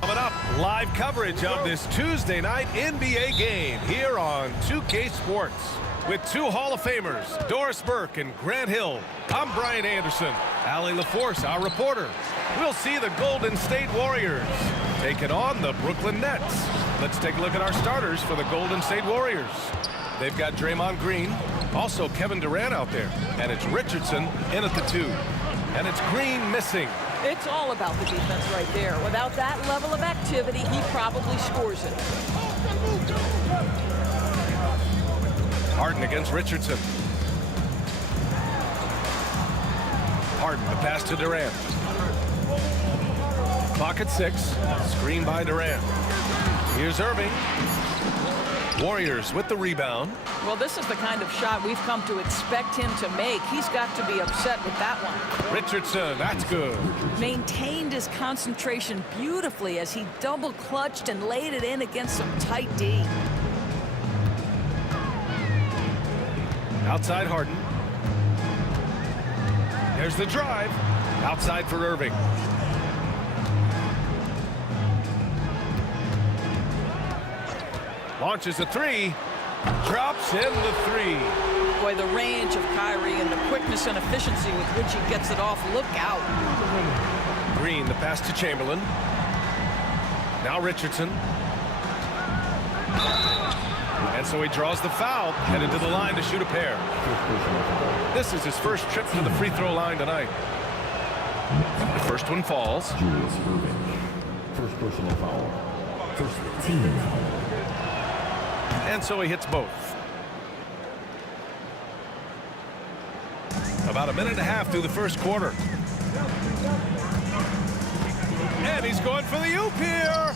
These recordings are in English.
Coming up, live coverage of this Tuesday night NBA game here on 2K Sports. With two Hall of Famers, Doris Burke and Grant Hill. I'm Brian Anderson. Allie LaForce, our reporter. We'll see the Golden State Warriors taking on the Brooklyn Nets. Let's take a look at our starters for the Golden State Warriors. They've got Draymond Green, also Kevin Durant out there, and it's Richardson in at the 2. And it's Green missing. It's all about the defense right there. Without that level of activity, he probably scores it. Harden against Richardson. Harden, the pass to Durant. Clock at 6. Screen by Durant. Here's Irving. Warriors with the rebound. Well, this is the kind of shot we've come to expect him to make. He's got to be upset with that one. Richardson, that's good. Maintained his concentration beautifully as he double clutched and laid it in against some tight D. Outside Harden. There's the drive. Outside for Irving. Launches a 3. Drops in the 3. Boy, the range of Kyrie and the quickness and efficiency with which he gets it off. Look out. Green, the pass to Chamberlain. Now Richardson. And so he draws the foul, headed to the line to shoot a pair. This is his first trip to the free throw line tonight. The first one falls. Julius Irving. First personal foul. First team foul. And so he hits both. About a minute and a half through the first quarter. And he's going for the oop here.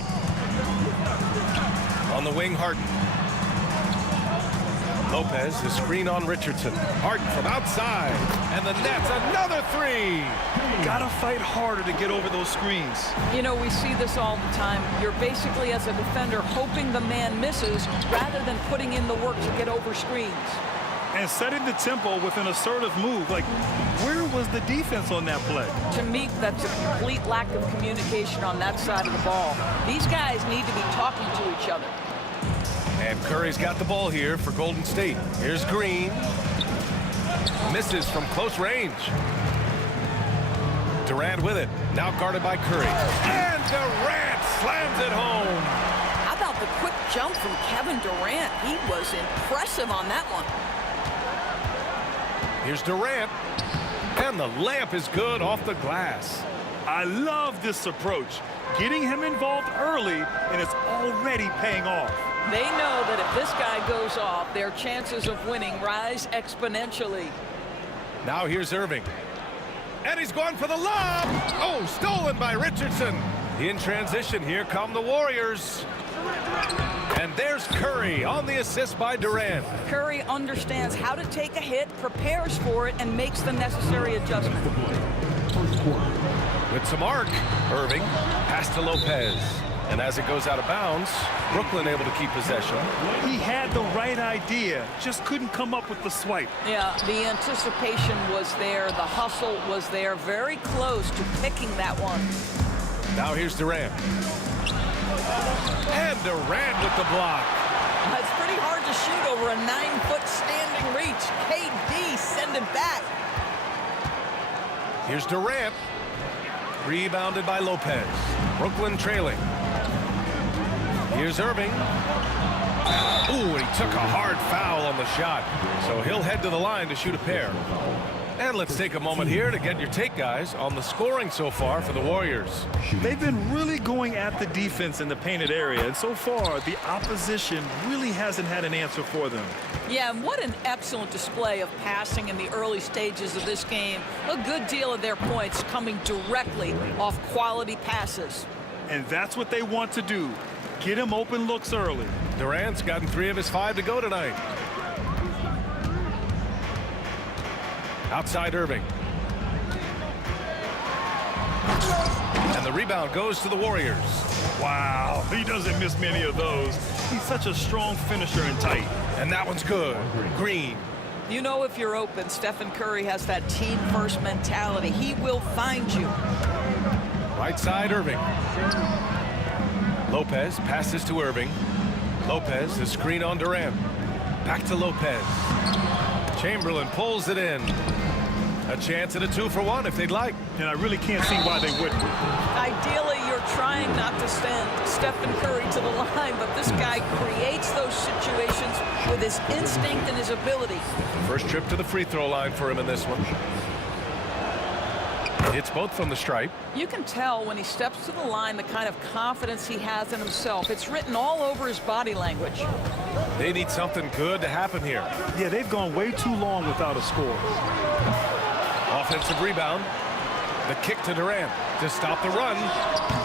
On the wing, Harden. Lopez, the screen on Richardson. Harden from outside. And the Nets, another 3. Gotta fight harder to get over those screens. You know, we see this all the time. You're basically, as a defender, hoping the man misses rather than putting in the work to get over screens. And setting the tempo with an assertive move. Like, where was the defense on that play? To me, that's a complete lack of communication on that side of the ball. These guys need to be talking to each other. And Curry's got the ball here for Golden State. Here's Green. Misses from close range. Durant with it. Now guarded by Curry. And Durant slams it home. How about the quick jump from Kevin Durant? He was impressive on that one. Here's Durant. And the layup is good off the glass. I love this approach. Getting him involved early, and it's already paying off. They know that if this guy goes off, their chances of winning rise exponentially. Now here's Irving. And he's going for the lob. Oh, stolen by Richardson. In transition, here come the Warriors. And there's Curry on the assist by Durant. Curry understands how to take a hit, prepares for it, and makes the necessary adjustment. With some arc, Irving, pass to Lopez. And as it goes out of bounds, Brooklyn able to keep possession. He had the right idea, just couldn't come up with the swipe. Yeah, the anticipation was there, the hustle was there, very close to picking that one. Now here's Durant. And Durant with the block. It's pretty hard to shoot over a 9-foot standing reach. KD send it back. Here's Durant. Rebounded by Lopez. Brooklyn trailing. Here's Irving. Ooh, and he took a hard foul on the shot. So he'll head to the line to shoot a pair. And let's take a moment here to get your take, guys, on the scoring so far for the Warriors. They've been really going at the defense in the painted area, and so far the opposition really hasn't had an answer for them. Yeah, and what an excellent display of passing in the early stages of this game. A good deal of their points coming directly off quality passes. And that's what they want to do. Get him open looks early. Durant's gotten 3 of his 5 to go tonight. Outside Irving. And the rebound goes to the Warriors. Wow, he doesn't miss many of those. He's such a strong finisher and tight. And that one's good. Green. You know, if you're open, Stephen Curry has that team-first mentality. He will find you. Right side, Irving. Lopez passes to Irving. Lopez, the screen on Durant. Back to Lopez. Chamberlain pulls it in. A chance at a 2-for-1 if they'd like. And I really can't see why they wouldn't. Ideally, you're trying not to send Stephen Curry to the line, but this guy creates those situations with his instinct and his ability. First trip to the free throw line for him in this one. Hits both from the stripe. You can tell when he steps to the line the kind of confidence he has in himself. It's written all over his body language. They need something good to happen here. Yeah, they've gone way too long without a score. Offensive rebound. The kick to Durant to stop the run.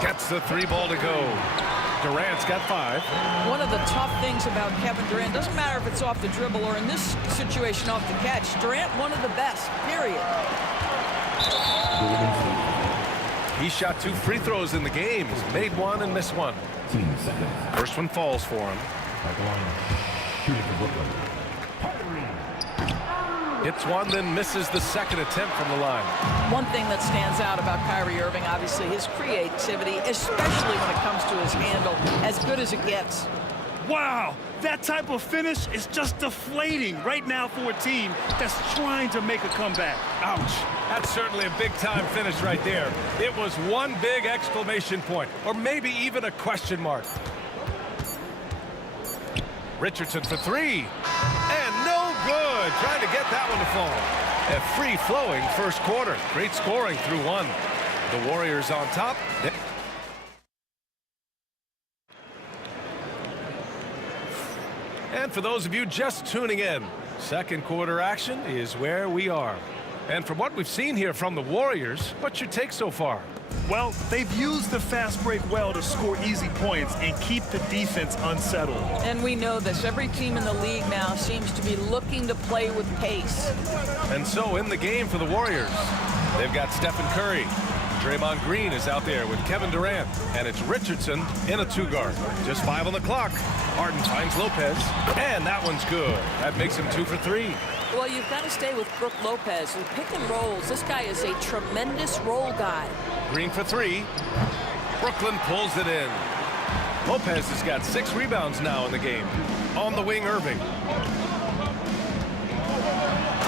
Gets the 3 ball to go. Durant's got 5. One of the tough things about Kevin Durant, doesn't matter if it's off the dribble or in this situation off the catch, Durant one of the best, period. He shot 2 free throws in the game. He's made 1 and missed 1. First one falls for him. Hits 1, then misses the second attempt from the line. One thing that stands out about Kyrie Irving, obviously, his creativity, especially when it comes to his handle, as good as it gets. Wow, that type of finish is just deflating right now for a team that's trying to make a comeback. Ouch. That's certainly a big-time finish right there. It was one big exclamation point, or maybe even a question mark. Richardson for 3. And no good. Trying to get that one to fall. A free-flowing first quarter. Great scoring through 1. The Warriors on top. And for those of you just tuning in, second quarter action is where we are. And from what we've seen here from the Warriors, what's your take so far? Well, they've used the fast break well to score easy points and keep the defense unsettled. And we know this. Every team in the league now seems to be looking to play with pace. And so in the game for the Warriors, they've got Stephen Curry. Draymond Green is out there with Kevin Durant, and it's Richardson in a 2-guard. Just 5 on the clock. Harden finds Lopez, and that one's good. That makes him 2 for 3. Well, you've got to stay with Brook Lopez. Who pick and rolls. This guy is a tremendous roll guy. Green for 3. Brooklyn pulls it in. Lopez has got 6 rebounds now in the game. On the wing, Irving.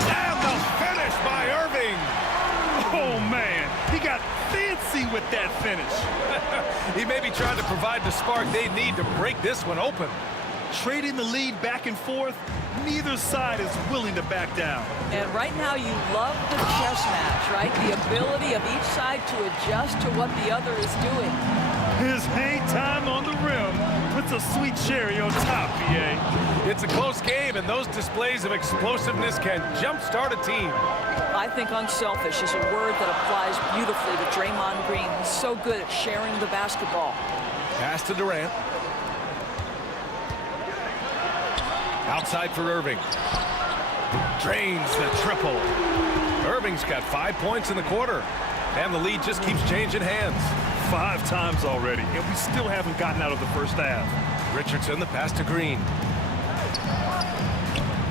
And the finish by Irving. Oh, man, he got fancy with that finish. He may be trying to provide the spark they need to break this one open. Trading the lead back and forth, neither side is willing to back down. And right now you love the chess match, right? The ability of each side to adjust to what the other is doing. His hang time on the rim puts a sweet cherry on top, BA. It's a close game, and those displays of explosiveness can jumpstart a team. I think unselfish is a word that applies beautifully to Draymond Green. He's so good at sharing the basketball. Pass to Durant. Outside for Irving. Drains the triple. Irving's got 5 points in the quarter, and the lead just keeps changing hands. 5 times already, and we still haven't gotten out of the first half. Richardson, the pass to Green.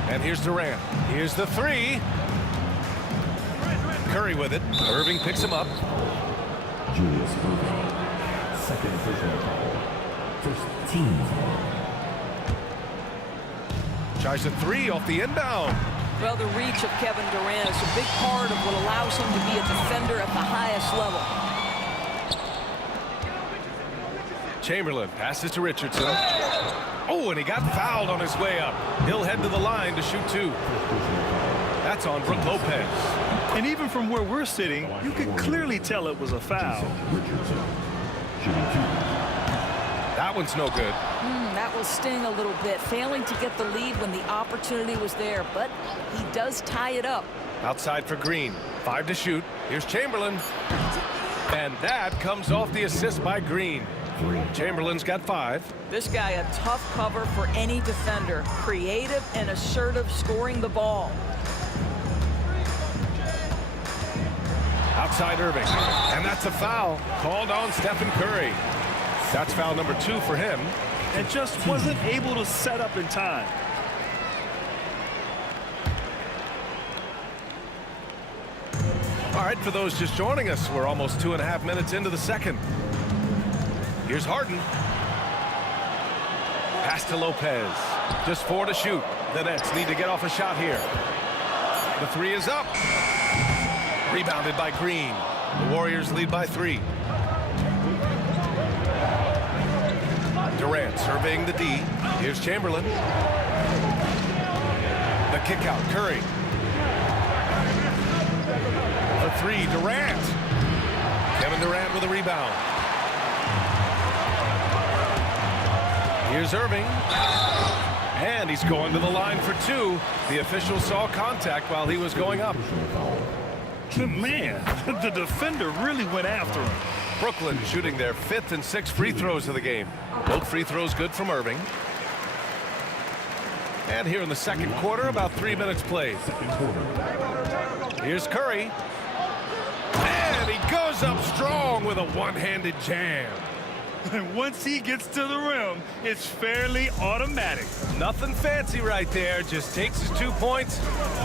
And here's Durant. Here's the 3. Curry with it. Irving picks him up. Julius Irving, second personal foul. First team foul. Tries a 3 off the inbound. Well, the reach of Kevin Durant is a big part of what allows him to be a defender at the highest level. Chamberlain passes to Richardson. Oh, and he got fouled on his way up. He'll head to the line to shoot 2. That's on Brook Lopez. And even from where we're sitting, you could clearly tell it was a foul. Richardson. Shooting 2. That one's no good. That will sting a little bit, failing to get the lead when the opportunity was there, but he does tie it up. Outside for Green. 5 to shoot. Here's Chamberlain. And that comes off the assist by Green. Chamberlain's got 5. This guy a tough cover for any defender. Creative and assertive scoring the ball. Outside Irving. And that's a foul called on Stephen Curry. That's foul number 2 for him. And just wasn't able to set up in time. All right, for those just joining us, we're almost 2.5 minutes into the second. Here's Harden. Pass to Lopez. Just 4 to shoot. The Nets need to get off a shot here. The 3 is up. Rebounded by Green. The Warriors lead by 3. Durant serving the D. Here's Chamberlain. The kick out. Curry. The 3. Durant. Kevin Durant with a rebound. Here's Irving. And he's going to the line for 2. The official saw contact while he was going up. Man, the defender really went after him. Brooklyn shooting their 5th and 6th free throws of the game. Both free throws good from Irving. And here in the second quarter, about 3 minutes played. Here's Curry. And he goes up strong with a one-handed jam. And once he gets to the rim, it's fairly automatic. Nothing fancy right there. Just takes his 2 points,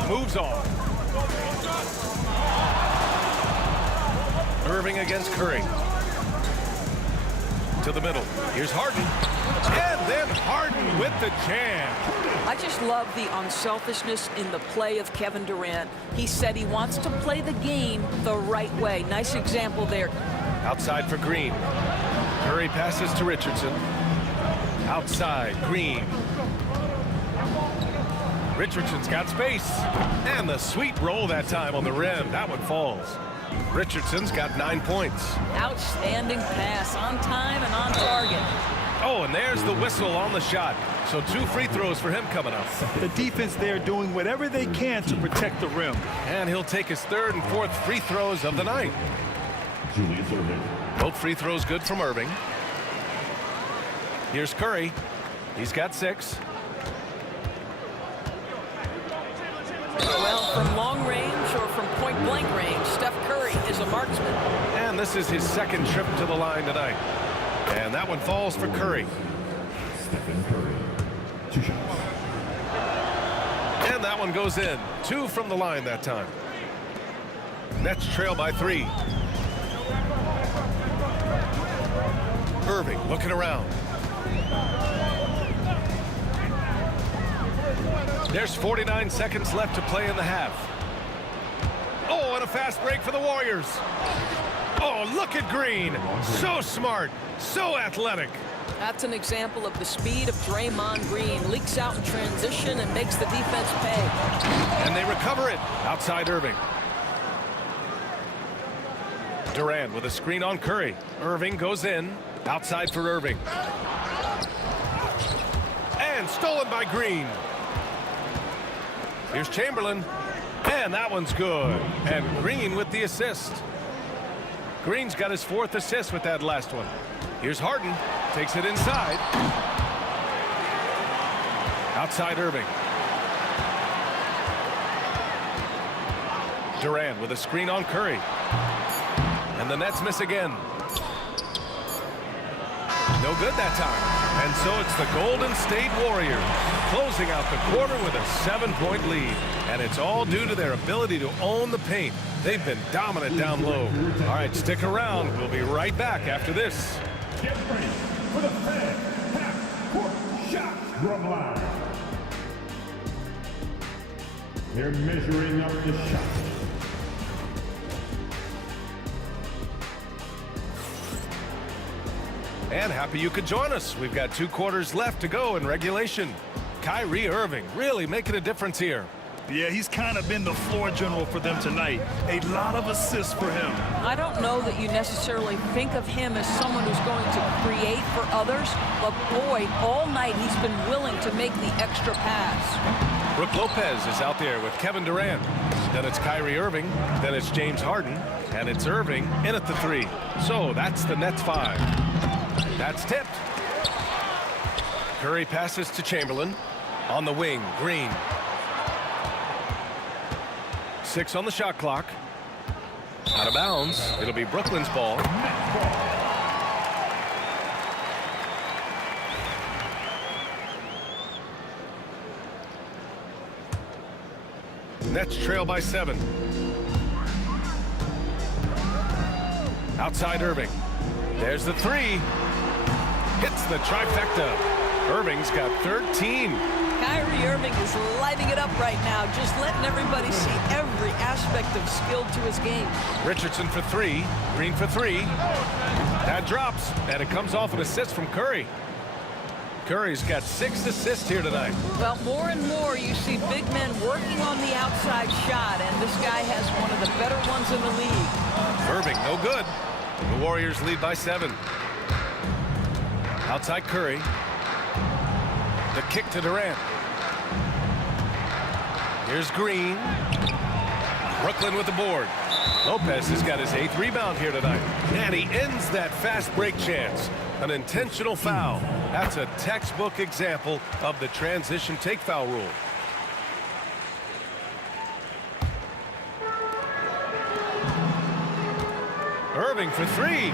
moves on. Irving against Curry. To the middle. Here's Harden. And then Harden with the jam. I just love the unselfishness in the play of Kevin Durant. He said he wants to play the game the right way. Nice example there. Outside for Green. Curry passes to Richardson. Outside, Green. Richardson's got space. And the sweet roll that time on the rim. That one falls. Richardson's got 9 points. Outstanding pass, on time and on target. Oh, and there's the whistle on the shot. So 2 free throws for him coming up. The defense there doing whatever they can to protect the rim. And he'll take his 3rd and 4th free throws of the night. Julius Irving. Both free throws good from Irving. Here's Curry. He's got 6. Well, from long range or from point-blank range, Steph Curry is a marksman. And this is his 2nd trip to the line tonight. And that one falls for Curry. Stephen Curry. 2 shots. And that one goes in. 2 from the line that time. Nets trail by 3. Irving looking around. There's 49 seconds left to play in the half. Oh, and a fast break for the Warriors. Oh, look at Green. So smart, so athletic. That's an example of the speed of Draymond Green. Leaks out in transition and makes the defense pay. And they recover it. Outside Irving. Durant with a screen on Curry. Irving goes in. Outside for Irving. And stolen by Green. Here's Chamberlain. And that one's good. And Green with the assist. Green's got his 4th assist with that last one. Here's Harden. Takes it inside. Outside Irving. Durant with a screen on Curry. And the Nets miss again. No good that time. And so it's the Golden State Warriors closing out the quarter with a 7-point lead. And it's all due to their ability to own the paint. They've been dominant down low. All right, stick around. We'll be right back after this. Get ready for the Fed half-court shot drum line. They're measuring up the shot. And happy you could join us. We've got 2 quarters left to go in regulation. Kyrie Irving really making a difference here. Yeah, he's kind of been the floor general for them tonight. A lot of assists for him. I don't know that you necessarily think of him as someone who's going to create for others, but boy, all night he's been willing to make the extra pass. Brook Lopez is out there with Kevin Durant. Then it's Kyrie Irving. Then it's James Harden. And it's Irving in at the 3. So that's the Nets 5. That's tipped. Curry passes to Chamberlain. On the wing, Green. 6 on the shot clock. Out of bounds. It'll be Brooklyn's ball. Nets trail by 7. Outside Irving. There's the 3. Hits the trifecta. Irving's got 13. Kyrie Irving is lighting it up right now, just letting everybody see every aspect of skill to his game. Richardson for 3. Green for 3. That drops, and it comes off an assist from Curry. Curry's got 6 assists here tonight. Well, more and more you see big men working on the outside shot, and this guy has one of the better ones in the league. Irving, no good. The Warriors lead by 7. Outside Curry. The kick to Durant. Here's Green. Brooklyn with the board. Lopez has got his 8th rebound here tonight. And he ends that fast break chance. An intentional foul. That's a textbook example of the transition take foul rule. Irving for 3.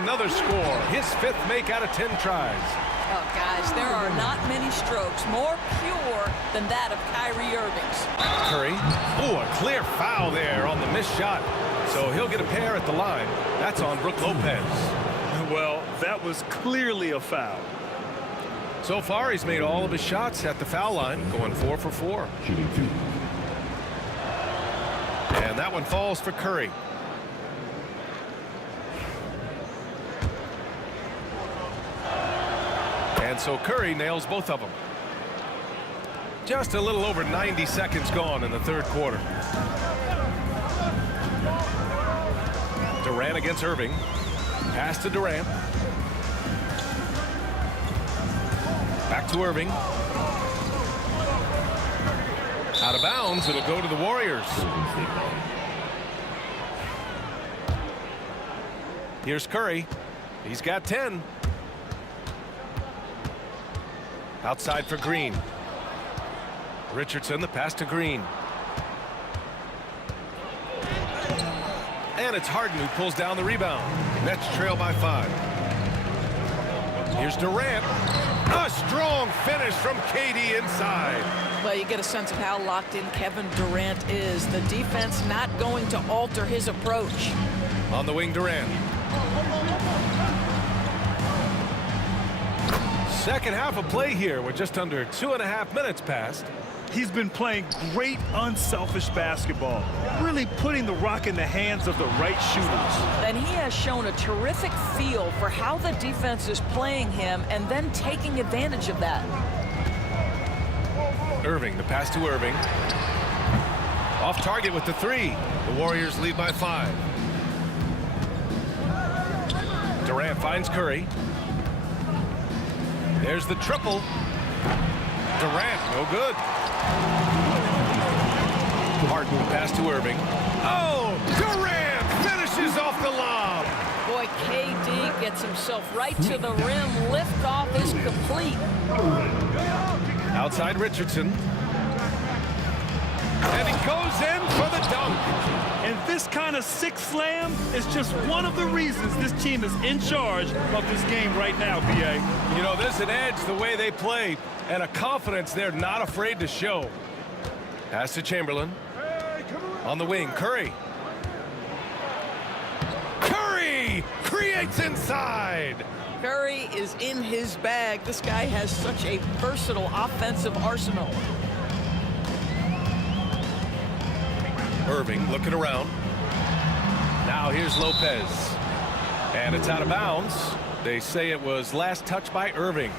Another score. His 5th make out of 10 tries. Oh, guys, there are not many strokes more pure than that of Kyrie Irving's. Curry. Ooh, a clear foul there on the missed shot. So he'll get a pair at the line. That's on Brook Lopez. Well, that was clearly a foul. So far, he's made all of his shots at the foul line, going 4 for 4. Shooting 2. And that one falls for Curry. And so Curry nails both of them. Just a little over 90 seconds gone in the 3rd quarter. Durant against Irving. Pass to Durant. Back to Irving. Out of bounds. It'll go to the Warriors. Here's Curry. He's got 10. Outside for Green. Richardson, the pass to Green. And it's Harden who pulls down the rebound. Nets trail by 5. Here's Durant. A strong finish from KD inside. Well, you get a sense of how locked in Kevin Durant is. The defense not going to alter his approach. On the wing, Durant. Second half of play here with just under 2.5 minutes passed. He's been playing great unselfish basketball, really putting the rock in the hands of the right shooters. And he has shown a terrific feel for how the defense is playing him and then taking advantage of that. Irving, the pass to Irving. Off target with the 3. The Warriors lead by 5. Durant finds Curry. There's the triple. Durant, no good. Harden pass to Irving. Oh, Durant finishes off the lob. Boy, KD gets himself right to the rim. Lift off is complete. Outside Richardson. And he goes in for the dunk. And this kind of six slam is just one of the reasons this team is in charge of this game right now, B.A. You know, there's an edge the way they play and a confidence they're not afraid to show. Pass to Chamberlain. On the wing, Curry. Curry creates inside. Curry is in his bag. This guy has such a versatile offensive arsenal. Irving looking around. Now here's Lopez. And it's out of bounds. They say it was last touched by Irving.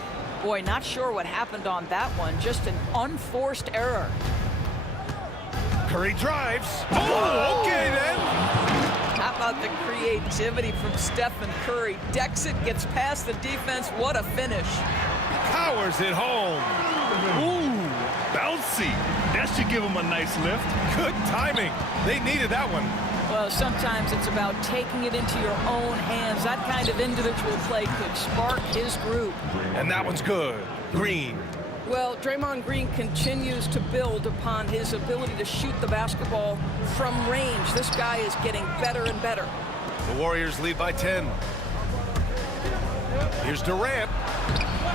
Boy, not sure what happened on that one. Just an unforced error. Curry drives. Oh, okay then. How about the creativity from Stephen Curry? Decks it, gets past the defense. What a finish. Powers it home. Ooh, bouncy. That should give him a nice lift. Good timing. They needed that one. Well, sometimes it's about taking it into your own hands. That kind of individual play could spark his group. And that one's good. Green. Well, Draymond Green continues to build upon his ability to shoot the basketball from range. This guy is getting better and better. The Warriors lead by 10. Here's Durant.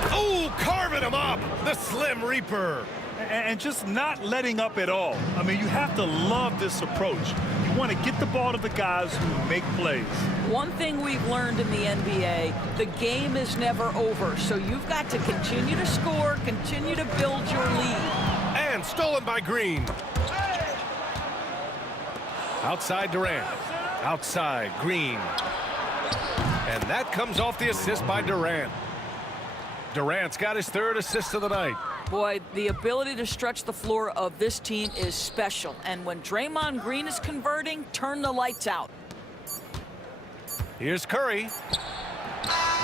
Oh, carving him up. The Slim Reaper. And just not letting up at all. I mean, you have to love this approach. You want to get the ball to the guys who make plays. One thing we've learned in the NBA, the game is never over. So you've got to continue to score, continue to build your lead. And stolen by Green. Outside Durant. Outside Green. And that comes off the assist by Durant. Durant's got his third assist of the night. Boy, the ability to stretch the floor of this team is special. And when Draymond Green is converting, turn the lights out. Here's Curry.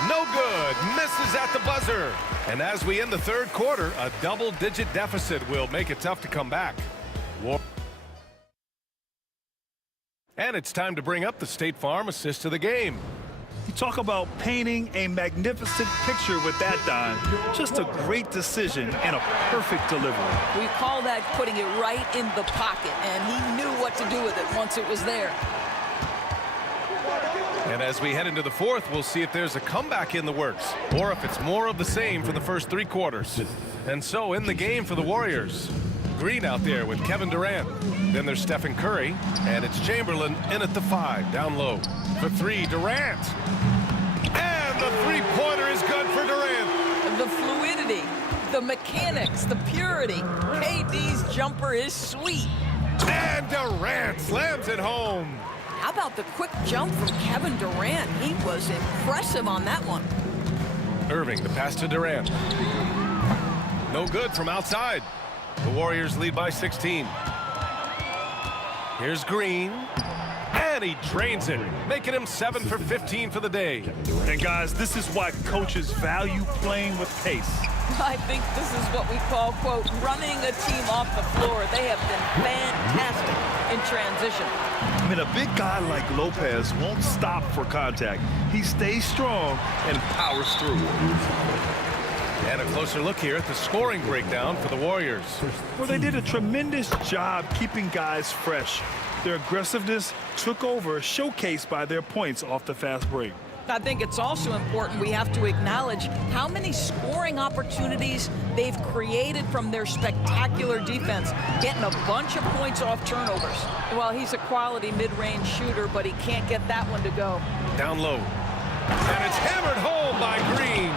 No good. Misses at the buzzer. And as we end the third quarter, a double-digit deficit will make it tough to come back. And it's time to bring up the State Farm assist of the game. You talk about painting a magnificent picture with that, Don. Just a great decision and a perfect delivery. We call that putting it right in the pocket, and he knew what to do with it once it was there. And as we head into the fourth, we'll see if there's a comeback in the works or if it's more of the same for the first three quarters. And so in the game for the Warriors, Green out there with Kevin Durant. Then there's Stephen Curry, and it's Chamberlain in at the 5, down low. For 3, Durant. And the three-pointer is good for Durant. The fluidity, the mechanics, the purity. KD's jumper is sweet. And Durant slams it home. How about the quick jump from Kevin Durant? He was impressive on that one. Irving, the pass to Durant. No good from outside. The Warriors lead by 16. Here's Green. And he drains it, making him 7 for 15 for the day. And guys, this is why coaches value playing with pace. I think this is what we call, quote, running a team off the floor. They have been fantastic in transition. I mean, a big guy like Lopez won't stop for contact. He stays strong and powers through. And a closer look here at the scoring breakdown for the Warriors. Well, they did a tremendous job keeping guys fresh. Their aggressiveness took over, showcased by their points off the fast break. I think it's also important we have to acknowledge how many scoring opportunities they've created from their spectacular defense, getting a bunch of points off turnovers. Well, he's a quality mid-range shooter, but he can't get that one to go. Down low. And it's hammered home by Green.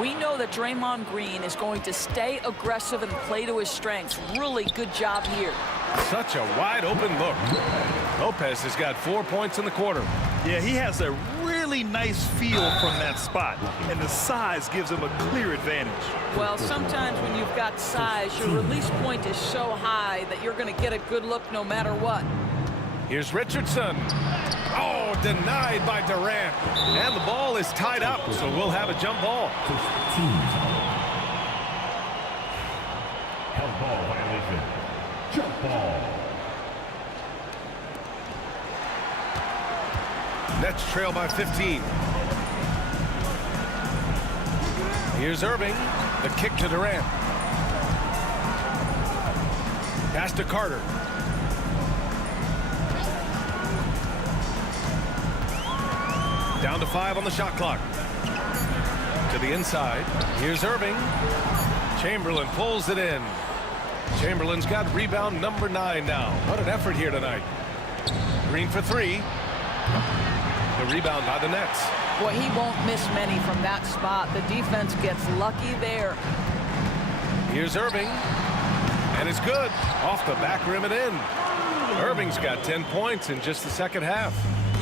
We know that Draymond Green is going to stay aggressive and play to his strengths. Really good job here. Such a wide open look. Lopez has got 4 points in the quarter. Yeah, he has a really nice feel from that spot, and the size gives him a clear advantage. Well, sometimes when you've got size, your release point is so high that you're going to get a good look no matter what. Here's Richardson. Oh, denied by Durant. And the ball is tied up, so we'll have a jump ball. Held ball violation. Jump ball. Nets trail by 15. Here's Irving. The kick to Durant. Pass to Carter. Down to 5 on the shot clock. To the inside. Here's Irving. Chamberlain pulls it in. Chamberlain's got rebound number 9 now. What an effort here tonight. Green for 3. The rebound by the Nets. Boy, he won't miss many from that spot. The defense gets lucky there. Here's Irving. And it's good. Off the back rim and in. Irving's got 10 points in just the second half.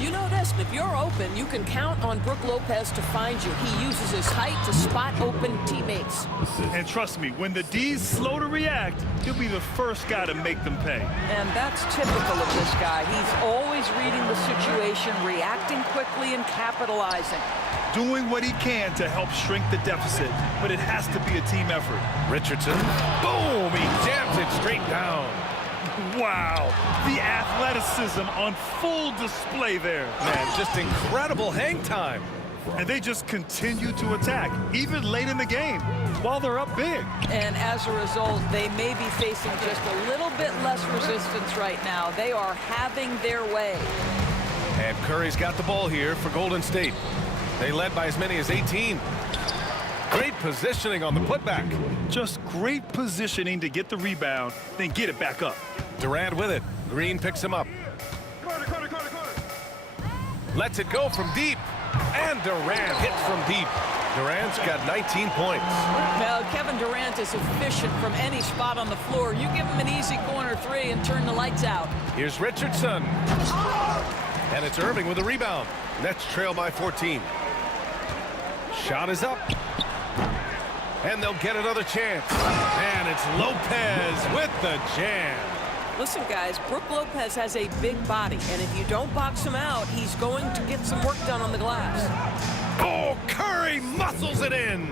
You know this, if you're open, you can count on Brook Lopez to find you. He uses his height to spot open teammates. And trust me, when the D's slow to react, he'll be the first guy to make them pay. And that's typical of this guy. He's always reading the situation, reacting quickly and capitalizing. Doing what he can to help shrink the deficit, but it has to be a team effort. Richardson, boom, he jams it straight down. Wow, the athleticism on full display there. Man, just incredible hang time. And they just continue to attack, even late in the game, while they're up big. And as a result, they may be facing just a little bit less resistance right now. They are having their way. And Curry's got the ball here for Golden State. They led by as many as 18. Great positioning on the putback. Just great positioning to get the rebound, then get it back up. Durant with it. Green picks him up. Lets it go from deep. And Durant hits from deep. Durant's got 19 points. Well, Kevin Durant is efficient from any spot on the floor. You give him an easy corner three and turn the lights out. Here's Richardson. And it's Irving with a rebound. Nets trail by 14. Shot is up. And they'll get another chance. And it's Lopez with the jam. Listen, guys, Brook Lopez has a big body, and if you don't box him out, he's going to get some work done on the glass. Oh, Curry muscles it in.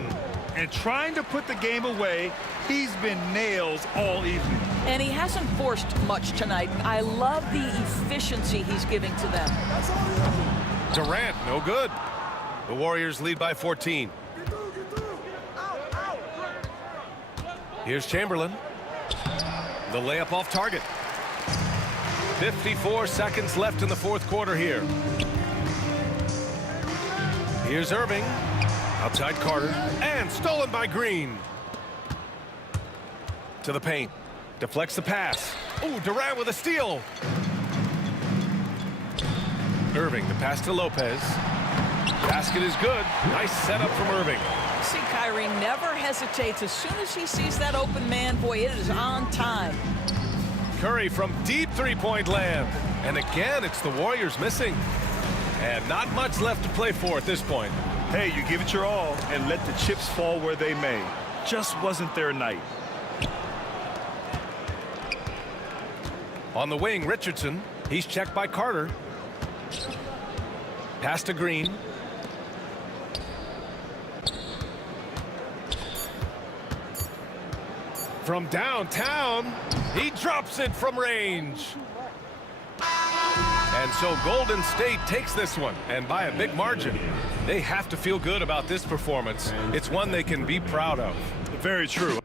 And trying to put the game away, he's been nails all evening. And he hasn't forced much tonight. I love the efficiency he's giving to them. Durant, no good. The Warriors lead by 14. Here's Chamberlain. The layup off target. 54 seconds left in the fourth quarter here. Here's Irving. Outside Carter. And stolen by Green. To the paint. Deflects the pass. Oh, Durant with a steal. Irving, the pass to Lopez. Basket is good. Nice setup from Irving. See, Kyrie never hesitates. As soon as he sees that open man, boy, it is on time. Curry from deep three-point land. And again, it's the Warriors missing. And not much left to play for at this point. Hey, you give it your all and let the chips fall where they may. Just wasn't their night. On the wing, Richardson. He's checked by Carter. Pass to Green. From downtown, he drops it from range. And so Golden State takes this one, and by a big margin. They have to feel good about this performance. It's one they can be proud of. Very true.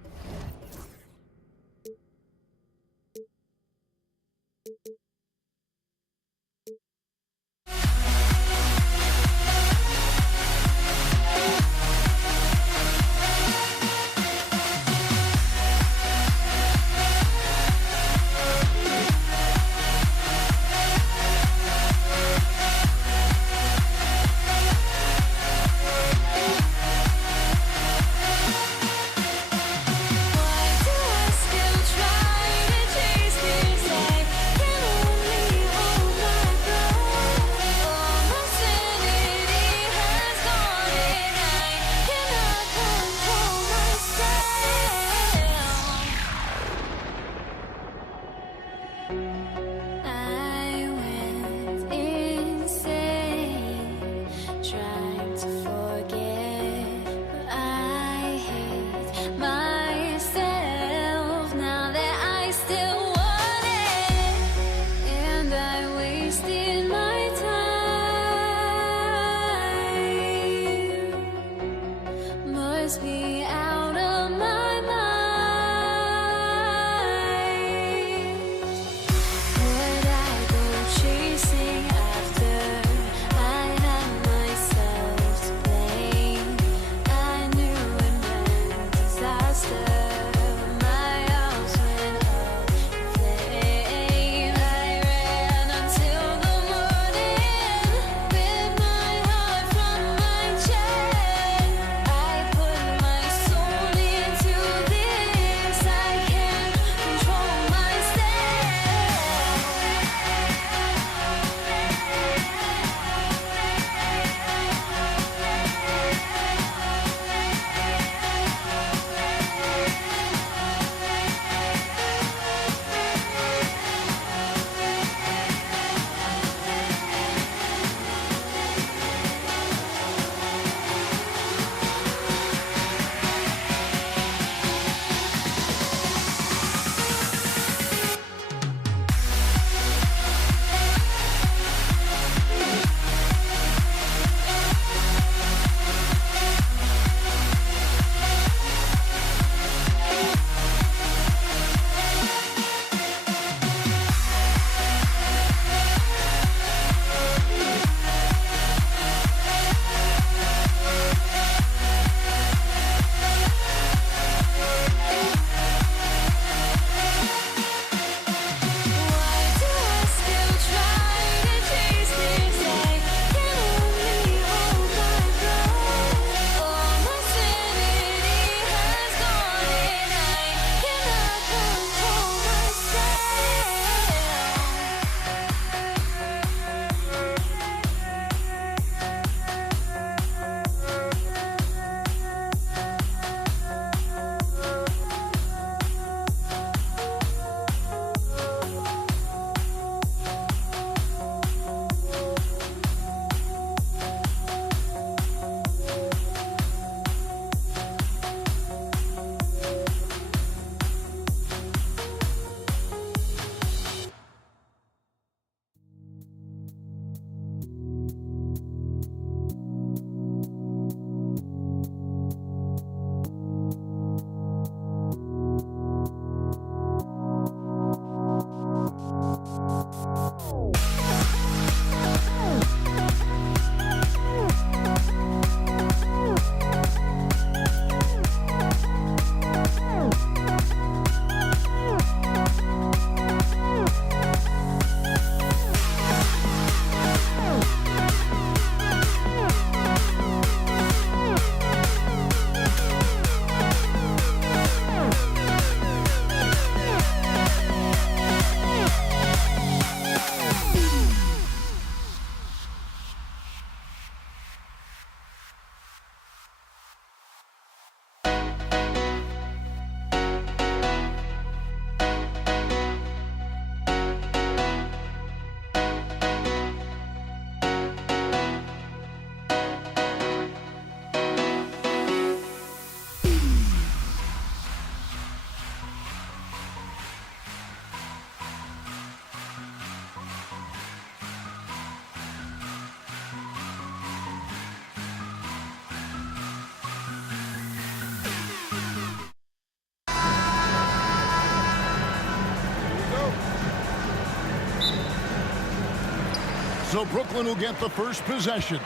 So Brooklyn will get the first possession.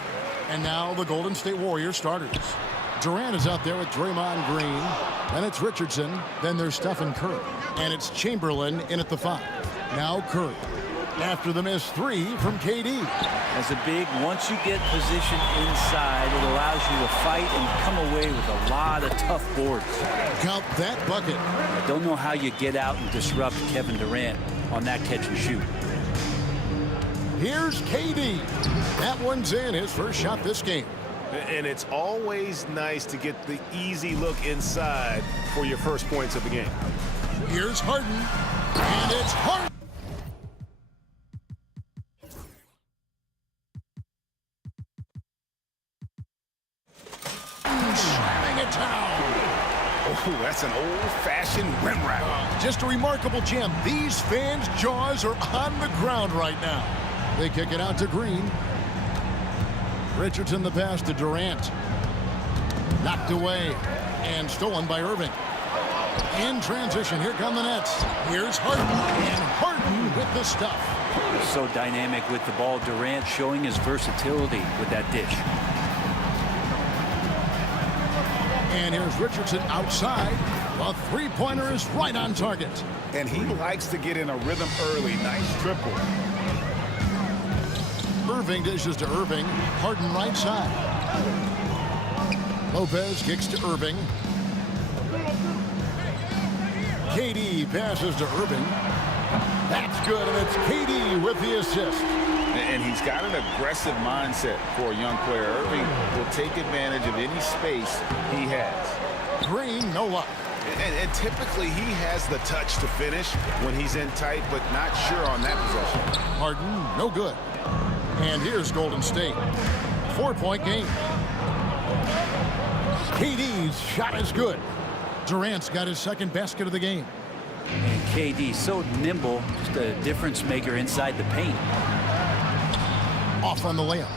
And now the Golden State Warriors starters. Durant is out there with Draymond Green. Then it's Richardson. Then there's Stephen Curry. And it's Chamberlain in at the 5. Now Curry. After the missed 3 from KD. As a big, once you get position inside, it allows you to fight and come away with a lot of tough boards. Count that bucket. I don't know how you get out and disrupt Kevin Durant on that catch and shoot. Here's KD. That one's in, his first shot this game. And it's always nice to get the easy look inside for your first points of the game. Here's Harden. And it's Harden. Slamming it down. Oh, that's an old-fashioned rim wrap. Just a remarkable gem. These fans' jaws are on the ground right now. They kick it out to Green. Richardson the pass to Durant. Knocked away and stolen by Irving. In transition, here come the Nets. Here's Harden, and Harden with the stuff. So dynamic with the ball. Durant showing his versatility with that dish. And here's Richardson outside. A three-pointer is right on target. And he likes to get in a rhythm early. Nice triple. Irving dishes to Irving. Harden right side. Lopez kicks to Irving. KD passes to Irving. That's good, and it's KD with the assist. And he's got an aggressive mindset for a young player. Irving will take advantage of any space he has. Green, no luck. And typically he has the touch to finish when he's in tight, but not sure on that possession. Harden, no good. And here's Golden State. 4-point game. KD's shot is good. Durant's got his second basket of the game. And KD so nimble, just a difference maker inside the paint. Off on the layup.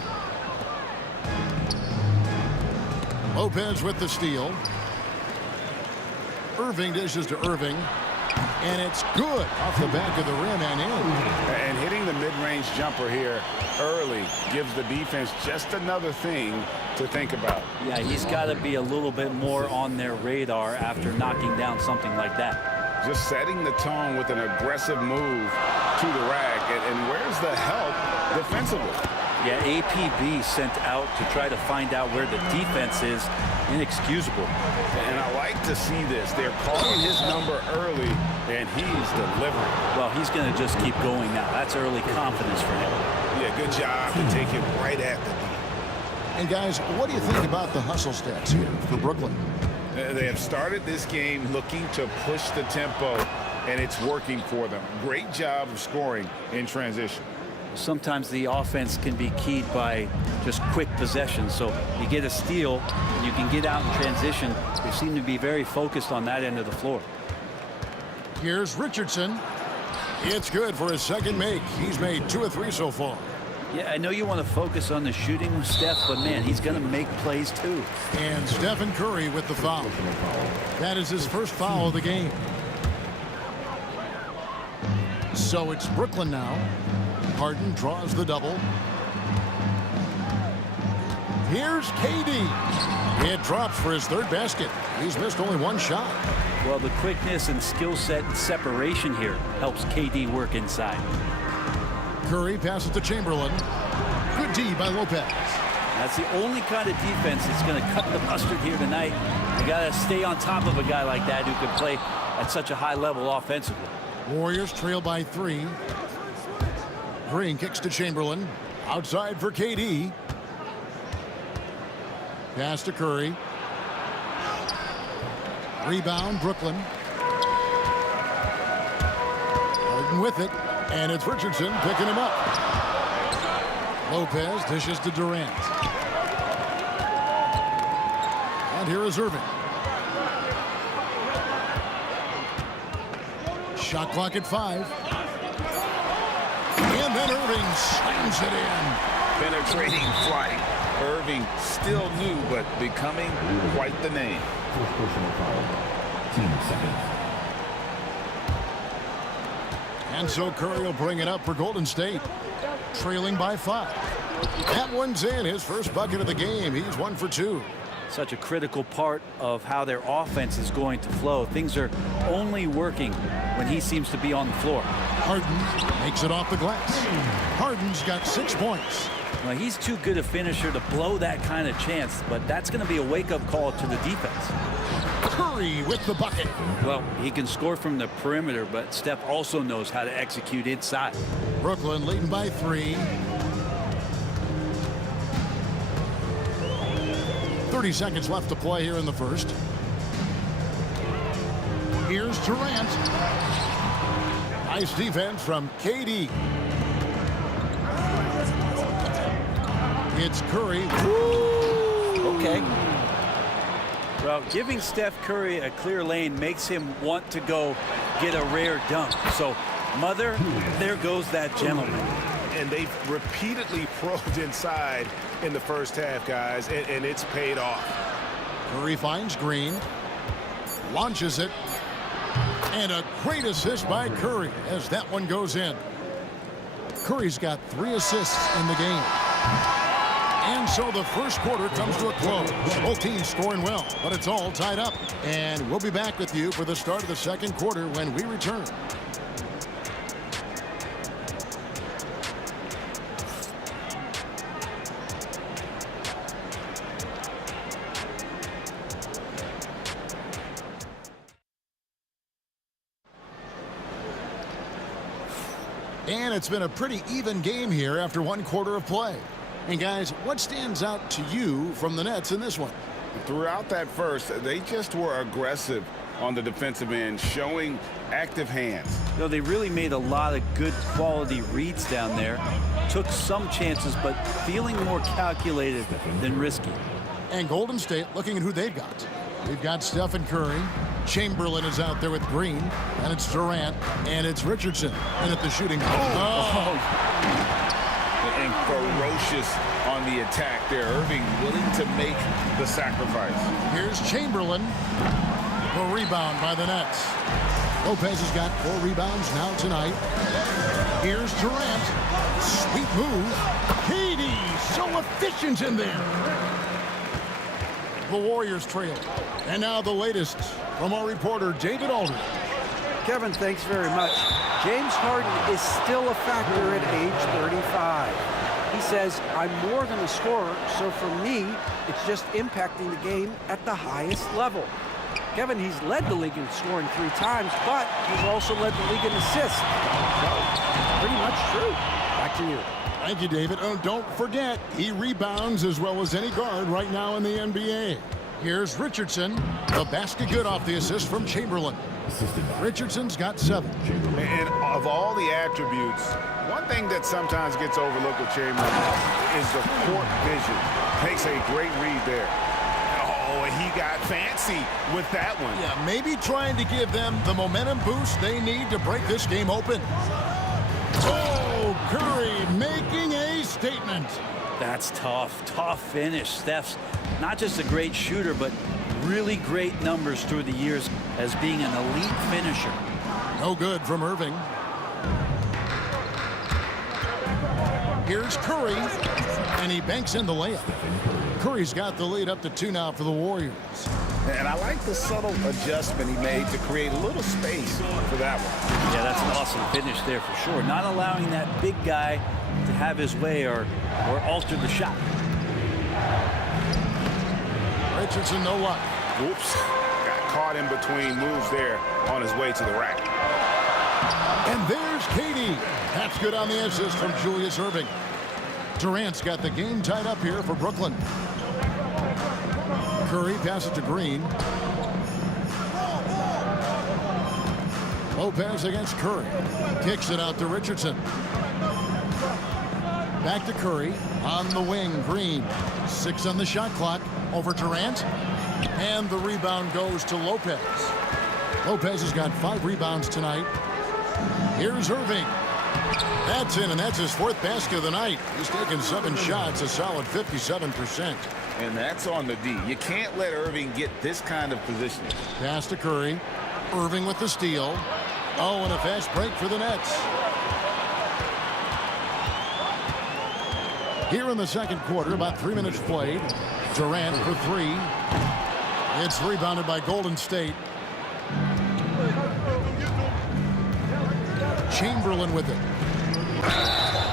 Lopez with the steal. Irving dishes to Irving. And it's good off the back of the rim and in. And hitting the mid-range jumper here early gives the defense just another thing to think about. Yeah, he's got to be a little bit more on their radar after knocking down something like that. Just setting the tone with an aggressive move to the rack. And where's the help defensively? Yeah, APB sent out to try to find out where the defense is. Inexcusable. And I like to see this. They're calling his number early, and he's delivering. Well, he's going to just keep going now. That's early confidence for him. Yeah, good job to take it right at the knee. And guys, what do you think about the hustle stats here for Brooklyn? They have started this game looking to push the tempo, and it's working for them. Great job of scoring in transition. Sometimes the offense can be keyed by just quick possession. So you get a steal, and you can get out in transition. They seem to be very focused on that end of the floor. Here's Richardson. It's good for his second make. He's made 2 of 3 so far. Yeah, I know you want to focus on the shooting with Steph, but man, he's going to make plays too. And Stephen Curry with the foul. That is his first foul of the game. So it's Brooklyn now. Harden draws the double. Here's KD. It drops for his third basket. He's missed only 1 shot. Well, the quickness and skill set and separation here helps KD work inside. Curry passes to Chamberlain. Good D by Lopez. That's the only kind of defense that's going to cut the mustard here tonight. You got to stay on top of a guy like that who can play at such a high level offensively. Warriors trail by 3. Green kicks to Chamberlain. Outside for KD. Pass to Curry. Rebound, Brooklyn. Harden with it. And it's Richardson picking him up. Lopez dishes to Durant. And here is Irving. Shot clock at 5. And then Irving slams it in. Penetrating flight. Irving still new, but becoming quite the name. First personal foul. 10 seconds. And so Curry will bring it up for Golden State, trailing by 5. That one's in, his first bucket of the game. He's 1 for 2. Such a critical part of how their offense is going to flow. Things are only working when he seems to be on the floor. Harden makes it off the glass. Harden's got 6 points. Well, he's too good a finisher to blow that kind of chance, but that's going to be a wake-up call to the defense. Curry with the bucket. Well, he can score from the perimeter, but Steph also knows how to execute inside. Brooklyn leading by 3. 30 seconds left to play here in the first. Here's Durant. Nice defense from KD. It's Curry. Woo! Okay. Well, giving Steph Curry a clear lane makes him want to go get a rare dunk. So, mother, there goes that gentleman. And they've repeatedly probed inside in the first half, guys, and it's paid off. Curry finds Green, launches it, and a great assist by Curry as that one goes in. Curry's got 3 assists in the game. And so the first quarter comes to a close. Both teams scoring well, but it's all tied up. And we'll be back with you for the start of the second quarter when we return. And it's been a pretty even game here after 1 quarter of play. And guys, what stands out to you from the Nets in this one? Throughout that first, they just were aggressive on the defensive end, showing active hands. You know, they really made a lot of good quality reads down there. Took some chances, but feeling more calculated than risky. And Golden State looking at who they've got. We've got Stephen Curry. Chamberlain is out there with Green. And it's Durant. And it's Richardson. And at the shooting. And ferocious on the attack there. Irving willing to make the sacrifice. Here's Chamberlain. The rebound by the Nets. Lopez has got 4 rebounds now tonight. Here's Durant. Sweet move. KD so efficient in there. The Warriors trail. And now the latest from our reporter, David Aldridge. Kevin, thanks very much. James Harden is still a factor at age 35. He says, I'm more than a scorer, so for me, it's just impacting the game at the highest level. Kevin, he's led the league in scoring 3 times, but he's also led the league in assists. So, pretty much true. Back to you. Thank you, David. Oh, don't forget, he rebounds as well as any guard right now in the NBA. Here's Richardson. The basket good off the assist from Chamberlain. Richardson's got 7. And of all the attributes, one thing that sometimes gets overlooked with Chamberlain is the court vision. Makes a great read there. Oh, and he got fancy with that one. Yeah, maybe trying to give them the momentum boost they need to break this game open. Oh, Curry making a statement. That's tough. Tough finish. Steph's not just a great shooter, but really great numbers through the years as being an elite finisher. No good from Irving. Here's Curry, and he banks in the layup. Curry's got the lead up to 2 now for the Warriors. And I like the subtle adjustment he made to create a little space for that one. Yeah, that's an awesome finish there for sure. Not allowing that big guy to have his way or alter the shot. Richardson, no luck. Oops. Got caught in between moves there on his way to the rack. And there's KD. That's good on the assist from Julius Irving. Durant's got the game tied up here for Brooklyn. Curry passes to Green. Lopez against Curry. Kicks it out to Richardson. Back to Curry. On the wing, Green. 6 on the shot clock. Over Durant. And the rebound goes to Lopez. Lopez has got 5 rebounds tonight. Here's Irving. That's in, and that's his 4th basket of the night. He's taken 7 shots, a solid 57%. And that's on the D. You can't let Irving get this kind of positioning. Pass to Curry. Irving with the steal. Oh, and a fast break for the Nets. Here in the second quarter, about 3 minutes played. Durant for three. It's rebounded by Golden State. Chamberlain with it.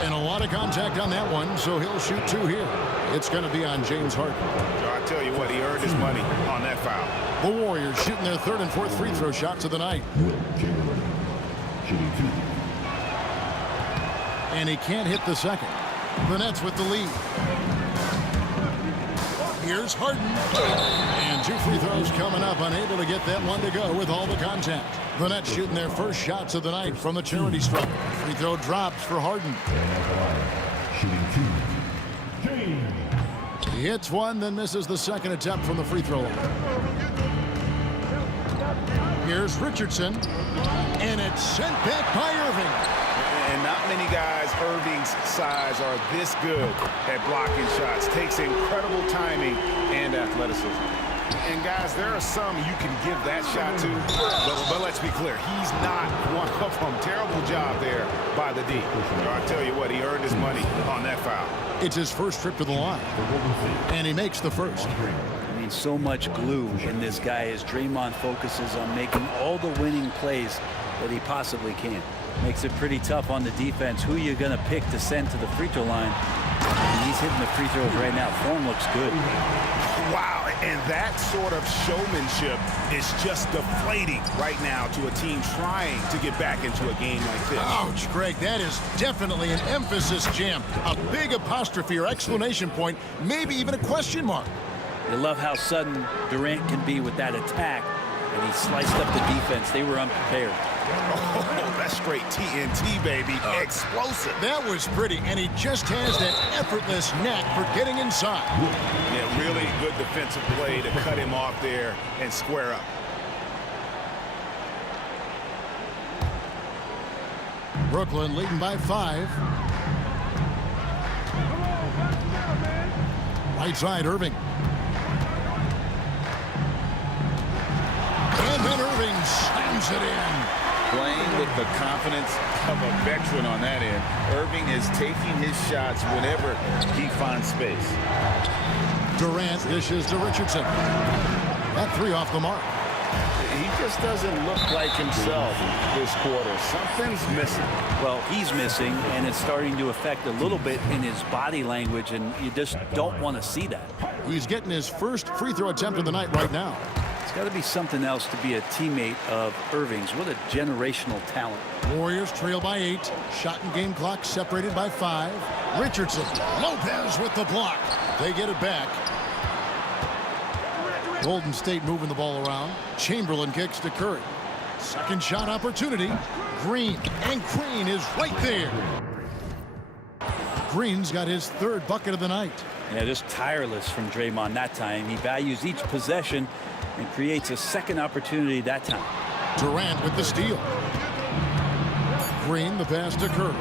And a lot of contact on that one, so he'll shoot two here. It's going to be on James Harden. I tell you what, he earned his money on that foul. The Warriors shooting their third and fourth free throw shots of the night. Chamberlain shooting 2. And he can't hit the second. The Nets with the lead. Here's Harden. And two free throws coming up, unable to get that one to go with all the contact. The Nets shooting their first shots of the night from the charity stripe. Free throw drops for Harden. Shooting 2. James. He hits one, then misses the second attempt from the free throw line. Here's Richardson. And it's sent back by Irving. And not many guys Irving's size are this good at blocking shots. Takes incredible timing and athleticism. And guys, there are some you can give that shot to, but let's be clear, he's not one of them. Terrible job there by the D. I tell you what, he earned his money on that foul. It's his first trip to the line, and he makes the first. I mean, so much glue in this guy as Draymond focuses on making all the winning plays that he possibly can. Makes it pretty tough on the defense. Who you're going to pick to send to the free throw line? And he's hitting the free throws right now. Form looks good. Wow, and that sort of showmanship is just deflating right now to a team trying to get back into a game like this. Ouch, Greg, that is definitely an emphasis jam. A big apostrophe or exclamation point, maybe even a question mark. You love how sudden Durant can be with that attack, and he sliced up the defense. They were unprepared. Oh, that's straight TNT, baby. Explosive. That was pretty, and he just has that effortless knack for getting inside. Yeah, really good defensive play to cut him off there and square up. Brooklyn leading by 5. Right side, Irving. And then Irving slams it in. Playing with the confidence of a veteran on that end. Irving is taking his shots whenever he finds space. Durant dishes to Richardson. That three off the mark. He just doesn't look like himself this quarter. Something's missing. Well, he's missing, and it's starting to affect a little bit in his body language, and you just don't want to see that. He's getting his first free throw attempt of the night right now. It's got to be something else to be a teammate of Irving's. What a generational talent. Warriors trail by 8. Shot and game clock separated by 5. Richardson. Lopez with the block. They get it back. Golden State moving the ball around. Chamberlain kicks to Curry. Second shot opportunity. Green. And Green is right there. Green's got his third bucket of the night. Yeah, just tireless from Draymond that time. He values each possession and creates a second opportunity that time. Durant with the steal. Green the pass to Curry.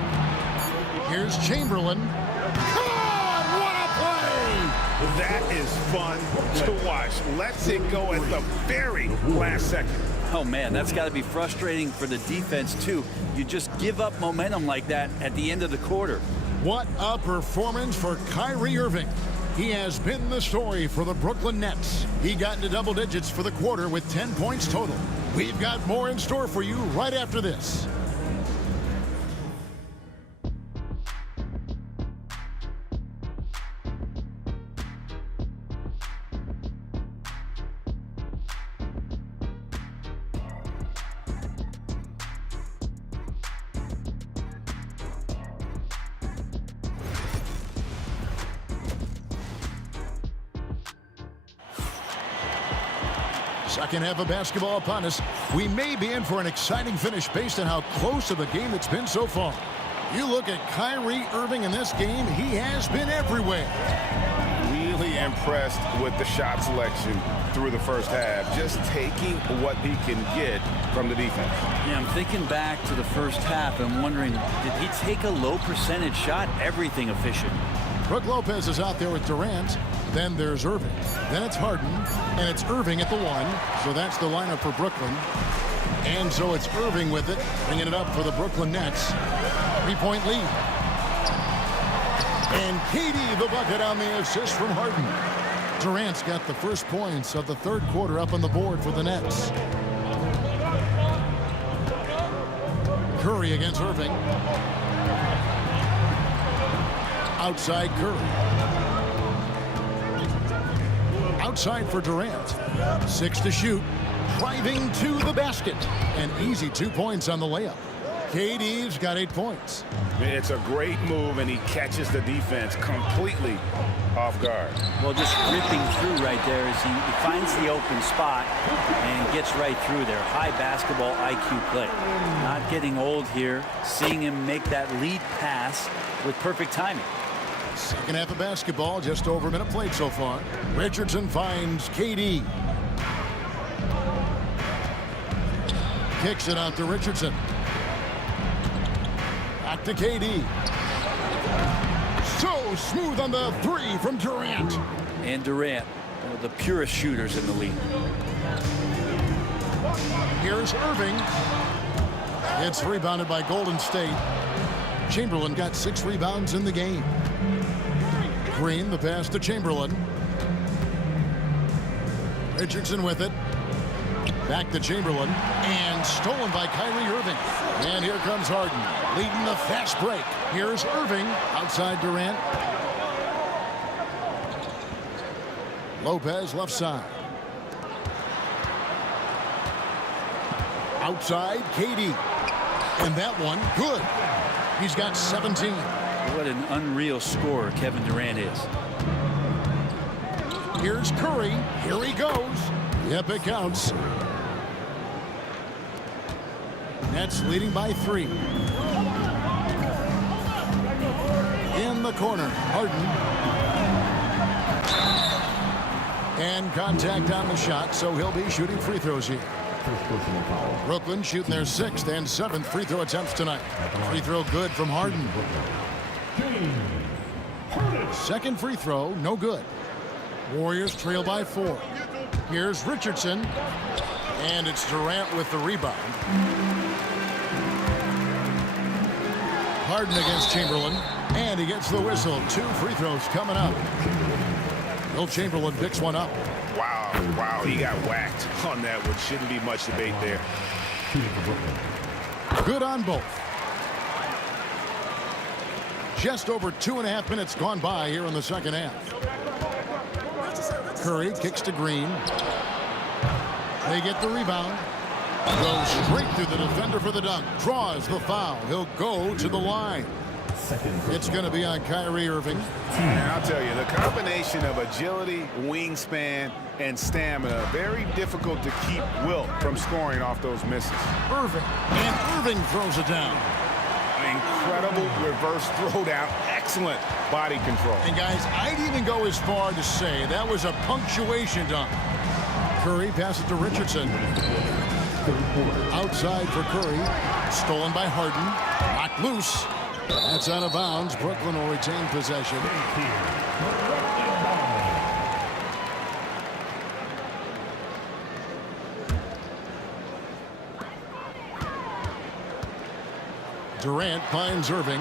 Here's Chamberlain. God, what a play! That is fun to watch. Lets it go at the very last second. Oh, man, that's got to be frustrating for the defense, too. You just give up momentum like that at the end of the quarter. What a performance for Kyrie Irving. He has been the story for the Brooklyn Nets. He got into double digits for the quarter with 10 points total. We've got more in store for you right after this. Second half of basketball upon us. We may be in for an exciting finish based on how close of a game it's been so far. You look at Kyrie Irving in this game, he has been everywhere. Really impressed with the shot selection through the first half. Just taking what he can get from the defense. Yeah, I'm thinking back to the first half and wondering, did he take a low percentage shot? Everything efficient. Brook Lopez is out there with Durant. Then there's Irving. Then it's Harden. And it's Irving at the 1. So that's the lineup for Brooklyn. And so it's Irving with it, bringing it up for the Brooklyn Nets. 3-point lead. And KD the bucket on the assist from Harden. Durant's got the first points of the third quarter up on the board for the Nets. Curry against Irving. Outside Curry. Outside for Durant. 6 to shoot. Driving to the basket. And easy 2 points on the layup. KD's got 8 points. It's a great move, and he catches the defense completely off guard. Well, just ripping through right there as he finds the open spot and gets right through there. High basketball IQ play. Not getting old here. Seeing him make that lead pass with perfect timing. Second half of basketball, just over a minute played so far. Richardson finds KD. Kicks it out to Richardson. Back to KD. So smooth on the three from Durant. And Durant, one of the purest shooters in the league. Here's Irving. It's rebounded by Golden State. Chamberlain got 6 rebounds in the game. Green, the pass to Chamberlain. Richardson with it. Back to Chamberlain. And stolen by Kyrie Irving. And here comes Harden, leading the fast break. Here's Irving, outside Durant. Lopez, left side. Outside, KD. And that one, good. He's got 17. What an unreal scorer Kevin Durant is. Here's Curry. Here he goes. Yep, it counts. Nets leading by 3. In the corner, Harden. And contact on the shot, so he'll be shooting free throws here. Brooklyn shooting their 6th and 7th free throw attempts tonight. Free throw good from Harden. Second free throw, no good. Warriors trail by 4. Here's Richardson. And it's Durant with the rebound. Harden against Chamberlain. And he gets the whistle. 2 free throws coming up. Will Chamberlain picks one up. Wow, he got whacked on that one. Shouldn't be much debate there. Good on both. Just over 2.5 minutes gone by here in the second half. Curry kicks to Green. They get the rebound. Goes straight through the defender for the dunk. Draws the foul. He'll go to the line. It's going to be on Kyrie Irving. And I'll tell you, the combination of agility, wingspan, and stamina, very difficult to keep Wilt from scoring off those misses. Irving. And Irving throws it down. Incredible reverse throwdown. Excellent body control. And guys, I'd even go as far to say that was a punctuation dunk. Curry passes to Richardson. Outside for Curry. Stolen by Harden. Knocked loose. That's out of bounds. Brooklyn will retain possession. Durant finds Irving.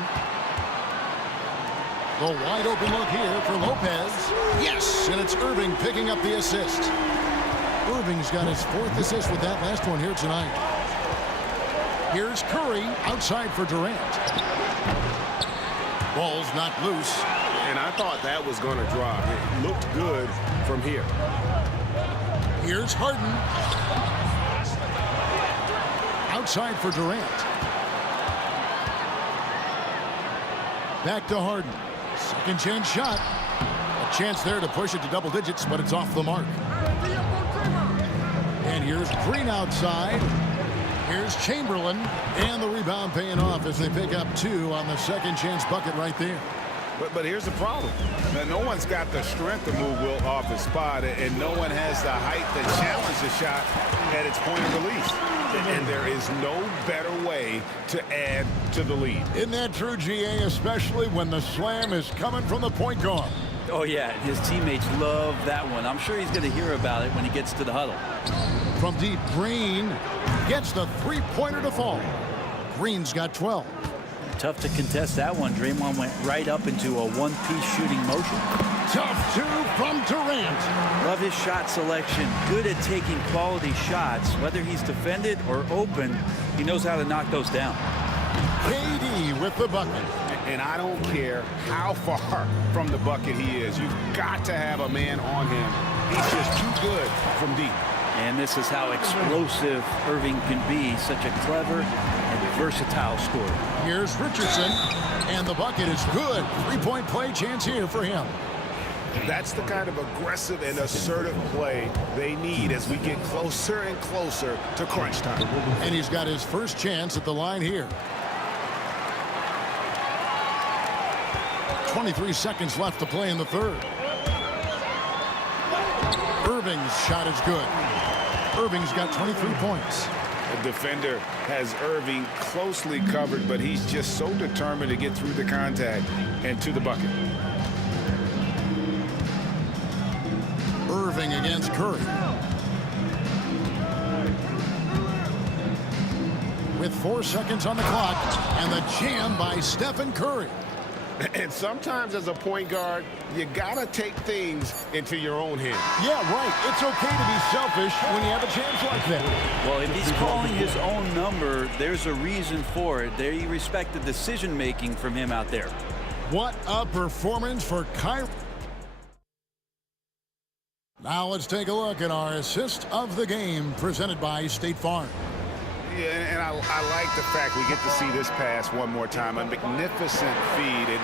The wide open look here for Lopez. Yes, and it's Irving picking up the assist. Irving's got his 4th assist with that last one here tonight. Here's Curry outside for Durant. Ball's knocked loose. And I thought that was going to drop. It looked good from here. Here's Harden. Outside for Durant. Back to Harden. Second chance shot. A chance there to push it to double digits, but it's off the mark. And here's Green outside. Here's Chamberlain. And the rebound paying off as they pick up 2 on the second chance bucket right there. But here's the problem. Now, no one's got the strength to move Wilt off his spot, and no one has the height to challenge the shot at its point of release. And there is no better way to add to the lead. Isn't that true, GA, especially when the slam is coming from the point guard? Oh, yeah, his teammates love that one. I'm sure he's going to hear about it when he gets to the huddle. From deep, Green gets the three-pointer to fall. Green's got 12. Tough to contest that one. Draymond went right up into a one-piece shooting motion. Tough two from Durant. Love his shot selection. Good at taking quality shots. Whether he's defended or open, he knows how to knock those down. KD with the bucket. And I don't care how far from the bucket he is. You've got to have a man on him. He's just too good from deep. And this is how explosive Irving can be. Such a clever and versatile scorer. Here's Richardson, and the bucket is good. Three-point play chance here for him. That's the kind of aggressive and assertive play they need as we get closer and closer to crunch time. And he's got his first chance at the line here. 23 seconds left to play in the third. Irving's shot is good. Irving's got 23 points. The defender has Irving closely covered, but he's just so determined to get through the contact and to the bucket. Irving against Curry. With 4 seconds on the clock, and the jam by Stephen Curry. And sometimes as a point guard, you gotta take things into your own hands. Yeah, right. It's okay to be selfish when you have a chance like that. Well, if he's calling his own number, there's a reason for it. They respect the decision-making from him out there. What a performance for Kyrie. Now let's take a look at our assist of the game presented by State Farm. Yeah, and I like the fact we get to see this pass one more time. A magnificent feed, and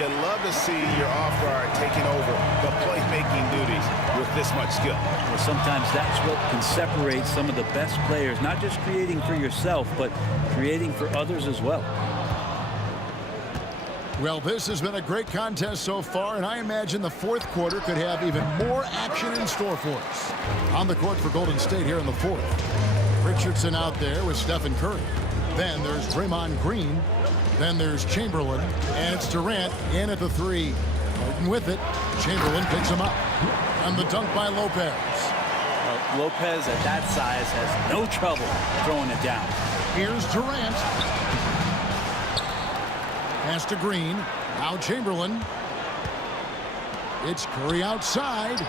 you love to see your off guard taking over the playmaking duties with this much skill. Well, sometimes that's what can separate some of the best players, not just creating for yourself, but creating for others as well. Well, this has been a great contest so far, and I imagine the fourth quarter could have even more action in store for us. On the court for Golden State here in the fourth. Richardson out there with Stephen Curry. Then there's Draymond Green. Then there's Chamberlain. And it's Durant in at the three. Martin with it. Chamberlain picks him up. And the dunk by Lopez. Lopez at that size has no trouble throwing it down. Here's Durant. Pass to Green. Now Chamberlain. It's Curry outside.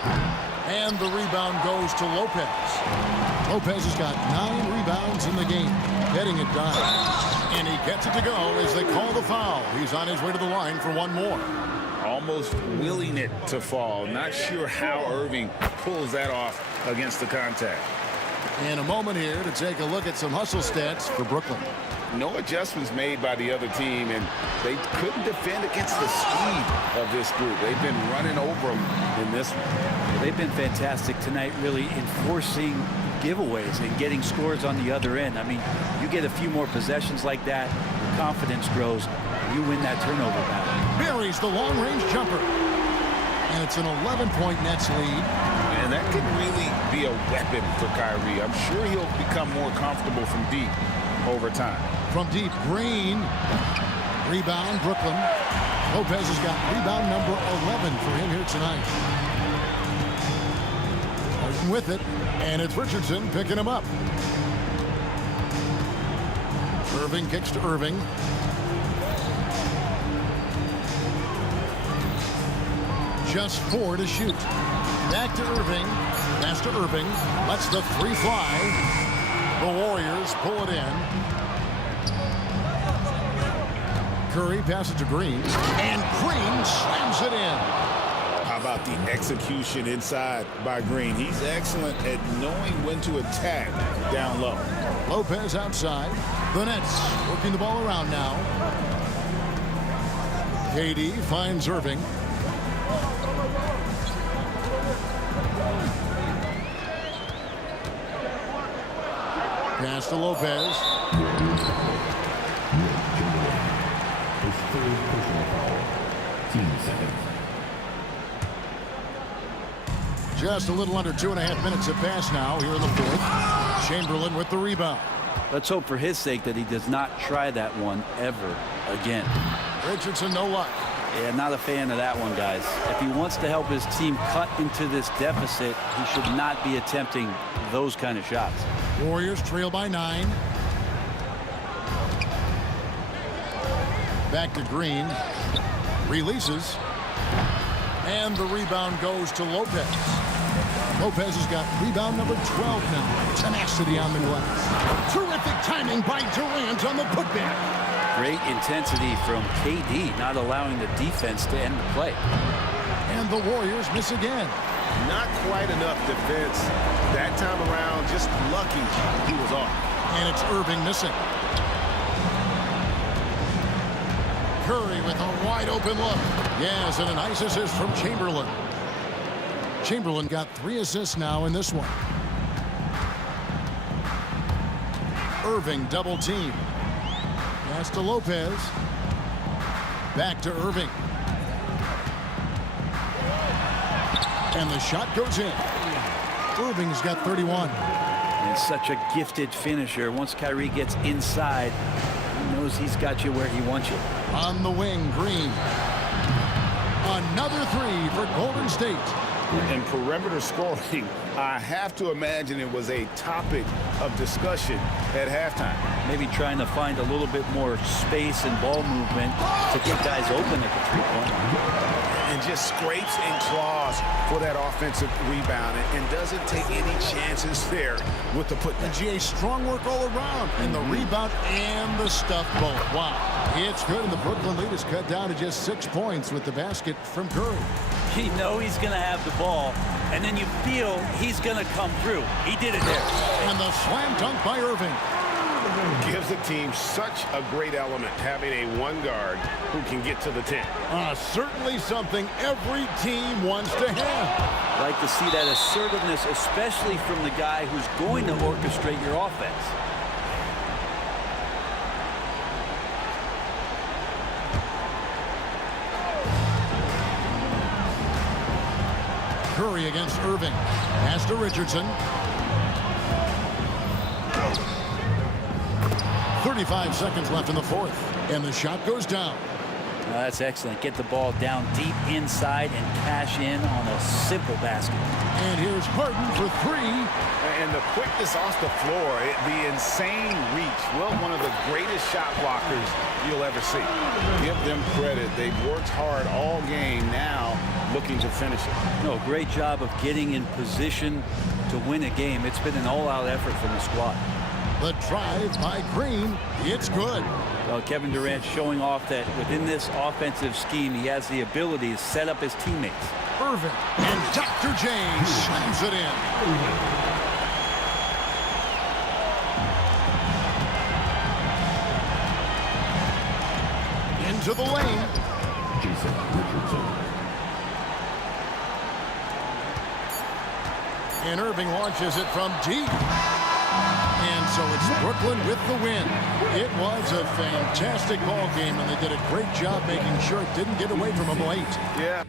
And the rebound goes to Lopez. Lopez has got 9 rebounds in the game, getting it done. And he gets it to go as they call the foul. He's on his way to the line for one more. Almost willing it to fall. Not sure how Irving pulls that off against the contact. And a moment here to take a look at some hustle stats for Brooklyn. No adjustments made by the other team, and they couldn't defend against the speed of this group. They've been running over them in this one. They've been fantastic tonight, really enforcing giveaways and getting scores on the other end. I mean, you get a few more possessions like that, your confidence grows, and you win that turnover battle. Buries the long-range jumper. And it's an 11-point Nets lead. And that could really be a weapon for Kyrie. I'm sure he'll become more comfortable from deep over time. From deep, Green. Rebound, Brooklyn. Lopez has got rebound number 11 for him here tonight. Martin with it, and it's Richardson picking him up. Irving kicks to Irving. Just 4 to shoot. Back to Irving. Pass to Irving. Lets the three fly. The Warriors pull it in. Curry passes to Green. And Green slams it in. How about the execution inside by Green? He's excellent at knowing when to attack down low. Lopez outside. The Nets working the ball around now. KD finds Irving. Pass to Lopez. His third personal foul. Team seconds. Just a little under 2.5 minutes have passed now here in the fourth. Chamberlain with the rebound. Let's hope for his sake that he does not try that one ever again. Richardson, no luck. Yeah, not a fan of that one, guys. If he wants to help his team cut into this deficit, he should not be attempting those kind of shots. Warriors trail by 9. Back to Green. Releases. And the rebound goes to Lopez. Lopez has got rebound number 12 now. Tenacity on the glass. Terrific timing by Durant on the putback. Great intensity from KD, not allowing the defense to end the play. And the Warriors miss again. Not quite enough defense that time around. Just lucky he was off. And it's Irving missing. Curry with a wide open look. Yes, and a nice assist from Chamberlain. Chamberlain got 3 assists now in this one. Irving double team. Pass to Lopez. Back to Irving. And the shot goes in. Irving's got 31. And such a gifted finisher. Once Kyrie gets inside, he knows he's got you where he wants you. On the wing, Green. Another 3 for Golden State. And perimeter scoring, I have to imagine it was a topic of discussion at halftime. Maybe trying to find a little bit more space and ball movement to get guys open at the three-point line. And just scrapes and claws for that offensive rebound and doesn't take any chances there with the putback. And GA, strong work all around. And the rebound and the stuff both. Wow. It's good, and the Brooklyn lead is cut down to just 6 points with the basket from Curry. You know he's going to have the ball, and then you feel he's going to come through. He did it there. And the slam dunk by Irving. Gives the team such a great element, having a one guard who can get to the 10. Certainly something every team wants to have. Like to see that assertiveness, especially from the guy who's going to orchestrate your offense. Curry against Irving. Pass to Richardson. 35 seconds left in the fourth. And the shot goes down. That's excellent. Get the ball down deep inside and cash in on a simple basket. And here's Harden for 3. And the quickness off the floor, the insane reach. Well, one of the greatest shot blockers you'll ever see. Give them credit. They've worked hard all game, now looking to finish it. No, great job of getting in position to win a game. It's been an all-out effort from the squad. The drive by Green. It's good. Well, Kevin Durant showing off that within this offensive scheme, he has the ability to set up his teammates. Irving and Dr. J slams it in. Into the lane. Jason Richardson. And Irving launches it from deep. And so it's Brooklyn with the win. It was a fantastic ball game, and they did a great job making sure it didn't get away from them late. Yeah.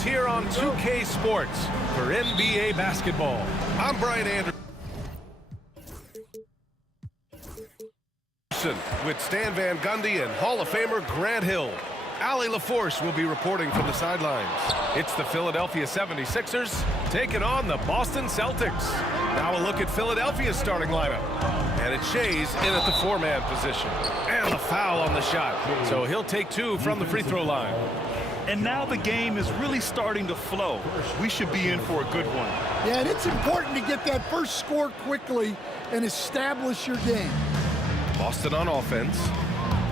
Sports here on 2K Sports for NBA basketball. I'm Brian Anderson with Stan Van Gundy and Hall of Famer Grant Hill. Allie LaForce will be reporting from the sidelines. It's the Philadelphia 76ers taking on the Boston Celtics. Now a look at Philadelphia's starting lineup. And it's Shays in at the four-man position. And the foul on the shot. So he'll take two from the free throw line. And now the game is really starting to flow. We should be in for a good one. Yeah, and it's important to get that first score quickly and establish your game. Boston on offense.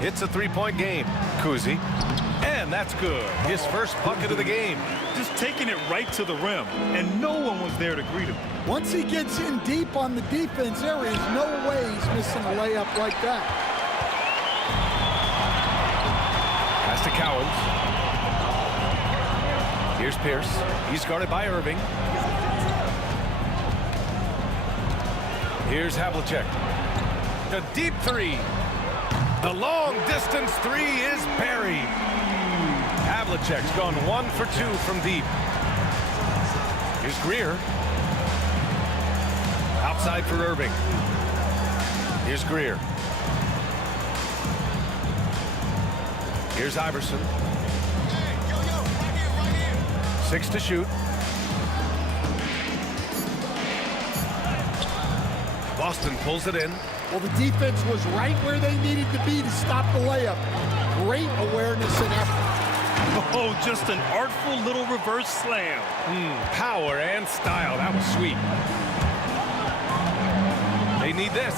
It's a three-point game. Kuzi. And that's good. His first bucket of the game. Just taking it right to the rim, and no one was there to greet him. Once he gets in deep on the defense, there is no way he's missing a layup like that. Pass to Cowens. Here's Pierce. He's guarded by Irving. Here's Havlicek. A deep three. The long distance three is buried. Havlicek's gone 1 for 2 from deep. Here's Greer. Outside for Irving. Here's Greer. Here's Iverson. 6 to shoot. Boston pulls it in. Well, the defense was right where they needed to be to stop the layup. Great awareness and effort. Oh, just an artful little reverse slam. Power and style. That was sweet. They need this.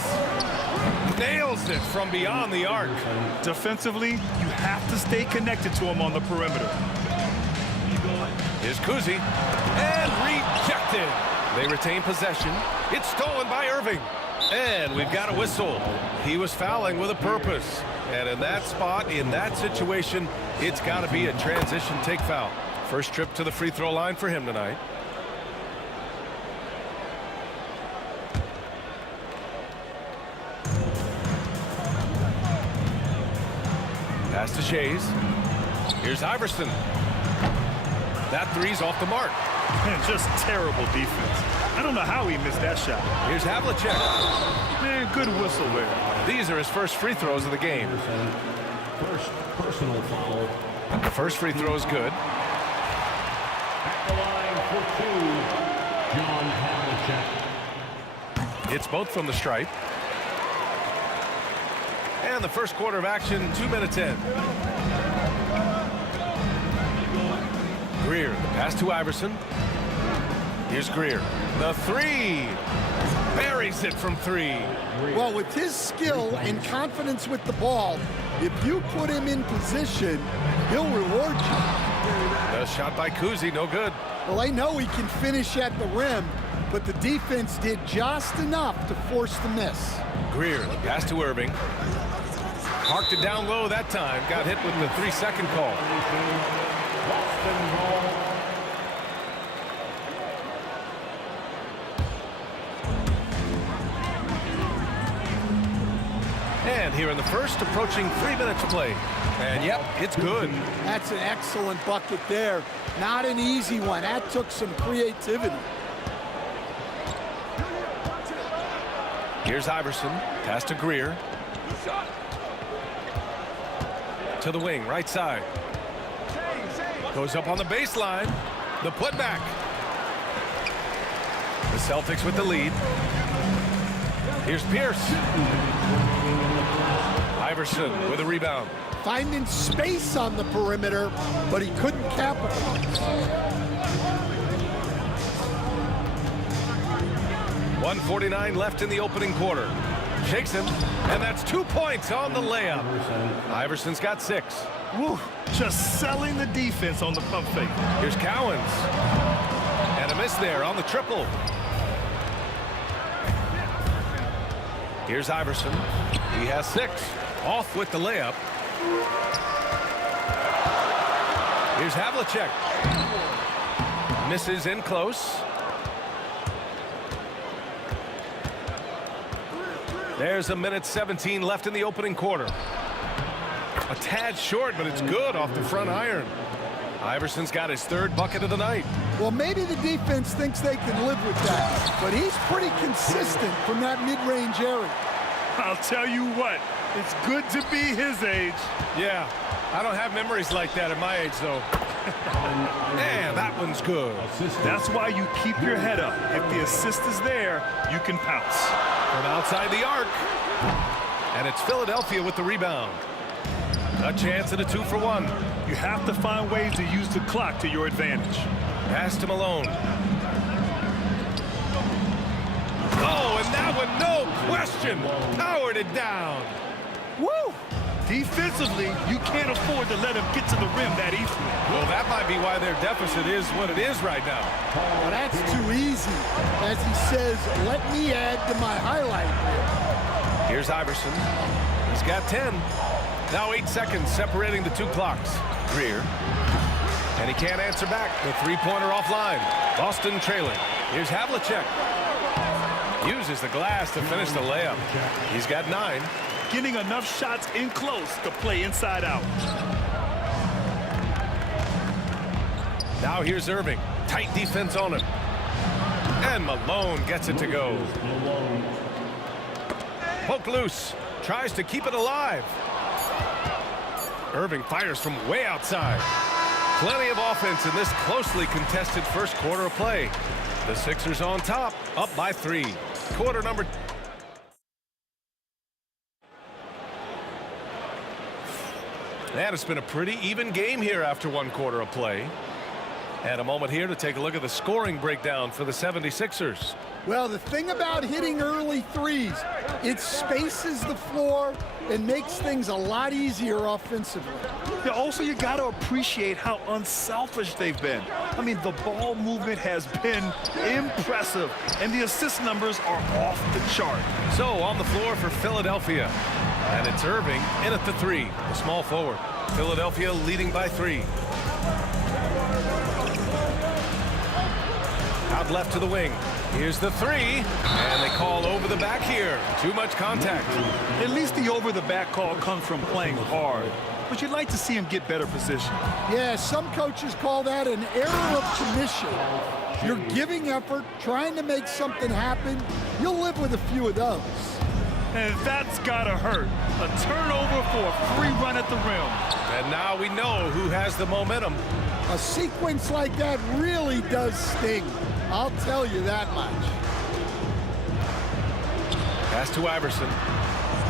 Nails it from beyond the arc. Defensively, you have to stay connected to him on the perimeter. Here's Kuzi. And rejected. They retain possession. It's stolen by Irving. And we've got a whistle. He was fouling with a purpose. And in that spot, in that situation, it's got to be a transition take foul. First trip to the free throw line for him tonight. Pass to Shays. Here's Iverson. That three's off the mark. Man, just terrible defense. I don't know how he missed that shot. Here's Havlicek. Man, good whistle there. These are his first free throws of the game. First personal foul. The first free throw is good. At the line for two, John Havlicek. It's both from the stripe. And the first quarter of action, 2 minutes in. Greer, the pass to Iverson. Here's Greer. The three. Buries it from three. Well, with his skill and confidence with the ball, if you put him in position, he'll reward you. The shot by Kuzi, no good. Well, they know he can finish at the rim, but the defense did just enough to force the miss. Greer, the pass to Irving. Parked it down low that time. Got hit with the 3-second call. And here in the first, approaching 3 minutes play. And yep, it's good. That's an excellent bucket there. Not an easy one. That took some creativity. Here's Iverson. Pass to Greer. To the wing, right side. Goes up on the baseline. The putback. The Celtics with the lead. Here's Pierce. Iverson with a rebound. Finding space on the perimeter, but he couldn't capitalize. 1:49 left in the opening quarter. Shakes him, and that's 2 points on the layup. Iverson's got 6. Woo, just selling the defense on the pump fake. Here's Cowens. And a miss there on the triple. Here's Iverson. He has 6. Off with the layup. Here's Havlicek. Misses in close. There's 1:17 left in the opening quarter. A tad short, but it's good off the front iron. Iverson's got his third bucket of the night. Well, maybe the defense thinks they can live with that, but he's pretty consistent from that mid-range area. I'll tell you what, it's good to be his age. Yeah, I don't have memories like that at my age, though. Man, that one's good. That's why you keep your head up. If the assist is there, you can pounce. From outside the arc. And it's Philadelphia with the rebound. A chance at a 2-for-1. You have to find ways to use the clock to your advantage. Pass to Malone. Oh, and that one, no question, powered it down. Woo! Defensively, you can't afford to let him get to the rim that easily. Well, that might be why their deficit is what it is right now. Well, that's too easy. As he says, let me add to my highlight reel. Here's Iverson. He's got 10. Now 8 seconds separating the two clocks. Greer. And he can't answer back. The three-pointer offline. Boston trailing. Here's Havlicek. Uses the glass to finish the layup. He's got 9. Getting enough shots in close to play inside out. Now here's Irving. Tight defense on him. And Malone gets it to go. Poke loose. Tries to keep it alive. Irving fires from way outside. Plenty of offense in this closely contested first quarter of play. The Sixers on top, up by 3. Quarter number. And it's been a pretty even game here after 1 quarter of play. And a moment here to take a look at the scoring breakdown for the 76ers. Well, the thing about hitting early threes, it spaces the floor and makes things a lot easier offensively. Yeah, also, you got to appreciate how unselfish they've been. I mean, the ball movement has been impressive, and the assist numbers are off the chart. So on the floor for Philadelphia, and it's Irving in at the 3, the small forward. Philadelphia leading by 3. Out left to the wing. Here's the 3, and they call over the back here. Too much contact. At least the over-the-back call comes from playing hard, but you'd like to see him get better position. Yeah, some coaches call that an error of commission. You're giving effort, trying to make something happen. You'll live with a few of those. And that's gotta hurt. A turnover for a free run at the rim. And now we know who has the momentum. A sequence like that really does sting. I'll tell you that much. Pass to Iverson.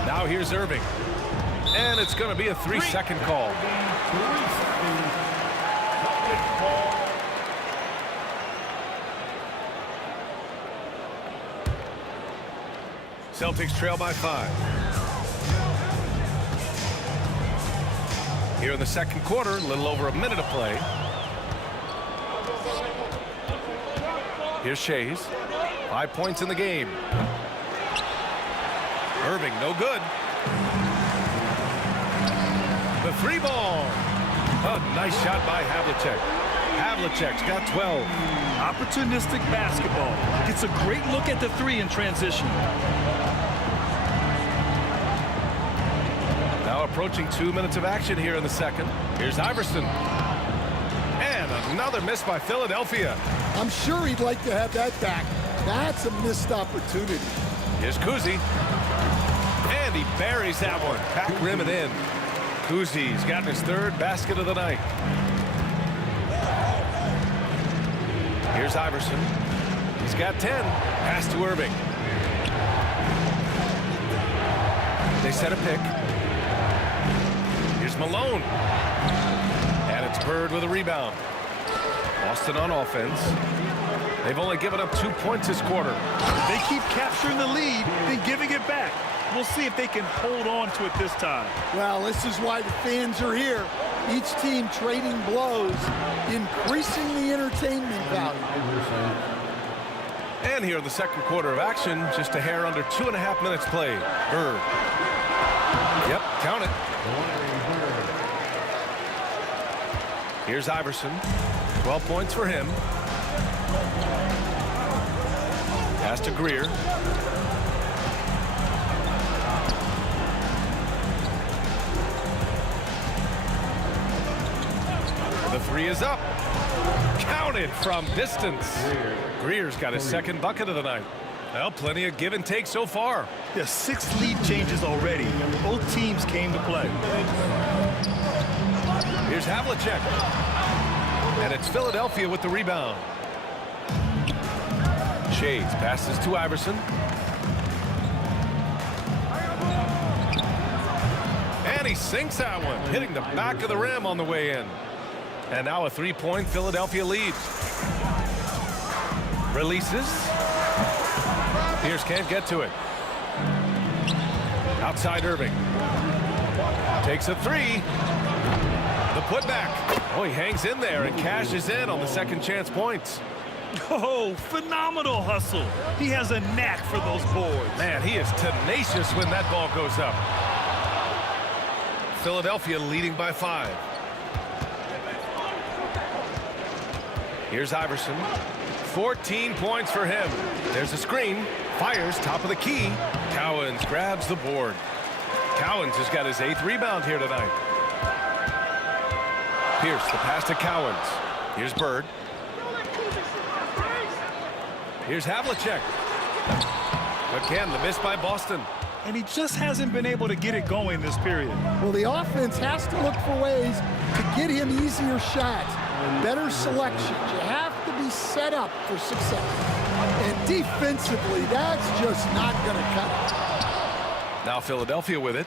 Now here's Irving. And it's going to be a 3-second call. Celtics trail by 5. Here in the second quarter, a little over a minute of play. Here's Shays. 5 points in the game. Irving, no good. The 3-ball. A nice shot by Havlicek. Havlicek's got 12. Opportunistic basketball. Gets a great look at the 3 in transition. Now approaching 2 minutes of action here in the second. Here's Iverson. And another miss by Philadelphia. I'm sure he'd like to have that back. That's a missed opportunity. Here's Kuzi. And he buries that one. Back rim and in. Kuzi's gotten his 3rd basket of the night. Here's Iverson. He's got 10. Pass to Irving. They set a pick. Here's Malone. And it's Bird with a rebound. Boston on offense. They've only given up 2 points this quarter. They keep capturing the lead, then giving it back. We'll see if they can hold on to it this time. Well, this is why the fans are here. Each team trading blows, increasing the entertainment value. And here in the second quarter of action, just a hair under 2.5 minutes played. Bird. Yep, count it. Here's Iverson. 12 points for him. Pass to Greer. The three is up. Counted from distance. Greer's got his second bucket of the night. Well, plenty of give and take so far. There's 6 lead changes already. Both teams came to play. Here's Havlicek. And it's Philadelphia with the rebound. Shays passes to Iverson. And he sinks that one, hitting the back of the rim on the way in. And now a three-point Philadelphia lead. Releases. Pierce can't get to it. Outside Irving. Takes a three. The putback. Oh, he hangs in there and cashes in on the second chance points. Oh, phenomenal hustle. He has a knack for those boards. Man, he is tenacious when that ball goes up. Philadelphia leading by 5. Here's Iverson. 14 points for him. There's a screen. Fires top of the key. Cowens grabs the board. Cowens has got his 8th rebound here tonight. Pierce, the pass to Cowens. Here's Bird. Here's Havlicek. Again, the miss by Boston. And he just hasn't been able to get it going this period. Well, the offense has to look for ways to get him easier shots, better selections. You have to be set up for success. And defensively, that's just not going to cut it. Now Philadelphia with it.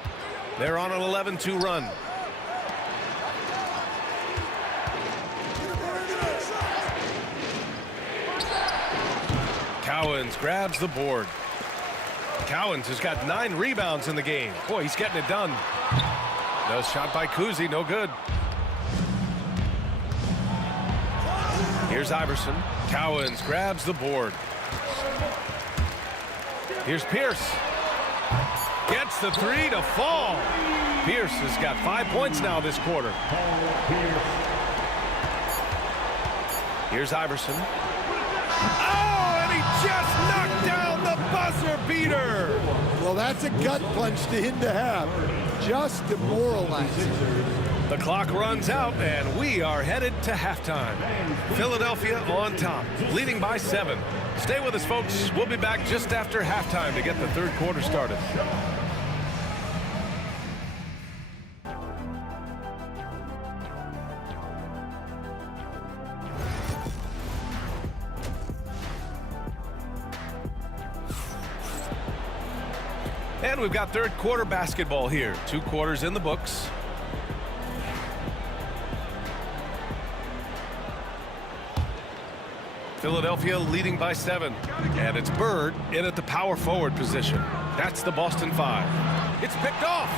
They're on an 11-2 run. Cowens grabs the board. Cowens has got 9 rebounds in the game. Boy, he's getting it done. No shot by Kuzi, no good. Here's Iverson. Cowens grabs the board. Here's Pierce. Gets the three to fall. Pierce has got 5 points now this quarter. Here's Iverson. Oh, and he just knocked down the buzzer beater. Well, that's a gut punch to him to have. Just demoralizing. The clock runs out, and we are headed to halftime. Philadelphia on top, leading by 7. Stay with us, folks. We'll be back just after halftime to get the third quarter started. And we've got third quarter basketball here. 2 quarters in the books. Philadelphia leading by 7. And it's Bird in at the power forward position. That's the Boston 5. It's picked off.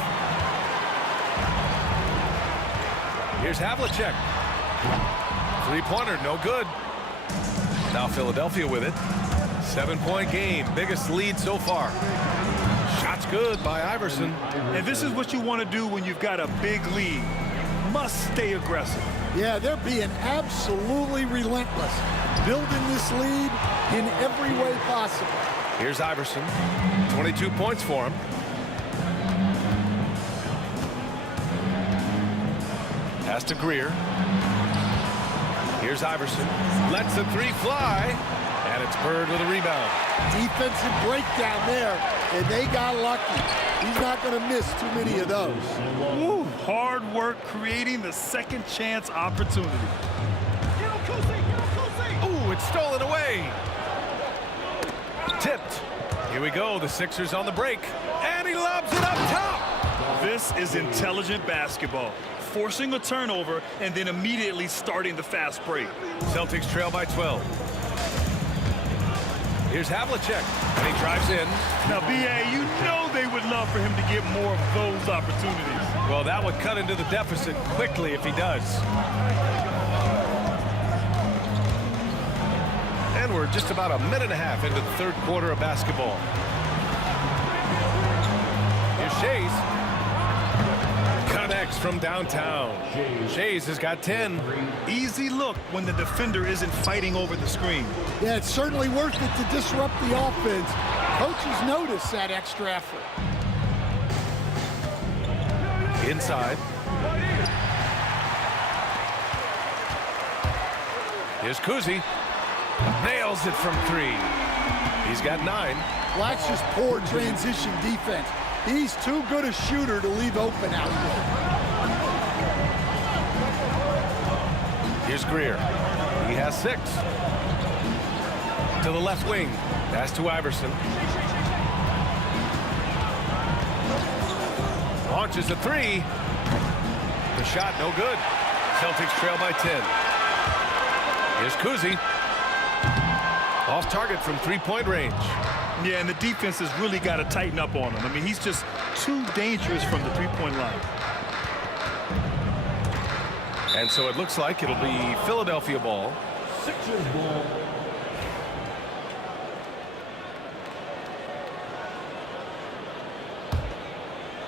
Here's Havlicek. 3-pointer, no good. Now Philadelphia with it. 7-point game, biggest lead so far. Shots good by Iverson. And this is what you want to do when you've got a big lead. Must stay aggressive. Yeah, they're being absolutely relentless, building this lead in every way possible. Here's Iverson. 22 points for him. Pass to Greer. Here's Iverson. Lets the three fly. And it's Bird with a rebound. Defensive breakdown there, and they got lucky. He's not going to miss too many of those. Woo, hard work creating the second chance opportunity. Ooh, it's stolen away. Tipped. Here we go. The Sixers on the break. And he lobs it up top. This is intelligent basketball. Forcing a turnover and then immediately starting the fast break. Celtics trail by 12. Here's Havlicek, and he drives in. Now, B.A., you know they would love for him to get more of those opportunities. Well, that would cut into the deficit quickly if he does. And we're just about a minute and a half into the third quarter of basketball. Here's Shays. Connects from downtown. Shays has got 10. Easy look when the defender isn't fighting over the screen. Yeah, it's certainly worth it to disrupt the offense. Coaches notice that extra effort. Inside. Here's Kuzi. Nails it from 3. He's got 9. Black's just poor transition defense. He's too good a shooter to leave open out there. Here's Greer. He has 6. To the left wing. Pass to Iverson. Launches a 3. The shot no good. Celtics trail by 10. Here's Kuzi. Off target from 3-point range. Yeah, and the defense has really got to tighten up on him. I mean, he's just too dangerous from the 3-point line. And so it looks like it'll be Philadelphia ball. Sixers ball.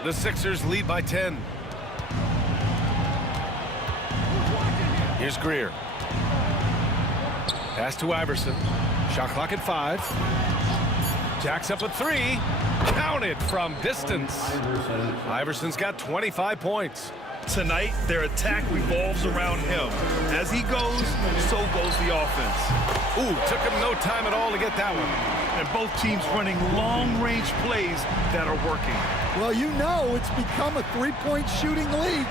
The Sixers lead by 10. Here's Greer. Pass to Iverson. Shot clock at 5. Jacks up a 3. Counted from distance. Iverson's got 25 points. Tonight, their attack revolves around him. As he goes, so goes the offense. Ooh, took him no time at all to get that one. And both teams running long-range plays that are working. Well, you know it's become a 3-point shooting league.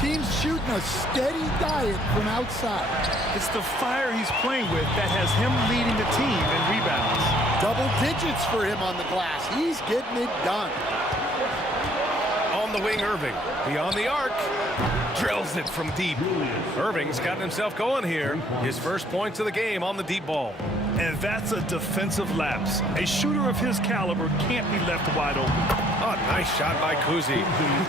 Teams shooting a steady diet from outside. It's the fire he's playing with that has him leading the team in rebounds. Double digits for him on the glass. He's getting it done. On the wing, Irving. Beyond the arc. Drills it from deep. Irving's gotten himself going here. His first points of the game on the deep ball. And that's a defensive lapse. A shooter of his caliber can't be left wide open. Oh, nice shot by Kuzi.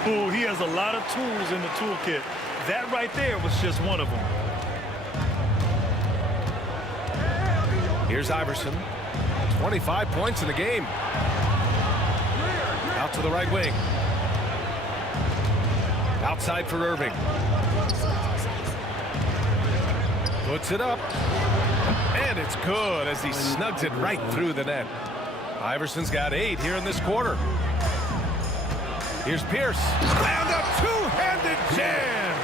Oh, he has a lot of tools in the toolkit. That right there was just one of them. Here's Iverson. 25 points in the game. Out to the right wing. Outside for Irving. Puts it up. And it's good as he snugs it right through the net. Iverson's got 8 here in this quarter. Here's Pierce. And a two-handed jam.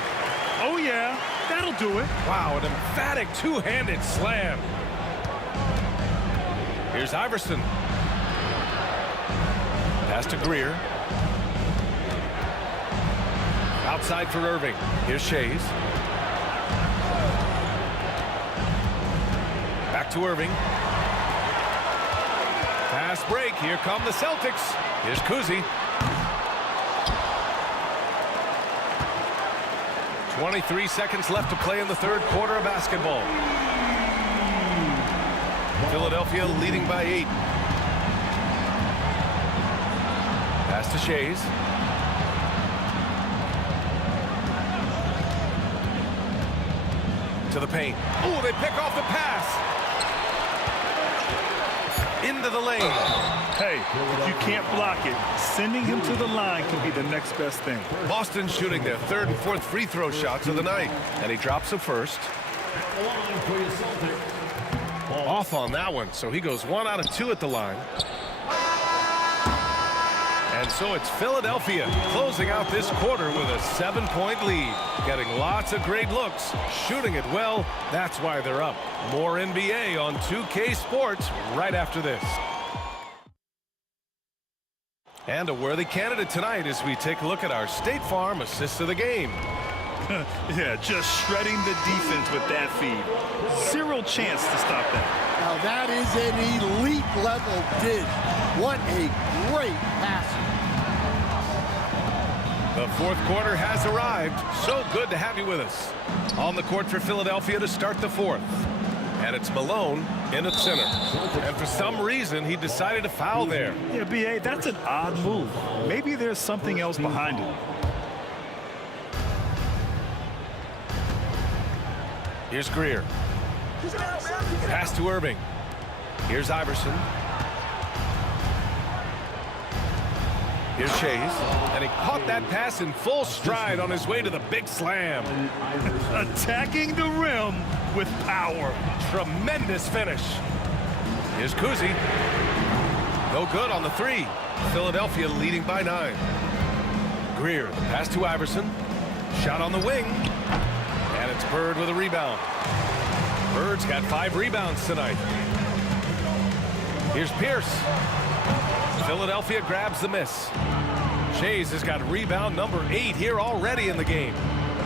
Oh, yeah. That'll do it. Wow, an emphatic two-handed slam. Here's Iverson. Pass to Greer. Outside for Irving. Here's Shays. Back to Irving. Pass break. Here come the Celtics. Here's Kuzi. 23 seconds left to play in the third quarter of basketball. Philadelphia leading by 8. Pass to Shays. To the paint. Oh, they pick off the pass. Into the lane. Hey, if you can't block it, sending him to the line can be the next best thing. Boston shooting their 3rd and 4th free throw shots of the night. And he drops the first. Off on that one, so he goes 1 out of 2 at the line. And so it's Philadelphia closing out this quarter with a 7-point lead. Getting lots of great looks, shooting it well. That's why they're up. More NBA on 2K Sports right after this. And a worthy candidate tonight as we take a look at our State Farm assist of the game. Yeah, just shredding the defense with that feed. 0 chance to stop that. Now that is an elite level dish. What a great passer. The 4th quarter has arrived. So good to have you with us. On the court for Philadelphia to start the 4th. And it's Malone in at center. And for some reason, he decided to foul there. Yeah, B.A., that's an odd move. Maybe there's something else behind it. Here's Greer. Pass to Irving. Here's Iverson. Here's Shays. And he caught that pass in full stride on his way to the big slam. Attacking the rim with power. Tremendous finish. Here's Kuzi. No good on the 3. Philadelphia leading by 9. Greer, the pass to Iverson. Shot on the wing. And it's Bird with a rebound. Bird's got 5 rebounds tonight. Here's Pierce. Philadelphia grabs the miss. Shays has got rebound number 8 here already in the game.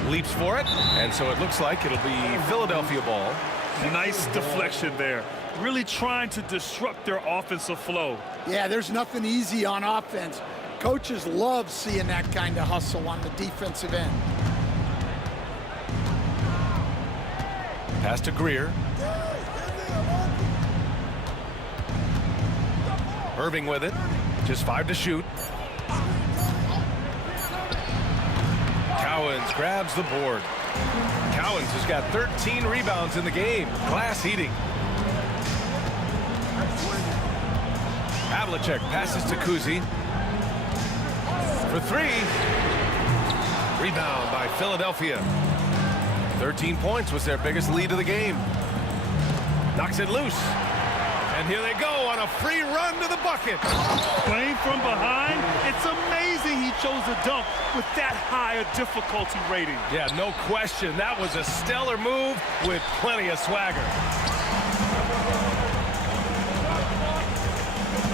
Leaps for it, and so it looks like it'll be Philadelphia ball. Nice deflection there. Really trying to disrupt their offensive flow. Yeah, there's nothing easy on offense. Coaches love seeing that kind of hustle on the defensive end. Pass to Greer. Irving with it. Just 5 to shoot. Cowens grabs the board. Cowens has got 13 rebounds in the game. Glass heating. Havlicek passes to Kuzi. For 3. Rebound by Philadelphia. 13 points was their biggest lead of the game. Knocks it loose. And here they go on a free run to the bucket. Playing from behind, it's amazing he chose a dunk with that high a difficulty rating. Yeah, no question. That was a stellar move with plenty of swagger.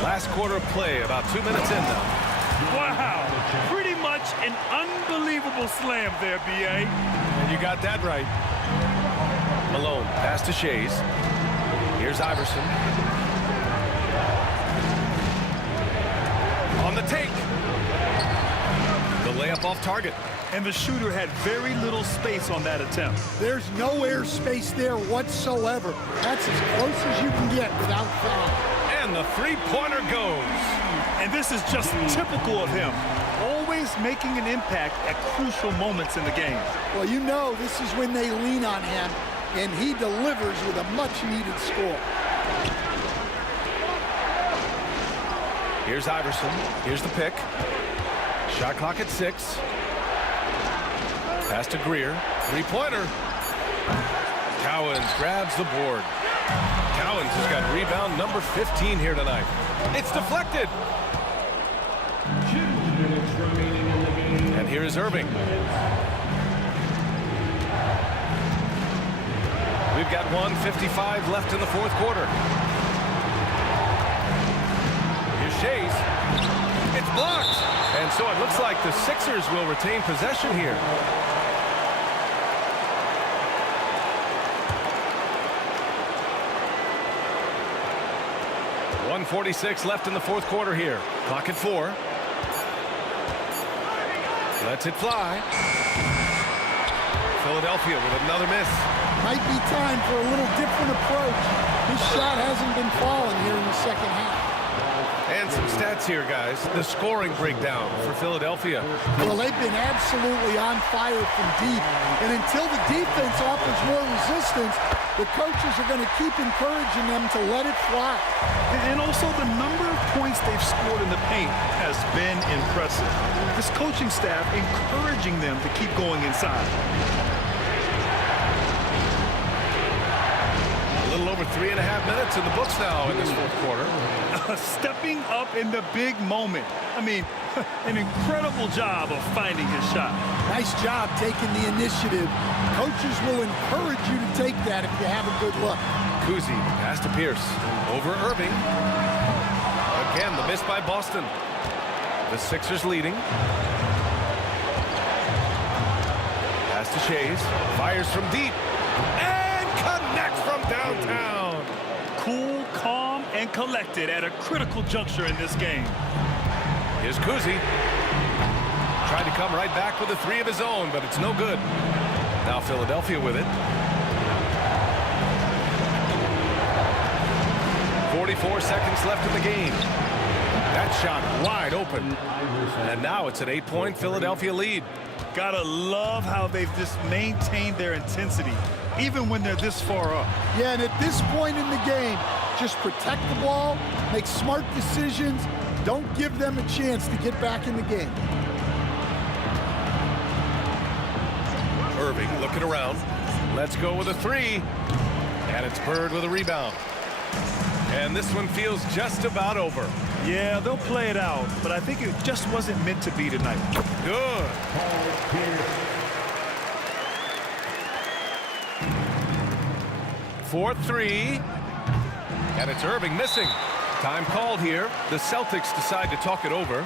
Last quarter of play, about 2 minutes in now. Wow, pretty much an unbelievable slam there, B.A. And you got that right. Malone, pass to Shays. Here's Iverson. On the take. The layup off target. And the shooter had very little space on that attempt. There's no air space there whatsoever. That's as close as you can get without foul. And the three-pointer goes. And this is just typical of him. Always making an impact at crucial moments in the game. Well, you know this is when they lean on him, and he delivers with a much-needed score. Here's Iverson. Here's the pick. Shot clock at 6. Pass to Greer. Three-pointer. Cowens grabs the board. Cowens has got rebound number 15 here tonight. It's deflected. And here is Irving. We've got 1:55 left in the fourth quarter. Here's Shays. It's blocked. And so it looks like the Sixers will retain possession here. .146 left in the fourth quarter here. Clock at 4. Lets it fly. Philadelphia with another miss. Might be time for a little different approach. His shot hasn't been falling here in the second half. And some stats here, guys. The scoring breakdown for Philadelphia. Well, they've been absolutely on fire from deep. And until the defense offers more resistance, the coaches are going to keep encouraging them to let it fly. And also the number of points they've scored in the paint has been impressive. This coaching staff encouraging them to keep going inside. A little over 3.5 minutes in the books now in this fourth quarter. Stepping up in the big moment. I mean, an incredible job of finding his shot. Nice job taking the initiative. Coaches will encourage you to take that if you have a good look. Kuzi, pass to Pierce. Over Irving. Again, the miss by Boston. The Sixers leading. Pass to Shays. Fires from deep. And connects from downtown. Cool, calm, and collected at a critical juncture in this game. Here's Kuzi. Tried to come right back with a 3 of his own, but it's no good. Now Philadelphia with it. 44 seconds left in the game. That shot wide open. And now it's an 8-point Philadelphia lead. Gotta love how they've just maintained their intensity, even when they're this far up. Yeah, and at this point in the game, just protect the ball, make smart decisions, don't give them a chance to get back in the game. Irving looking around. Let's go with a 3. And it's Bird with a rebound. And this one feels just about over. Yeah, they'll play it out, but I think it just wasn't meant to be tonight. Good. 4-3. And it's Irving missing. Time called here. The Celtics decide to talk it over.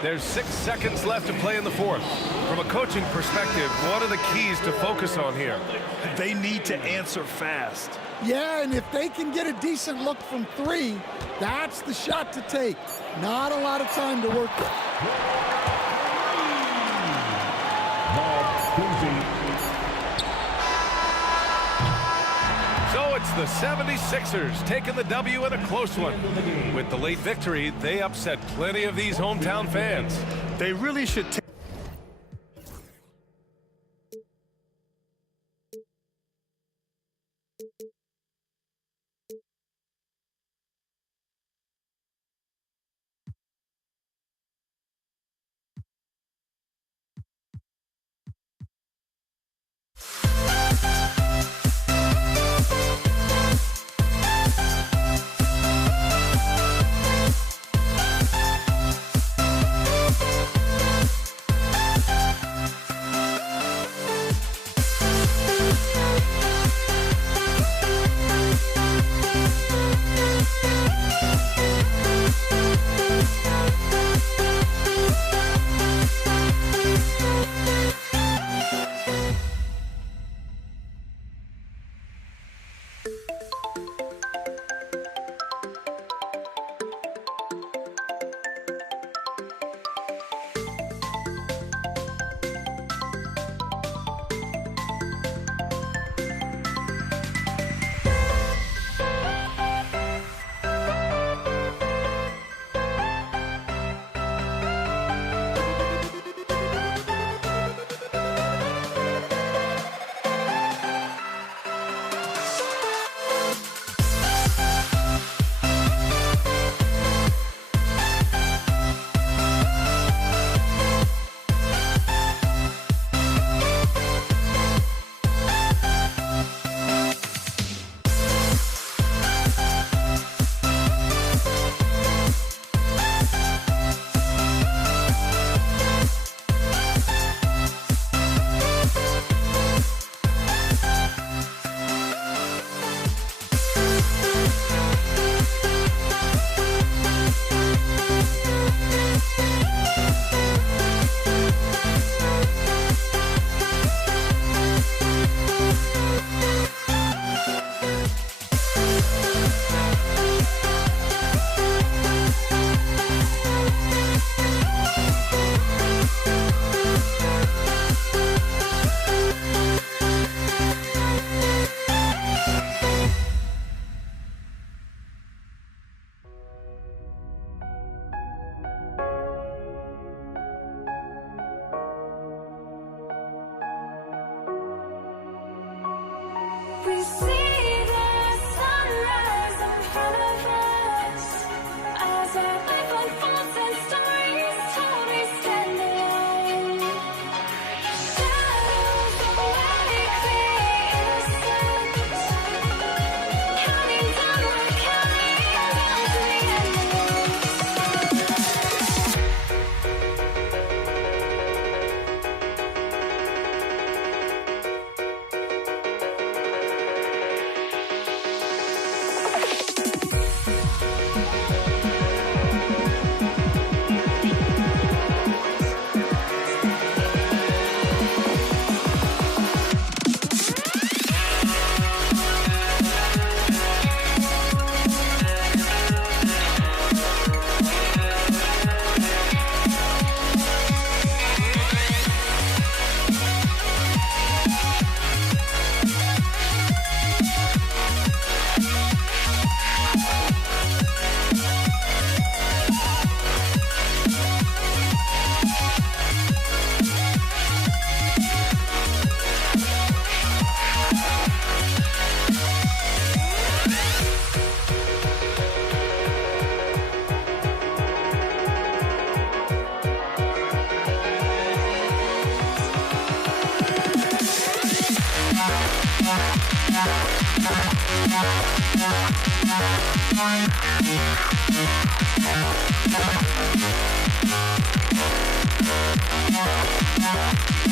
There's 6 seconds left to play in the fourth. From a coaching perspective, what are the keys to focus on here? They need to answer fast. Yeah, and if they can get a decent look from 3, that's the shot to take. Not a lot of time to work with. So it's the 76ers taking the W in a close one. With the late victory, they upset plenty of these hometown fans. They really should take. Yeah.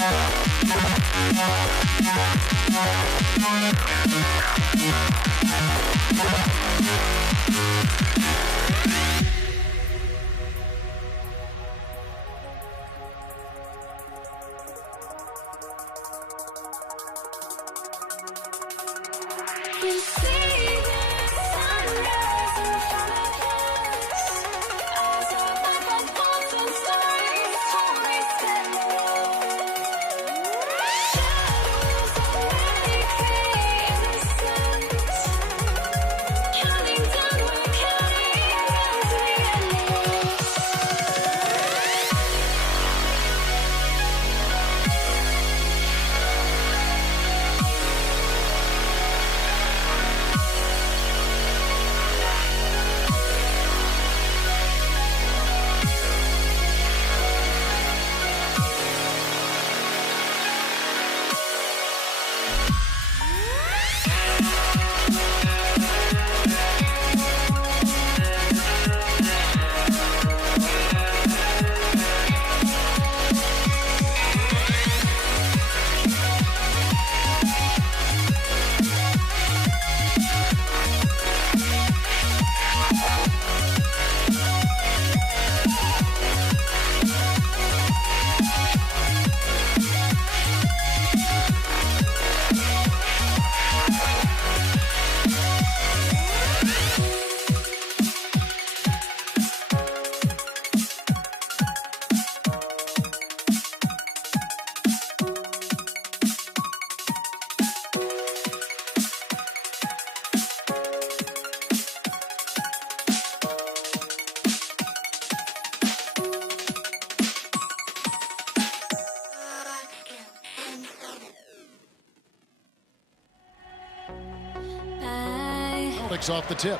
Off the tip.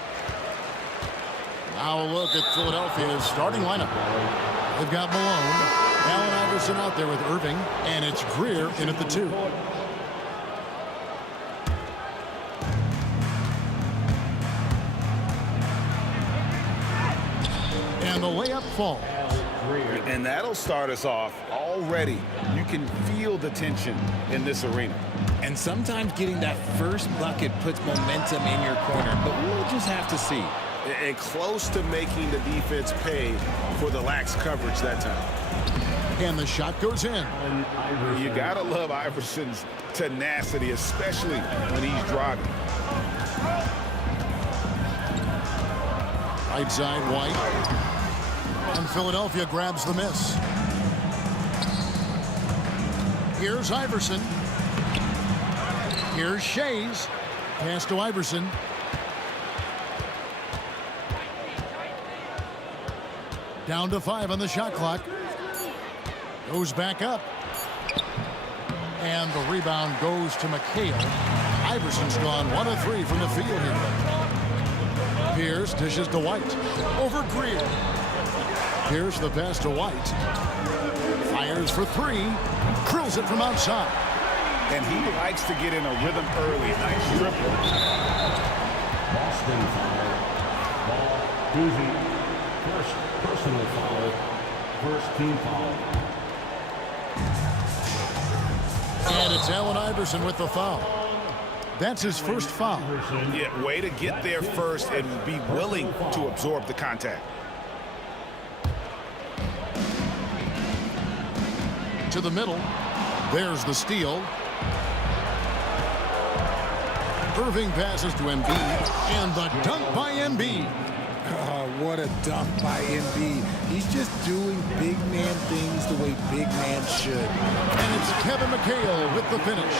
Now a look at Philadelphia's starting lineup. They've got Malone, Allen Iverson out there with Irving, and it's Greer in at the 2. And the layup falls. And that'll start us off already. You can feel the tension in this arena. And sometimes getting that first bucket puts momentum in your corner, but we'll just have to see. And close to making the defense pay for the lax coverage that time. And the shot goes in. You gotta love Iverson's tenacity, especially when he's driving. Right side, White. And Philadelphia grabs the miss. Here's Iverson. Here's Shays. Pass to Iverson. Down to 5 on the shot clock. Goes back up. And the rebound goes to McHale. Iverson's gone 1 of 3 from the field here. Pierce dishes to White. Over Greer. Here's the pass to White. Fires for 3. Drills it from outside. And he likes to get in a rhythm early. Nice dribble. Boston foul. Ball, Doozy. First personal foul. First team foul. And it's Allen Iverson with the foul. That's his first foul. Yeah, way to get there first and be willing to absorb the contact. To the middle. There's the steal. Irving passes to Embiid, and the dunk by Embiid. Oh, what a dunk by Embiid. He's just doing big man things the way big man should. And it's Kevin McHale with the finish.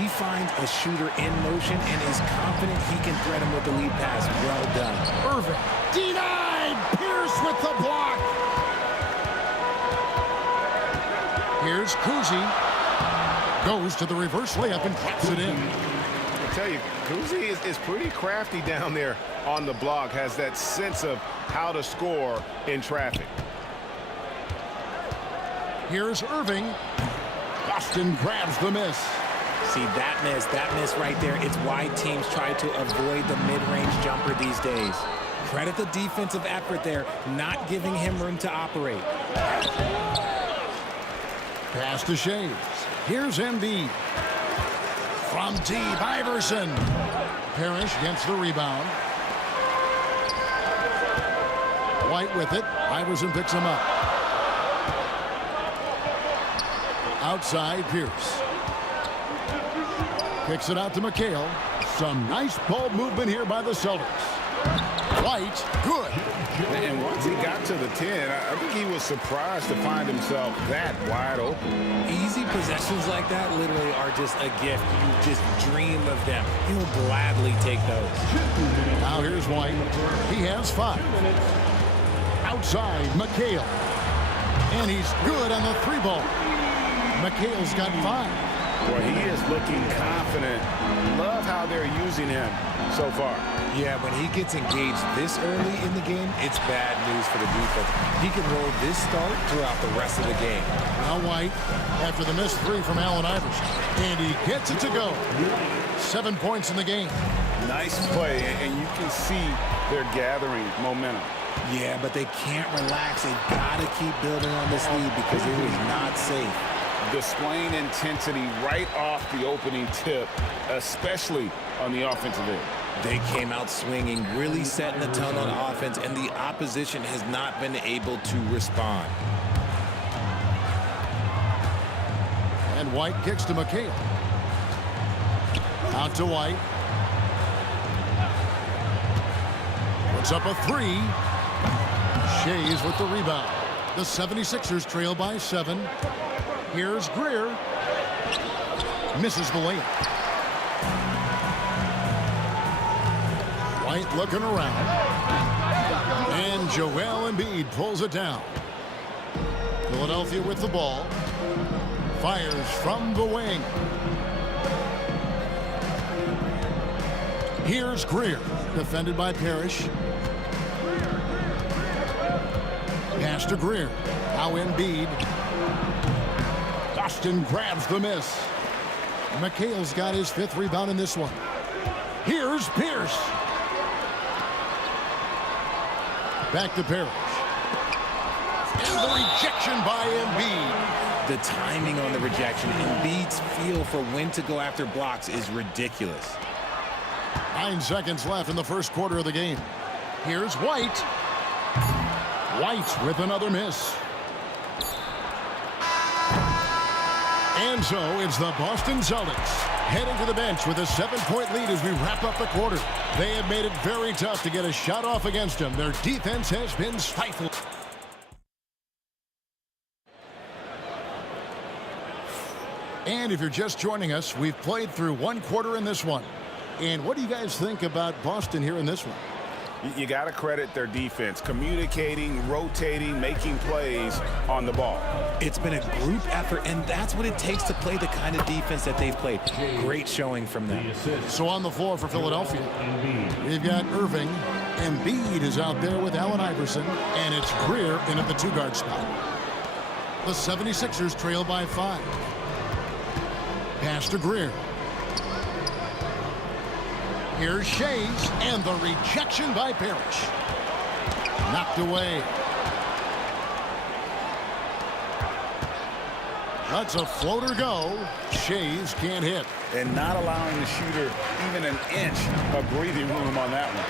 He finds a shooter in motion and is confident he can thread him with the lead pass. Well done. Irving denied. Pierce with the block. Here's Kuzi. Goes to the reverse layup and claps it in. I tell you, Kuzi is pretty crafty down there on the block, has that sense of how to score in traffic. Here's Irving. Boston grabs the miss. See, that miss right there, it's why teams try to avoid the mid-range jumper these days. Credit the defensive effort there, not giving him room to operate. Pass to Shays. Here's Embiid. From deep, Iverson. Parrish gets the rebound. White with it. Iverson picks him up. Outside, Pierce. Kicks it out to McHale. Some nice ball movement here by the Celtics. White, good. And once he got to the 10, I think he was surprised to find himself that wide open. Easy possessions like that literally are just a gift. You just dream of them. He'll gladly take those. Now here's White. He has 5. Outside, McHale. And he's good on the 3-ball. McHale's got 5. Boy, he is looking confident. Love how they're using him so far. Yeah, when he gets engaged this early in the game, it's bad news for the defense. He can roll this start throughout the rest of the game. Now White, after the missed 3 from Allen Iverson. And he gets it to go. 7 points in the game. Nice play, and you can see they're gathering momentum. Yeah, but they can't relax. They've got to keep building on this lead because it is not safe. Displaying intensity right off the opening tip, especially on the offensive end. They came out swinging, really setting the tone on offense, and the opposition has not been able to respond. And White kicks to McHale. Out to White. Puts up a 3. Shays with the rebound. The 76ers trail by 7. Here's Greer. Misses the layup. White looking around. And Joel Embiid pulls it down. Philadelphia with the ball. Fires from the wing. Here's Greer. Defended by Parrish. Pass to Greer. Now Embiid. Boston grabs the miss. McHale's got his 5th rebound in this one. Here's Pierce. Back to Parrish. And the rejection by Embiid. The timing on the rejection, Embiid's feel for when to go after blocks is ridiculous. 9 seconds left in the first quarter of the game. Here's White. White with another miss. And so it's the Boston Celtics heading to the bench with a 7-point lead as we wrap up the quarter. They have made it very tough to get a shot off against them. Their defense has been stifled. And if you're just joining us, we've played through 1 quarter in this one. And what do you guys think about Boston here in this one? You got to credit their defense, communicating, rotating, making plays on the ball. It's been a group effort, and that's what it takes to play the kind of defense that they've played. Great showing from them. So on the floor for Philadelphia, we've got Irving. Embiid is out there with Allen Iverson, and it's Greer in at the 2-guard spot. The 76ers trail by 5. Pass to Greer. Here's Shays, and the rejection by Parrish. Knocked away. That's a floater go. Shays can't hit. And not allowing the shooter even an inch of breathing room on that one.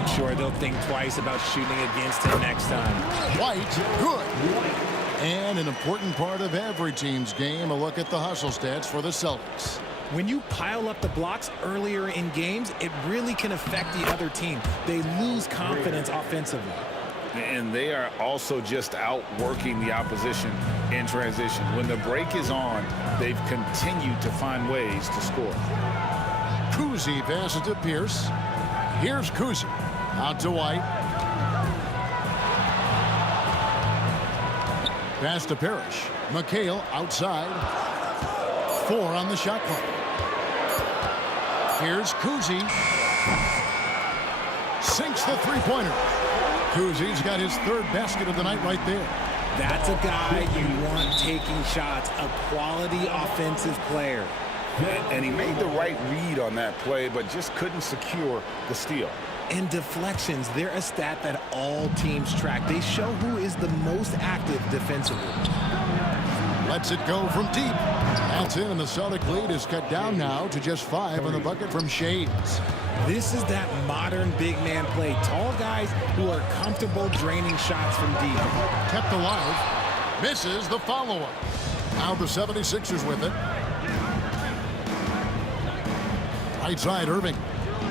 I'm sure they'll think twice about shooting against him next time. White, good. And an important part of every team's game, a look at the hustle stats for the Celtics. When you pile up the blocks earlier in games, it really can affect the other team. They lose confidence offensively. And they are also just outworking the opposition in transition. When the break is on, they've continued to find ways to score. Kuzi passes to Pierce. Here's Kuzi. Out to White. Pass to Parrish. McHale outside. 4 on the shot clock. Here's Kuzi. Sinks the 3-pointer. Kuzi's got his 3rd basket of the night right there. That's a guy you want taking shots, a quality offensive player. And he made the right read on that play, but just couldn't secure the steal. And deflections, they're a stat that all teams track. They show who is the most active defensively. Lets it go from deep. That's in, and the Celtic lead is cut down now to just 5 on the bucket from Shades. This is that modern big man play. Tall guys who are comfortable draining shots from deep. Kept alive. Misses the follow-up. Now the 76ers with it. Right side, Irving.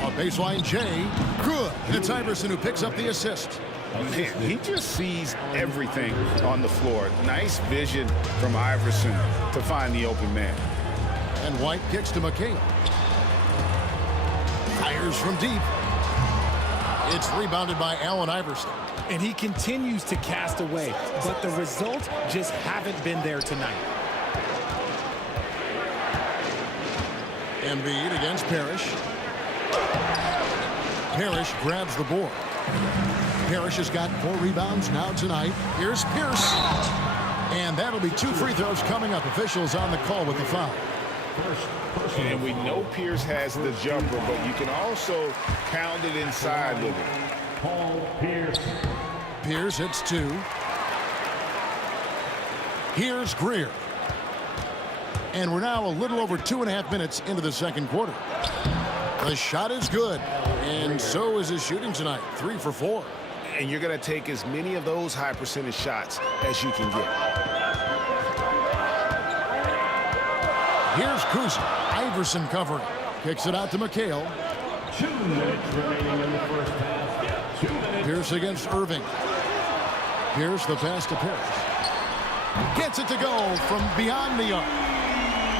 A baseline J. Good. And it's Iverson who picks up the assist. Man, he just sees everything on the floor. Nice vision from Iverson to find the open man. And White kicks to McHale. Fires from deep. It's rebounded by Allen Iverson. And he continues to cast away, but the results just haven't been there tonight. Embiid against Parrish. Parrish grabs the board. Parrish has got 4 rebounds now tonight. Here's Pierce. And that'll be 2 free throws coming up. Officials on the call with the foul. And we know Pierce has the jumper, but you can also pound it inside with it. Paul Pierce. Pierce hits 2. Here's Greer. And we're now a little over 2.5 minutes into the second quarter. The shot is good, and so is his shooting tonight. 3 for 4. And you're going to take as many of those high percentage shots as you can get. Here's Kuzma. Iverson covering. Kicks it out to McHale. 2 minutes remaining in the first half. 2 minutes. Pierce against Irving. Pierce the pass to Parrish. Gets it to go from beyond the arc.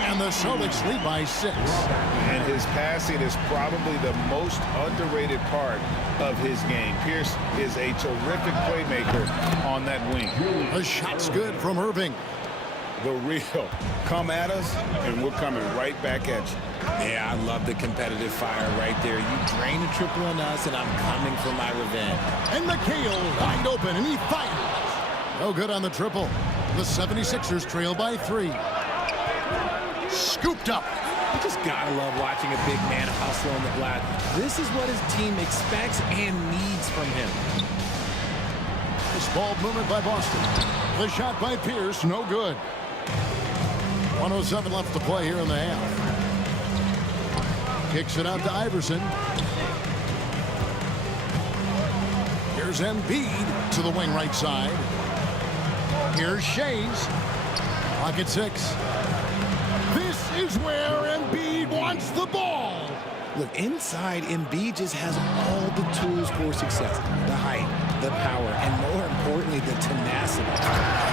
And the Celtics lead by 6. And his passing is probably the most underrated part of his game. Pierce is a terrific playmaker on that wing. The shot's good from Irving. The real. Come at us, and we're coming right back at you. Yeah, I love the competitive fire right there. You drain a triple on us, and I'm coming for my revenge. And McHale wide open, and he fires. No good on the triple. The 76ers trail by 3. Scooped up. You just gotta love watching a big man hustle on the glass. This is what his team expects and needs from him. Nice ball movement by Boston. The shot by Pierce, no good. 1:07 left to play here in the half. Kicks it out to Iverson. Here's Embiid to the wing right side. Here's Shays. Pocket 6. This is where Embiid wants the ball. Look, inside, Embiid just has all the tools for success. The height, the power, and more importantly, the tenacity.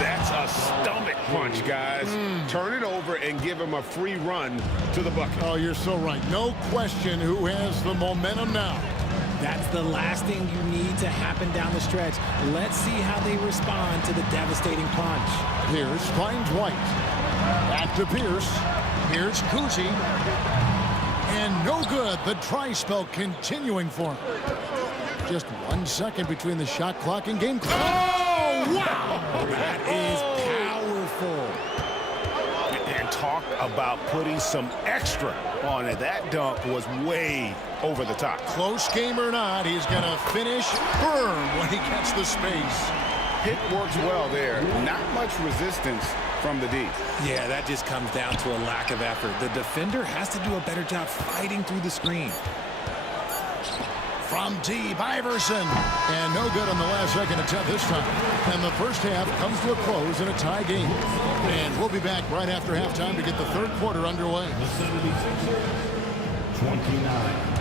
That's a stomach punch, guys. Turn it over and give him a free run to the bucket. Oh, you're so right. No question who has the momentum now. That's the last thing you need to happen down the stretch. Let's see how they respond to the devastating punch. Pierce finds White. Back to Pierce. Here's Kuzi. And no good. The try spell continuing for him. Just 1 second between the shot clock and game clock. Oh, wow! That is powerful. And talk about putting some extra on it. That dunk was way over the top. Close game or not, he's going to finish firm when he gets the space. Pick works well there. Not much resistance from the D. Yeah, that just comes down to a lack of effort. The defender has to do a better job fighting through the screen. From deep, Iverson. And no good on the last second attempt this time. And the first half comes to a close in a tie game. And we'll be back right after halftime to get the third quarter underway. The 76ers, 29.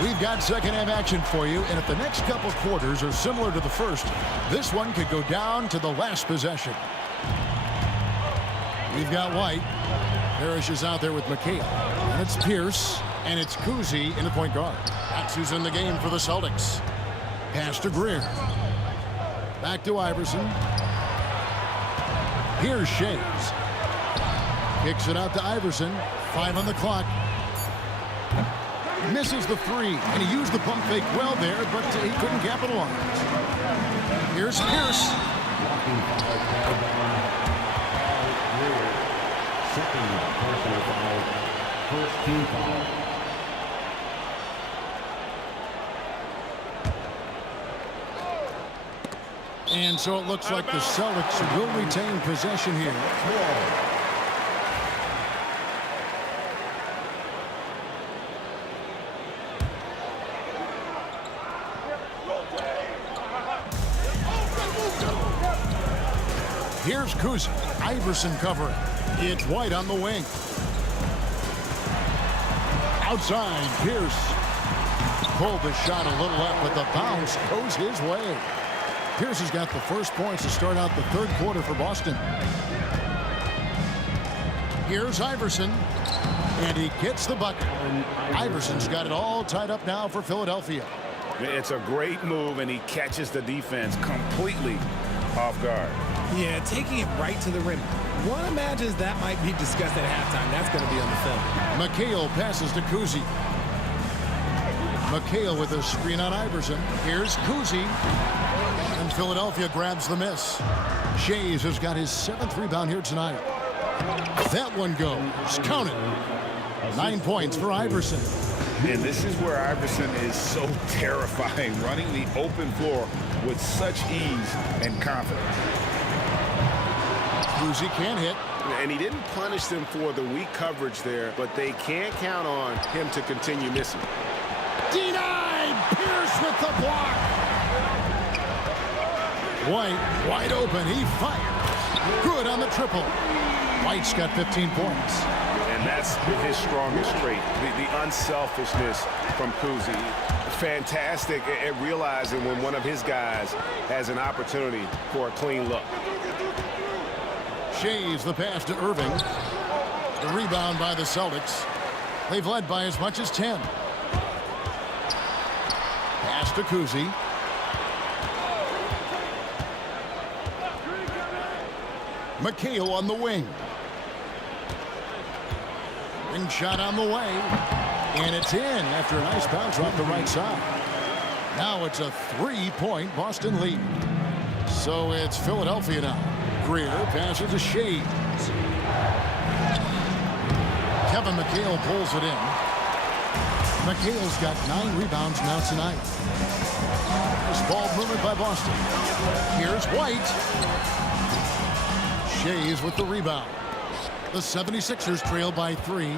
We've got second half action for you, and if the next couple quarters are similar to the first, this one could go down to the last possession. We've got White. Parrish is out there with McHale. And it's Pierce, and it's Kuzi in the point guard. That's who's in the game for the Celtics. Pass to Greer. Back to Iverson. Here's Shays. Kicks it out to Iverson. 5 on the clock. Misses the three, and he used the pump fake well there, but he couldn't capitalize. Here's Pierce. Blocking foul called on Greer. Second personal foul. First team foul. And so it looks like the Celtics will retain possession here. Here's Kuzi. Iverson covering. It's White on the wing. Outside, Pierce. Pulled the shot a little left, but the bounce goes his way. Pierce has got the first points to start out the third quarter for Boston. Here's Iverson, and he gets the bucket. Iverson's got it all tied up now for Philadelphia. It's a great move, and he catches the defense completely off guard. Yeah, taking it right to the rim. One imagines that might be discussed at halftime. That's going to be on the film. McHale passes to Kuzi. McHale with a screen on Iverson. Here's Kuzi. And Philadelphia grabs the miss. Shays has got his 7th rebound here tonight. That one goes. Count it. 9 points for Iverson. And this is where Iverson is so terrifying, running the open floor with such ease and confidence. Kuzi can't hit. And he didn't punish them for the weak coverage there, but they can't count on him to continue missing. Denied! Pierce with the block. White wide open. He fires. Good on the triple. White's got 15 points. And that's his strongest trait, the unselfishness from Kuzi. Fantastic at realizing when one of his guys has an opportunity for a clean look. Shays the pass to Irving. The rebound by the Celtics. They've led by as much as 10. Pass to Kuzi. McHale on the wing. Ring shot on the way. And it's in after a nice bounce off the right side. Now it's a 3-point Boston lead. So it's Philadelphia now. Greer passes to Shays. Kevin McHale pulls it in. McHale's got 9 rebounds now tonight. Nice ball movement by Boston. Here's White. Shays with the rebound. The 76ers trail by 3.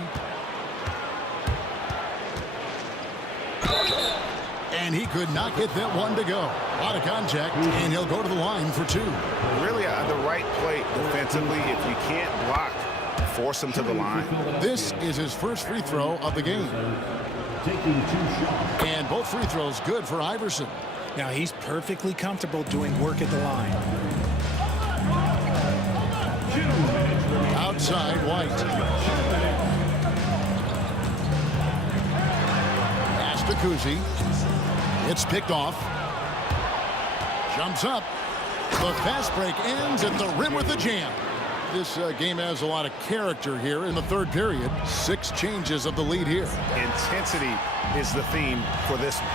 And he could not get that one to go. A lot of contact, and he'll go to the line for 2. Really on the right plate defensively. If you can't block, force him to the line. This is his first free throw of the game. Taking 2 shots. And both free throws good for Iverson. Now he's perfectly comfortable doing work at the line. Outside, White. Pass to Kuzi. It's picked off. Jumps up. The fast break ends at the rim with a jam. This game has a lot of character here in the third period. 6 changes of the lead here. Intensity is the theme for this one.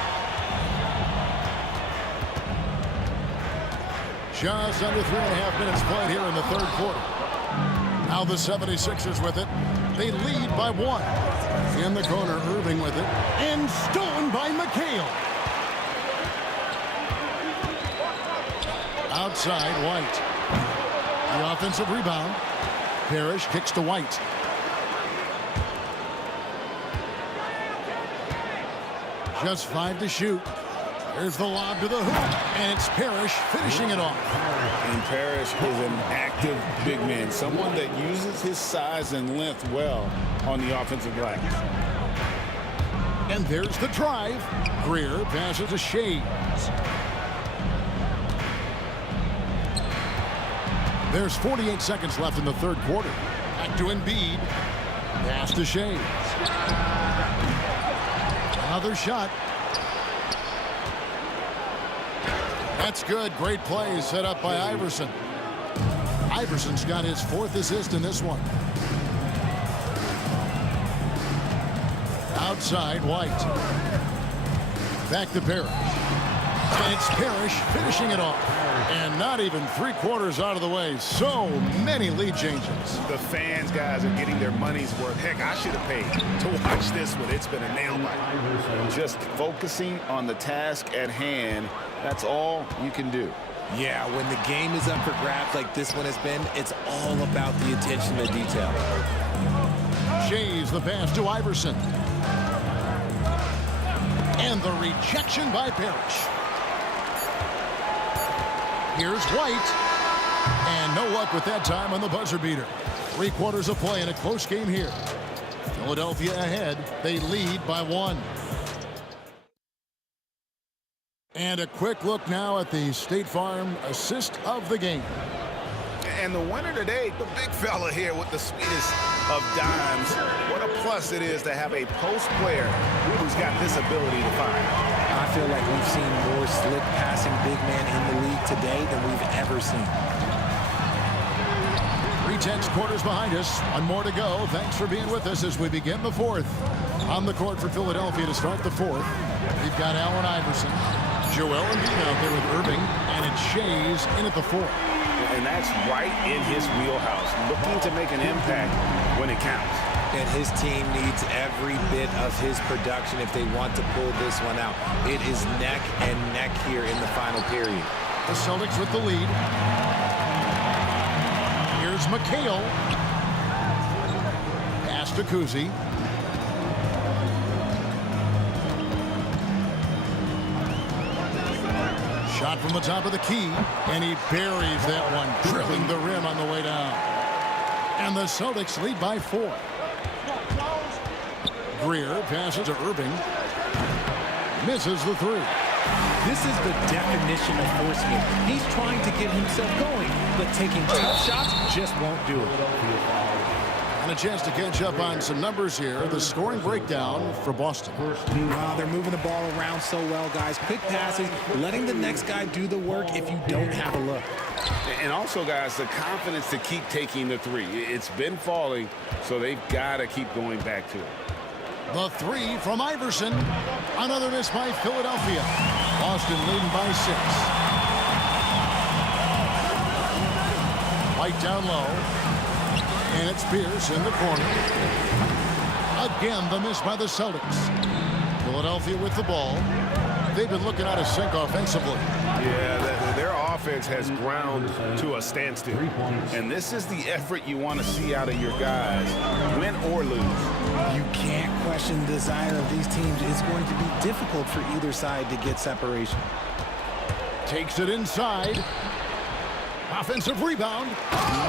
Just under 3.5 minutes played here in the third quarter. Now the 76ers with it. They lead by 1. In the corner, Irving with it. And stolen by McHale. Outside, White. The offensive rebound. Parrish kicks to White. Just 5 to shoot. There's the lob to the hoop, and it's Parrish finishing it off. And Parrish is an active big man, someone that uses his size and length well on the offensive glass. And there's the drive. Greer passes to Shays. There's 48 seconds left in the third quarter. Back to Embiid. Pass to Shays. Another shot. That's good. Great play set up by Iverson. Iverson's got his 4th assist in this one. outside, White. Back to Parrish. And it's Parrish finishing it off. And not even 3/4 out of the way. So many lead changes. The fans, guys, are getting their money's worth. Heck, I should have paid to watch this one. It's been a nail biter. Just focusing on the task at hand, that's all you can do. Yeah, when the game is up for grabs like this one has been, it's all about the attention to detail. Shays the pass to Iverson. And the rejection by Parrish. Here's White. And no luck with that time on the buzzer beater. 3/4 of play in a close game here. Philadelphia ahead. They lead by 1. And a quick look now at the State Farm assist of the game. And the winner today, the big fella here with the sweetest of dimes. What a plus it is to have a post player who's got this ability to find. I feel like we've seen more slick passing big man in the league today than we've ever seen. 3/10 quarters behind us. One more to go. Thanks for being with us as we begin the 4th. On the court for Philadelphia to start the 4th. We've got Allen Iverson, Joel Embiid out there with Irving, and it's Shays in at the 4th. And that's right in his wheelhouse, looking to make an impact when it counts. And his team needs every bit of his production if they want to pull this one out. It is neck and neck here in the final period. The Celtics with the lead. Here's McHale. Pass to Kuzi. Shot from the top of the key, and he buries that one, drilling the rim on the way down. And the Celtics lead by 4. Greer passes to Irving. Misses the 3. This is the definition of forcing it. He's trying to get himself going, but taking tough shots just won't do it. And a chance to catch up on some numbers here. The scoring breakdown for Boston. They're moving the ball around so well, guys. Quick passes, letting the next guy do the work if you don't have a look. And also, guys, the confidence to keep taking the 3. It's been falling, so they've got to keep going back to it. The 3 from Iverson. Another miss by Philadelphia. Boston leading by 6. White down low. And it's Pierce in the corner. Again, the miss by the Celtics. Philadelphia with the ball. They've been looking out of sync offensively. Yeah, their offense has ground to a standstill. And this is the effort you want to see out of your guys, win or lose. You can't question the desire of these teams. It's going to be difficult for either side to get separation. Takes it inside. Offensive rebound.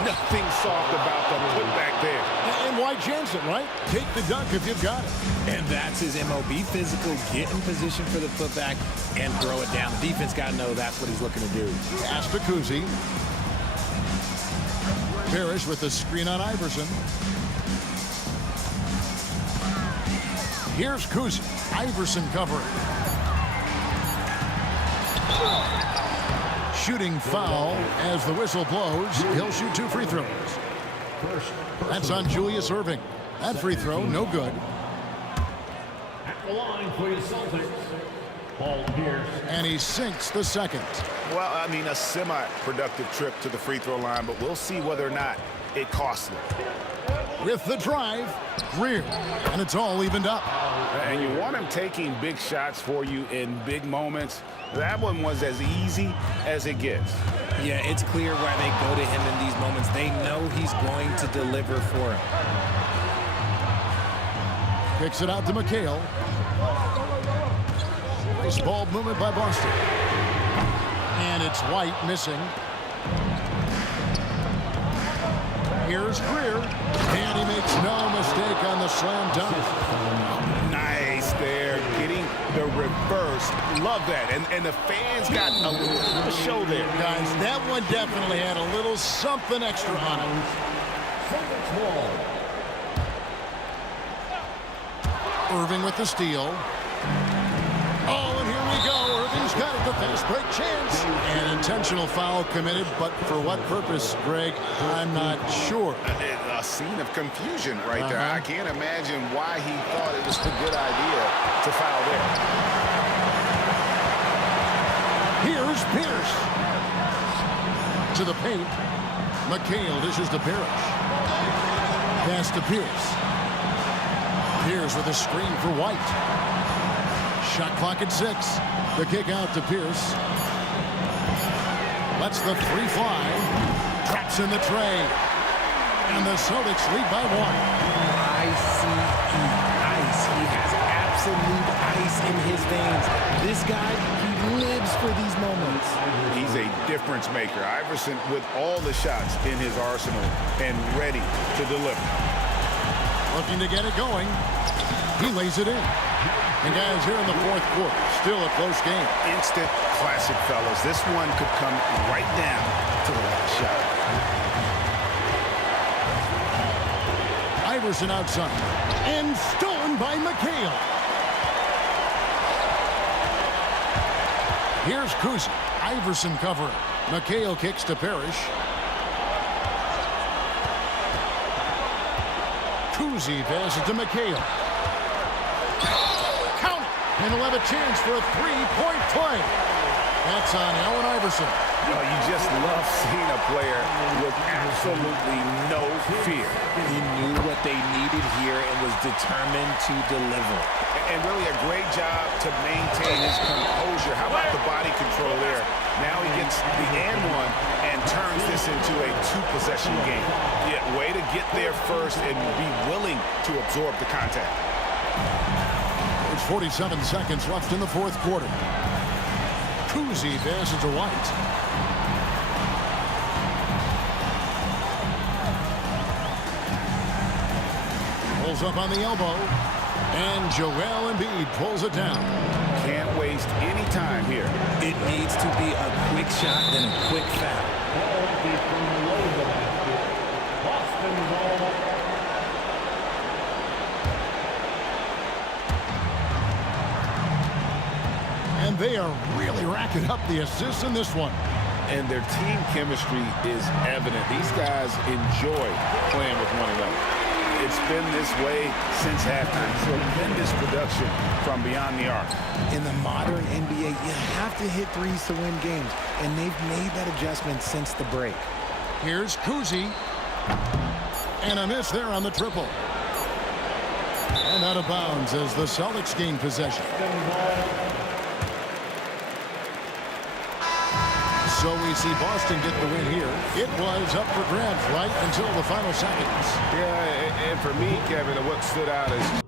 Nothing soft about the putback there. And White Jansen, right? Take the dunk if you've got it. And that's his MO. Be physical, get in position for the putback, and throw it down. The defense got to know that's what he's looking to do. Pass to Kuzi. Parrish with the screen on Iverson. Here's Kuzi. Iverson covering. Shooting foul as the whistle blows. He'll shoot 2 free throws. That's on Julius Irving. That free throw, no good. At the line for the Celtics, Paul Pierce. And he sinks the second. Well, I mean, a semi-productive trip to the free throw line, but we'll see whether or not it costs them. With the drive, Greer, and it's all evened up. And you want him taking big shots for you in big moments. That one was as easy as it gets. Yeah, it's clear why they go to him in these moments. They know he's going to deliver for him. Kicks it out to McHale. Nice ball movement by Boston. And it's White missing. Here's Greer. And he makes no mistake on the slam dunk. Nice there, getting the reverse. Love that. And the fans got a show there. Guys, that one definitely had a little something extra on it. Irving with the steal. Oh, and here we go. Irving's got it, the fast break chance. An intentional foul committed, but for what purpose, Greg, I'm not sure. A scene of confusion right there. I can't imagine why he thought it it's a good idea to foul there. Here's Pierce. To the paint. McHale dishes to Parrish. Pass to Pierce. Pierce with a screen for White. Shot clock at 6. The kick out to Pierce. Lets the three fly. Traps in the tray. And the Celtics lead by 1. Ice. He has absolute ice in his veins. This guy, he lives for these moments. He's a difference maker. Iverson with all the shots in his arsenal and ready to deliver. Looking to get it going. He lays it in. And guys, here in the fourth quarter, still a close game. Instant classic, fellas. This one could come right down to the last shot. Iverson outside. And stolen by McHale. Here's Kuzi. Iverson covering. McHale kicks to Parrish. Kuzi passes to McHale. Count it! And he'll have a chance for a three-point play. That's on Allen Iverson. You just love seeing a player with absolutely no fear. He knew what they needed here and was determined to deliver. And really a great job to maintain his composure. How about the body control there? Now he gets the and one and turns this into a two-possession game. Yeah, way to get there first and be willing to absorb the contact. There's 47 seconds left in the fourth quarter. Kuzi passes to White. Pulls up on the elbow. And Joel Embiid pulls it down. Can't waste any time here. It needs to be a quick shot and a quick foul. And they are really racking up the assists in this one. And their team chemistry is evident. These guys enjoy playing with one another. It's been this way since halftime. Tremendous production from beyond the arc. In the modern NBA, you have to hit threes to win games, and they've made that adjustment since the break. Here's Kuzi. And a miss there on the triple. And out of bounds as the Celtics gain possession. So we see Boston get the win here. It was up for grabs right until the final seconds. Yeah, and for me, Kevin, what stood out is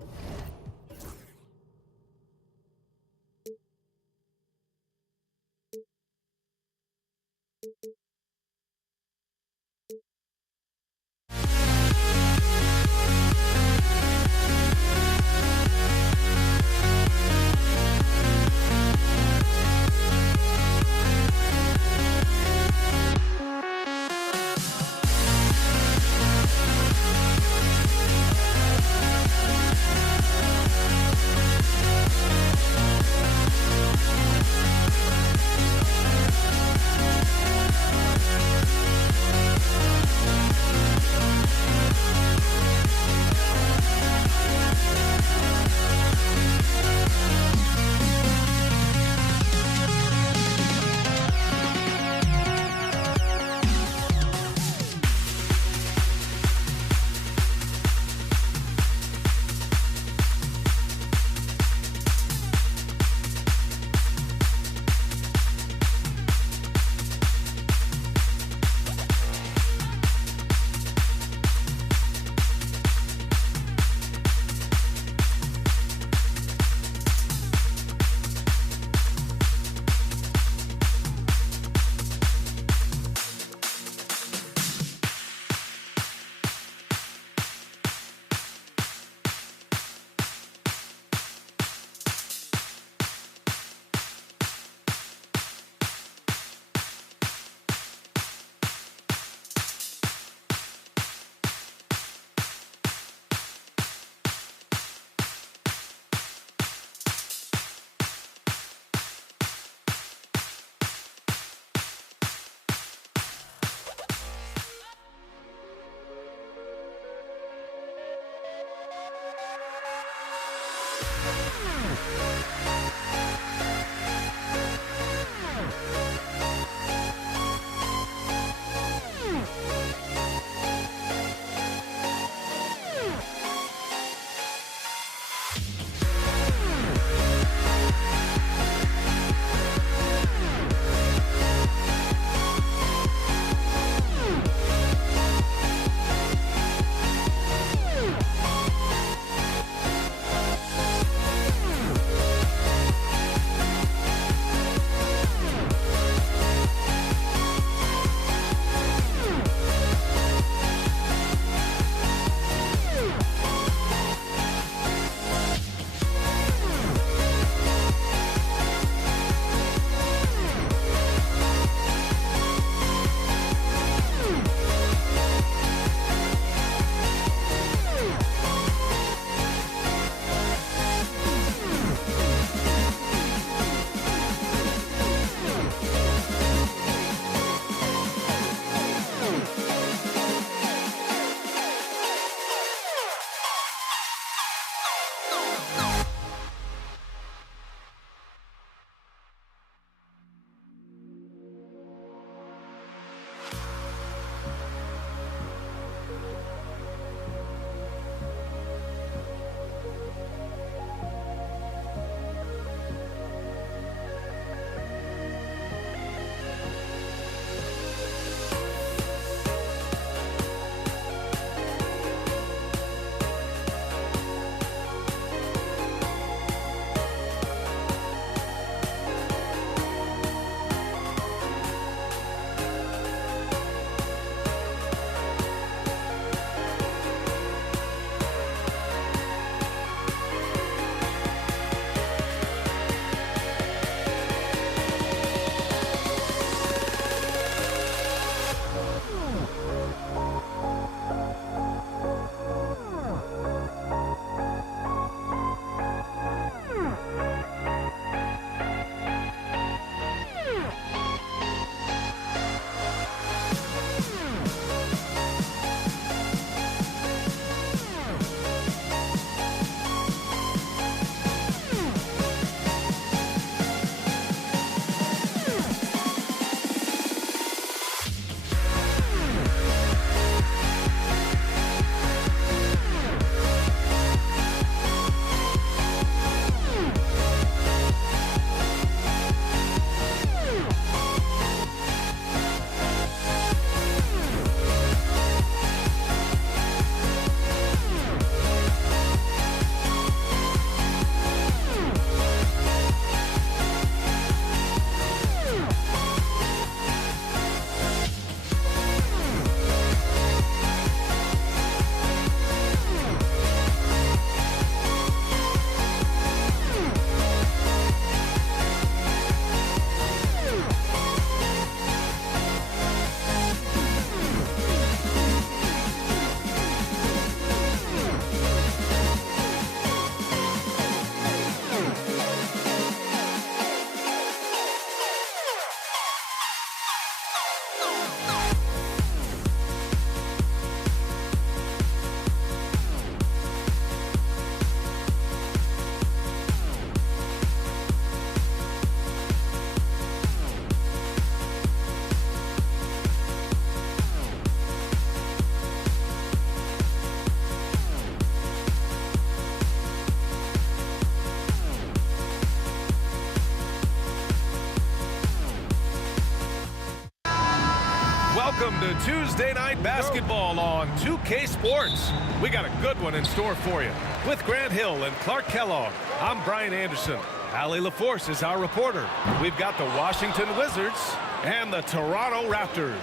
Welcome to Tuesday Night Basketball on 2K Sports. We got a good one in store for you. With Grant Hill and Clark Kellogg, I'm Brian Anderson. Allie LaForce is our reporter. We've got the Washington Wizards and the Toronto Raptors.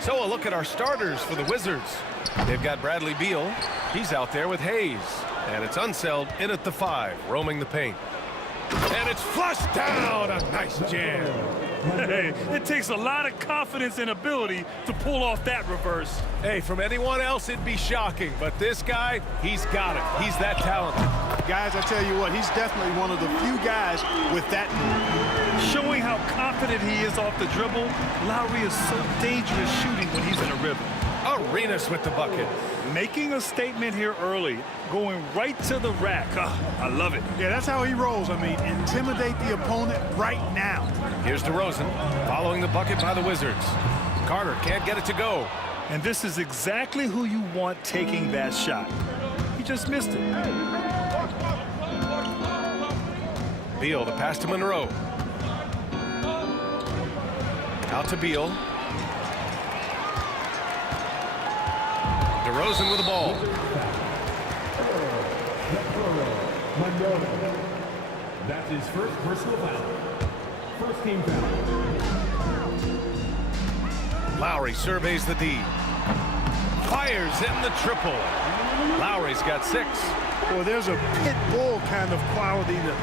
So a look at our starters for the Wizards. They've got Bradley Beal. He's out there with Hayes. And it's Unseld in at the 5, roaming the paint. And it's flushed down. A nice jam. Hey, it takes a lot of confidence and ability to pull off that reverse. Hey, from anyone else, it'd be shocking. But this guy, he's got it. He's that talented. Guys, I tell you what, he's definitely one of the few guys with that. Showing how confident he is off the dribble, Lowry is so dangerous shooting when he's in a rhythm. Arenas with the bucket. Making a statement here early, going right to the rack. I love it. Yeah, that's how he rolls. I mean, intimidate the opponent right now. Here's DeRozan following the bucket by the Wizards. Carter can't get it to go. And this is exactly who you want taking that shot. He just missed it. Beal, the pass to Monroe. Out to Beal. DeRozan with the ball. That's his first personal foul. First team foul. Lowry surveys the D. Fires in the triple. Lowry's got 6. Well, there's a pit bull kind of quality to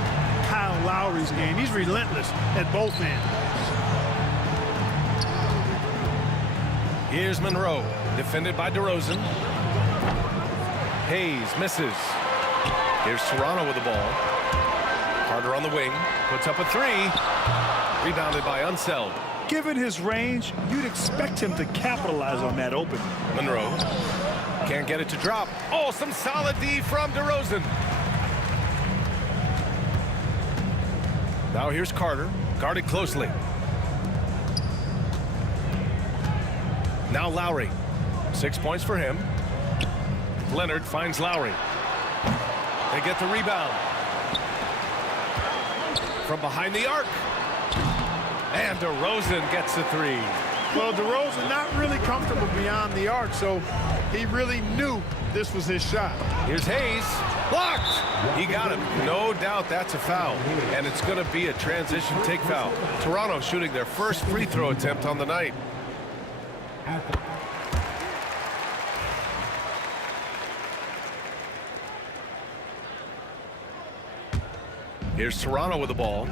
Kyle Lowry's game. He's relentless at both ends. Here's Monroe, defended by DeRozan. Hayes misses. Here's Toronto with the ball. Carter on the wing, puts up a 3. Rebounded by Unseld. Given his range, you'd expect him to capitalize on that open. Monroe can't get it to drop. Oh, some solid D from DeRozan. Now here's Carter, guarded closely. Now Lowry, 6 points for him. Leonard finds Lowry. They get the rebound. From behind the arc. And DeRozan gets the 3. Well, DeRozan not really comfortable beyond the arc, so he really knew this was his shot. Here's Hayes. Blocked. He got him. No doubt that's a foul. And it's going to be a transition take foul. Toronto shooting their first free throw attempt on the night. Here's Toronto with the ball.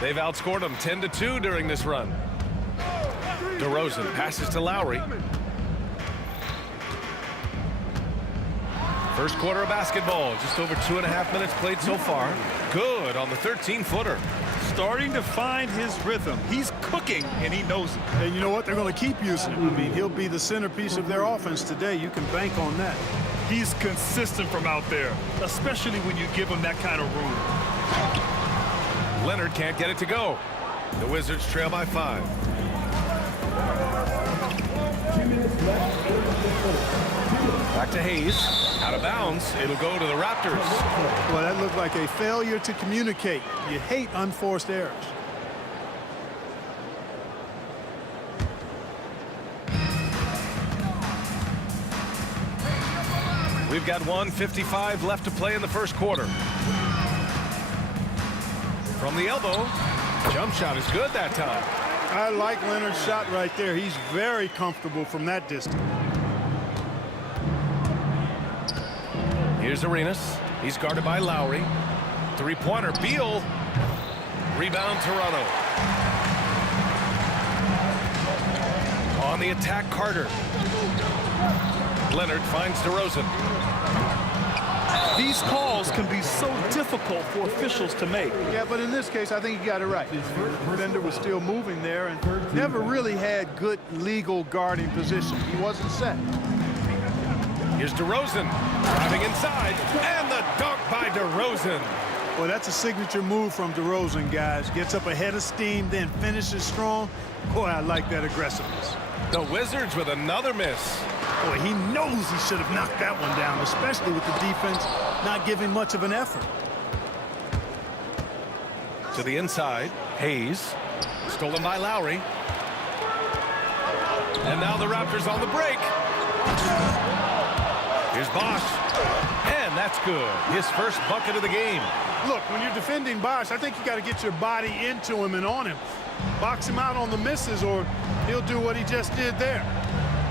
They've outscored them 10-2 during this run. DeRozan passes to Lowry. First quarter of basketball, just over 2.5 minutes played so far. Good on the 13-footer. Starting to find his rhythm. He's cooking, and he knows it. And you know what? They're going to keep using him. I mean, he'll be the centerpiece of their offense today. You can bank on that. He's consistent from out there, especially when you give him that kind of room. Leonard can't get it to go. The Wizards trail by 5. 2 minutes left. Back to Hayes. Out of bounds. It'll go to the Raptors. Well, that looked like a failure to communicate. You hate unforced errors. We've got 1:55 left to play in the first quarter. From the elbow. Jump shot is good that time. I like Leonard's shot right there. He's very comfortable from that distance. Here's Arenas. He's guarded by Lowry. Three-pointer. Beal. Rebound Toronto. On the attack, Carter. Leonard finds DeRozan. These calls can be so difficult for officials to make. Yeah, but in this case, I think he got it right. Defender was still moving there and never really had good legal guarding position. He wasn't set. Here's DeRozan driving inside, and the dunk by DeRozan. Well, that's a signature move from DeRozan, guys. Gets up ahead of steam, then finishes strong. Boy, I like that aggressiveness. The Wizards with another miss. Boy, he knows he should have knocked that one down, especially with the defense not giving much of an effort. To the inside, Hayes. Stolen by Lowry. And now the Raptors on the break. Here's Bosch. And that's good. His first bucket of the game. Look, when you're defending Bosch, I think you got to get your body into him and on him. Box him out on the misses or he'll do what he just did there.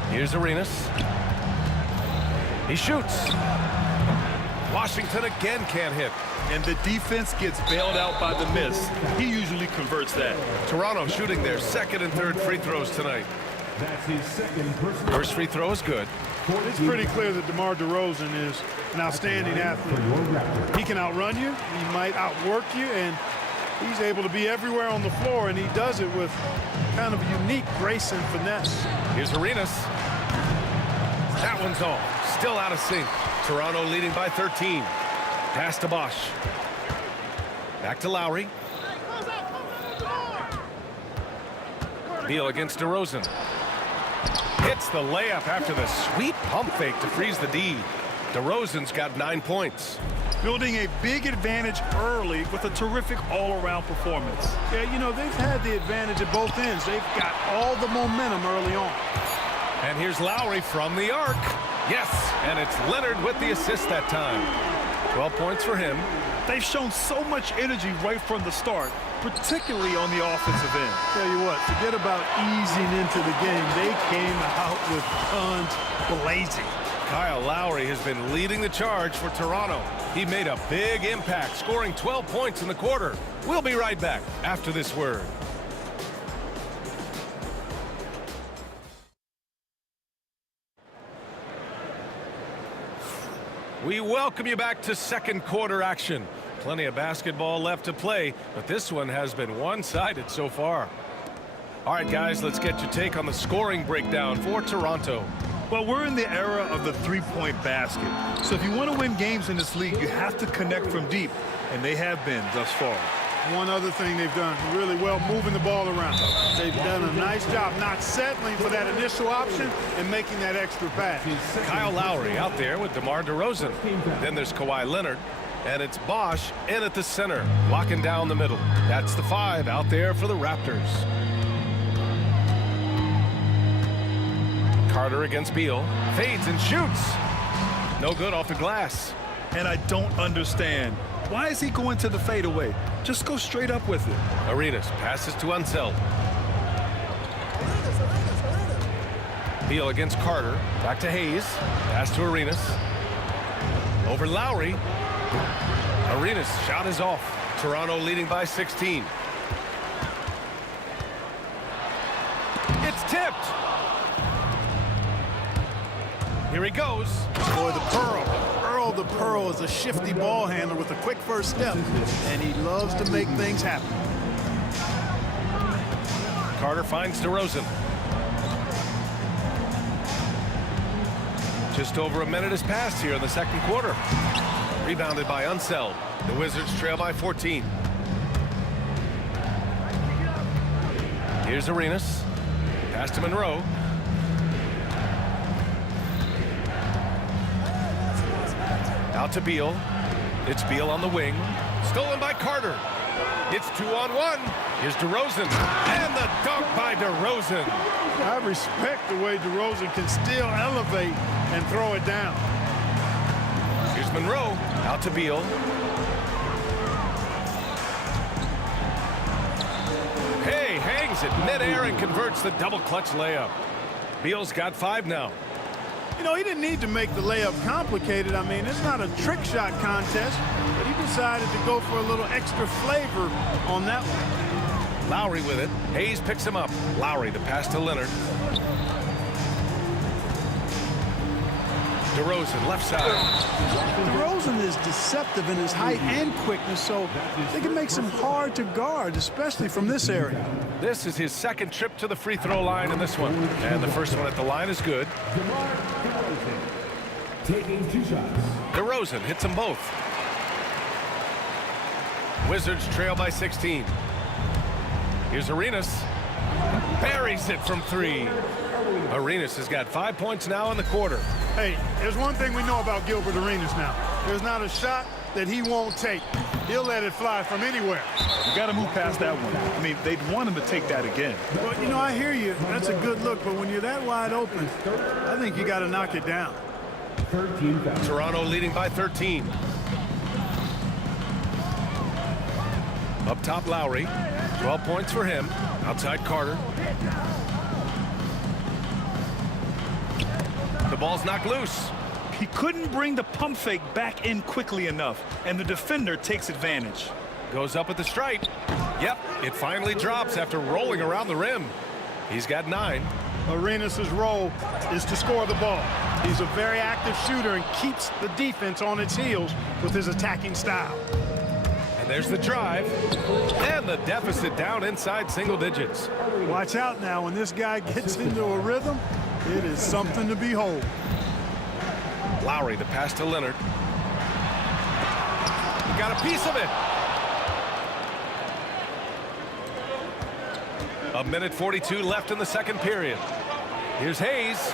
Here's Arenas. He shoots. Washington again can't hit. And the defense gets bailed out by the miss. He usually converts that. Toronto shooting their second and third free throws tonight. That's his second personal. First free throw is good. It's pretty clear that DeMar DeRozan is an outstanding athlete. He can outrun you, he might outwork you, and he's able to be everywhere on the floor, and he does it with kind of a unique grace and finesse. Here's Arenas. That one's off. Still out of sync. Toronto leading by 13. Pass to Bosch. Back to Lowry. Beal against DeRozan. Hits the layup after the sweet pump fake to freeze the D. DeRozan's got 9 points. Building a big advantage early with a terrific all-around performance. Yeah, you know, they've had the advantage at both ends. They've got all the momentum early on. And here's Lowry from the arc. Yes, and it's Leonard with the assist that time. 12 points for him. They've shown so much energy right from the start, particularly on the offensive end. Tell you what, forget about easing into the game. They came out with guns blazing. Kyle Lowry has been leading the charge for Toronto. He made a big impact, scoring 12 points in the quarter. We'll be right back after this word. We welcome you back to second quarter action. Plenty of basketball left to play, but this one has been one-sided so far. All right, guys, let's get your take on the scoring breakdown for Toronto. Well, we're in the era of the three-point basket. So if you want to win games in this league, you have to connect from deep, and they have been thus far. One other thing they've done really well, moving the ball around. They've done a nice job not settling for that initial option and making that extra pass. Kyle Lowry out there with DeMar DeRozan. Then there's Kawhi Leonard. And it's Bosch in at the center, locking down the middle. That's the 5 out there for the Raptors. Carter against Beal. Fades and shoots. No good off the glass. And I don't understand. Why is he going to the fadeaway? Just go straight up with it. Arenas passes to Unseld. Beal against Carter. Back to Hayes. Pass to Arenas. Over Lowry. Arenas' shot is off. Toronto leading by 16. It's tipped. Here he goes. Boy, the Pearl. Earl the Pearl is a shifty ball handler with a quick first step, and he loves to make things happen. Carter finds DeRozan. Just over a minute has passed here in the second quarter. Rebounded by Unseld. The Wizards trail by 14. Here's Arenas. Pass to Monroe. Out to Beal. It's Beal on the wing. Stolen by Carter. It's 2-on-1. Here's DeRozan. And the dunk by DeRozan. I respect the way DeRozan can still elevate and throw it down. Here's Monroe. Out to Beal. Hey, hangs it midair and converts the double clutch layup. Beal's got 5 now. You know, he didn't need to make the layup complicated. I mean, it's not a trick shot contest, but he decided to go for a little extra flavor on that one. Lowry with it. Hayes picks him up. Lowry, the pass to Leonard. DeRozan, left side. DeRozan is deceptive in his height and quickness, so they can make him hard to guard, especially from this area. This is his second trip to the free throw line in this one. And the first one at the line is good. Taking 2 shots. DeRozan hits them both. Wizards trail by 16. Here's Arenas. Buries it from 3. Arenas has got 5 points now in the quarter. Hey, there's one thing we know about Gilbert Arenas now. There's not a shot that he won't take. He'll let it fly from anywhere. You got to move past that one. I mean, they'd want him to take that again. Well, you know, I hear you. That's a good look, but when you're that wide open, I think you got to knock it down. 13 fouls. Toronto leading by 13. Up top, Lowry. 12 points for him. Outside, Carter. The ball's knocked loose. He couldn't bring the pump fake back in quickly enough, and the defender takes advantage. Goes up at the stripe. Yep, it finally drops after rolling around the rim. He's got 9. Arenas' role is to score the ball. He's a very active shooter and keeps the defense on its heels with his attacking style. And there's the drive. And the deficit down inside single digits. Watch out now. When this guy gets into a rhythm, it is something to behold. Lowry, the pass to Leonard. He got a piece of it. A minute 42 left in the second period. Here's Hayes.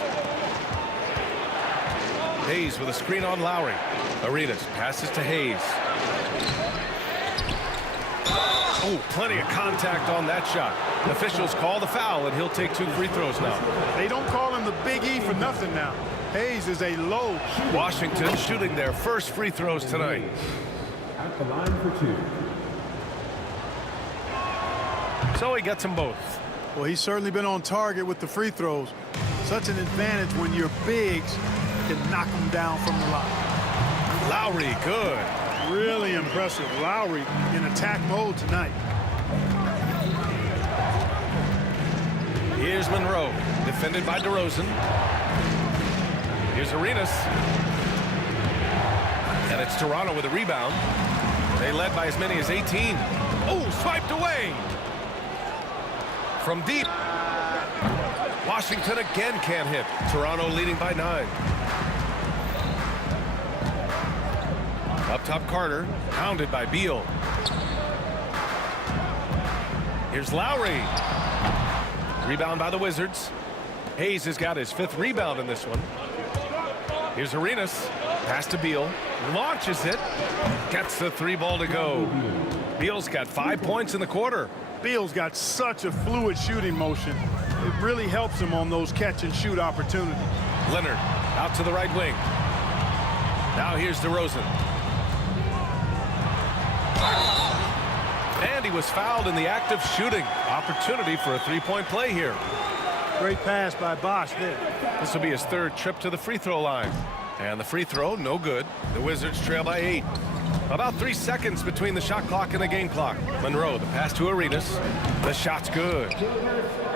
Hayes with a screen on Lowry. Arenas passes to Hayes. Oh, plenty of contact on that shot. Officials call the foul, and he'll take 2 free throws now. They don't call him the Big E for nothing now. Hayes is a low. Washington shooting their first free throws tonight. At the line for 2. So he gets them both. Well, he's certainly been on target with the free throws. Such an advantage when your bigs can knock them down from the line. Lowry, good. Really impressive. Lowry in attack mode tonight. Here's Monroe, defended by DeRozan. Here's Arenas. And it's Toronto with a rebound. They led by as many as 18. Oh, swiped away. From deep. Washington again can't hit. Toronto leading by 9. Up top, Carter, pounded by Beal. Here's Lowry. Rebound by the Wizards. Hayes has got his 5th rebound in this one. Here's Arenas. Pass to Beal. Launches it. Gets the 3 ball to go. Beal's got 5 points in the quarter. Beal's got such a fluid shooting motion. It really helps him on those catch and shoot opportunities. Leonard out to the right wing. Now here's DeRozan. And he was fouled in the act of shooting. Opportunity for a 3-point play here. Great pass by Bosch there. This will be his 3rd trip to the free throw line. And the free throw, no good. The Wizards trail by 8. About 3 seconds between the shot clock and the game clock. Monroe, the pass to Arenas. The shot's good.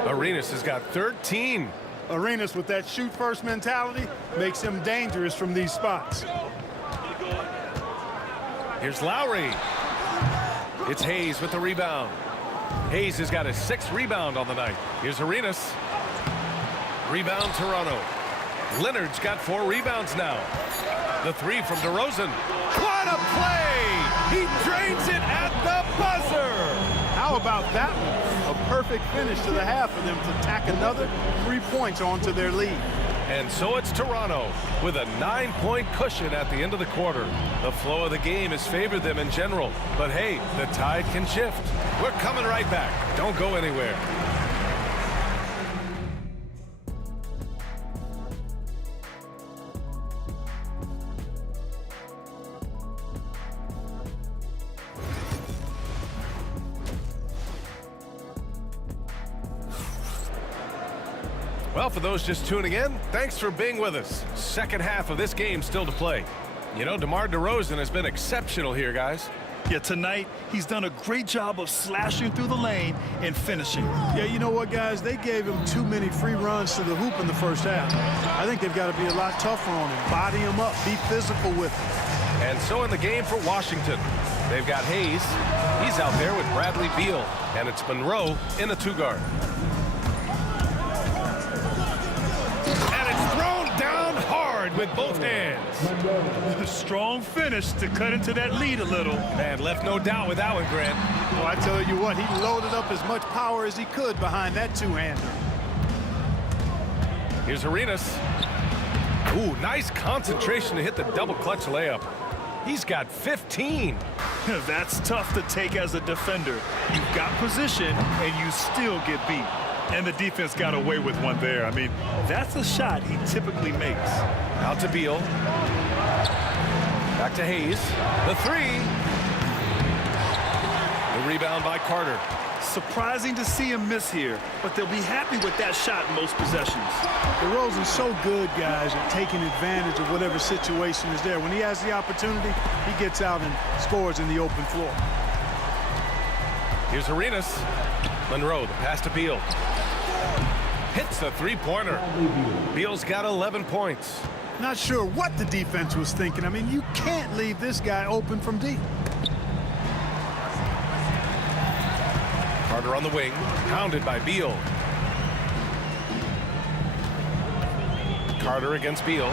Arenas has got 13. Arenas with that shoot first mentality makes him dangerous from these spots. Here's Lowry. It's Hayes with the rebound. Hayes has got his 6th rebound on the night. Here's Arenas. Rebound Toronto. Leonard's got 4 rebounds now. The 3 from DeRozan. What a play! He drains it at the buzzer! How about that one? A perfect finish to the half for them to tack another 3 points onto their lead. And so it's Toronto with a 9-point cushion at the end of the quarter. The flow of the game has favored them in general. But hey, the tide can shift. We're coming right back. Don't go anywhere. Well, for those just tuning in, thanks for being with us. Second half of this game still to play. You know, DeMar DeRozan has been exceptional here, guys. Yeah, tonight, he's done a great job of slashing through the lane and finishing. Yeah, you know what, guys? They gave him too many free runs to the hoop in the first half. I think they've got to be a lot tougher on him. Body him up. Be physical with him. And so in the game for Washington, they've got Hayes. He's out there with Bradley Beal. And it's Monroe in a 2-guard. With both hands. A strong finish to cut into that lead a little. Man, left no doubt with that one, Grant. Well, I tell you what, he loaded up as much power as he could behind that 2-hander. Here's Arenas. Ooh, nice concentration to hit the double clutch layup. He's got 15. That's tough to take as a defender. You've got position and you still get beat. And the defense got away with one there. I mean, that's a shot he typically makes. Out to Beal. Back to Hayes. The 3. The rebound by Carter. Surprising to see him miss here, but they'll be happy with that shot in most possessions. DeRozan's so good, guys, at taking advantage of whatever situation is there. When he has the opportunity, he gets out and scores in the open floor. Here's Arenas. Monroe, the pass to Beal. Hits the 3-pointer. Beal's got 11 points. Not sure what the defense was thinking. I mean, you can't leave this guy open from deep. Carter on the wing, pounded by Beal. Carter against Beal.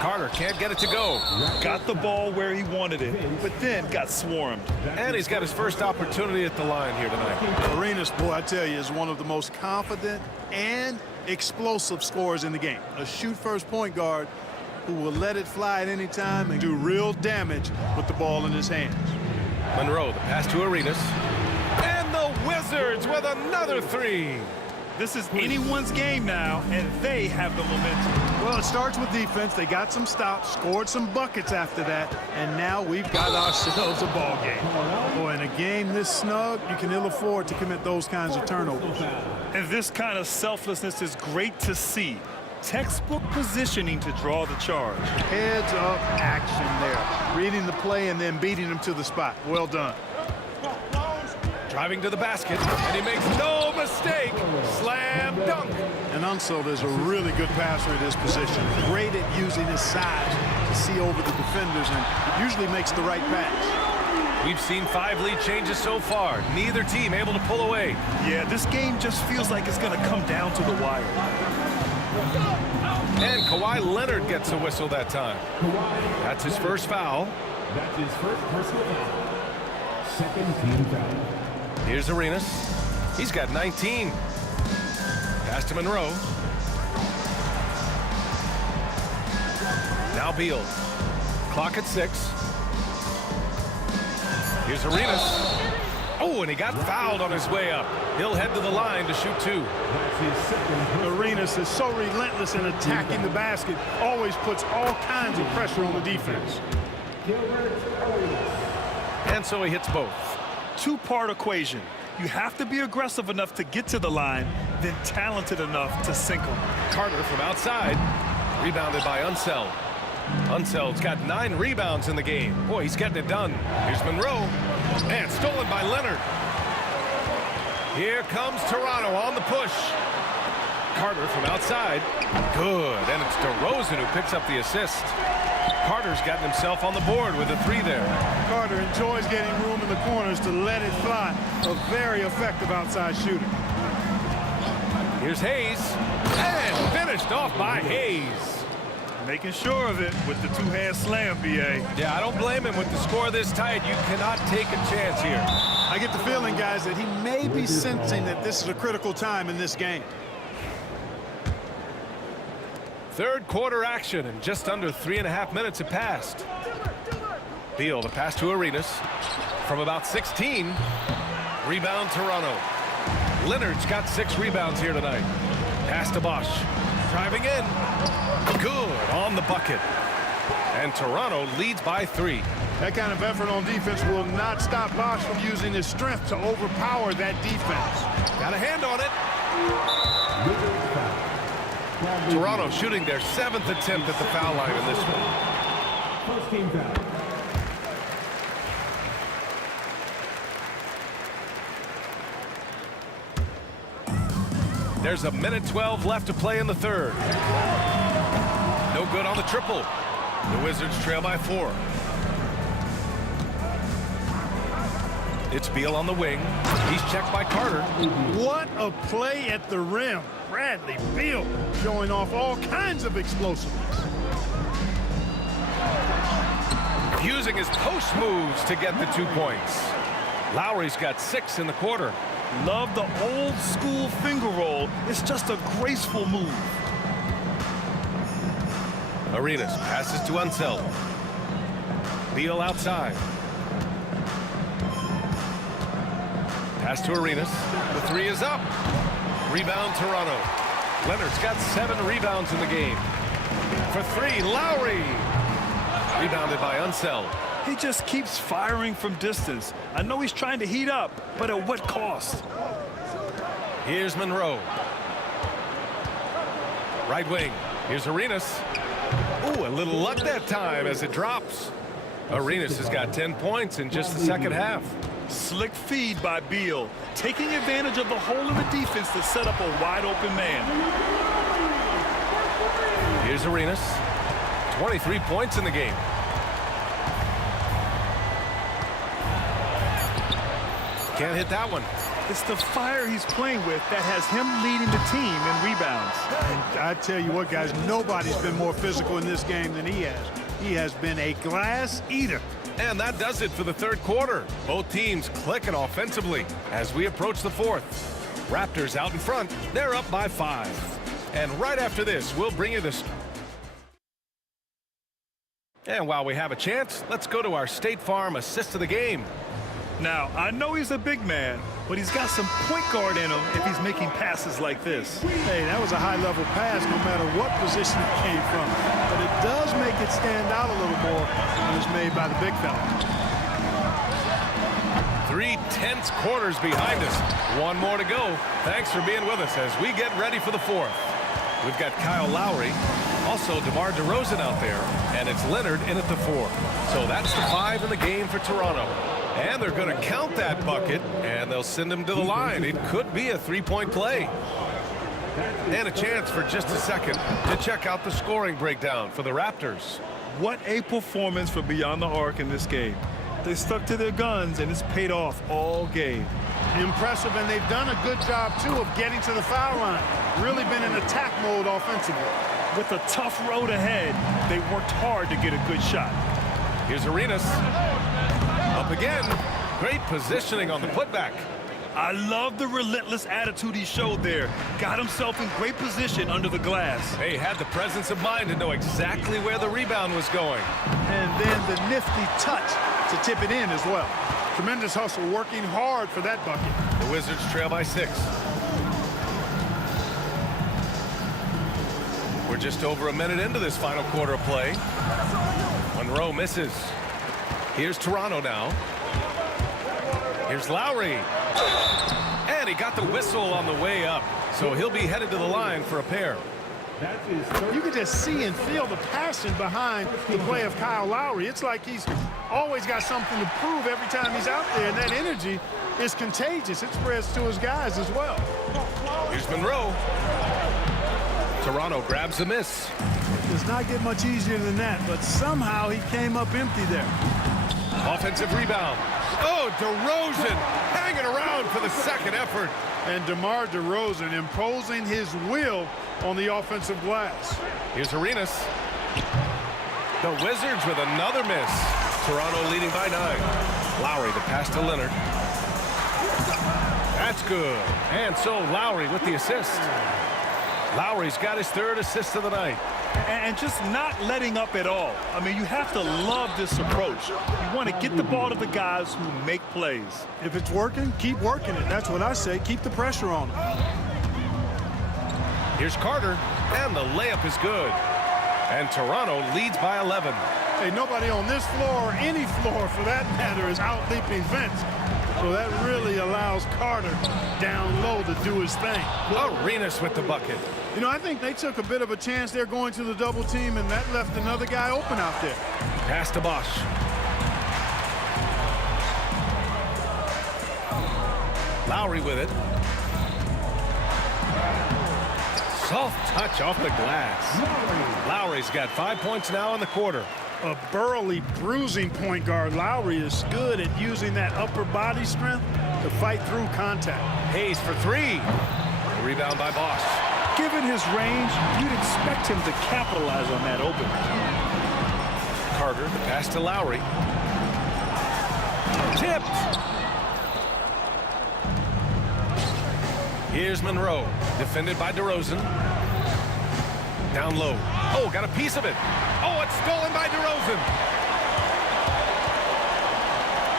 Carter can't get it to go. Got the ball where he wanted it, but then got swarmed. And he's got his first opportunity at the line here tonight. Arenas, boy, I tell you, is one of the most confident and explosive scorers in the game. A shoot-first point guard who will let it fly at any time and do real damage with the ball in his hands. Monroe, the pass to Arenas. And the Wizards with another three. This is anyone's game now, and they have the momentum. Well, it starts with defense. They got some stops, scored some buckets after that, and now we've got ourselves a ball game. Boy, in a game this snug, you can ill afford to commit those kinds of turnovers. And this kind of selflessness is great to see. Textbook positioning to draw the charge. Heads-up action there. Reading the play and then beating them to the spot. Well done. Driving to the basket, and he makes no mistake. Slam dunk. And Unseld is a really good passer at his position. Great at using his size to see over the defenders, and usually makes the right pass. We've seen 5 lead changes so far. Neither team able to pull away. Yeah, this game just feels like it's going to come down to the wire. And Kawhi Leonard gets a whistle that time. That's his first foul. That's his first personal foul. Second team foul. Here's Arenas. He's got 19. Pass to Monroe. Now Beal. Clock at 6. Here's Arenas. Oh, and he got fouled on his way up. He'll head to the line to shoot 2. Arenas is so relentless in attacking the basket, always puts all kinds of pressure on the defense. And so he hits both. Two-part equation. You have to be aggressive enough to get to the line, then talented enough to sink them. Carter from outside. Rebounded by Unseld. Unseld's got 9 rebounds in the game. Boy, he's getting it done. Here's Monroe. And stolen by Leonard. Here comes Toronto on the push. Carter from outside. Good. And it's DeRozan who picks up the assist. Carter's gotten himself on the board with a 3 there. Carter enjoys getting room in the corners to let it fly. A very effective outside shooter. Here's Hayes. And finished off by Hayes. Making sure of it with the two-hand slam, B.A. Yeah, I don't blame him with the score this tight. You cannot take a chance here. I get the feeling, guys, that he may be sensing that this is a critical time in this game. Third quarter action, and just under 3.5 minutes have passed. Beal, the pass to Arenas. From about 16. Rebound Toronto. Leonard's got 6 rebounds here tonight. Pass to Bosch. Driving in. Good on the bucket. And Toronto leads by 3. That kind of effort on defense will not stop Bosch from using his strength to overpower that defense. Got a hand on it. Toronto shooting their 7th attempt at the foul line in this one. First team foul. There's a minute 12 left to play in the third. No good on the triple. The Wizards trail by 4. It's Beal on the wing. He's checked by Carter. What a play at the rim. Bradley Beal showing off all kinds of explosiveness. Using his post moves to get the 2 points. Lowry's got 6 in the quarter. Love the old school finger roll. It's just a graceful move. Arenas passes to Unseld. Beal outside. Pass to Arenas. The 3 is up. Rebound Toronto. Leonard's got 7 rebounds in the game. For 3, Lowry. Rebounded by Unseld. He just keeps firing from distance. I know he's trying to heat up, but at what cost? Here's Monroe. Right wing. Here's Arenas. Ooh, a little luck that time as it drops. Arenas has got 10 points in just the second half. Slick feed by Beal, taking advantage of the hole in the defense to set up a wide-open man. Here's Arenas. 23 points in the game. Can't hit that one. It's the fire he's playing with that has him leading the team in rebounds. And I tell you what, guys, nobody's been more physical in this game than he has. He has been a glass eater. And that does it for the third quarter. Both teams clicking offensively as we approach the fourth. Raptors out in front. They're up by 5. And right after this, we'll bring you this. And while we have a chance, let's go to our State Farm assist of the game. Now, I know he's a big man, but he's got some point guard in him if he's making passes like this. Hey, that was a high-level pass no matter what position it came from. But it does make it stand out a little more when it's made by the big fella. 3 tense quarters behind us. One more to go. Thanks for being with us as we get ready for the fourth. We've got Kyle Lowry, also DeMar DeRozan out there, and it's Leonard in at the 4. So that's the 5 in the game for Toronto. And they're going to count that bucket, and they'll send him to the line. It could be a 3-point play. And a chance for just a second to check out the scoring breakdown for the Raptors. What a performance for Beyond the Arc in this game. They stuck to their guns, and it's paid off all game. Impressive, and they've done a good job, too, of getting to the foul line. Really been in attack mode offensively. With a tough road ahead, they worked hard to get a good shot. Here's Arenas. Up again. Great positioning on the putback. I love the relentless attitude he showed there. Got himself in great position under the glass. He had the presence of mind to know exactly where the rebound was going. And then the nifty touch to tip it in as well. Tremendous hustle, working hard for that bucket. The Wizards trail by 6. We're just over a minute into this final quarter of play. Monroe misses. Here's Toronto now. Here's Lowry. And he got the whistle on the way up. So he'll be headed to the line for a pair. You can just see and feel the passion behind the play of Kyle Lowry. It's like he's always got something to prove every time he's out there, and that energy is contagious. It spreads to his guys as well. Here's Monroe. Toronto grabs the miss. It does not get much easier than that, but somehow he came up empty there. Offensive rebound. Oh, DeRozan hanging around for the second effort. And DeMar DeRozan imposing his will on the offensive glass. Here's Arenas. The Wizards with another miss. Toronto leading by 9. Lowry the pass to Leonard. That's good. And so Lowry with the assist. Lowry's got his 3rd assist of the night. And just not letting up at all. I mean, you have to love this approach. You want to get the ball to the guys who make plays. If it's working, keep working it. That's what I say. Keep the pressure on them. Here's Carter, and the layup is good. And Toronto leads by 11. Hey, nobody on this floor, or any floor for that matter, is out-leaping Vince. So that really allows Carter down low to do his thing. Arenas with the bucket. You know, I think they took a bit of a chance there going to the double team, and that left another guy open out there. Pass to Bosch. Lowry with it. Soft touch off the glass. Lowry's got 5 points now in the quarter. A burly, bruising point guard. Lowry is good at using that upper body strength to fight through contact. Hayes for 3. A rebound by Bosch. Given his range, you'd expect him to capitalize on that opening. Carter, the pass to Lowry. Tipped. Here's Monroe, defended by DeRozan. Down low. Oh, got a piece of it. Oh, it's stolen by DeRozan.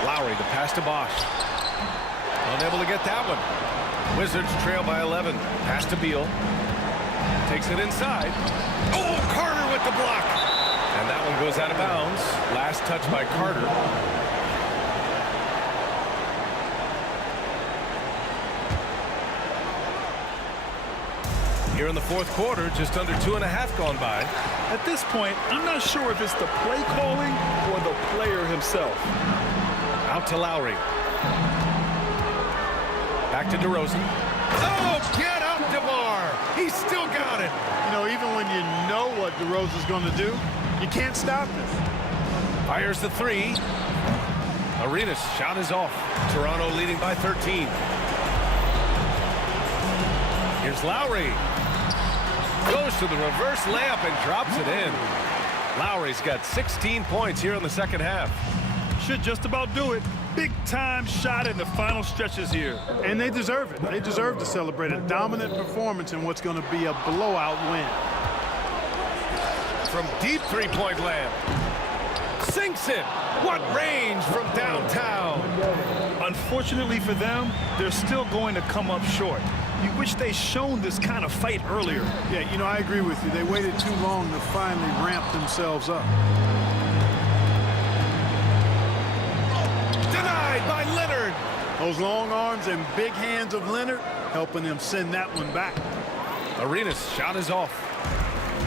Lowry, the pass to Bosch. Unable to get that one. Wizards trail by 11. Pass to Beal. Takes it inside. Oh, Carter with the block. And that one goes out of bounds. Last touch by Carter. Here in the fourth quarter, just under 2.5 gone by. At this point, I'm not sure if it's the play calling or the player himself. Out to Lowry. Back to DeRozan. Oh, get up, DeMar. He's still got it. You know, even when you know what DeRozan's going to do, you can't stop this. Fires the 3. Arenas' shot is off. Toronto leading by 13. Here's Lowry. Goes to the reverse layup and drops it in. Lowry's got 16 points here in the second half. Should just about do it. Big time shot in the final stretches here. And they deserve it. They deserve to celebrate a dominant performance in what's going to be a blowout win. From deep three-point land. Sinks it. What range from downtown. Unfortunately for them, they're still going to come up short. You wish they'd shown this kind of fight earlier. Yeah, you know, I agree with you. They waited too long to finally ramp themselves up. Denied by Leonard. Those long arms and big hands of Leonard helping them send that one back. Arenas' shot is off.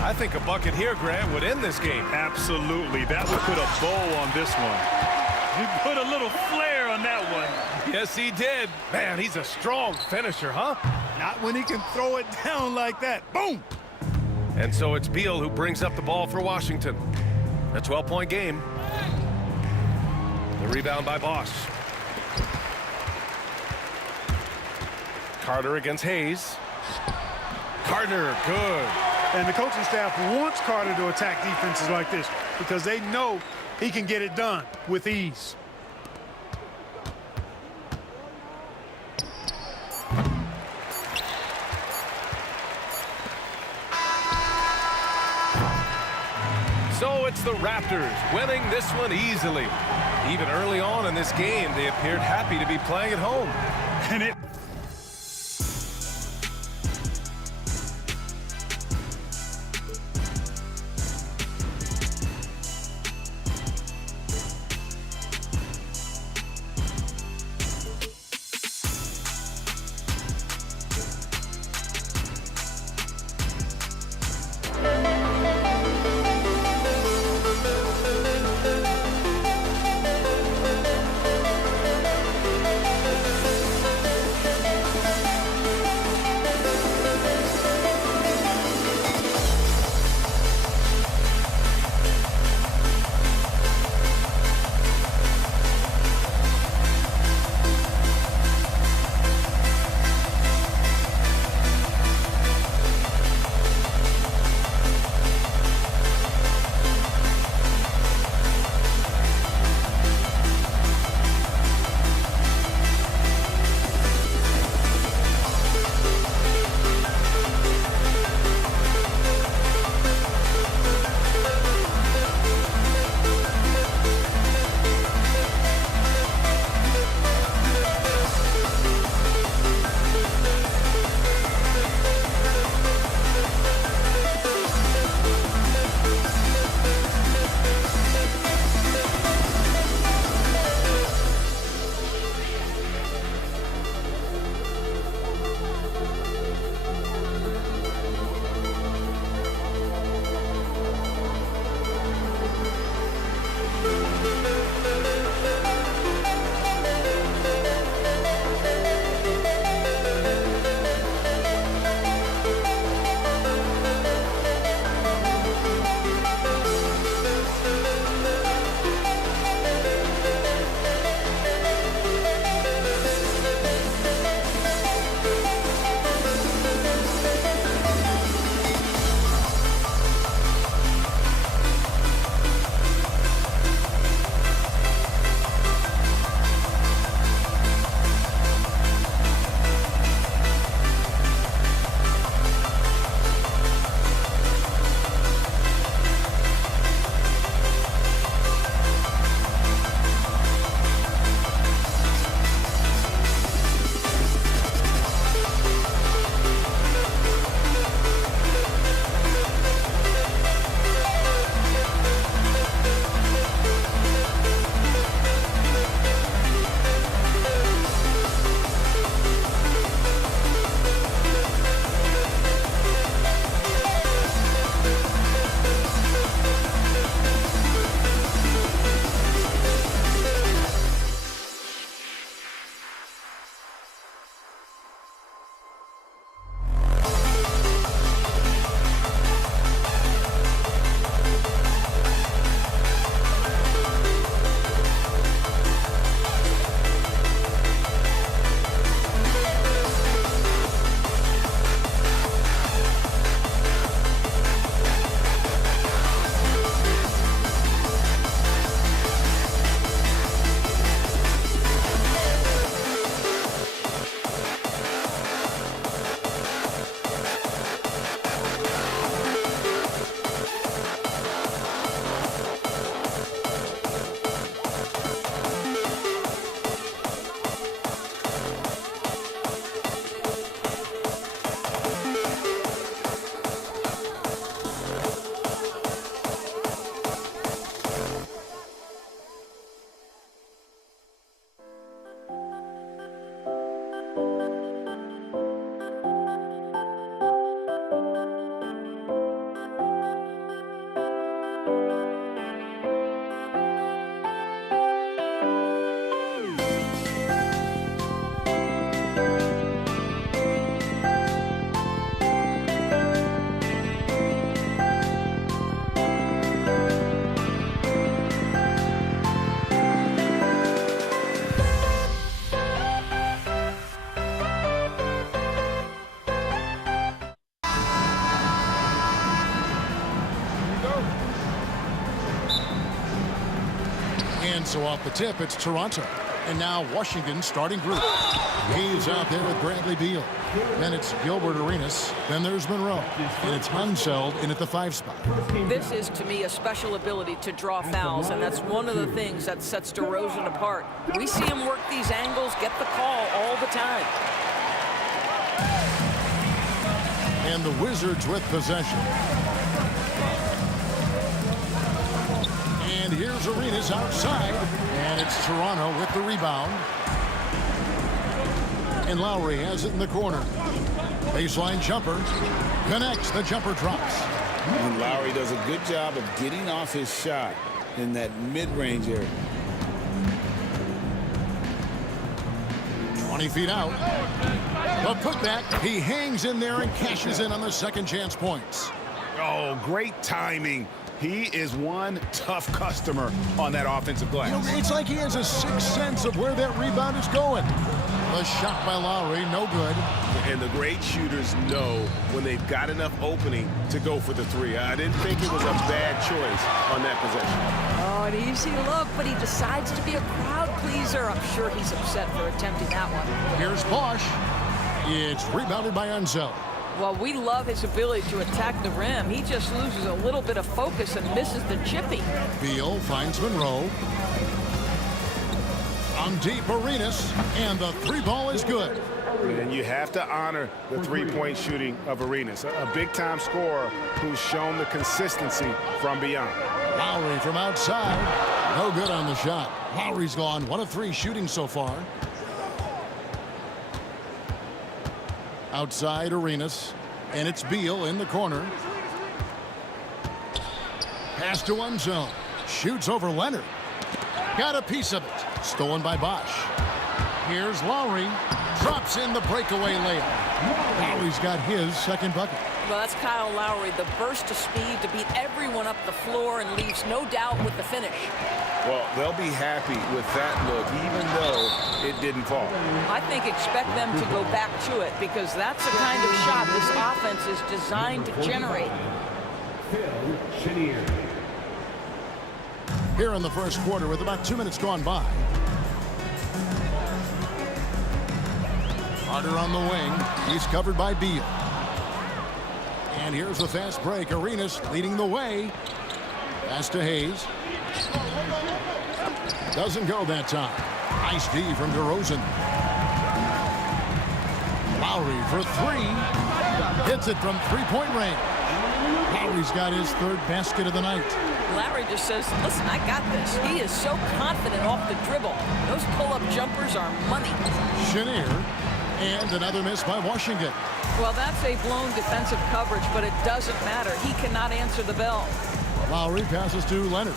I think a bucket here, Grant, would end this game. Absolutely. That would put a bow on this one. He put a little flair on that one. Yes, he did. Man, he's a strong finisher, huh? Not when he can throw it down like that. Boom! And so it's Beal who brings up the ball for Washington. A 12-point game. The rebound by Bosch. Carter against Hayes. Carter, good. And the coaching staff wants Carter to attack defenses like this because they know he can get it done with ease. So it's the Raptors winning this one easily. Even early on in this game, they appeared happy to be playing at home. And it And so off the tip, it's Toronto. And now Washington's starting group. He's out there with Bradley Beal. Then it's Gilbert Arenas. Then there's Monroe. And it's Unseld in at the 5 spot. This is, to me, a special ability to draw fouls, and that's one of the things that sets DeRozan apart. We see him work these angles, get the call all the time. And the Wizards with possession. And here's Arenas outside. And it's Toronto with the rebound. And Lowry has it in the corner. Baseline jumper. Connects. The jumper drops. And Lowry does a good job of getting off his shot in that mid-range area. 20 feet out. The putback. He hangs in there and cashes in on the second chance points. Oh, great timing. He is one tough customer on that offensive glass. You know, it's like he has a sixth sense of where that rebound is going. The shot by Lowry, no good. And the great shooters know when they've got enough opening to go for the 3. I didn't think it was a bad choice on that possession. Oh, an easy look, but he decides to be a crowd pleaser. I'm sure he's upset for attempting that one. Here's Bosch. It's rebounded by Unseld. Well, we love his ability to attack the rim. He just loses a little bit of focus and misses the chippy. Beal finds Monroe. On deep, Arenas, and the 3 ball is good. And you have to honor the 3-point shooting of Arenas, a big-time scorer who's shown the consistency from beyond. Lowry from outside, no good on the shot. Lowry's gone 1 of 3 shooting so far. Outside Arenas, and it's Beal in the corner. Pass to Unseld. Shoots over Leonard. Got a piece of it. Stolen by Bosch. Here's Lowry. Drops in the breakaway layup. Lowry's got his second bucket. Well, that's Kyle Lowry, the burst of speed to beat everyone up the floor and leaves no doubt with the finish. Well, they'll be happy with that look, even though it didn't fall. I think expect them to go back to it because that's the kind of shot this offense is designed to generate. Here in the first quarter with about 2 minutes gone by. Carter on the wing. He's covered by Beal. And here's the fast break. Arenas leading the way. Pass to Hayes. Doesn't go that time. Nice D from DeRozan. Lowry for 3. Hits it from 3-point range. Lowry's got his 3rd basket of the night. Lowry just says, listen, I got this. He is so confident off the dribble. Those pull-up jumpers are money. Chenier. And another miss by Washington. Well, that's a blown defensive coverage, but it doesn't matter. He cannot answer the bell. Lowry passes to Leonard.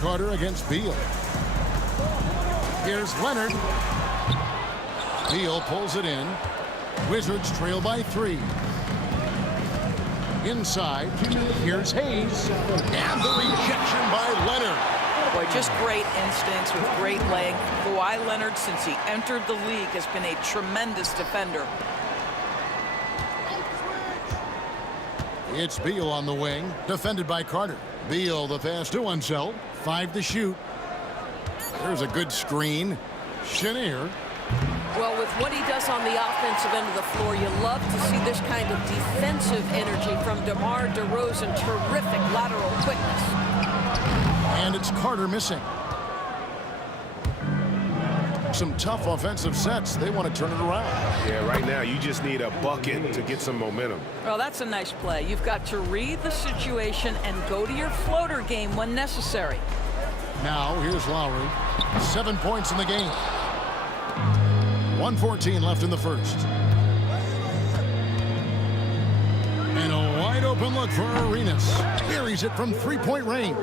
Carter against Beal. Here's Leonard. Beal pulls it in. Wizards trail by 3. Inside, here's Hayes. And the rejection by Leonard. Boy, just great instincts with great length. Kawhi Leonard, since he entered the league, has been a tremendous defender. It's Beal on the wing, defended by Carter. Beal the pass to Unseld. 5 to shoot. There's a good screen. Chenier. Well, with what he does on the offensive end of the floor, you love to see this kind of defensive energy from DeMar DeRozan. Terrific lateral quickness. And it's Carter missing. Some tough offensive sets. They want to turn it around. Yeah, right now you just need a bucket to get some momentum. Well, that's a nice play. You've got to read the situation and go to your floater game when necessary. Now, here's Lowry. 7 points in the game. 1:14 left in the first. And a wide open look for Arenas. Buries it from 3-point range.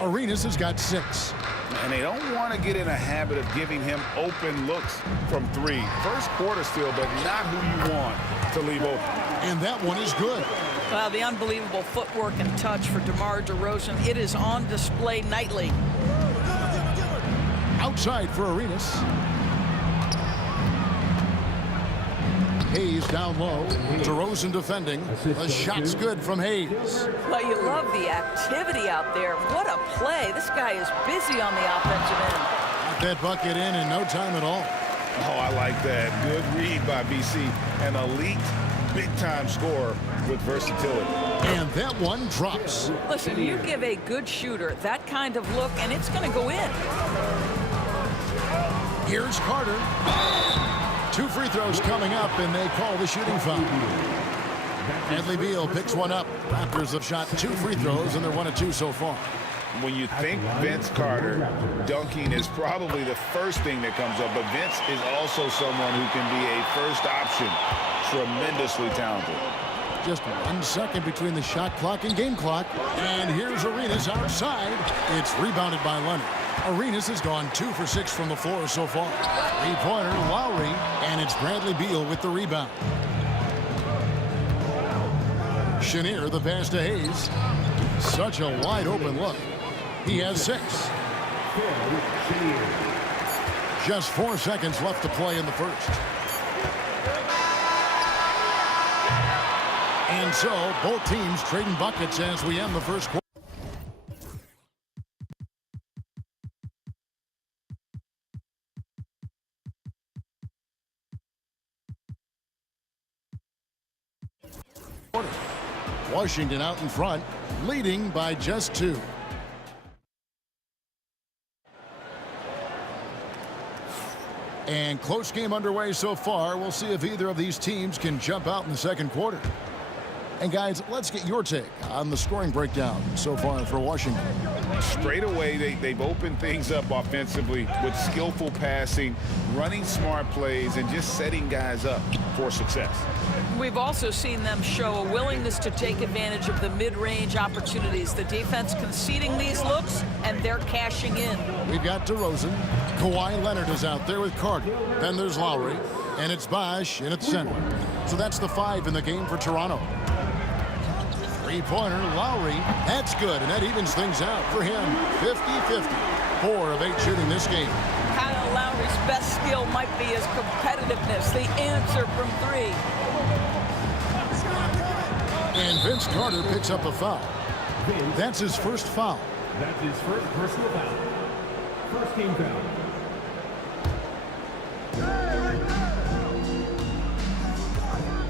Arenas has got 6. And they don't want to get in a habit of giving him open looks from 3. First quarter still, but not who you want to leave open. And that one is good. Wow, the unbelievable footwork and touch for DeMar DeRozan. It is on display nightly. Outside for Arenas. Hayes down low. DeRozan defending. The shot's good from Hayes. Well, you love the activity out there. What a play. This guy is busy on the offensive end. Got that bucket in no time at all. Oh, I like that. Good read by BC. An elite, big-time scorer with versatility. And that one drops. Listen, you give a good shooter that kind of look, and it's going to go in. Here's Carter. 2 free throws coming up, and they call the shooting foul. Bradley Beal picks one up. Raptors have shot 2 free throws, and they're 1 of 2 so far. When you think Vince Carter, dunking is probably the first thing that comes up, but Vince is also someone who can be a first option. Tremendously talented. Just 1 second between the shot clock and game clock. And here's Arenas outside. It's rebounded by Leonard. Arenas has gone 2 for 6 from the floor so far. 3-pointer, Lowry, and it's Bradley Beal with the rebound. Chenier, the pass to Hayes. Such a wide open look. He has 6. Just 4 seconds left to play in the first. And so both teams trading buckets as we end the first quarter. Washington out in front, leading by just 2. And close game underway so far. We'll see if either of these teams can jump out in the second quarter. And guys, let's get your take on the scoring breakdown so far for Washington. Straight away, they've opened things up offensively with skillful passing, running smart plays, and just setting guys up for success. We've also seen them show a willingness to take advantage of the mid-range opportunities. The defense conceding these looks, and they're cashing in. We've got DeRozan. Kawhi Leonard is out there with Carter. Then there's Lowry, and it's Bosh in at center. So that's the 5 in the game for Toronto. 3-pointer, Lowry. That's good, and that evens things out for him. 50-50. 4 of 8 shooting this game. Kyle Lowry's best skill might be his competitiveness, the answer from 3. And Vince Carter picks up a foul. That's his first foul. That's his first personal foul. First team foul.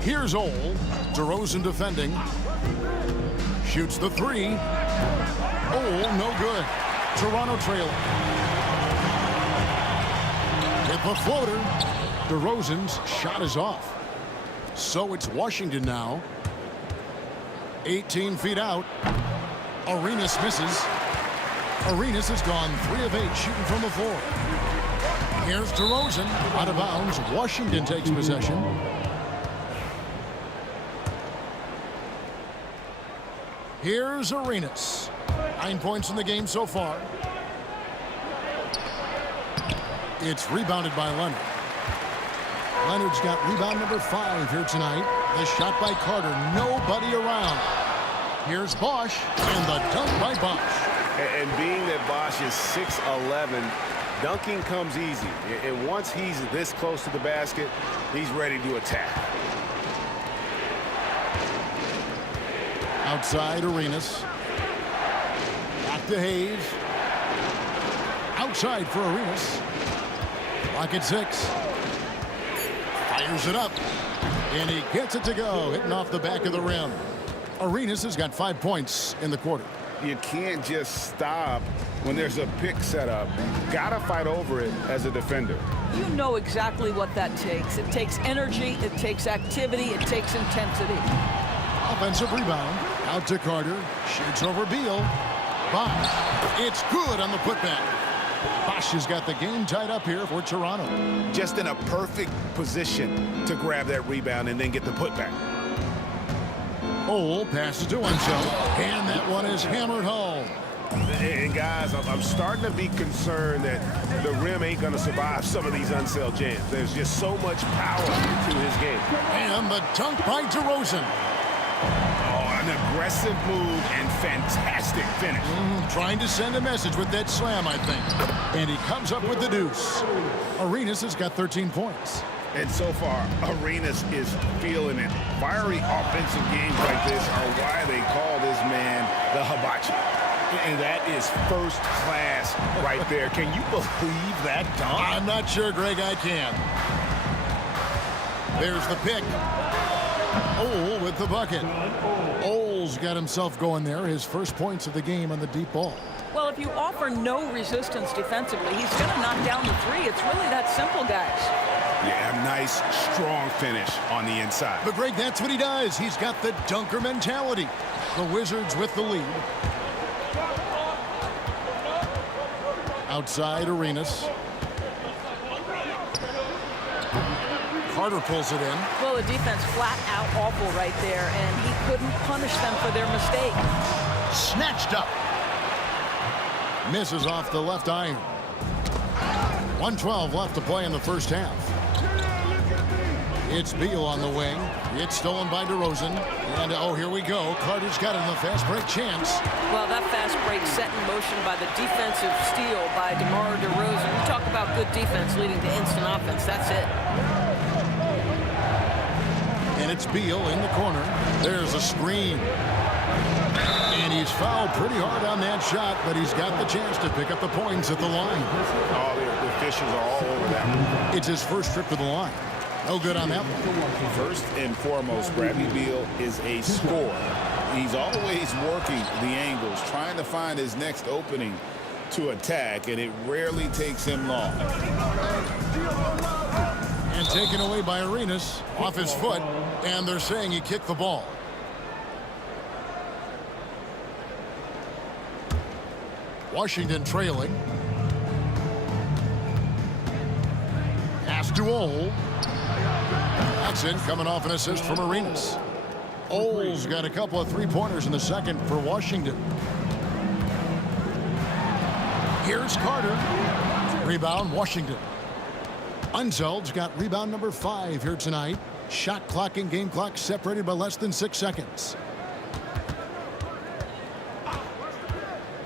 Here's Ole. DeRozan defending. Shoots the 3. Ole, no good. Toronto trailing. With the floater, DeRozan's shot is off. So it's Washington now. 18 feet out. Arenas misses. Arenas has gone 3 of 8 shooting from the floor. Here's DeRozan out of bounds. Washington takes possession. Here's Arenas. 9 points in the game so far. It's rebounded by Leonard. Leonard's got rebound number 5 here tonight. The shot by Carter. Nobody around. Here's Bosh and the dunk by Bosh. And being that Bosh is 6'11", dunking comes easy. And once he's this close to the basket, he's ready to attack. Outside Arenas. Back to Hayes. Outside for Arenas. Clock at 6. Fires it up. And he gets it to go. Hitting off the back of the rim. Arenas has got 5 points in the quarter. You can't just stop when there's a pick set up. Gotta fight over it as a defender. You know exactly what that takes. It takes energy, it takes activity, it takes intensity. Offensive rebound. Out to Carter. Shoots over Beal. Bosh. It's good on the putback. Bosh has got the game tied up here for Toronto. Just in a perfect position to grab that rebound and then get the putback. Ole passes to himself, and that one is hammered home. And guys, I'm starting to be concerned that the rim ain't going to survive some of these unselled jams. There's just so much power to his game. And the dunk by DeRozan. Oh, an aggressive move and fantastic finish. Trying to send a message with that slam, I think. And he comes up with the deuce. Arenas has got 13 points. And so far, Arenas is feeling it. Fiery offensive games like this are why they call this man the hibachi. And that is first class right there. Can you believe that dunk? I'm not sure, Greg, I can. There's the pick. Ole with the bucket. Ole's got himself going there. His first points of the game on the deep ball. Well, if you offer no resistance defensively, he's going to knock down the three. It's really that simple, guys. Yeah, nice, strong finish on the inside. But, Greg, that's what he does. He's got the dunker mentality. The Wizards with the lead. Outside, Arenas. Carter pulls it in. Well, the defense flat out awful right there, and he couldn't punish them for their mistake. Snatched up. Misses off the left iron. 1:12 left to play in the first half. It's Beal on the wing. It's stolen by DeRozan. And, oh, here we go. Carter's got it in the fast break chance. Well, that fast break set in motion by the defensive steal by DeMar DeRozan. You talk about good defense leading to instant offense. That's it. And it's Beal in the corner. There's a screen. And he's fouled pretty hard on that shot, but he's got the chance to pick up the points at the line. Oh, the officials are all over that one. It's his first trip to the line. No good on that one. First and foremost, Bradley Beal is a scorer. He's always working the angles, trying to find his next opening to attack, and it rarely takes him long. And taken away by Arenas off his foot, and they're saying he kicked the ball. Washington trailing. Pass to Ole. That's it, coming off an assist from Arenas. Ole's got a couple of three-pointers in the second for Washington. Here's Carter. Rebound, Washington. Unzeld's got rebound number 5 here tonight. Shot clock and game clock separated by less than 6 seconds.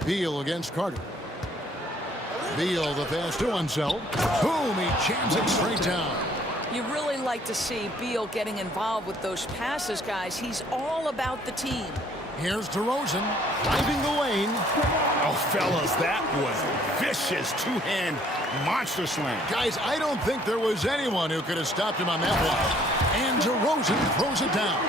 Beal against Carter. Beal the pass to Unzeld. Boom, he jams it straight down. You really like to see Beal getting involved with those passes, guys. He's all about the team. Here's DeRozan driving the lane. Oh, fellas, that was vicious two-hand monster slam. Guys, I don't think there was anyone who could have stopped him on that one. And DeRozan throws it down.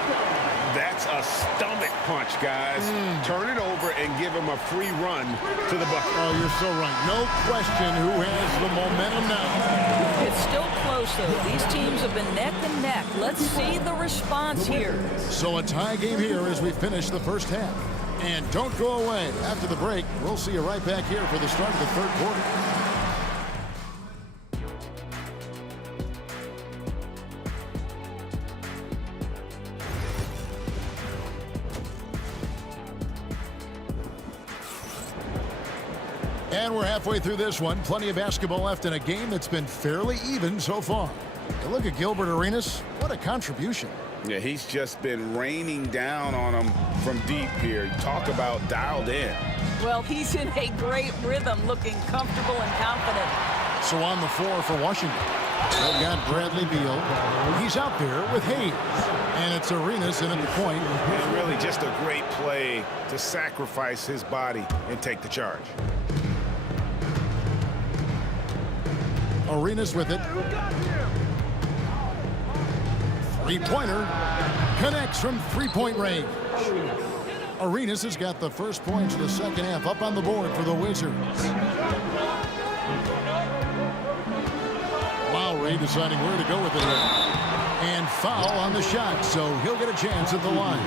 That's a stomach punch, guys. Turn it over and give him a free run to the bucket. Oh, you're so right. No question who has the momentum now. It's still close, though. These teams have been neck and neck. Let's see the response here. So a tie game here as we finish the first half. And don't go away. After the break, we'll see you right back here for the start of the third quarter. And we're halfway through this one. Plenty of basketball left in a game that's been fairly even so far. And look at Gilbert Arenas. What a contribution. Yeah, he's just been raining down on him from deep here. Talk about dialed in. Well, he's in a great rhythm, looking comfortable and confident. So on the floor for Washington, they've got Bradley Beal. He's out there with Hayes. And it's Arenas in at the point. And really just a great play to sacrifice his body and take the charge. Arenas with it. Three-pointer connects from three-point range. Arenas has got the first points of the second half up on the board for the Wizards. Lowry deciding where to go with it. And foul on the shot, so he'll get a chance at the line.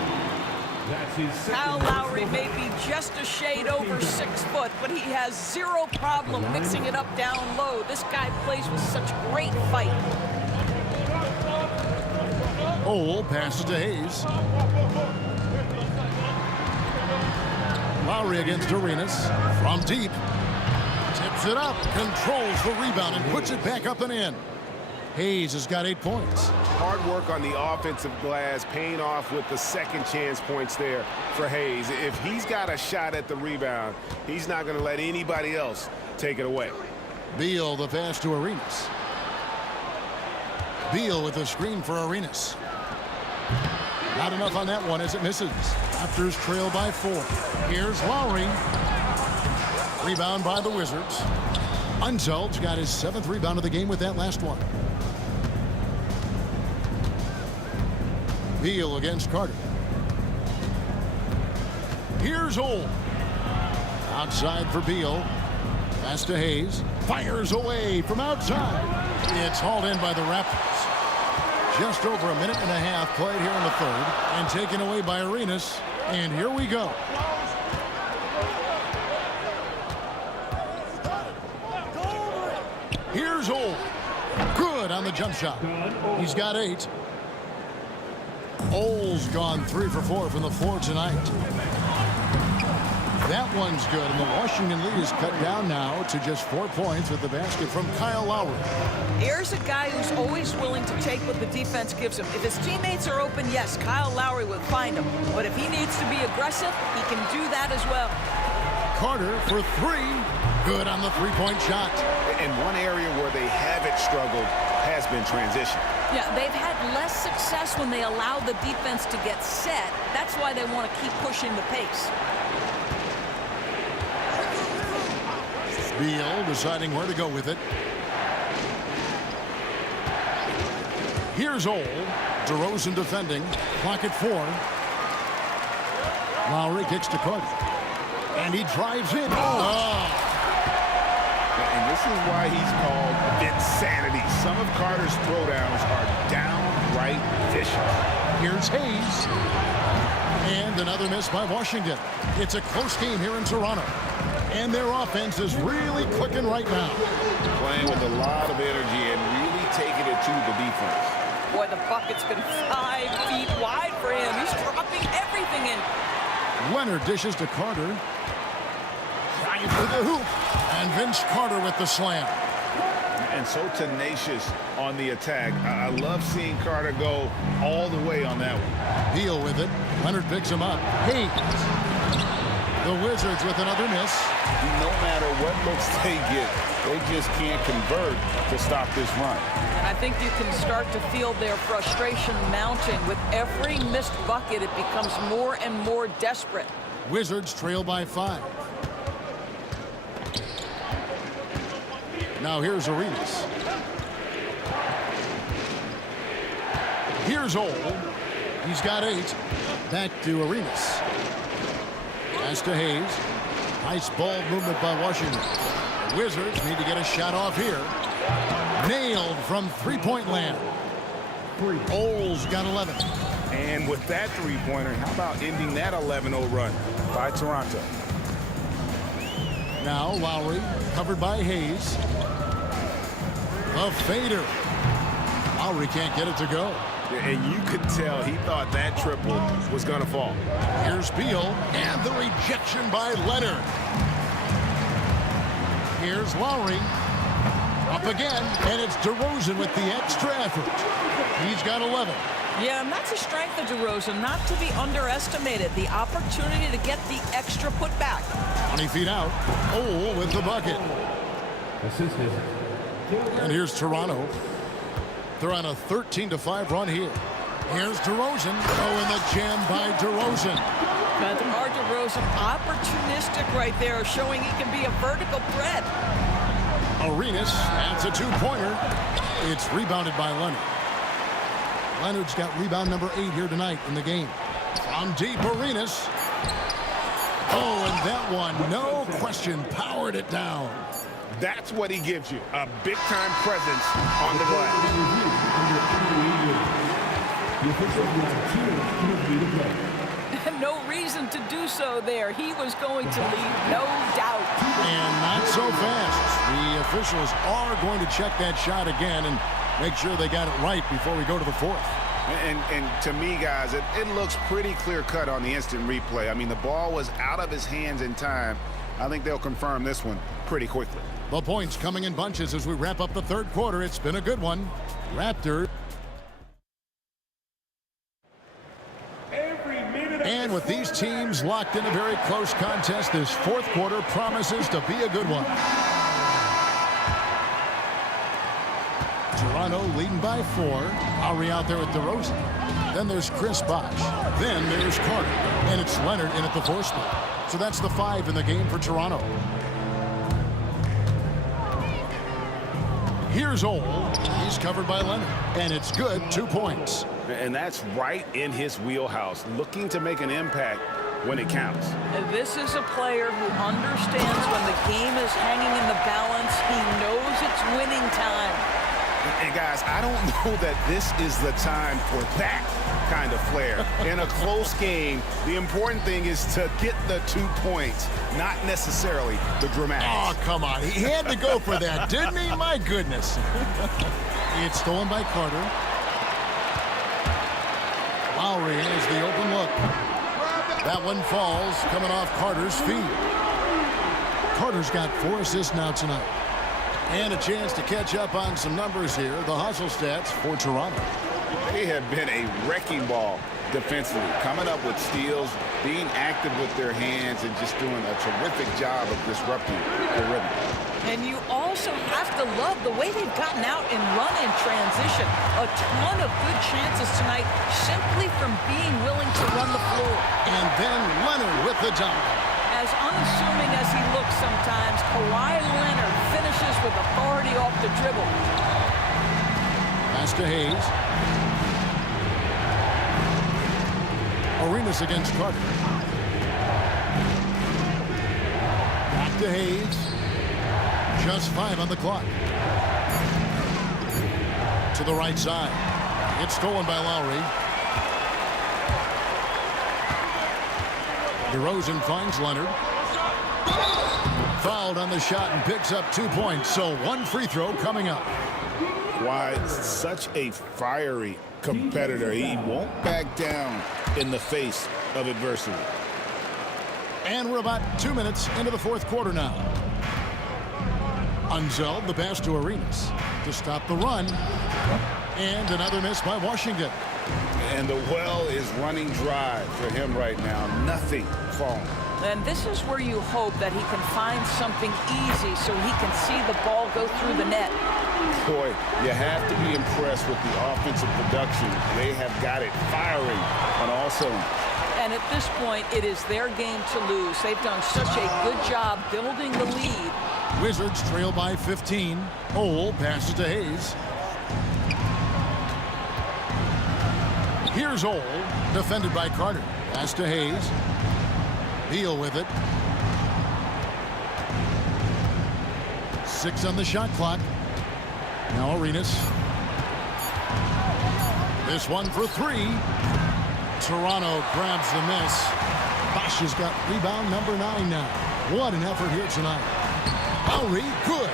Kyle Lowry may be just a shade over 6 foot, but he has zero problem mixing it up down low. This guy plays with such great fight. Ole passes to Hayes. Lowry against Arenas from deep. Tips it up, controls the rebound, and puts it back up and in. Hayes has got 8 points. Hard work on the offensive glass, paying off with the second chance points there for Hayes. If he's got a shot at the rebound, he's not going to let anybody else take it away. Beal the pass to Arenas. Beal with a screen for Arenas. Not enough on that one as it misses. Raptors trail by 4. Here's Lowry. Rebound by the Wizards. Unsel's got his 7th rebound of the game with that last one. Beal against Carter. Here's Ole. Outside for Beal. Pass to Hayes. Fires away from outside. It's hauled in by the Raptors. Just over a minute and a half played here in the third. And taken away by Arenas. And here we go. Here's Ole. Good on the jump shot. He's got 8. Ole's gone 3 for 4 from the floor tonight. That one's good, and the Washington lead is cut down now to just 4 points with the basket from Kyle Lowry. Here's a guy who's always willing to take what the defense gives him. If his teammates are open, yes, Kyle Lowry will find him. But if he needs to be aggressive, he can do that as well. Carter for 3. Good on the three-point shot. And one area where they haven't struggled has been transition. Yeah, they've had less success when they allow the defense to get set. That's why they want to keep pushing the pace. Beal deciding where to go with it. Here's Ole. DeRozan defending. Clock at 4. Lowry kicks to Carter. And he drives in. Oh! And this is why he's called insanity. Some of Carter's throwdowns are downright vicious. Here's Hayes. And another miss by Washington. It's a close game here in Toronto. And their offense is really clicking right now. Playing with a lot of energy and really taking it to the defense. Boy, the bucket's been 5 feet wide for him. He's dropping everything in. Leonard dishes to Carter. Drive for the hoop. And Vince Carter with the slam. And so tenacious on the attack. I love seeing Carter go all the way on that one. Beal with it. Leonard picks him up. Hayes. The Wizards with another miss. No matter what looks they get, they just can't convert to stop this run. And I think you can start to feel their frustration mounting. With every missed bucket, it becomes more and more desperate. Wizards trail by 5. Now here's Arenas. Here's Ole. He's got 8. Back to Arenas. Pass to Hayes. Nice ball movement by Washington. The Wizards need to get a shot off here. Nailed from three-point land. Ole's got 11. And with that three-pointer, how about ending that 11-0 run by Toronto? Now Lowry covered by Hayes. A fader. Lowry can't get it to go. And you could tell he thought that triple was going to fall. Here's Beal, and the rejection by Leonard. Here's Lowry. Up again, and it's DeRozan with the extra effort. He's got 11. Yeah, and that's a strength of DeRozan, not to be underestimated. The opportunity to get the extra putback. 20 feet out. Ole with the bucket. And here's Toronto. They're on a 13-5 run here. Here's DeRozan. Oh, and the jam by DeRozan. DeMar DeRozan, opportunistic right there, showing he can be a vertical threat. Arenas adds a 2-pointer. It's rebounded by Leonard. Leonard's got rebound number 8 here tonight in the game. From deep, Arenas. Oh, and that one, no question, powered it down. That's what he gives you, a big-time presence on the glass. No reason to do so there. He was going to lead, no doubt. And not so fast. The officials are going to check that shot again and make sure they got it right before we go to the fourth. And to me, guys, it looks pretty clear-cut on the instant replay. I mean, the ball was out of his hands in time. I think they'll confirm this one pretty quickly. The points coming in bunches as we wrap up the third quarter. It's been a good one. Raptors. And with these teams locked in a very close contest, this fourth quarter promises to be a good one. Toronto leading by 4. Lowry out there with DeRozan. Then there's Chris Bosh. Then there's Carter. And it's Leonard in at the 4 spot. So that's the 5 in the game for Toronto. Here's Ole. He's covered by Leonard. And it's good, 2 points. And that's right in his wheelhouse, looking to make an impact when it counts. This is a player who understands when the game is hanging in the balance. He knows it's winning time. And guys, I don't know that this is the time for that kind of flair. In a close game, the important thing is to get the 2 points, not necessarily the dramatics. Oh, come on. He had to go for that, didn't he? My goodness. It's stolen by Carter. Lowry has the open look. That one falls, coming off Carter's feet. Carter's got 4 assists now tonight. And a chance to catch up on some numbers here. The hustle stats for Toronto. They have been a wrecking ball defensively, coming up with steals, being active with their hands, and just doing a terrific job of disrupting the rhythm. And you also have to love the way they've gotten out and run in transition. A ton of good chances tonight simply from being willing to run the floor. And then Leonard with the dunk. As unassuming as he looks sometimes, Kawhi Leonard finishes with authority off the dribble. Pass to Hayes. Arenas against Carter. Back to Hayes. Just 5 on the clock. To the right side. It's stolen by Lowry. DeRozan finds Leonard. Fouled on the shot and picks up 2 points. So 1 free throw coming up. Why, such a fiery competitor. He won't back down in the face of adversity. And we're about 2 minutes into the 4th quarter now. Unzeld, the pass to Arenas to stop the run. And another miss by Washington. And the well is running dry for him right now. Nothing falling. And this is where you hope that he can find something easy so he can see the ball go through the net. Boy, you have to be impressed with the offensive production. They have got it firing on all cylinders. And at this point, it is their game to lose. They've done such a good job building the lead. Wizards trail by 15. Ole passes to Hayes. Here's Ole, defended by Carter. Pass to Hayes. Beal with it. 6 on the shot clock. Now Arenas. This one for 3. Toronto grabs the miss. Bosh has got rebound number 9 now. What an effort here tonight. Lowry, good.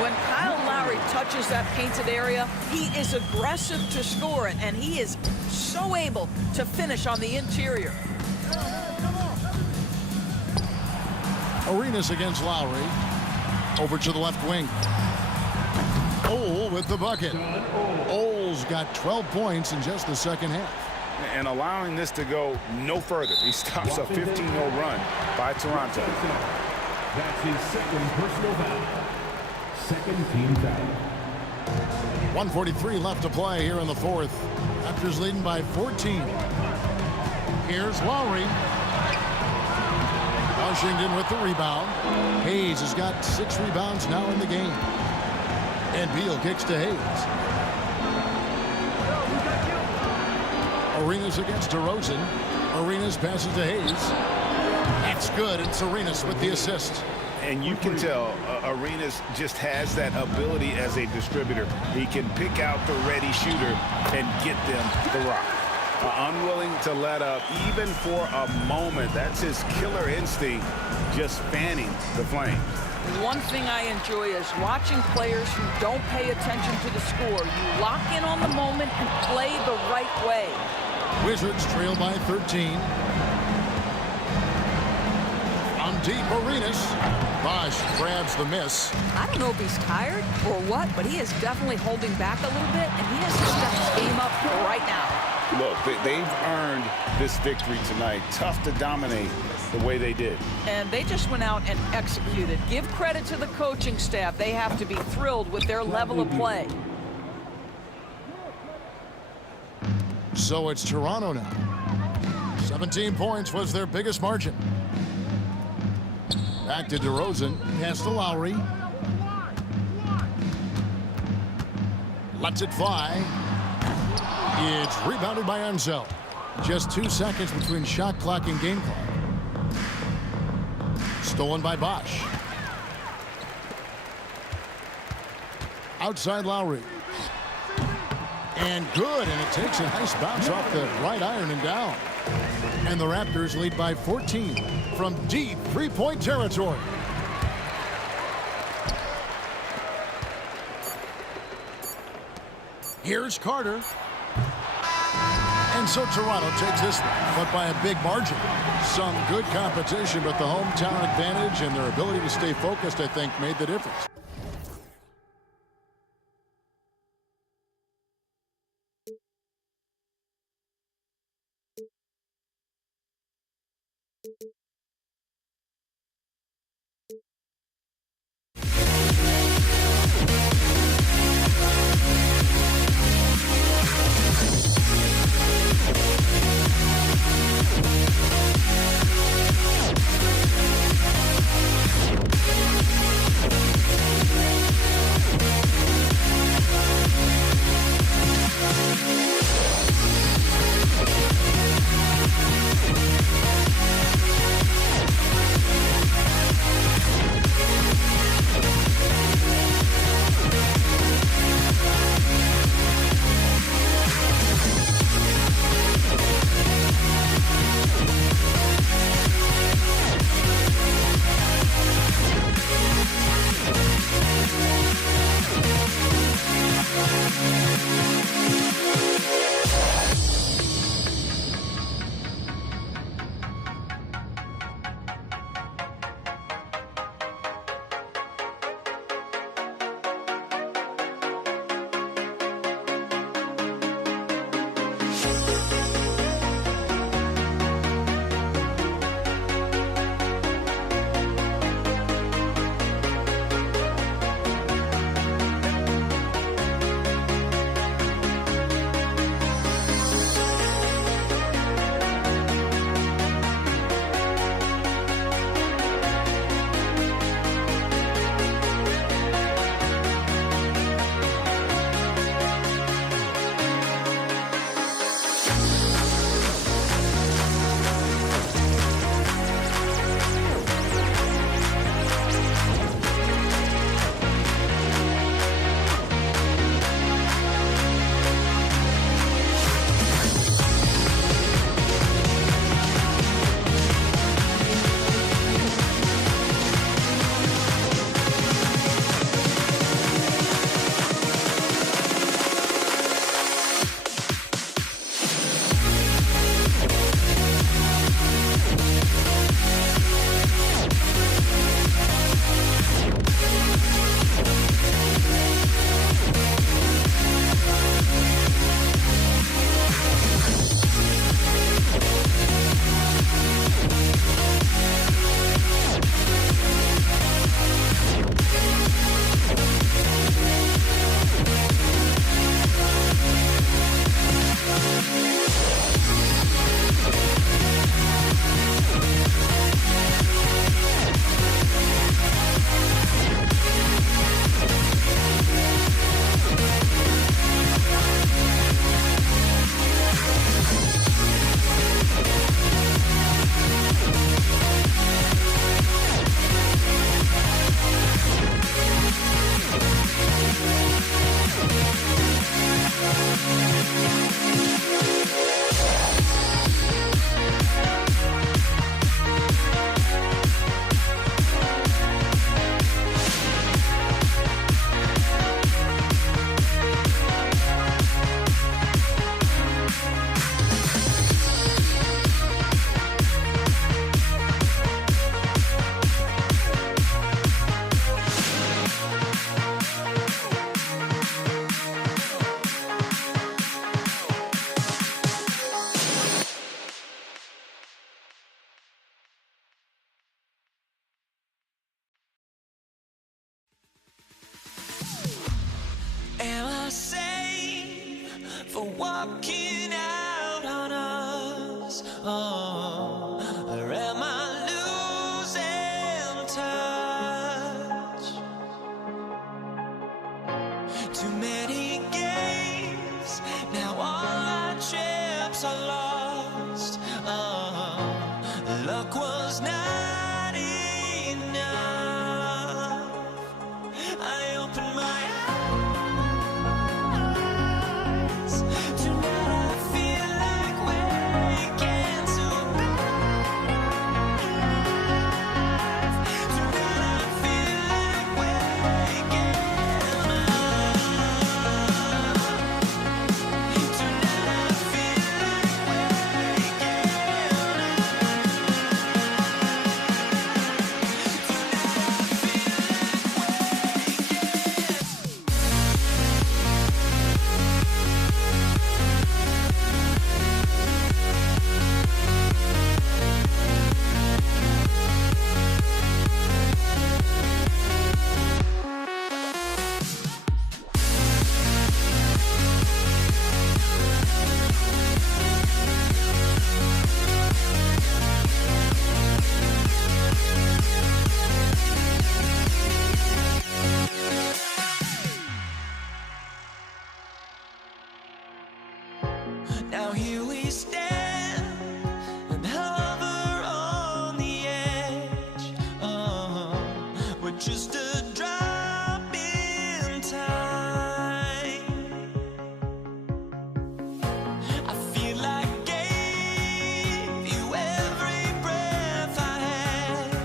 When Kyle Lowry touches that painted area, he is aggressive to score it, and he is so able to finish on the interior. Arenas against Lowry. Over to the left wing. Ole with the bucket. Ole's got 12 points in just the second half. And allowing this to go no further. He stops a 15-0 run by Toronto. That's his 2nd personal foul. 2nd team foul. 1:43 left to play here in the 4th. Raptors leading by 14. Here's Lowry. Washington with the rebound. Hayes has got 6 rebounds now in the game. And Beal kicks to Hayes. Arenas against DeRozan. Arenas passes to Hayes. That's good. It's Arenas with the assist. And you can tell Arenas just has that ability as a distributor. He can pick out the ready shooter and get them the rock. Unwilling to let up even for a moment. That's his killer instinct, just fanning the flames. One thing I enjoy is watching players who don't pay attention to the score. You lock in on the moment and play the right way. Wizards trail by 13. On deep, Arenas. Bosh grabs the miss. I don't know if he's tired or what, but he is definitely holding back a little bit, and he has to step his game up right now. Look, they've earned this victory tonight. Tough to dominate the way they did. And they just went out and executed. Give credit to the coaching staff. They have to be thrilled with their level of play. So it's Toronto now. 17 points was their biggest margin. Back to DeRozan. Pass to Lowry. Lets it fly. It's rebounded by Enzo. Just 2 seconds between shot clock and game clock. Stolen by Bosch. Outside Lowry. And good, and it takes a nice bounce off the right iron and down. And the Raptors lead by 14 from deep three-point territory. Here's Carter. And so Toronto takes this one, but by a big margin. Some good competition, but the hometown advantage and their ability to stay focused, I think, made the difference. Am I safe for walking out? Too many games, now all our chips are lost. Luck was not enough. I opened my eyes. Tonight I feel like waking to life. Tonight I feel like waking up. Tonight I feel like waking Now here we stand and hover on the edge. We're just a drop in time. I feel like I gave you every breath I had.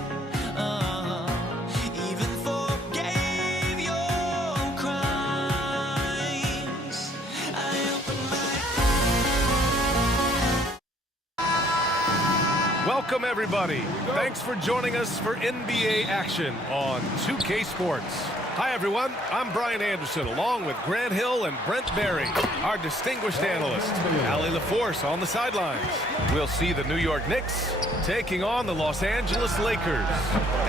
Even forgave your crimes. I opened my Welcome, everybody. Thanks for joining us for NBA action on 2K Sports. Hi, everyone. I'm Brian Anderson, along with Grant Hill and Brent Barry, our distinguished analyst. Allie LaForce on the sidelines. We'll see the New York Knicks taking on the Los Angeles Lakers.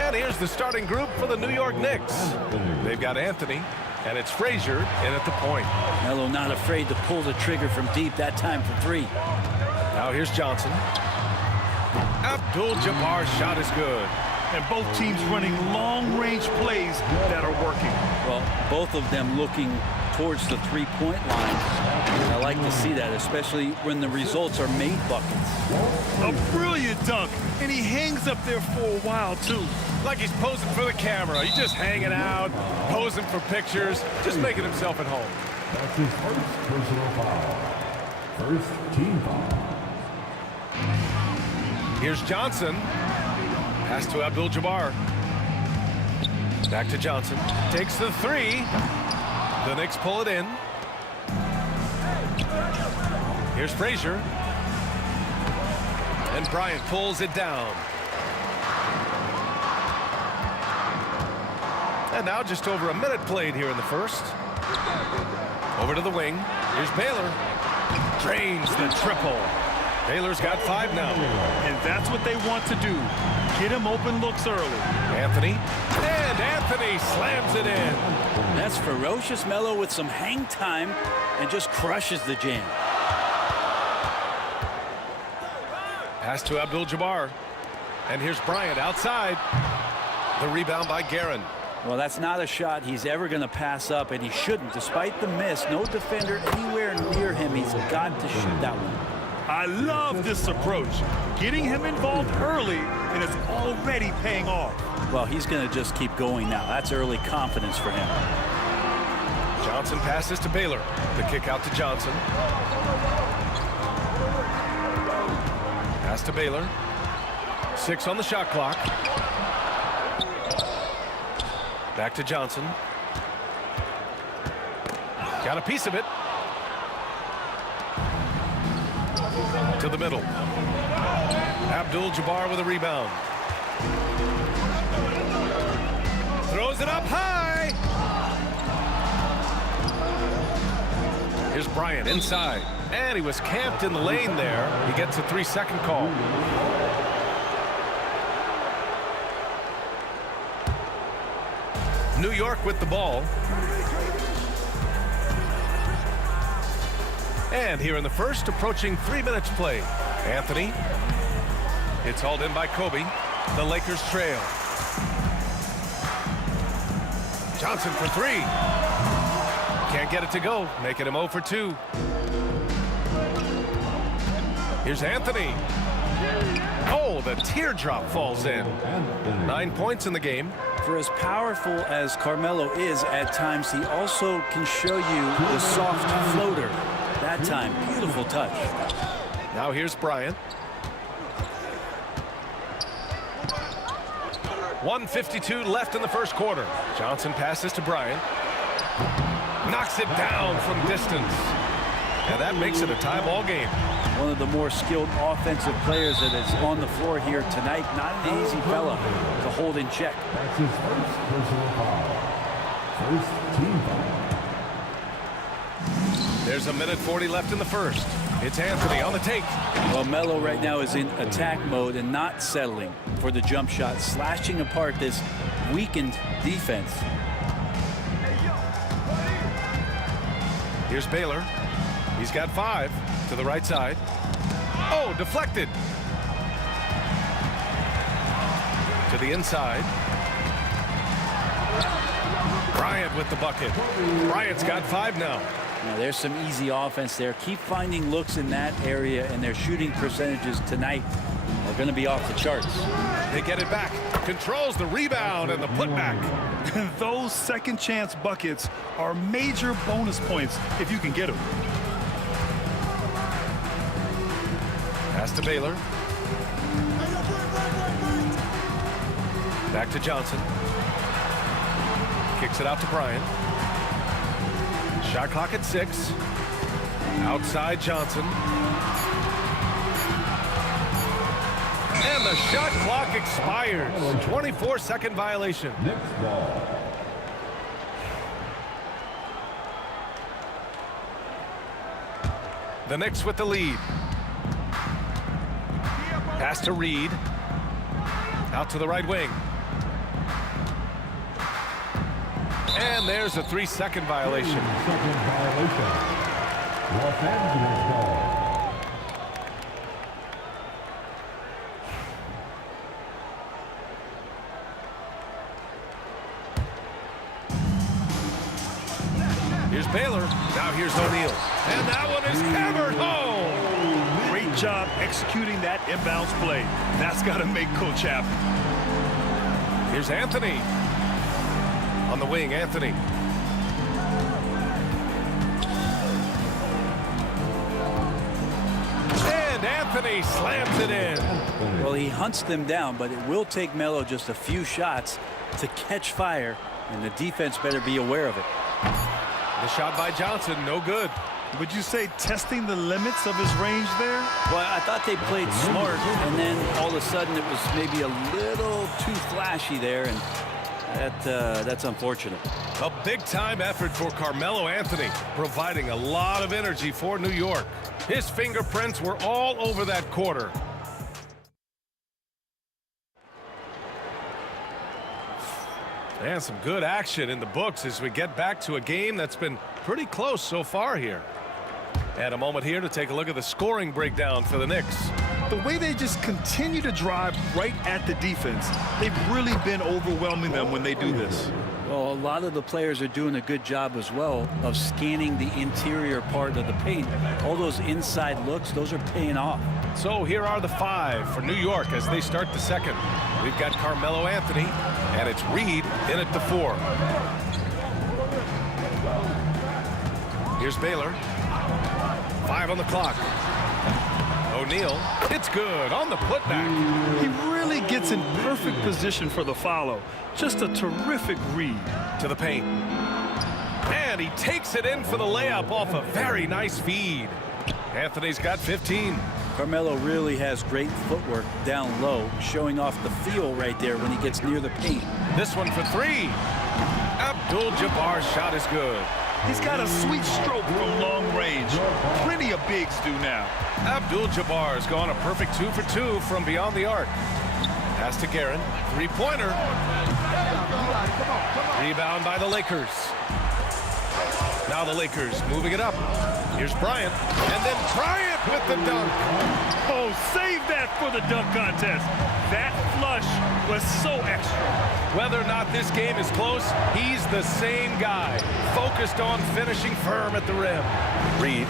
And here's the starting group for the New York Knicks. They've got Anthony, and it's Frazier in at the point. Melo not afraid to pull the trigger from deep, that time for three. Now here's Johnson. Abdul-Jabbar's shot is good. And both teams running long-range plays that are working. Well, both of them looking towards the three-point line. I like to see that, especially when the results are made buckets. A brilliant dunk, and he hangs up there for a while, too. Like he's posing for the camera. He's just hanging out, posing for pictures, just making himself at home. That's his first personal foul. First team foul. Here's Johnson. Pass to Abdul-Jabbar. Back to Johnson. Takes the three. The Knicks pull it in. Here's Frazier. And Bryant pulls it down. And now just over a minute played here in the first. Over to the wing. Here's Baylor. Drains the triple. Baylor's got 5 now. And that's what they want to do. Get him open looks early. Anthony. And Anthony slams it in. That's ferocious Melo with some hang time and just crushes the jam. Pass to Abdul-Jabbar. And here's Bryant outside. The rebound by Guerin. Well, that's not a shot he's ever going to pass up, and he shouldn't. Despite the miss, no defender anywhere near him. He's got to shoot that one. I love this approach. Getting him involved early, and it's already paying off. Well, he's going to just keep going now. That's early confidence for him. Johnson passes to Baylor. The kick out to Johnson. Pass to Baylor. 6 on the shot clock. Back to Johnson. Got a piece of it. To the middle. Abdul-Jabbar with a rebound. Throws it up high. Here's Bryant inside. And he was camped in the lane there. He gets a 3-second call. New York with the ball. And here in the first, approaching 3 minutes played. Anthony. It's hauled in by Kobe. The Lakers trail. Johnson for 3. Can't get it to go, making him 0 for 2. Here's Anthony. Oh, the teardrop falls in. 9 points in the game. For as powerful as Carmelo is at times, he also can show you the soft floater. That time, beautiful touch. Now here's Bryant. 1:52 left in the first quarter. Johnson passes to Bryant. Knocks it down from distance. And that makes it a tie ball game. One of the more skilled offensive players that is on the floor here tonight. Not an easy fella to hold in check. That's his first personal foul. First team foul. There's 1:40 left in the first. It's Anthony on the take. Well, Melo right now is in attack mode and not settling for the jump shot, slashing apart this weakened defense. Here's Baylor. He's got 5 to the right side. Oh, deflected. To the inside. Bryant with the bucket. Bryant's got 5 now. Now, there's some easy offense there. Keep finding looks in that area, and their shooting percentages tonight are going to be off the charts. They get it back. Controls the rebound and the putback. Those second chance buckets are major bonus points if you can get them. Pass to Baylor. Back to Johnson. Kicks it out to Bryant. Shot clock at 6. Outside Johnson. And the shot clock expires. 24-second violation. Next ball. The Knicks with the lead. Pass to Reed. Out to the right wing. And there's a 3-second violation. 3-second violation. Los Angeles ball. Here's Baylor. Now here's O'Neal. And that one is hammered home. Great job executing that inbounds play. That's got to make Coach happy. Here's Anthony. On the wing, Anthony. And Anthony slams it in. Well, he hunts them down, but it will take Melo just a few shots to catch fire, and the defense better be aware of it. The shot by Johnson, no good. Would you say testing the limits of his range there? Well, I thought they played smart, and then all of a sudden it was maybe a little too flashy there, and that's unfortunate. A big-time effort for Carmelo Anthony, providing a lot of energy for New York. His fingerprints were all over that quarter. And some good action in the books as we get back to a game that's been pretty close so far here. And a moment here to take a look at the scoring breakdown for the Knicks. The way they just continue to drive right at the defense, they've really been overwhelming them when they do this. Well, a lot of the players are doing a good job as well of scanning the interior part of the paint. All those inside looks, those are paying off. So here are the 5 for New York as they start the second. We've got Carmelo Anthony, and it's Reed in at the 4. Here's Baylor. 5 on the clock. O'Neal, it's good on the putback. He really gets in perfect position for the follow. Just a terrific read. To the paint. And he takes it in for the layup off a very nice feed. Anthony's got 15. Carmelo really has great footwork down low, showing off the feel right there when he gets near the paint. This one for 3. Abdul-Jabbar's shot is good. He's got a sweet stroke from long range. Plenty of bigs do now. Abdul-Jabbar's gone a perfect 2 for 2 from beyond the arc. Pass to Guerin. 3-pointer. Rebound by the Lakers. Now the Lakers moving it up. Here's Bryant, and then Bryant with the dunk. Oh, save that for the dunk contest. That flush was so extra. Whether or not this game is close, he's the same guy, focused on finishing firm at the rim. Reed,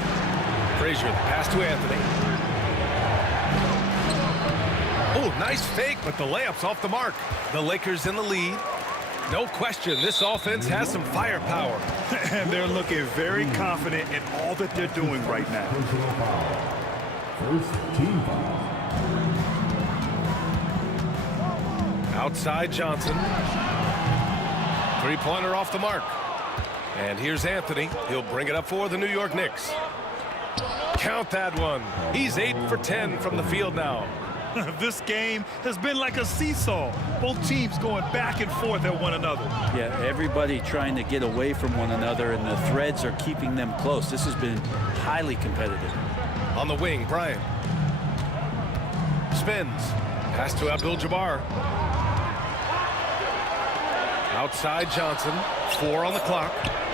Frazier, the pass to Anthony. Oh, nice fake, but the layup's off the mark. The Lakers in the lead. No question, this offense has some firepower. And they're looking very confident in all that they're doing right now. First team foul. Outside Johnson. Three-pointer off the mark. And here's Anthony. He'll bring it up for the New York Knicks. Count that one. He's 8 for 10 from the field now. This game has been like a seesaw. Both teams going back and forth at one another. Yeah, everybody trying to get away from one another, and the threads are keeping them close. This has been highly competitive. On the wing, Bryant. Spins. Pass to Abdul-Jabbar. Outside Johnson. 4 on the clock.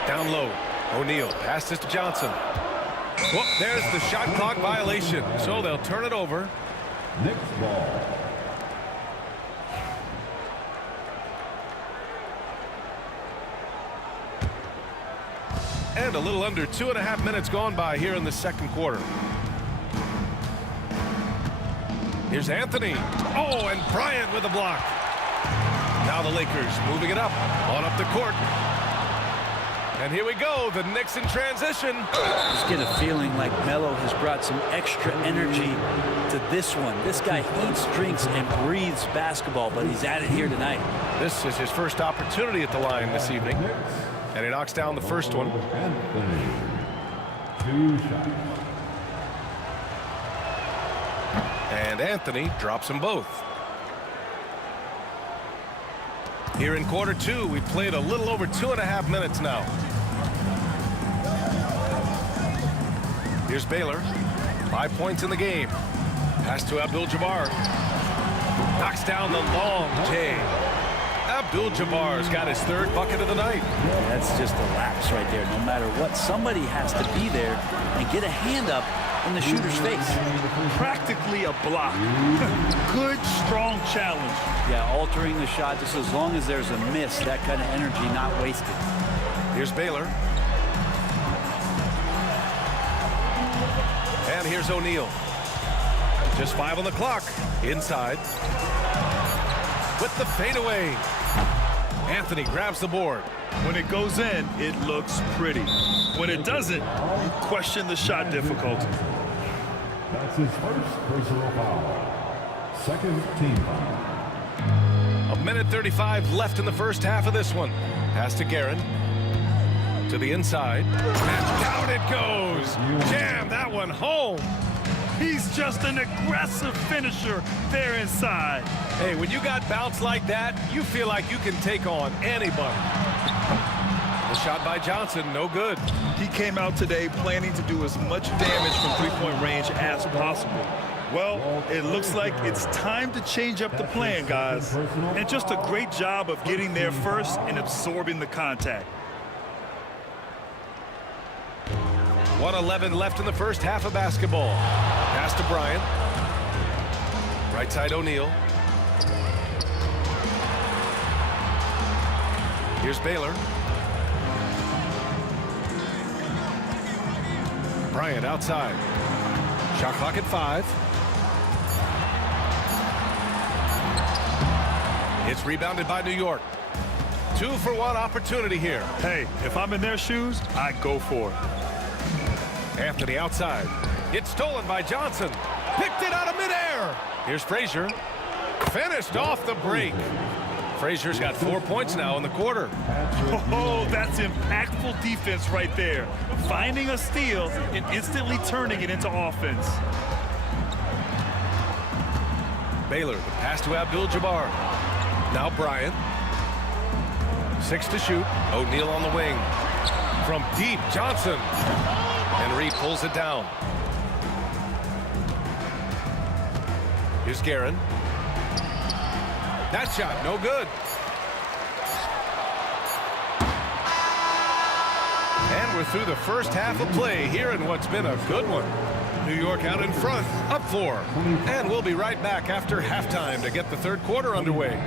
Down low. O'Neal passes to Johnson. Whoop, there's the shot clock violation. So they'll turn it over. Knicks ball. And a little under 2.5 minutes gone by here in the second quarter. Here's Anthony. Oh, and Bryant with a block. Now the Lakers moving it up. On up the court. And here we go, the Knicks in transition. Just get a feeling like Melo has brought some extra energy to this one. This guy eats, drinks, and breathes basketball, but he's at it here tonight. This is his first opportunity at the line this evening. And he knocks down the first one. Two shots. And Anthony drops them both. Here in quarter two, we've played a little over 2.5 minutes now. Here's Baylor. 5 points in the game. Pass to Abdul-Jabbar. Knocks down the long J. Abdul-Jabbar's got his third bucket of the night. That's just a lapse right there. No matter what, somebody has to be there and get a hand up in the shooter's face. Practically a block. Good, strong challenge. Yeah, altering the shot just as long as there's a miss. That kind of energy not wasted. Here's Baylor. And here's O'Neal. Just 5 on the clock. Inside. With the fadeaway. Anthony grabs the board. When it goes in, it looks pretty. When it doesn't, you question the shot difficulty. That's his first personal foul. Second team foul. 1:35 left in the first half of this one. Pass to Guerin. To the inside. And down it goes. Jam that one home. He's just an aggressive finisher there inside. Hey, when you got bounce like that, you feel like you can take on anybody. The shot by Johnson, no good. He came out today planning to do as much damage from three-point range as possible. Well, it looks like it's time to change up the plan, guys. And just a great job of getting there first and absorbing the contact. 1:11 left in the first half of basketball. Pass to Bryant. Right side O'Neal. Here's Baylor. Bryant outside. Shot clock at 5. It's rebounded by New York. 2-for-1 opportunity here. Hey, if I'm in their shoes, I'd go for it. Anthony outside. It's stolen by Johnson. Picked it out of midair. Here's Frazier. Finished off the break. Frazier's got 4 points now in the quarter. Oh, that's impactful defense right there. Finding a steal and instantly turning it into offense. Baylor, the pass to Abdul-Jabbar. Now Bryant. 6 to shoot. O'Neal on the wing. From deep, Johnson. And Reed pulls it down. Here's Guerin. That shot, no good. And And we're through the first half of play here in what's been a good one. New York out in front, up 4. And we'll be right back after halftime to get the third quarter underway.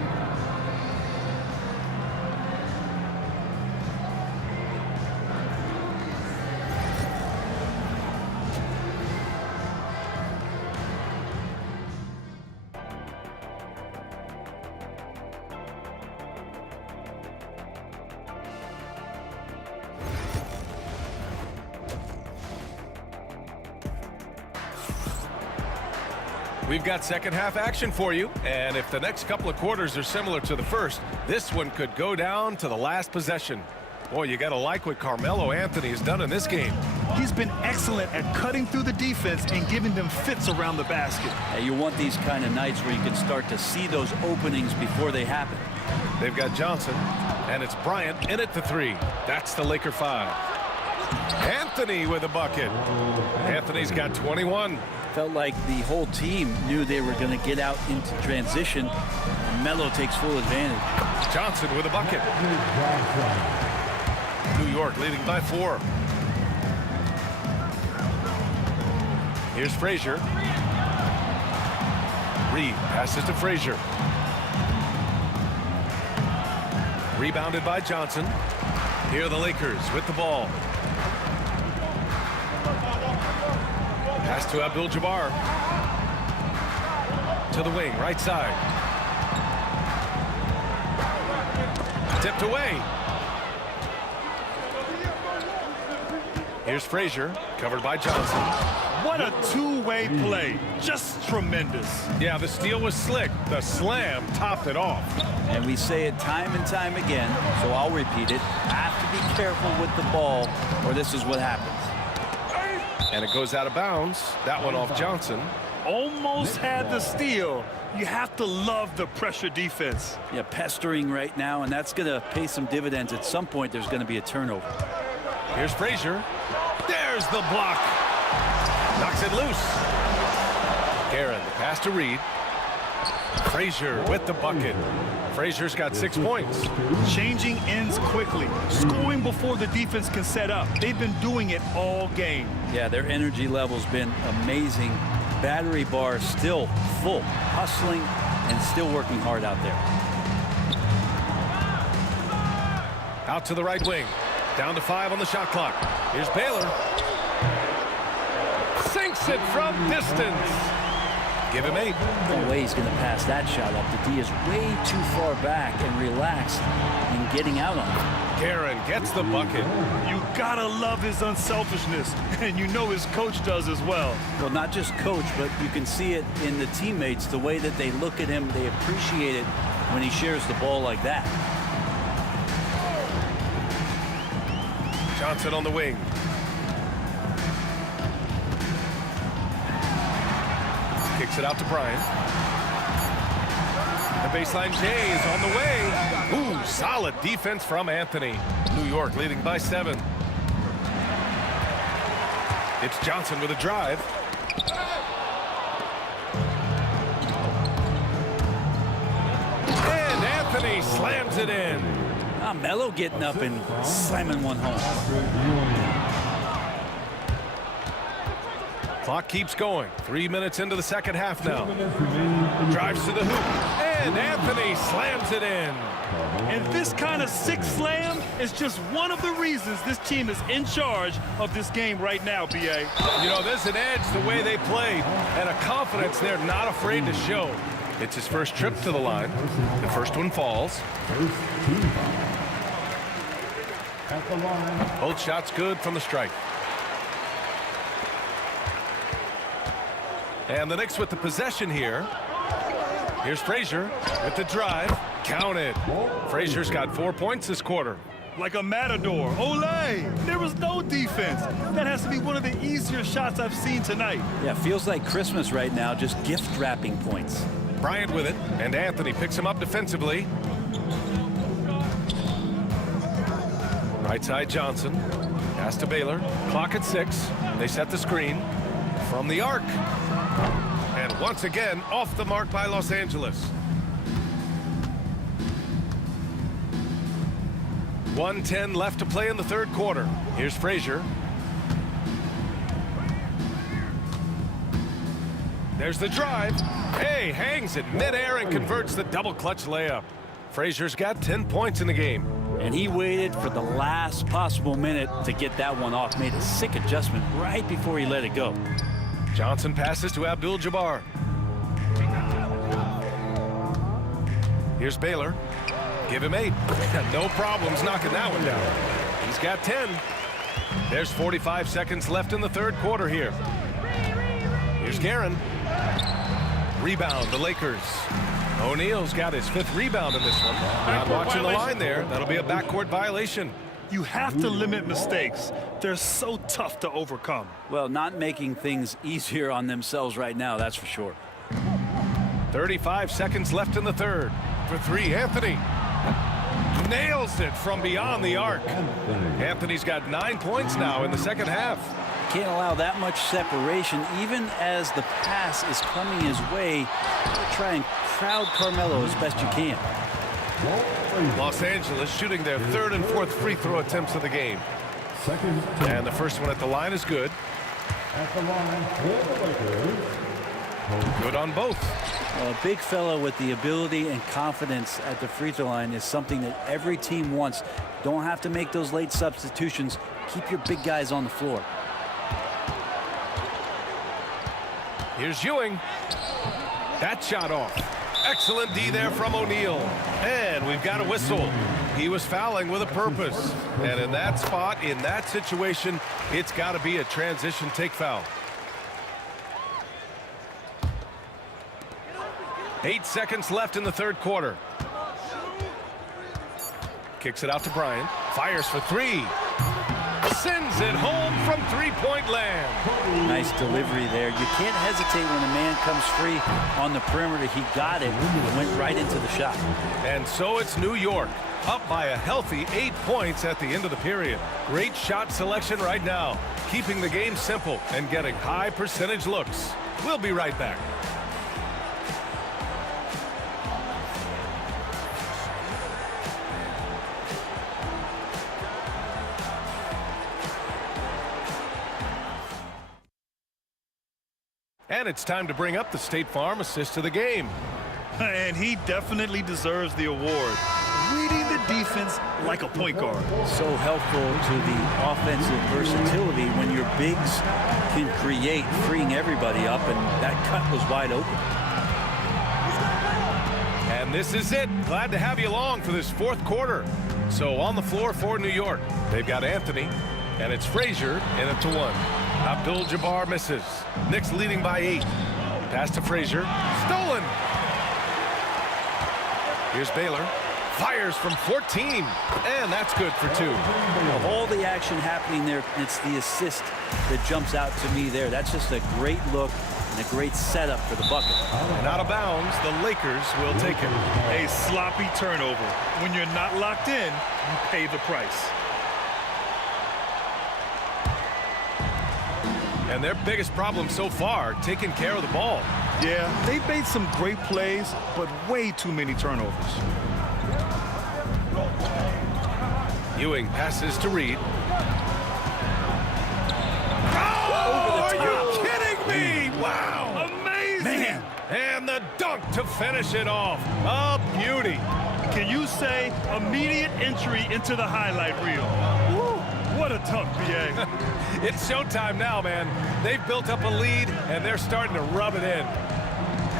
We've got second half action for you, and if the next couple of quarters are similar to the first, this one could go down to the last possession. Boy, you got to like what Carmelo Anthony has done in this game. He's been excellent at cutting through the defense and giving them fits around the basket. You want these kind of nights where you can start to see those openings before they happen. They've got Johnson, and it's Bryant in at the 3. That's the Laker 5. Anthony with a bucket. Anthony's got 21. Felt like the whole team knew they were going to get out into transition. Melo takes full advantage. Johnson with a bucket. New York leading by 4. Here's Frazier. Reed passes to Frazier. Rebounded by Johnson. Here are the Lakers with the ball. Pass to Abdul-Jabbar. To the wing, right side. Tipped away. Here's Frazier, covered by Johnson. What a two-way play. Just tremendous. Yeah, the steal was slick. The slam topped it off. And we say it time and time again, so I'll repeat it. Have to be careful with the ball, or this is what happens. And it goes out of bounds. That one off Johnson. Almost had the steal. You have to love the pressure defense. Yeah, pestering right now, and that's going to pay some dividends. At some point, there's going to be a turnover. Here's Frazier. There's the block. Knocks it loose. Guerin, the pass to Reed. Frazier with the bucket. Frazier's got 6 points. Changing ends quickly, scoring before the defense can set up. They've been doing it all game. Yeah, their energy level's been amazing. Battery bar still full, hustling and still working hard out there. Out to the right wing. Down to 5 on the shot clock. Here's Baylor. Sinks it from distance. Give him 8. No way he's going to pass that shot up. The D is way too far back and relaxed in getting out on it. Guerin gets the bucket. You gotta love his unselfishness, and you know his coach does as well. Well, not just coach, but you can see it in the teammates, the way that they look at him. They appreciate it when he shares the ball like that. Johnson on the wing. Kicks it out to Bryant. The baseline J is on the way. Ooh, solid defense from Anthony. New York leading by 7. It's Johnson with a drive. And Anthony slams it in. Melo getting up and slamming one home. Clock keeps going. 3 minutes into the second half now. Drives to the hoop. And Anthony slams it in. And this kind of sick slam is just one of the reasons this team is in charge of this game right now, B.A. You know, there's an edge the way they played and a confidence they're not afraid to show. It's his first trip to the line. The first one falls. Both shots good from the strike. And the Knicks with the possession here. Here's Frazier with the drive. Counted. Frazier's got 4 points this quarter. Like a matador. Olé! There was no defense. That has to be one of the easier shots I've seen tonight. Yeah, feels like Christmas right now, just gift wrapping points. Bryant with it, and Anthony picks him up defensively. Right side Johnson. Pass to Baylor. Clock at 6. They set the screen from the arc. And once again, off the mark by Los Angeles. 1:10 left to play in the third quarter. Here's Frazier. There's the drive. Hey, hangs it midair and converts the double clutch layup. Frazier's got 10 points in the game. And he waited for the last possible minute to get that one off. Made a sick adjustment right before he let it go. Johnson passes to Abdul-Jabbar. Here's Baylor. Give him 8. No problems knocking that one down. He's got 10. There's 45 seconds left in the third quarter here. Here's Guerin. Rebound, the Lakers. O'Neal's got his 5th rebound in this one. Not watching the line there. That'll be a backcourt violation. You have to limit mistakes. They're so tough to overcome. Well, not making things easier on themselves right now, that's for sure. 35 seconds left in the third. For 3, Anthony. Nails it from beyond the arc. Anthony's got 9 points now in the second half. Can't allow that much separation, even as the pass is coming his way. Try and crowd Carmelo as best you can. Los Angeles shooting their 3rd and 4th free throw attempts of the game. And the first one at the line is good. Good on both. A big fella with the ability and confidence at the free throw line is something that every team wants. Don't have to make those late substitutions. Keep your big guys on the floor. Here's Ewing. That shot off. Excellent D there from O'Neal. And we've got a whistle. He was fouling with a purpose. And in that spot, in that situation, it's got to be a transition take foul. 8 seconds left in the third quarter. Kicks it out to Bryant. Fires for 3. Sends it home from three-point land. Nice delivery there. You can't hesitate when a man comes free on the perimeter. He got it and went right into the shot. And so it's New York, up by a healthy 8 points at the end of the period. Great shot selection right now, keeping the game simple and getting high percentage looks. We'll be right back. And it's time to bring up the State Farm assist of the game. And he definitely deserves the award. Reading the defense like a point guard. So helpful to the offensive versatility when your bigs can create, freeing everybody up, and that cut was wide open. And this is it. Glad to have you along for this fourth quarter. So on the floor for New York, they've got Anthony, and it's Frazier in it to 1. Abdul-Jabbar misses. Knicks leading by 8. Pass to Frazier. Stolen. Here's Baylor. Fires from 14. And that's good for 2. Of all the action happening there, it's the assist that jumps out to me there. That's just a great look and a great setup for the bucket. And out of bounds, the Lakers will take it. A sloppy turnover. When you're not locked in, you pay the price. And their biggest problem so far, taking care of the ball. Yeah, they've made some great plays, but way too many turnovers. Ewing passes to Reed. Oh, are you kidding me? Wow. Amazing. Man. And the dunk to finish it off. A beauty. Can you say immediate entry into the highlight reel? Woo. What a dunk, BA. It's showtime now, man. They've built up a lead, and they're starting to rub it in.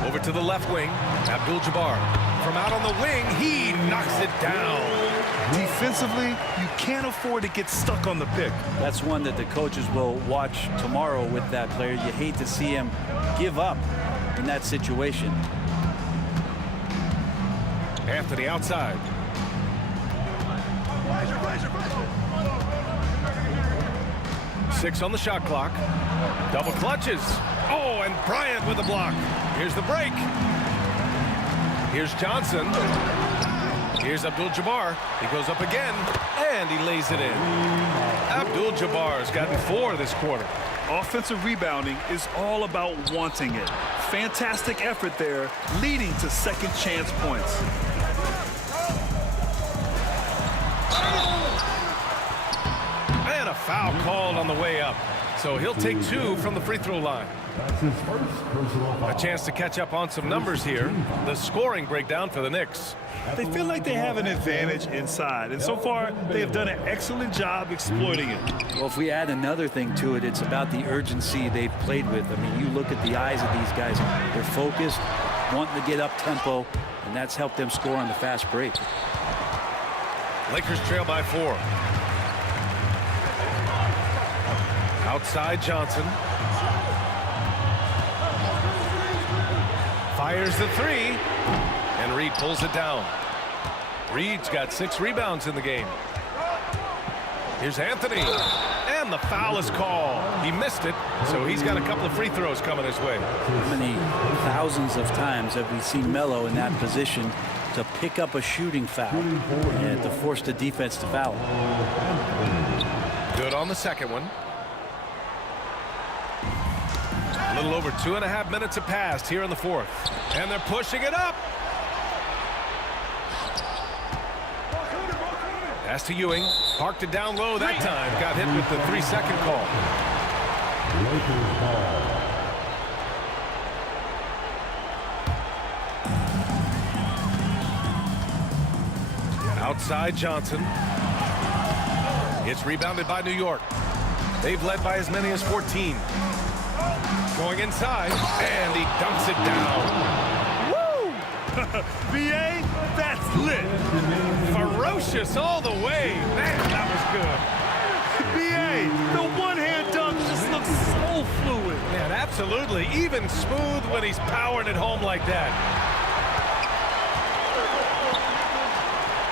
Over to the left wing, Abdul-Jabbar. From out on the wing, he knocks it down. Defensively, you can't afford to get stuck on the pick. That's one that the coaches will watch tomorrow with that player. You hate to see him give up in that situation. Anthony outside. Six on the shot clock. Double clutches. Oh, and Bryant with the block. Here's the break. Here's Johnson. Here's Abdul-Jabbar. He goes up again, and he lays it in. Abdul-Jabbar's gotten 4 this quarter. Offensive rebounding is all about wanting it. Fantastic effort there, leading to second chance points. foul called on the way up. So he'll take 2 from the free throw line. That's his first personal foul. A chance to catch up on some numbers here. The scoring breakdown for the Knicks. They feel like they have an advantage inside, and so far they have done an excellent job exploiting it. Well, if we add another thing to it, it's about the urgency they've played with. I mean, you look at the eyes of these guys. They're focused, wanting to get up tempo, and that's helped them score on the fast break. Lakers trail by 4. Outside Johnson. Fires the 3. And Reed pulls it down. Reed's got 6 rebounds in the game. Here's Anthony. And the foul is called. He missed it, so he's got a couple of free throws coming his way. How many thousands of times have we seen Melo in that position to pick up a shooting foul and to force the defense to foul? Good on the second one. A little over 2.5 minutes have passed here in the fourth. And they're pushing it up. Pass to Ewing. Parked it down low that time. Got hit with the 3-second call. Lakers ball. Outside Johnson. It's rebounded by New York. They've led by as many as 14. Going inside, and he dumps it down. Woo! BA, that's lit. Ferocious all the way. Man, that was good. BA, the one-hand dunk just looks so fluid. Man, absolutely. Even smooth when he's powering it home like that.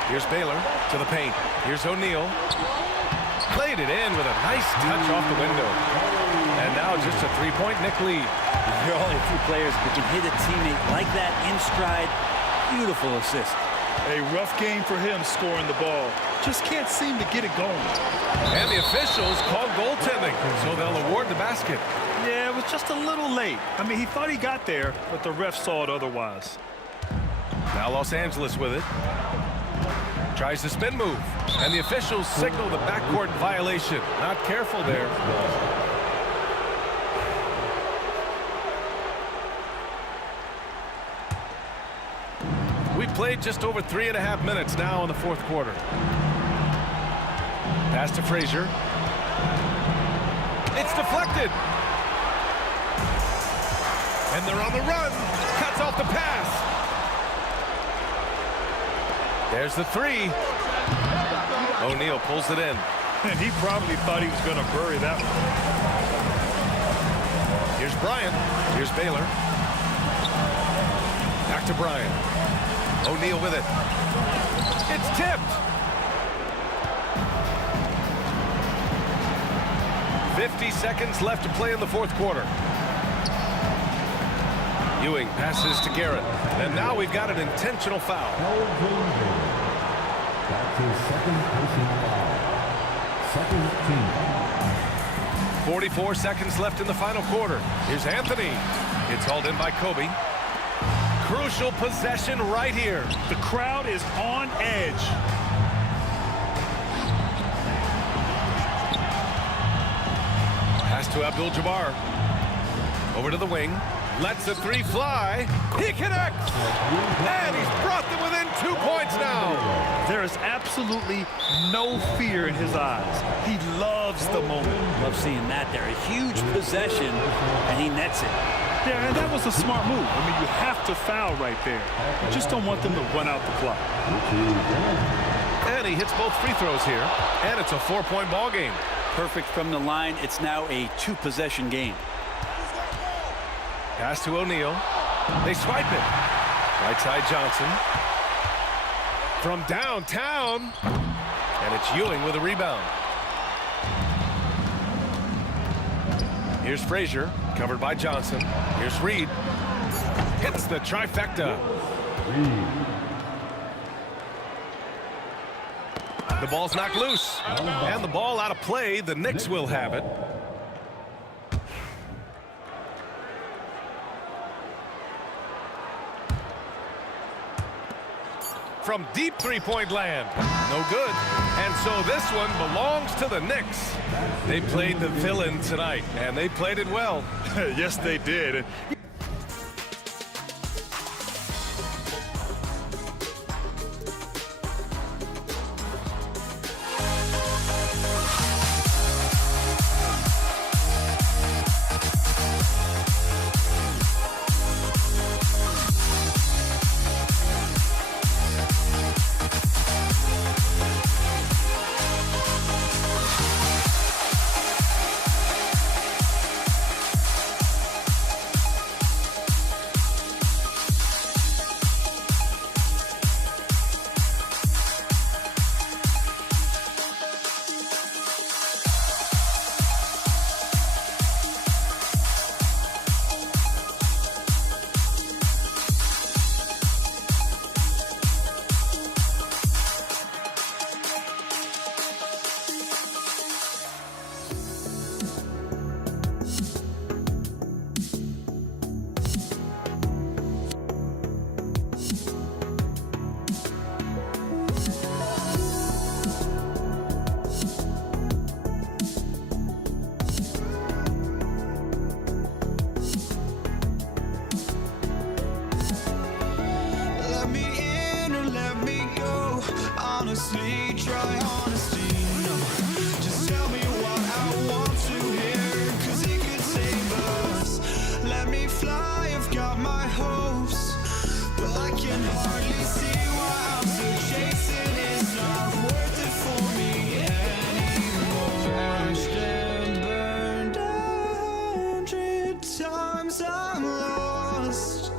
Here's Baylor to the paint. Here's O'Neal. Played it in with a nice touch off the window. And now just a 3-point Knick lead. There are only 2 players who can hit a teammate like that in stride. Beautiful assist. A rough game for him scoring the ball. Just can't seem to get it going. And the officials called goaltending, so they'll award the basket. Yeah, it was just a little late. I mean, he thought he got there, but the ref saw it otherwise. Now Los Angeles with it. Tries the spin move. And the officials signal the backcourt violation. Not careful there. We played just over 3.5 minutes now in the fourth quarter. Pass to Frazier. It's deflected. And they're on the run. Cuts off the pass. There's the 3. O'Neal pulls it in. And he probably thought he was going to bury that one. Here's Bryant. Here's Baylor. Back to Bryant. O'Neal with it. It's tipped. 50 seconds left to play in the fourth quarter. Ewing passes to Garrett. And now we've got an intentional foul. That's his second personal foul. Second team foul. 44 seconds left in the final quarter. Here's Anthony. It's hauled in by Kobe. Crucial possession right here. The crowd is on edge. Pass to Abdul-Jabbar. Over to the wing. Lets the 3 fly. He connects. And he's brought them within 2 points now. There is absolutely no fear in his eyes. He loves the moment. Love seeing that there. A huge possession, and he nets it. Yeah, and that was a smart move. I mean, you have to foul right there. You just don't want them to run out the clock. And he hits both free throws here. And it's a 4-point ball game. Perfect from the line. It's now a 2-possession game. Pass to O'Neal. They swipe it. Right side Johnson. From downtown. And it's Ewing with a rebound. Here's Frazier. Covered by Johnson. Here's Reed. Hits the trifecta. The ball's knocked loose. And the ball out of play. The Knicks will have it. from deep three-point land. No good. And so this one belongs to the Knicks. They played the villain tonight, and they played it well. Yes, they did. Honestly, try honesty. No, just tell me what I want to hear, 'cause it could save us. Let me fly, I've got my hopes, but I can hardly see why I'm still chasing. It's not worth it for me anymore. Crashed and burned 100 times, I'm lost.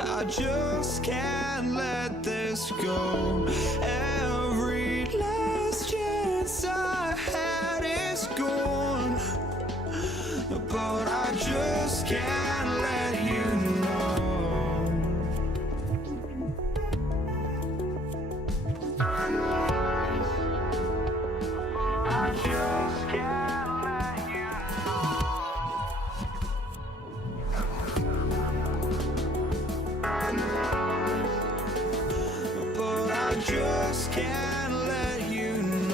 I just can't let this go. Every last chance I had is gone, but I just can't let you know. I just can't let you but I just can't let you know.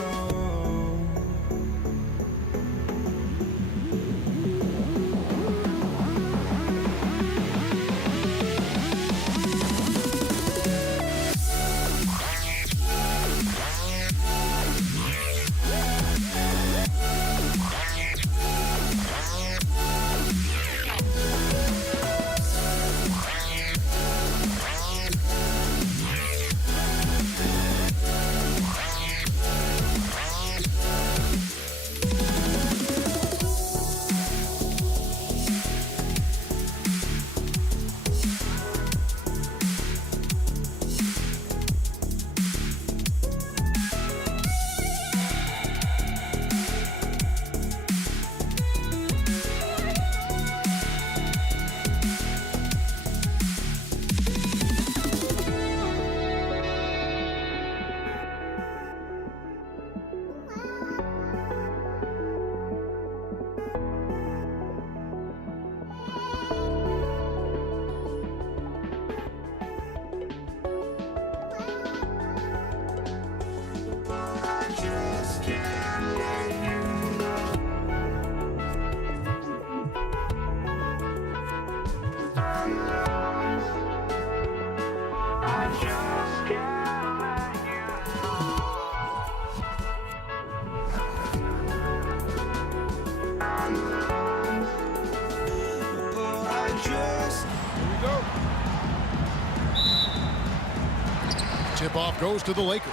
Tip-off goes to the Lakers.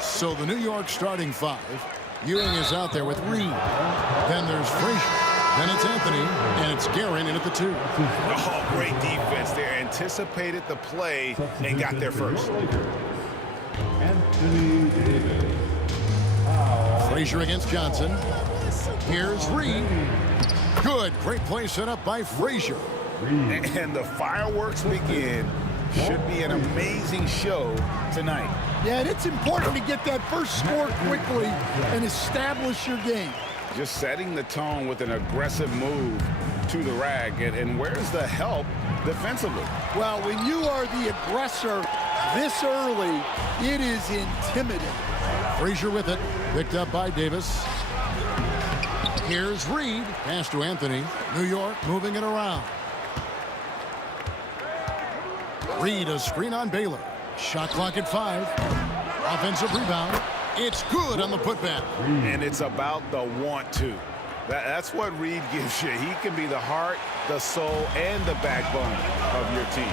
So the New York starting five. Ewing is out there with Reed. Then there's Frazier. Then it's Anthony, and it's Guerin in at the 2. Oh, great defense there. Anticipated the play and got there first. Frazier against Johnson. Here's Reed. Good. Great play set up by Frazier. And the fireworks begin. Should be an amazing show tonight. Yeah, and it's important to get that first score quickly and establish your game. Just setting the tone with an aggressive move to the rag. And where's the help defensively? Well, when you are the aggressor, this early, it is intimidating. Frazier with it. Picked up by Davis. Here's Reed. Pass to Anthony. New York moving it around. Reed, a screen on Baylor. Shot clock at 5. Offensive rebound. It's good on the putback. And it's about the want to. That's what Reed gives you. He can be the heart, the soul, and the backbone of your team.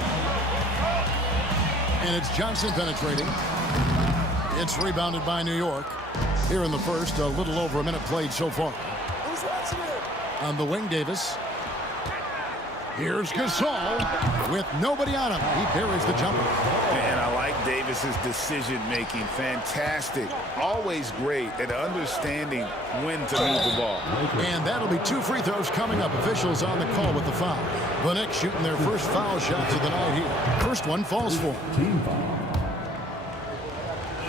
And it's Johnson penetrating. It's rebounded by New York. Here in the first, a little over a minute played so far. On the wing, Davis. Here's Gasol with nobody on him. He buries the jumper. And I like Davis's decision-making. Fantastic. Always great at understanding when to move the ball. And that'll be 2 free throws coming up. Officials on the call with the foul. The Knicks shooting their first foul shots of the night here. First one falls for him. Team foul.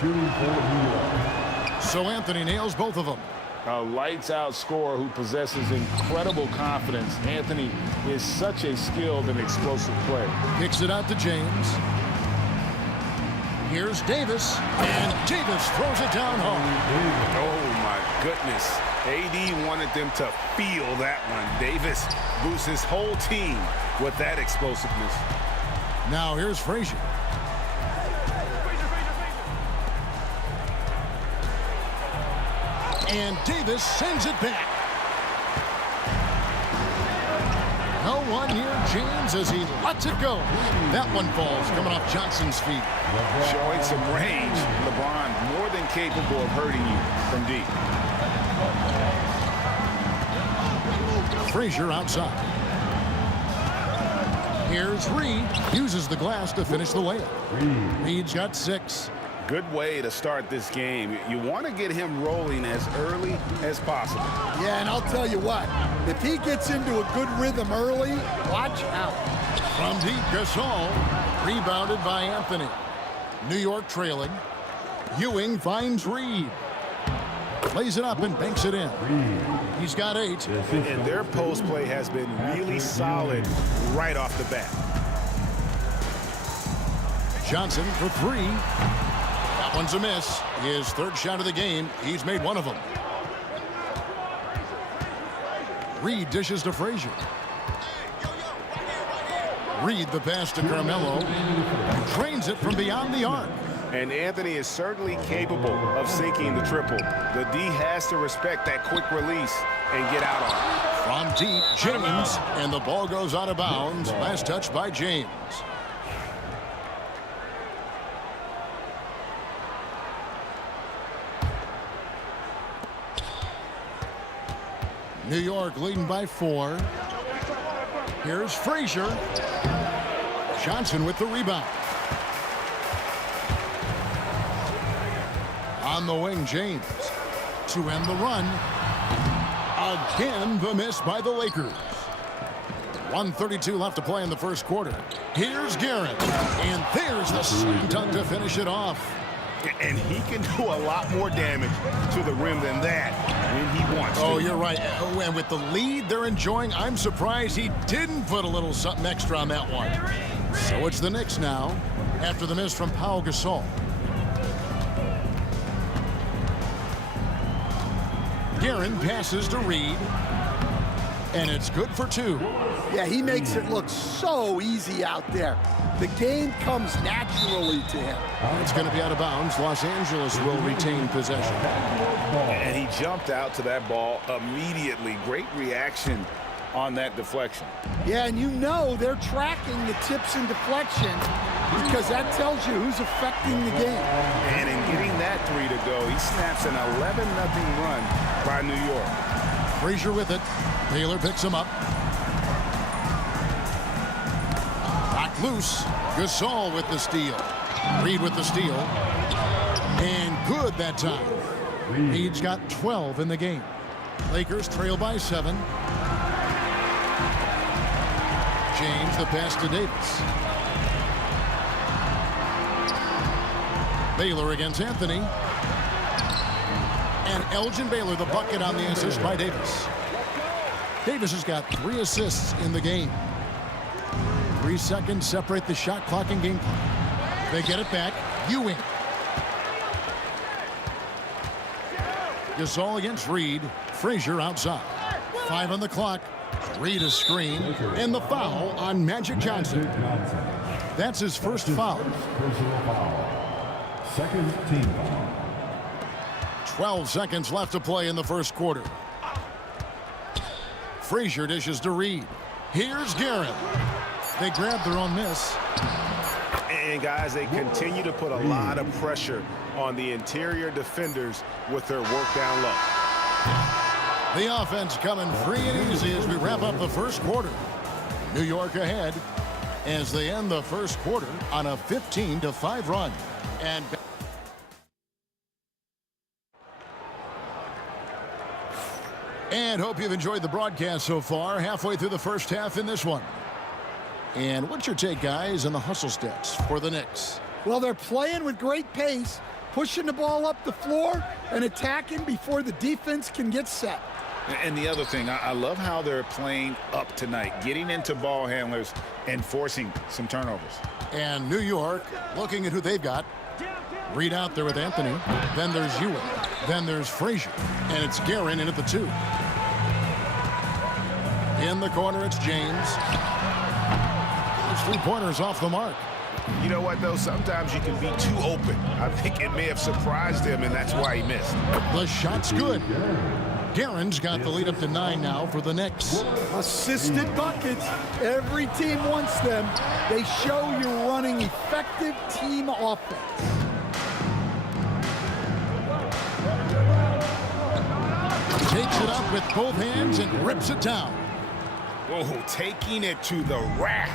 Shooting for New York. So Anthony nails both of them. A lights-out scorer who possesses incredible confidence. Anthony is such a skilled and explosive player. Kicks it out to James. Here's Davis, and Davis throws it down home. Oh, my goodness. AD wanted them to feel that one. Davis boosts his whole team with that explosiveness. Now here's Frazier. And Davis sends it back. No one near James as he lets it go. That one falls coming off Johnson's feet. Showing some range. LeBron more than capable of hurting you from deep. Frazier outside. Here's Reed. Uses the glass to finish the layup. Reed's got 6. Good way to start this game. You want to get him rolling as early as possible. Yeah, and I'll tell you what, if he gets into a good rhythm early, watch out. From deep, Gasol, rebounded by Anthony. New York trailing. Ewing finds Reed. Lays it up and banks it in. He's got 8. And their post play has been really solid right off the bat. Johnson for 3. That one's a miss. His 3rd shot of the game. He's made 1 of them. Reed dishes to Frazier. Reed the pass to Carmelo. Trains it from beyond the arc. And Anthony is certainly capable of sinking the triple. The D has to respect that quick release and get out on it. From deep, James. And the ball goes out of bounds. Last touch by James. New York leading by 4. Here's Frazier. Johnson with the rebound. On the wing, James. To end the run. Again, the miss by the Lakers. 1:32 left to play in the first quarter. Here's Garrett. And there's the slam dunk to finish it off. And he can do a lot more damage to the rim than that when he wants to. Oh, you're right. Oh, and with the lead they're enjoying, I'm surprised he didn't put a little something extra on that one. So it's the Knicks now after the miss from Pau Gasol. Guerin passes to Reed. And it's good for 2. Yeah, he makes it look so easy out there. The game comes naturally to him. It's going to be out of bounds. Los Angeles will retain possession. And he jumped out to that ball immediately. Great reaction on that deflection. Yeah, and you know they're tracking the tips and deflection because that tells you who's affecting the game. And in getting that 3 to go, he snaps an 11-0 run by New York. Frazier with it. Baylor picks him up. Knocked loose. Gasol with the steal. Reed with the steal. And good that time. Reed's got 12 in the game. Lakers trail by 7. James the pass to Davis. Baylor against Anthony. And Elgin Baylor the bucket on the assist by Davis. Davis has got 3 assists in the game. 3 seconds separate the shot clock and game clock. They get it back. Ewing. Gasol against Reed. Frazier outside. 5 on the clock. Reed a screen. And the foul on Magic Johnson. That's his first foul. Personal foul. Second team foul. 12 seconds left to play in the first quarter. Frazier dishes to Reed. Here's Garrett. They grab their own miss. And guys, they continue to put a lot of pressure on the interior defenders with their work down low. The offense coming free and easy as we wrap up the first quarter. New York ahead as they end the first quarter on a 15-5 run. And hope you've enjoyed the broadcast so far. Halfway through the first half in this one. And what's your take, guys, on the hustle stats for the Knicks? Well, they're playing with great pace, pushing the ball up the floor and attacking before the defense can get set. And the other thing, I love how they're playing up tonight, getting into ball handlers and forcing some turnovers. And New York looking at who they've got. Reed out there with Anthony. Then there's Ewing. Then there's Frazier. And it's Guerin in at the 2. In the corner, it's James. His 3-pointers off the mark. You know what, though? Sometimes you can be too open. I think it may have surprised him, and that's why he missed. The shot's good. Guerin's got the lead up to 9 now for the Knicks. Assisted buckets. Every team wants them. They show you're running effective team offense. Takes it up with both hands and rips it down. Whoa, taking it to the rack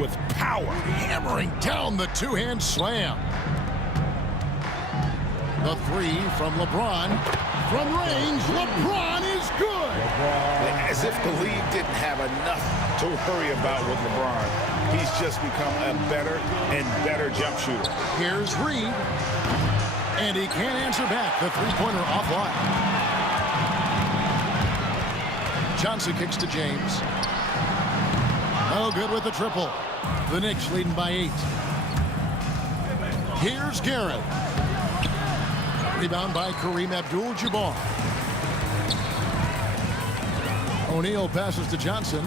with power. Hammering down the 2-hand slam. The 3 from LeBron. From range, LeBron is good. As if the league didn't have enough to worry about with LeBron. He's just become a better and better jump shooter. Here's Reed. And he can't answer back. The 3-pointer offline. Johnson kicks to James. No good with the triple. The Knicks leading by 8. Here's Garrett. Rebound by Kareem Abdul-Jabbar. O'Neal passes to Johnson.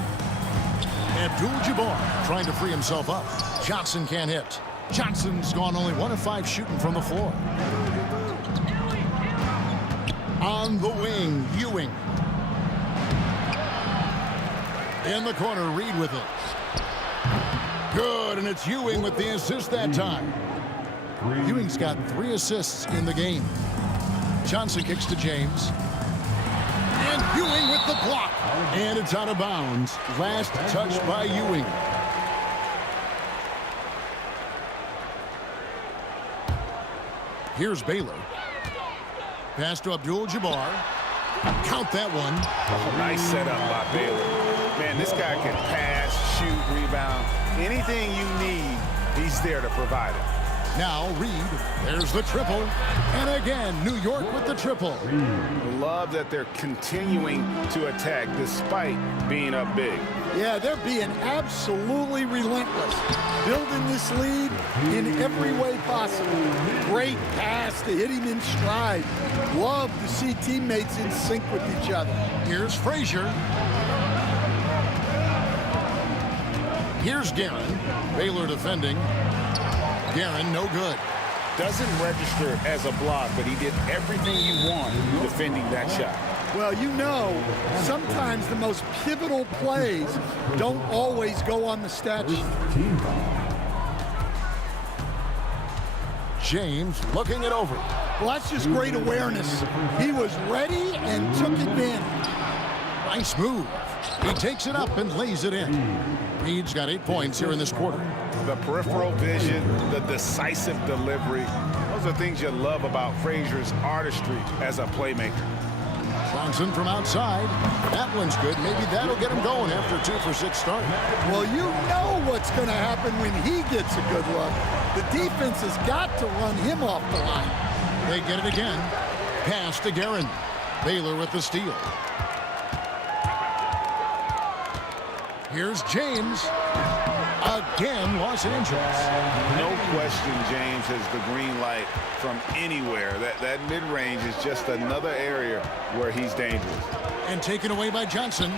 Abdul-Jabbar trying to free himself up. Johnson can't hit. Johnson's gone only 1 of 5 shooting from the floor. On the wing, Ewing. In the corner, Reed with it. Good, and it's Ewing with the assist that time. Ewing's got 3 assists in the game. Johnson kicks to James. And Ewing with the block. And it's out of bounds. Last touch by Ewing. Here's Baylor. Pass to Abdul-Jabbar. Count that one. Nice setup by Baylor. Man, this guy can pass, shoot, rebound. Anything you need, he's there to provide it. Now Reed, there's the triple. And again, New York with the triple. Love that they're continuing to attack despite being up big. Yeah, they're being absolutely relentless. Building this lead in every way possible. Great pass to hit him in stride. Love to see teammates in sync with each other. Here's Frazier. Here's Guerin. Baylor defending. Guerin, no good. Doesn't register as a block, but he did everything you want defending that shot. Well, you know, sometimes the most pivotal plays don't always go on the stat sheet. James looking it over. Well, that's just great awareness. He was ready and took advantage. Nice move. He takes it up and lays it in. Reed's got 8 points here in this quarter. The peripheral vision, the decisive delivery. Those are things you love about Frazier's artistry as a playmaker. Johnson from outside. That one's good. Maybe that'll get him going after a 2 for 6 start. Well, you know what's going to happen when he gets a good look. The defense has got to run him off the line. They get it again. Pass to Guerin. Baylor with the steal. Here's James. again, Los Angeles. No question James has the green light from anywhere. That mid-range is just another area where he's dangerous. And taken away by Johnson.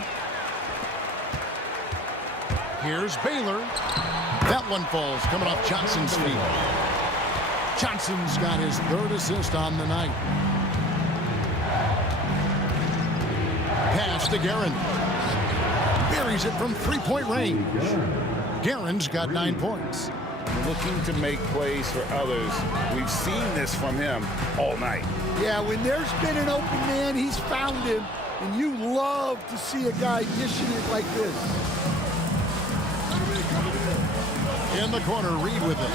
Here's Baylor. That one falls coming off Johnson's feet. Johnson's got his third assist on the night. Pass to Guerin. Buries it from three-point range. Guerin's got 9 points. Looking to make plays for others. We've seen this from him all night. Yeah, when there's been an open man, he's found him, and you love to see a guy dishing it like this. In the corner, Reed with it.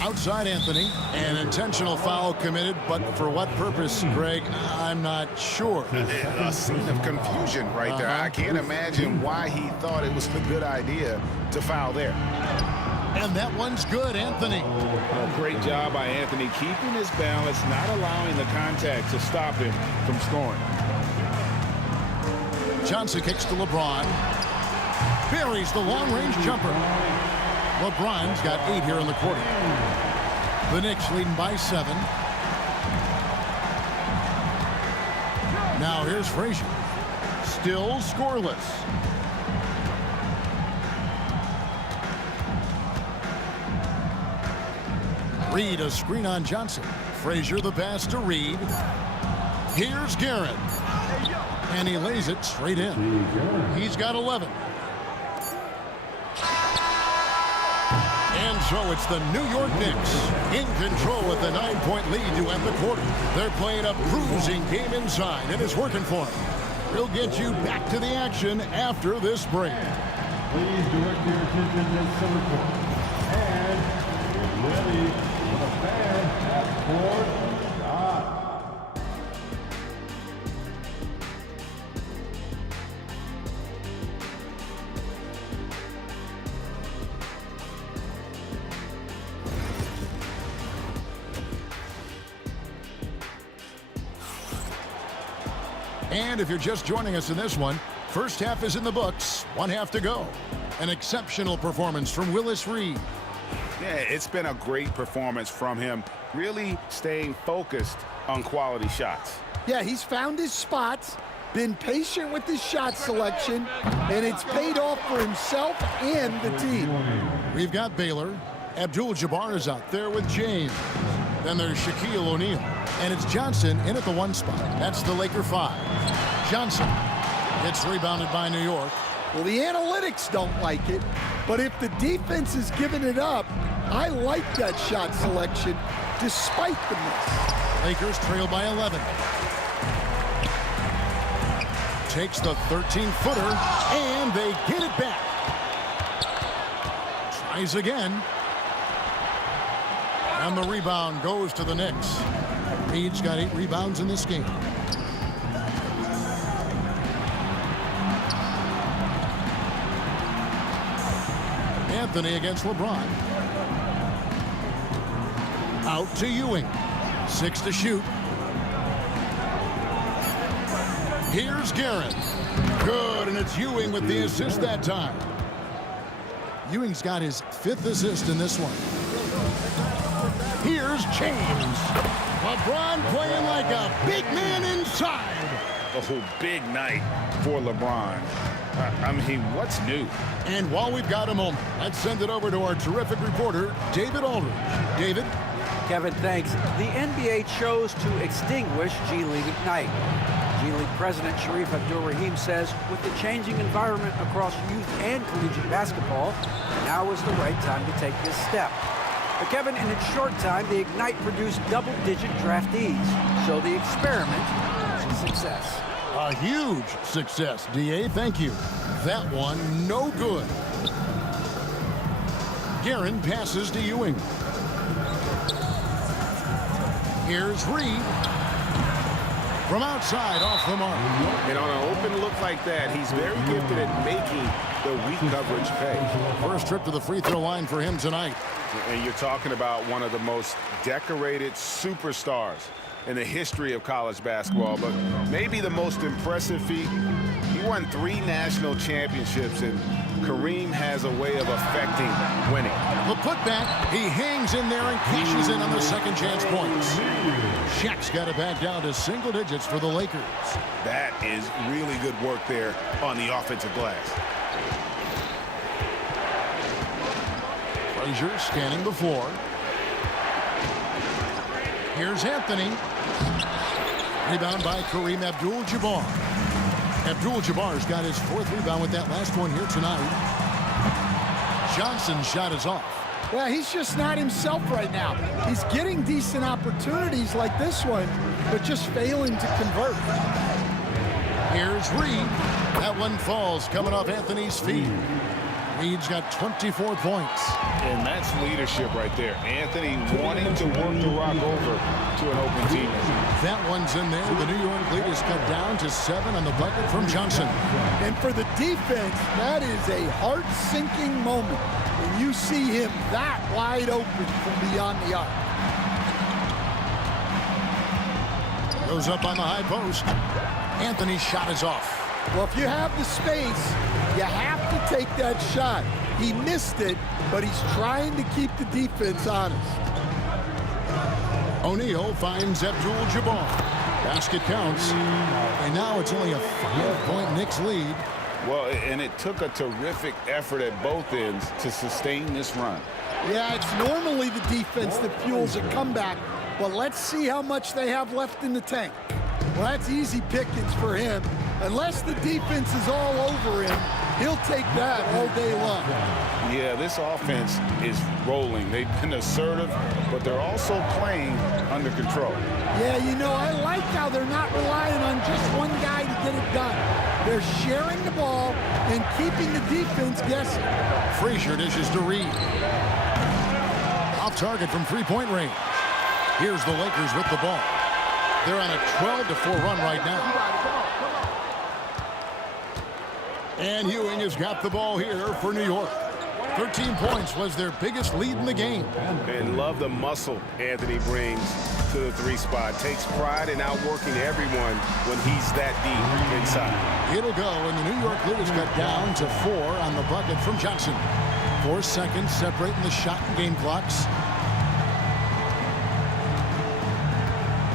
Outside Anthony. An intentional foul committed, but for what purpose, Greg, I'm not sure. A scene of confusion right there. I can't imagine why he thought it was a good idea to foul there. And that one's good, Anthony. A great job by Anthony keeping his balance, not allowing the contact to stop him from scoring. Johnson kicks to LeBron. Buries the long-range jumper. LeBron's got 8 here in the quarter. The Knicks leading by 7. Now here's Frazier. Still scoreless. Reed a screen on Johnson. Frazier the pass to Reed. Here's Guerin. And he lays it straight in. He's got 11. And so it's the New York Knicks in control with the 9-point lead to end the quarter. They're playing a bruising game inside, and it's working for them. We'll get you back to the action after this break. Please direct your attention to center court. And get ready for the fan at court shot. And if you're just joining us in this one, first half is in the books, 1 half to go. An exceptional performance from Willis Reed. Yeah, it's been a great performance from him, really staying focused on quality shots. Yeah, he's found his spots, been patient with his shot selection, and it's paid off for himself and the team. We've got Baylor. Abdul-Jabbar is out there with James. Then there's Shaquille O'Neal. And it's Johnson in at the 1 spot. That's the Laker 5. Johnson gets rebounded by New York. Well, the analytics don't like it, but if the defense is giving it up, I like that shot selection despite the miss. Lakers trail by 11. Takes the 13-footer, and they get it back. Tries again. And the rebound goes to the Knicks. Reed's got 8 rebounds in this game. Anthony against LeBron. Out to Ewing. 6 to shoot. Here's Guerin. Good, and it's Ewing with the assist that time. Ewing's got his 5th assist in this one. Here's James. LeBron playing like a big man inside. Oh, big night for LeBron. I mean, what's new? And while we've got a moment, let's send it over to our terrific reporter, David Aldridge. David? Kevin, thanks. The NBA chose to extinguish G League Ignite. G League President Sharif Abdul-Rahim says with the changing environment across youth and collegiate basketball, now is the right time to take this step. But Kevin, in a short time, the Ignite produced double-digit draftees. So the experiment was a success. A huge success, D.A. Thank you. That one, no good. Guerin passes to Ewing. Here's Reed. From outside, off the mark. And on an open look like that, he's very gifted at making the weak coverage pay. First trip to the free throw line for him tonight. And you're talking about one of the most decorated superstars in the history of college basketball, but maybe the most impressive feat, he won 3 national championships, and Kareem has a way of affecting winning. The putback, he hangs in there and cashes in on the second chance points. Shaq's got it back down to single digits for the Lakers. That is really good work there on the offensive glass. Frazier scanning the floor. Here's Anthony. Rebound by Kareem Abdul-Jabbar. Abdul-Jabbar's got his 4th rebound with that last one here tonight. Johnson's shot is off. Well, he's just not himself right now. He's getting decent opportunities like this one, but just failing to convert. Here's Reed. That one falls coming off Anthony's feet. Reed's got 24 points. And that's leadership right there. Anthony wanting to work the rock over to an open teammate. That one's in there. The New York lead is cut down to 7 on the bucket from Johnson. And for the defense, that is a heart-sinking moment when you see him that wide open from beyond the arc. Goes up on the high post. Anthony's shot is off. Well, if you have the space, you have to take that shot. He missed it, but he's trying to keep the defense honest. O'Neal finds Abdul-Jabbar. Basket counts. And now it's only a 5-point Knicks lead. Well, and it took a terrific effort at both ends to sustain this run. Yeah, it's normally the defense that fuels a comeback, but let's see how much they have left in the tank. Well, that's easy pickings for him. Unless the defense is all over him, he'll take that all day long. Yeah, this offense is rolling. They've been assertive, but they're also playing under control. Yeah, you know, I like how they're not relying on just one guy to get it done. They're sharing the ball and keeping the defense guessing. Frazier dishes to Reed. Off target from 3-point range. Here's the Lakers with the ball. They're on a 12-4 run right now. And Ewing has got the ball here for New York. 13 points was their biggest lead in the game. And love the muscle Anthony brings to the 3 spot. Takes pride in outworking everyone when he's that deep inside. It'll go, and the New York lead is cut down to 4 on the bucket from Johnson. 4 seconds separating the shot and game clocks.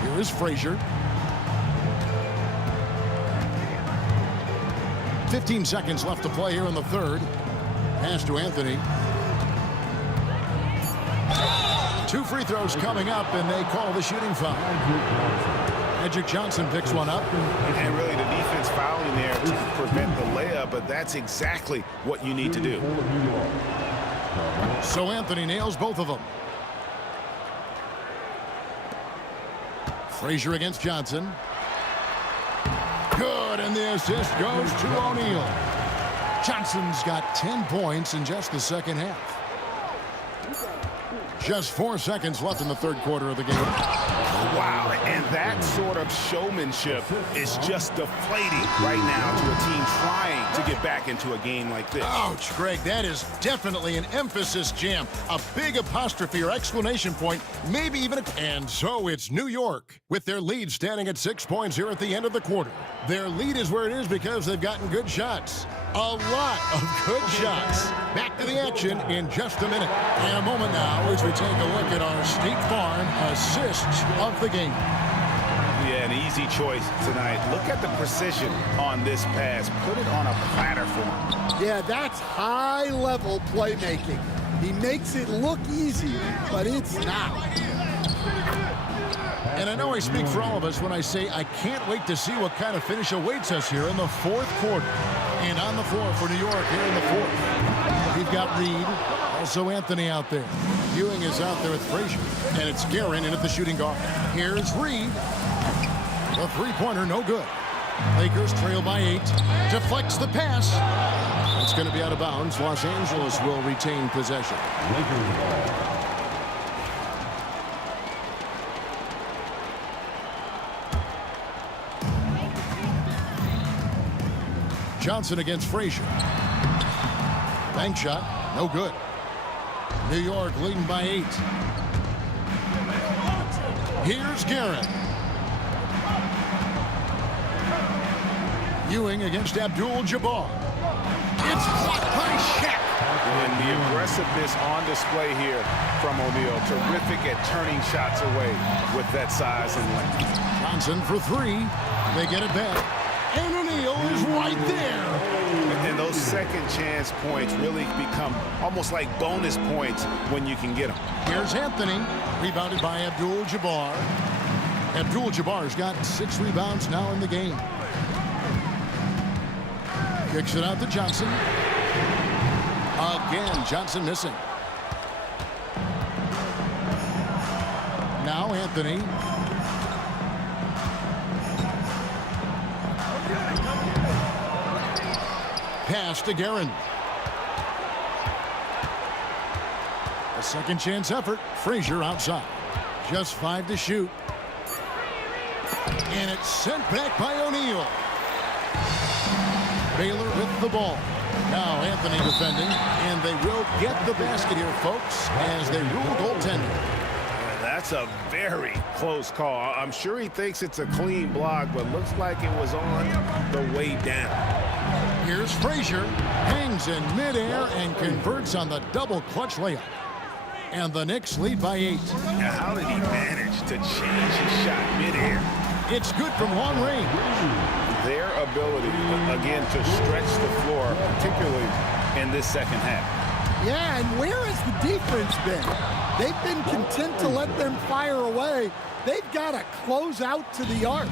Here is Frazier. 15 seconds left to play here in the third. Pass to Anthony. 2 free throws coming up, and they call the shooting foul. Magic Johnson picks one up. And really the defense fouling there to prevent the layup, but that's exactly what you need to do. So Anthony nails both of them. Frazier against Johnson. Good, and the assist goes to O'Neal. Johnson's got 10 points in just the second half. Just 4 seconds left in the third quarter of the game. Wow, and that sort of showmanship is just deflating right now to a team trying to get back into a game like this. Ouch, Greg, that is definitely an emphasis jam. A big apostrophe or exclamation point, maybe even a... And so it's New York, with their lead standing at 6 points here at the end of the quarter. Their lead is where it is because they've gotten good shots. A lot of good shots. Back to the action in just a minute. And a moment now as we take a look at our State Farm assists of the game. Yeah, an easy choice tonight. Look at the precision on this pass. Put it on a platter for him. Yeah, that's high-level playmaking. He makes it look easy, but it's not. And I know I speak for all of us when I say I can't wait to see what kind of finish awaits us here in the fourth quarter. And on the floor for New York here in the fourth. We've got Reed, also Anthony out there. Ewing is out there with Frazier. And it's Guerin in at the shooting guard. Here's Reed. The three-pointer, no good. Lakers trail by 8. Deflects the pass. It's going to be out of bounds. Los Angeles will retain possession. Johnson against Frazier. Bank shot, no good. New York leading by 8. Here's Guerin. Ewing against Abdul-Jabbar. It's blocked by Shaq. And the aggressiveness on display here from O'Neal. Terrific at turning shots away with that size and length. Johnson for three. They get it back. And O'Neal is right there. And those second chance points really become almost like bonus points when you can get them. Here's Anthony, rebounded by Abdul-Jabbar. Abdul-Jabbar's got 6 rebounds now in the game. Kicks it out to Johnson. Again, Johnson missing. Now Anthony. Pass to Guerin. A second chance effort. Frazier outside. Just 5 to shoot. And it's sent back by O'Neal. Baylor with the ball. Now Anthony defending, and they will get the basket here, folks, as they rule goaltending. That's a very close call. I'm sure he thinks it's a clean block, but looks like it was on the way down. Here's Frazier, hangs in midair and converts on the double clutch layup. And the Knicks lead by 8. Now, how did he manage to change his shot midair? It's good from long range. Their ability, again, to stretch the floor, particularly in this second half. Yeah, and where has the defense been? They've been content to let them fire away. They've got to close out to the arc.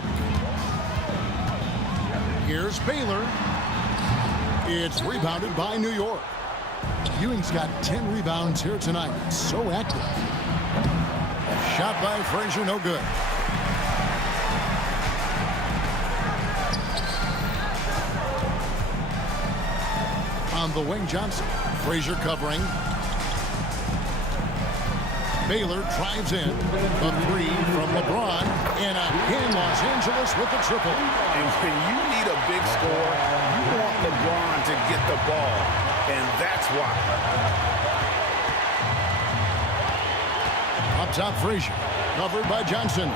Here's Baylor. It's rebounded by New York. Ewing's got 10 rebounds here tonight. So active. A shot by Frazier, no good. On the wing, Johnson. Frazier covering. Baylor drives in. A 3 from LeBron. And again, Los Angeles with the triple. And when you need a big score, you want LeBron to get the ball. And that's why. Up top, Frazier. Covered by Johnson.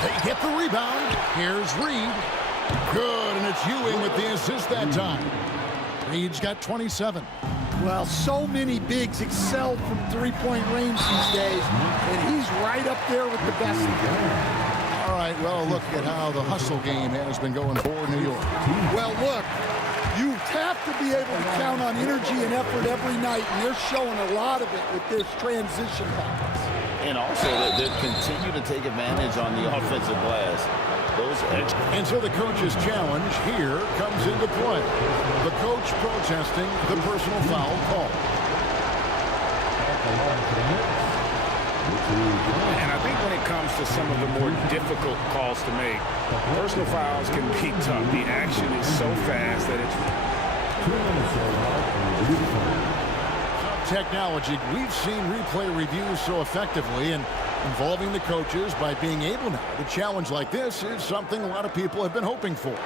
They get the rebound. Here's Reed. Good, and it's Ewing with the assist that time. Reed's got 27. Well, so many bigs excel from three-point range these days, and he's right up there with the best of them. All right, well, look at how the hustle game has been going for New York. Well, look, you have to be able to count on energy and effort every night, and they're showing a lot of it with this transition package. And also, they continue to take advantage on the offensive glass. And so the coach's challenge here comes into play. The coach protesting the personal foul call. And I think when it comes to some of the more difficult calls to make, personal fouls can be tough. The action is so fast that it's... Technology, we've seen replay reviews so effectively, and involving the coaches by being able now to challenge like this is something a lot of people have been hoping for.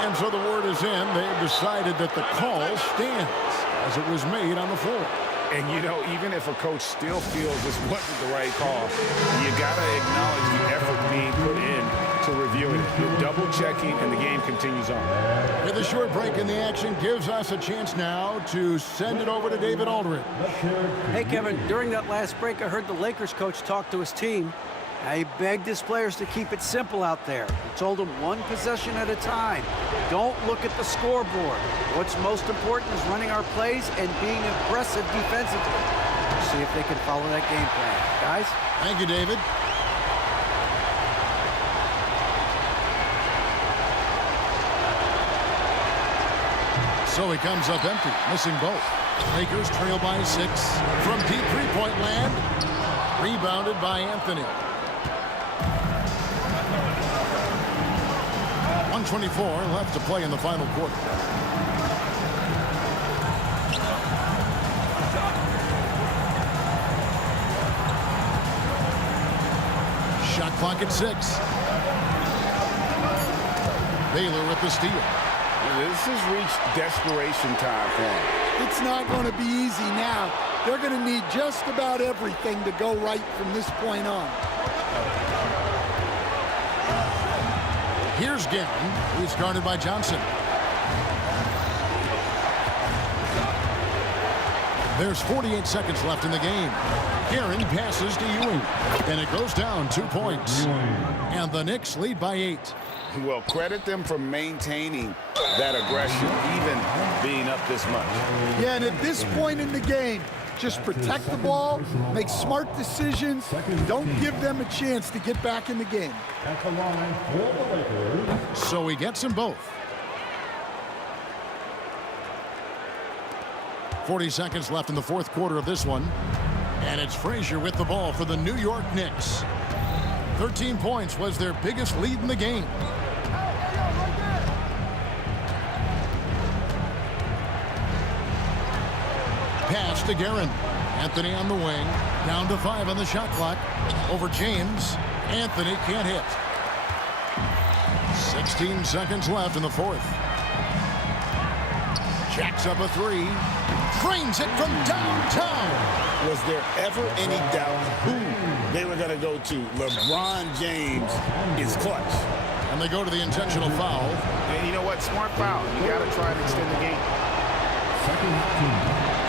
And so the word is in. They've decided that the call stands as it was made on the floor. And, you know, even if a coach still feels this wasn't the right call, you got to acknowledge the effort being put in to reviewing it. You're double-checking, and the game continues on. With a short break in the action gives us a chance now to send it over to David Aldridge. Hey, Kevin, during that last break, I heard the Lakers coach talk to his team. He begged his players to keep it simple out there. He told them one possession at a time. Don't look at the scoreboard. What's most important is running our plays and being aggressive defensively. See if they can follow that game plan. Guys? Thank you, David. So he comes up empty, missing both. Lakers trail by 6 from deep three-point land. Rebounded by Anthony. 1:24 left to play in the final quarter. Shot clock at 6. Baylor with the steal. This has reached desperation time for them. It's not going to be easy now. They're going to need just about everything to go right from this point on. Here's Guerin. He's guarded by Johnson. There's 48 seconds left in the game. Aaron passes to Ewing, and it goes down 2 points. And the Knicks lead by 8. Well, credit them for maintaining that aggression, even being up this much. Yeah, and at this point in the game, just protect the ball, make smart decisions, don't give them a chance to get back in the game. At the line for the Lakers. So he gets them both. 40 seconds left in the fourth quarter of this one. And it's Frazier with the ball for the New York Knicks. 13 points was their biggest lead in the game. Pass to Guerin. Anthony on the wing. Down to 5 on the shot clock. Over James. Anthony can't hit. 16 seconds left in the fourth. Jacks up a 3. Drains it from downtown. Was there ever any doubt who they were going to go to? LeBron James is clutch. And they go to the intentional foul. And you know what? Smart foul. You got to try and extend the game.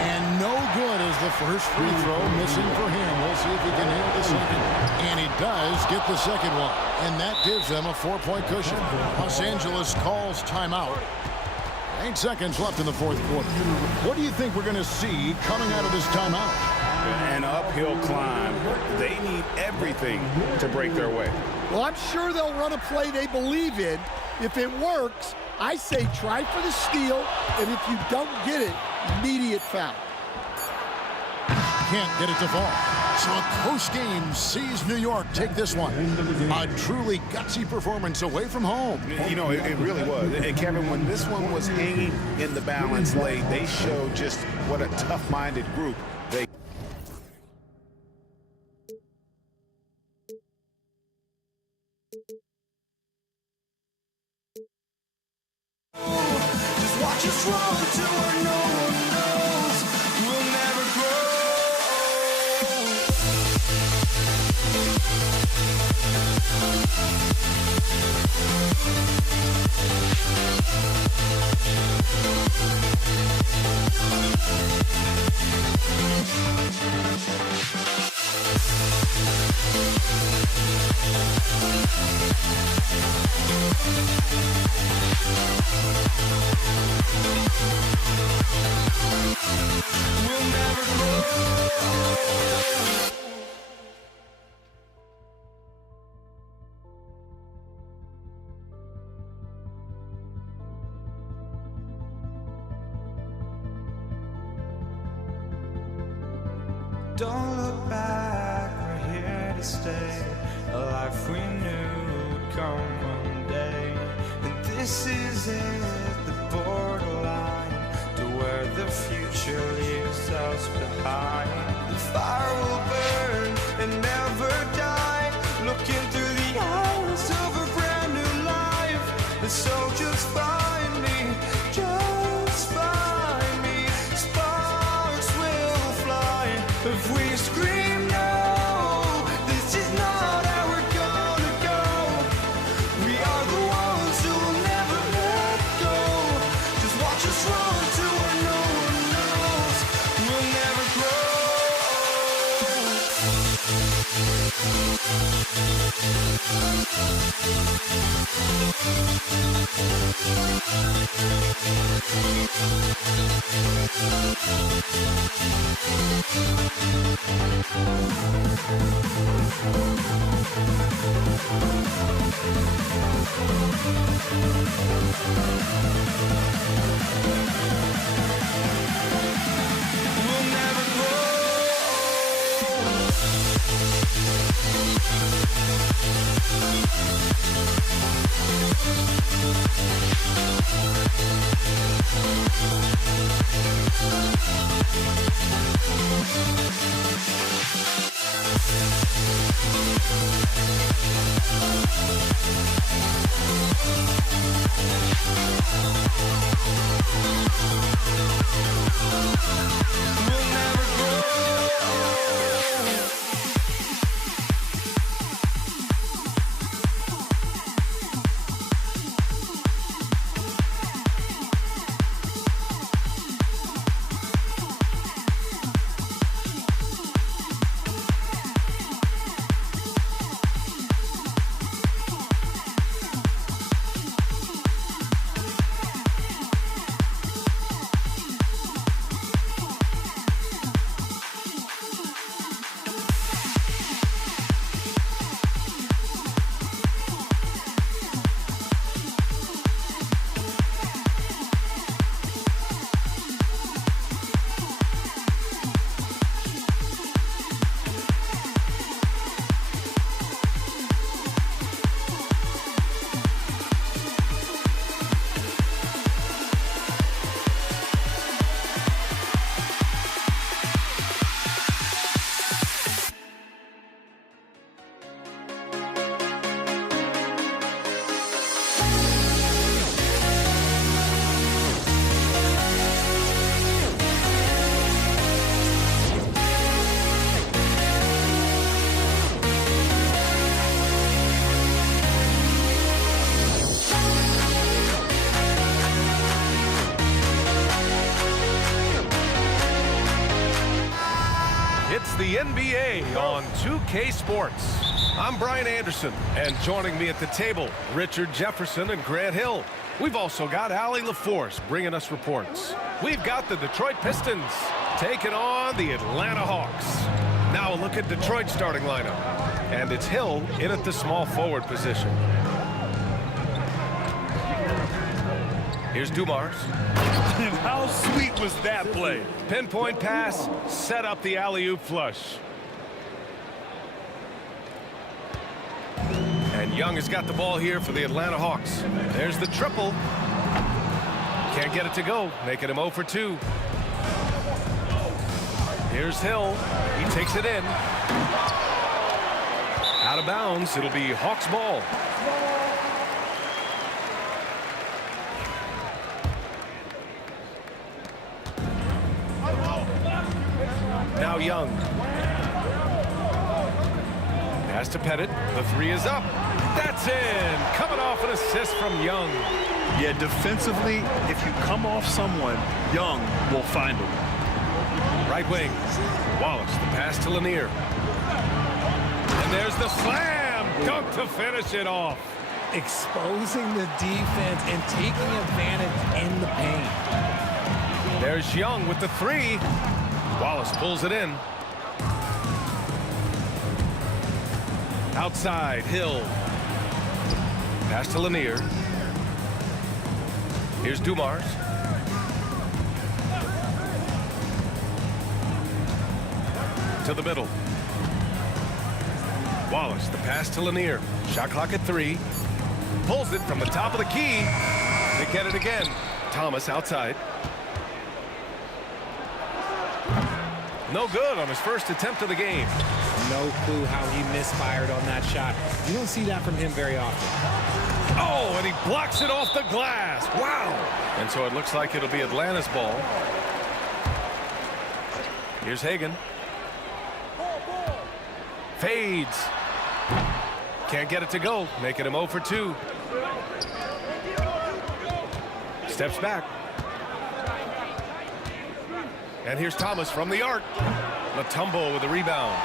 And no good as the first free throw missing for him. We'll see if he can hit the second. And he does get the second one. And that gives them a 4-point cushion. Los Angeles calls timeout. 8 seconds left in the fourth quarter. What do you think we're going to see coming out of this timeout? An uphill climb. They need everything to break their way. Well, I'm sure they'll run a play they believe in. If it works, I say try for the steal, and if you don't get it, immediate foul. Can't get it to fall. So a close game sees New York take this one. A truly gutsy performance away from home. You know, it really was. And Kevin, when this one was hanging in the balance late, they showed just what a tough-minded group they. Just watch us run to where no one knows. We'll never grow. We'll never grow. Don't look back, we're here to stay. A life we knew would come one day. And this is it, the borderline to where the future leaves us behind. The fire will burn and never die. Looking through the eyes of a brand new life. And so just find me, just find me. Sparks will fly if we scream no. This is not how we're gonna go. We are the ones who will never let go. Just watch us run to where no one knows. We'll never grow. We'll never grow. We'll never grow. the NBA on 2K Sports. I'm Brian Anderson, and joining me at the table, Richard Jefferson and Grant Hill. We've also got Allie LaForce bringing us reports. We've got the Detroit Pistons taking on the Atlanta Hawks. Now a look at Detroit's starting lineup. And it's Hill in at the small forward position. Here's Dumars. And how sweet was that play? Pinpoint pass, set up the alley-oop flush. And Young has got the ball here for the Atlanta Hawks. There's the triple. Can't get it to go, making him 0 for 2. Here's Hill. He takes it in. Out of bounds. It'll be Hawks ball. Now Young. Pass to Pettit. The three is up. That's in. Coming off an assist from Young. Yeah, defensively, if you come off someone, Young will find him. Right wing. Wallace, the pass to Lanier. And there's the slam. Dunk to finish it off. Exposing the defense and taking advantage in the paint. There's Young with the three. Wallace pulls it in. Outside, Hill. Pass to Lanier. Here's Dumars. To the middle. Wallace, the pass to Lanier. Shot clock at 3. Pulls it from the top of the key. They get it again. Thomas outside. No good on his first attempt of the game. No clue how he misfired on that shot. You don't see that from him very often. Oh, and he blocks it off the glass. Wow. And so it looks like it'll be Atlanta's ball. Here's Hagan. Fades. Can't get it to go, making him 0 for 2. Steps back. And here's Thomas from the arc. Mutombo with the rebound.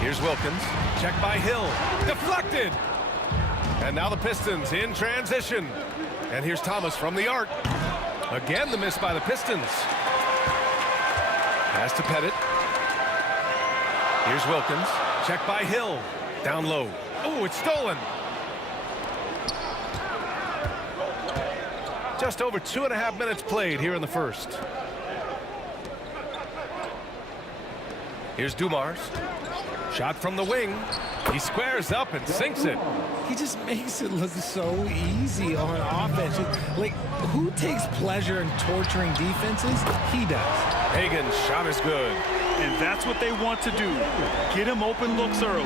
Here's Wilkins. Check by Hill. Deflected. And now the Pistons in transition. And here's Thomas from the arc. Again, the miss by the Pistons. Pass to Pettit. Here's Wilkins. Check by Hill. Down low. Oh, it's stolen. Just over 2.5 minutes played here in the first. Here's Dumars. Shot from the wing. He squares up and sinks it. He just makes it look so easy on offense. Like, who takes pleasure in torturing defenses? He does. Hagan's shot is good. And that's what they want to do. Get him open looks early.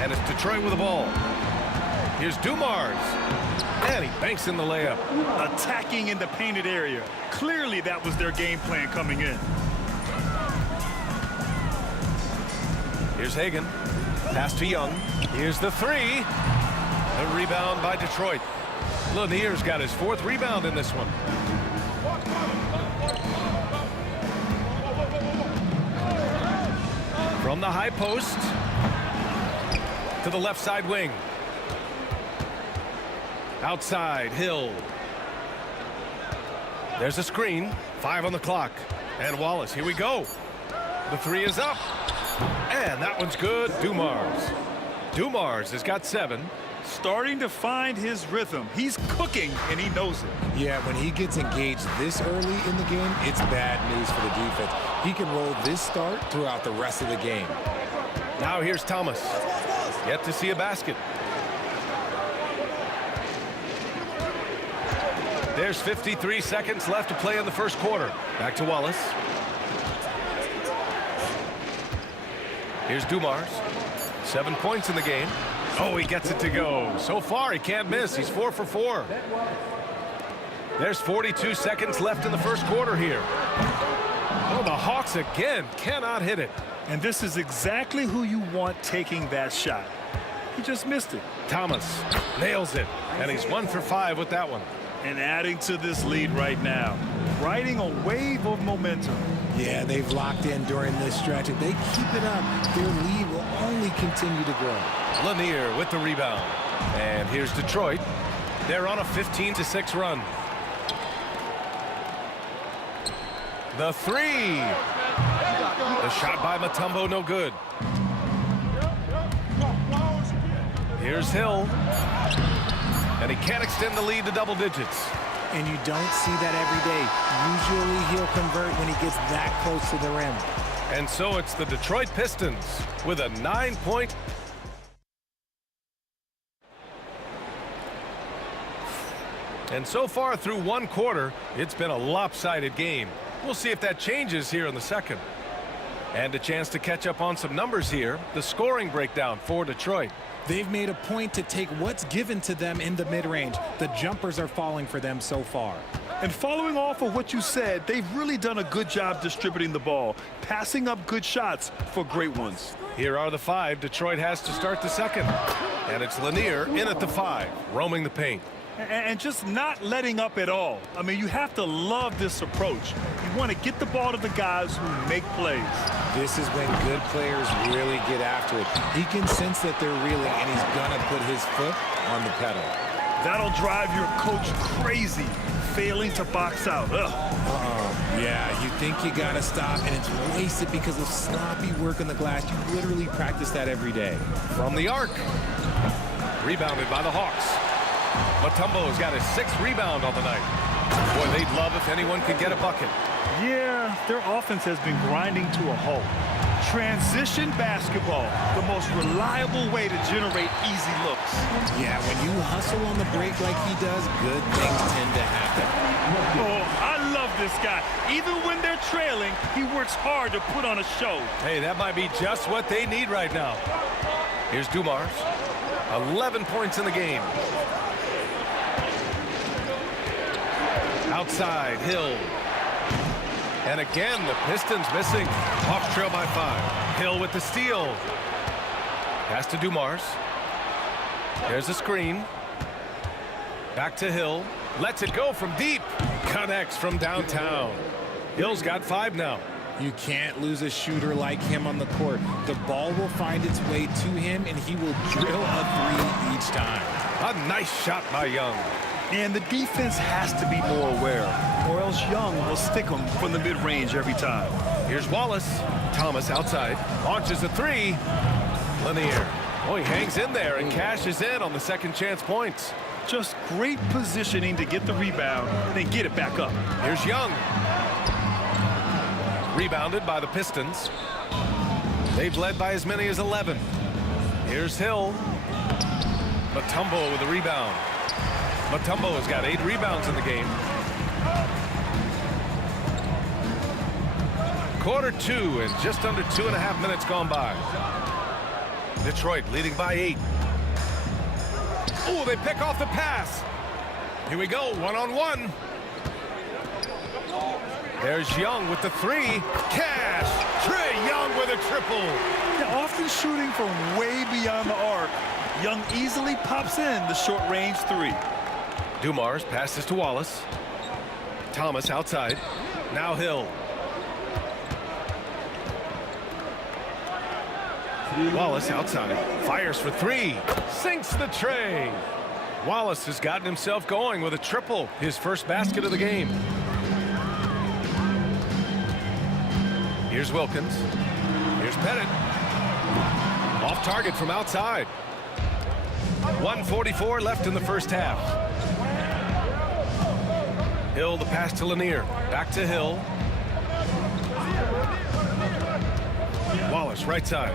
And it's Detroit with the ball. Here's Dumars. And he banks in the layup. Attacking in the painted area. Clearly that was their game plan coming in. Here's Hagan. Pass to Young. Here's the three. A rebound by Detroit. Lanier's got his 4th rebound in this one. From the high post to the left side wing. Outside, Hill. There's a screen. 5 on the clock. And Wallace, here we go. The three is up. And that one's good. Dumars. Dumars has got 7. Starting to find his rhythm. He's cooking, and he knows it. Yeah, when he gets engaged this early in the game, it's bad news for the defense. He can roll this start throughout the rest of the game. Now here's Thomas. Yet to see a basket. There's 53 seconds left to play in the first quarter. Back to Wallace. Here's Dumars. 7 points in the game. Oh, he gets it to go. So far, he can't miss. He's 4 for 4. There's 42 seconds left in the first quarter here. Oh, the Hawks again cannot hit it. And this is exactly who you want taking that shot. He just missed it. Thomas nails it. And he's 1 for 5 with that one. And adding to this lead right now. riding a wave of momentum. Yeah, they've locked in during this stretch. If they keep it up, their lead will only continue to grow. Lanier with the rebound. And here's Detroit. They're on a 15-6 run. The three. The shot by Mutombo, no good. Here's Hill. And he can't extend the lead to double digits. And you don't see that every day. Usually he'll convert when he gets that close to the rim. And so it's the Detroit Pistons with a 9-point. And so far through one quarter, it's been a lopsided game. We'll see if that changes here in the second. And a chance to catch up on some numbers here. The scoring breakdown for Detroit. They've made a point to take what's given to them in the mid-range. The jumpers are falling for them so far. And following off of what you said, they've really done a good job distributing the ball, passing up good shots for great ones. Here are the five Detroit has to start the second. And it's Lanier in at the 5, roaming the paint. And just not letting up at all. I mean, you have to love this approach. You want to get the ball to the guys who make plays. This is when good players really get after it. He can sense that they're reeling, and he's going to put his foot on the pedal. That'll drive your coach crazy, failing to box out. Yeah, you think you got to stop, and it's wasted because of sloppy work on the glass. You literally practice that every day. From the arc. Rebounded by the Hawks. Mutombo's got his 6th rebound on the night. Boy, they'd love if anyone could get a bucket. Yeah, their offense has been grinding to a halt. Transition basketball, the most reliable way to generate easy looks. Yeah, when you hustle on the break like he does, good things tend to happen. Oh, I love this guy. Even when they're trailing, he works hard to put on a show. Hey, that might be just what they need right now. Here's Dumars. 11 points in the game. Outside, Hill. And again, the Pistons missing. Hawks trail by 5. Hill with the steal. Pass to Dumars. There's a screen. Back to Hill. Lets it go from deep. Connects from downtown. Hill's got 5 now. You can't lose a shooter like him on the court. The ball will find its way to him, and he will drill a 3 each time. A nice shot by Young. And the defense has to be more aware, or else Young will stick them from the mid-range every time. Here's Wallace. Thomas outside. Launches a 3. Lanier. Oh, he hangs in there and cashes in on the second chance points. Just great positioning to get the rebound, then get it back up. Here's Young. Rebounded by the Pistons. They've led by as many as 11. Here's Hill. Mutombo with a rebound. Mutombo has got 8 rebounds in the game. Quarter 2 and just under 2.5 minutes gone by. Detroit leading by 8. Oh, they pick off the pass. Here we go, 1-on-1. There's Young with the 3. Cash. Trae Young with a triple. Yeah, often shooting from way beyond the arc. Young easily pops in the short-range 3. Dumars passes to Wallace. Thomas outside. Now Hill. Wallace outside. Fires for 3. Sinks the tray. Wallace has gotten himself going with a triple. His first basket of the game. Here's Wilkins. Here's Pettit. Off target from outside. 1:44 left in the first half. Hill, the pass to Lanier. Back to Hill. Wallace, right side.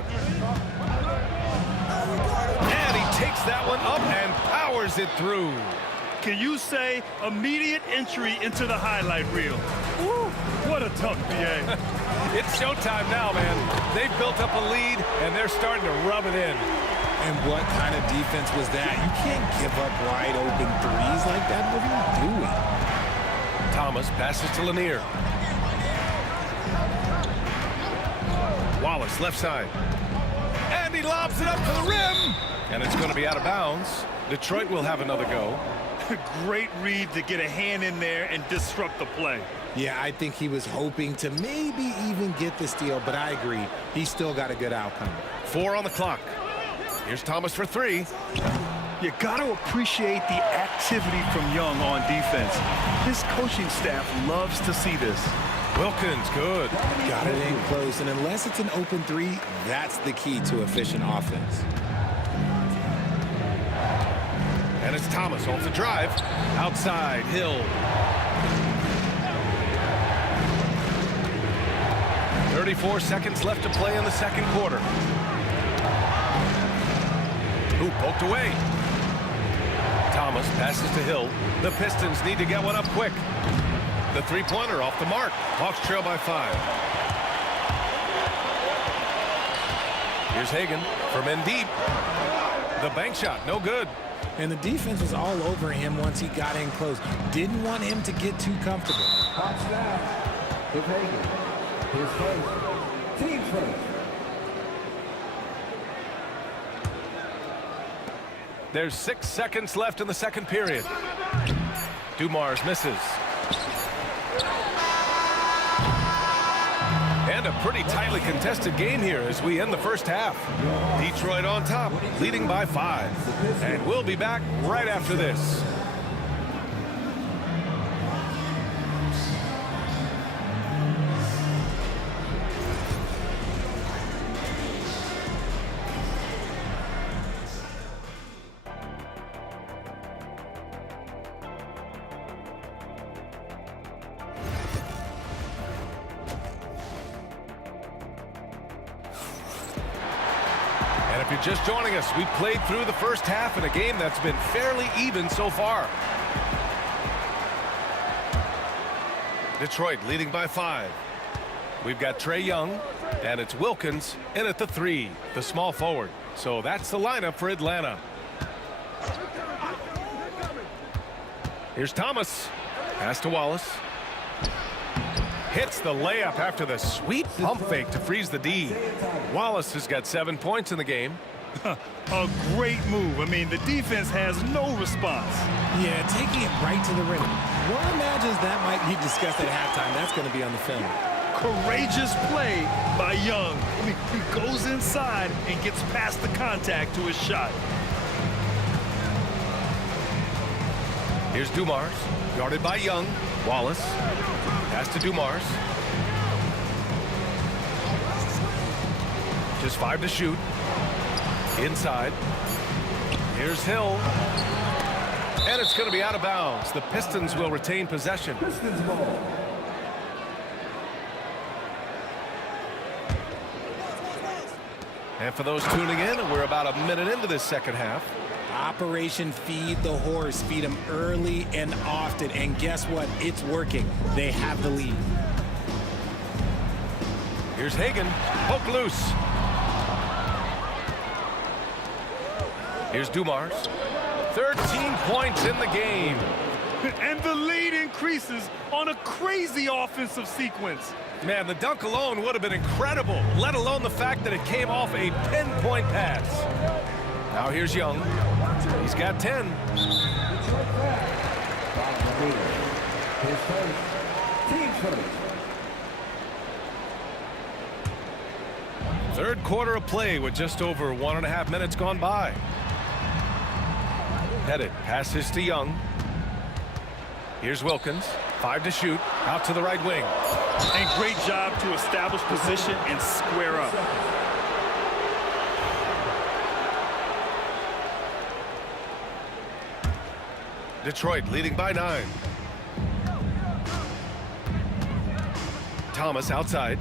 And he takes that one up and powers it through. Can you say immediate entry into the highlight reel? Woo, what a tough BA. It's showtime now, man. They've built up a lead, and they're starting to rub it in. And what kind of defense was that? You can't give up wide open 3s like that. What are you doing? Thomas passes to Lanier. Wallace, left side. And he lobs it up to the rim. And it's going to be out of bounds. Detroit will have another go. Great read to get a hand in there and disrupt the play. Yeah, I think he was hoping to maybe even get the steal, but I agree. He still got a good outcome. 4 on the clock. Here's Thomas for 3. You got to appreciate the activity from Young on defense. His coaching staff loves to see this. Wilkins, good. Got it in close, and unless it's an open 3, that's the key to efficient offense. And it's Thomas off the drive. Outside, Hill. 34 seconds left to play in the second quarter. Ooh, poked away. Thomas passes to Hill. The Pistons need to get one up quick. The three-pointer off the mark. Hawks trail by 5. Here's Hagan from in deep. The bank shot, no good. And the defense was all over him once he got in close. Didn't want him to get too comfortable. Hot snap. With Hagan. His first. Team first. There's 6 seconds left in the second period. Dumars misses. And a pretty tightly contested game here as we end the first half. Detroit on top, leading by 5. And we'll be back right after this. And if you're just joining us, we played through the first half in a game that's been fairly even so far. Detroit leading by 5. We've got Trae Young, and it's Wilkins in at the 3, the small forward. So that's the lineup for Atlanta. Here's Thomas. Pass to Wallace. Hits the layup after the sweet pump fake to freeze the D. Wallace has got 7 points in the game. A great move. I mean, the defense has no response. Yeah, taking it right to the rim. One imagines that might be discussed at halftime. That's going to be on the film. Courageous play by Young. I mean, he goes inside and gets past the contact to his shot. Here's Dumars, guarded by Young. Wallace. Pass to Dumars. Just 5 to shoot. Inside. Here's Hill. And it's going to be out of bounds. The Pistons will retain possession. Pistons ball. And for those tuning in, we're about a minute into this second half. Operation Feed the Horse. Feed them early and often. And guess what? It's working. They have the lead. Here's Hagan. Poke loose. Here's Dumars. 13 points in the game. And the lead increases on a crazy offensive sequence. Man, the dunk alone would have been incredible, let alone the fact that it came off a pinpoint pass. Now here's Young. He's got 10. Third quarter of play with just over 1.5 minutes gone by. Headed, passes to Young. Here's Wilkins, 5 to shoot, out to the right wing. And great job to establish position and square up. Detroit leading by 9. Thomas outside.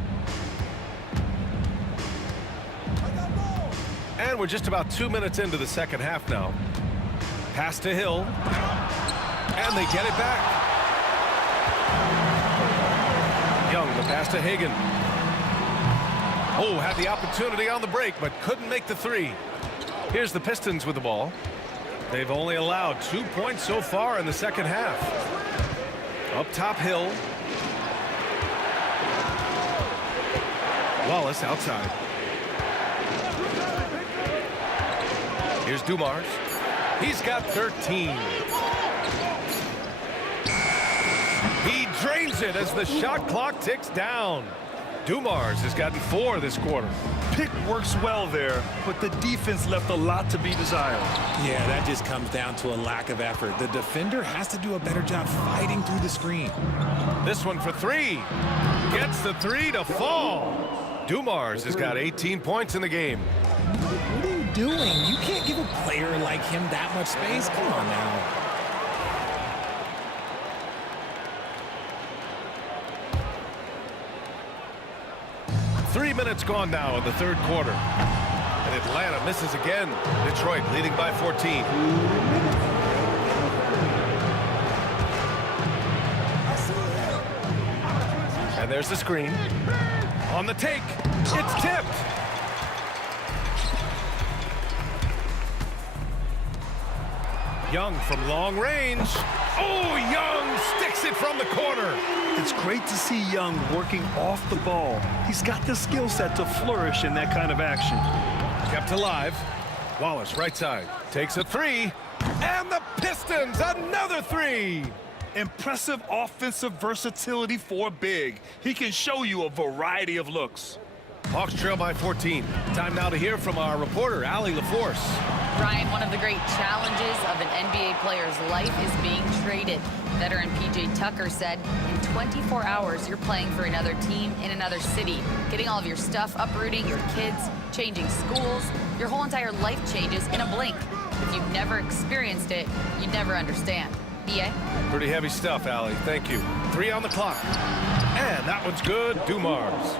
And we're just about 2 minutes into the second half now. Pass to Hill. And they get it back. Young, the pass to Hagan. Oh, had the opportunity on the break, but couldn't make the 3. Here's the Pistons with the ball. They've only allowed 2 points so far in the second half. Up top, Hill. Wallace outside. Here's Dumars. He's got 13. He drains scores it as the shot clock ticks down. Dumars has gotten 4 this quarter. Pick works well there, but the defense left a lot to be desired. Yeah, that just comes down to a lack of effort. The defender has to do a better job fighting through the screen. This one for 3. Gets the 3 to fall. Dumars has got 18 points in the game. What are you doing? You can't give a player like him that much space. Come on now. 3 minutes gone now in the third quarter. And Atlanta misses again. Detroit leading by 14. And there's the screen. On the take. It's tipped. Young from long range. Oh, Young sticks it from the corner. It's great to see Young working off the ball. He's got the skill set to flourish in that kind of action. Kept alive. Wallace, right side, takes a 3. And the Pistons, another 3. Impressive offensive versatility for big. He can show you a variety of looks. Hawks trail by 14. Time now to hear from our reporter, Allie LaForce. Brian, one of the great challenges of an NBA player's life is being traded. Veteran P.J. Tucker said, in 24 hours, you're playing for another team in another city, getting all of your stuff, uprooting your kids, changing schools. Your whole entire life changes in a blink. If you've never experienced it, you'd never understand. B.A.? Pretty heavy stuff, Allie. Thank you. 3 on the clock. And that one's good. Dumars.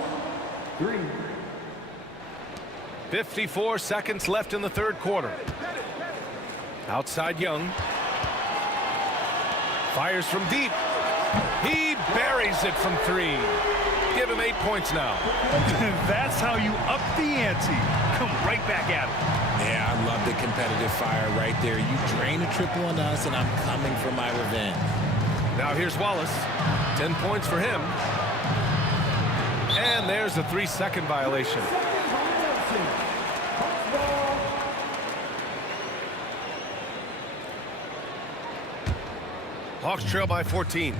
54 seconds left in the third quarter. Outside Young. Fires from deep. He buries it from 3. Give him 8 points now. That's how you up the ante. Come right back at it. Yeah, I love the competitive fire right there. You drain a triple on us, and I'm coming for my revenge. Now here's Wallace. 10 points for him. And there's a 3-second violation. Hawks trail by 14.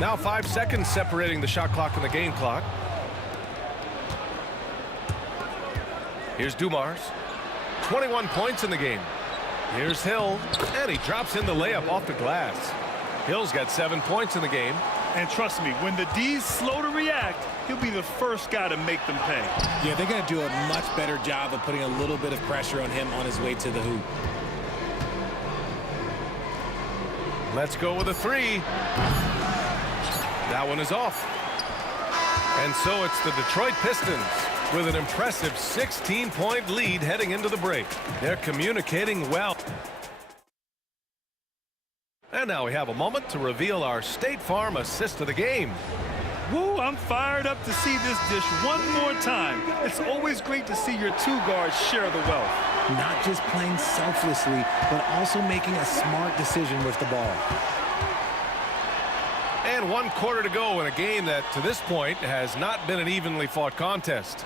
Now 5 seconds separating the shot clock and the game clock. Here's Dumars. 21 points in the game. Here's Hill. And he drops in the layup off the glass. Hill's got 7 points in the game. And trust me, when the D's slow to react, he'll be the first guy to make them pay. Yeah, they're going to do a much better job of putting a little bit of pressure on him on his way to the hoop. Let's go with a 3. That one is off. And so it's the Detroit Pistons with an impressive 16-point lead heading into the break. They're communicating well. And now we have a moment to reveal our State Farm assist of the game. Woo, I'm fired up to see this dish one more time. It's always great to see your 2 guards share the wealth. Not just playing selflessly, but also making a smart decision with the ball. And 1 quarter to go in a game that, to this point, has not been an evenly fought contest.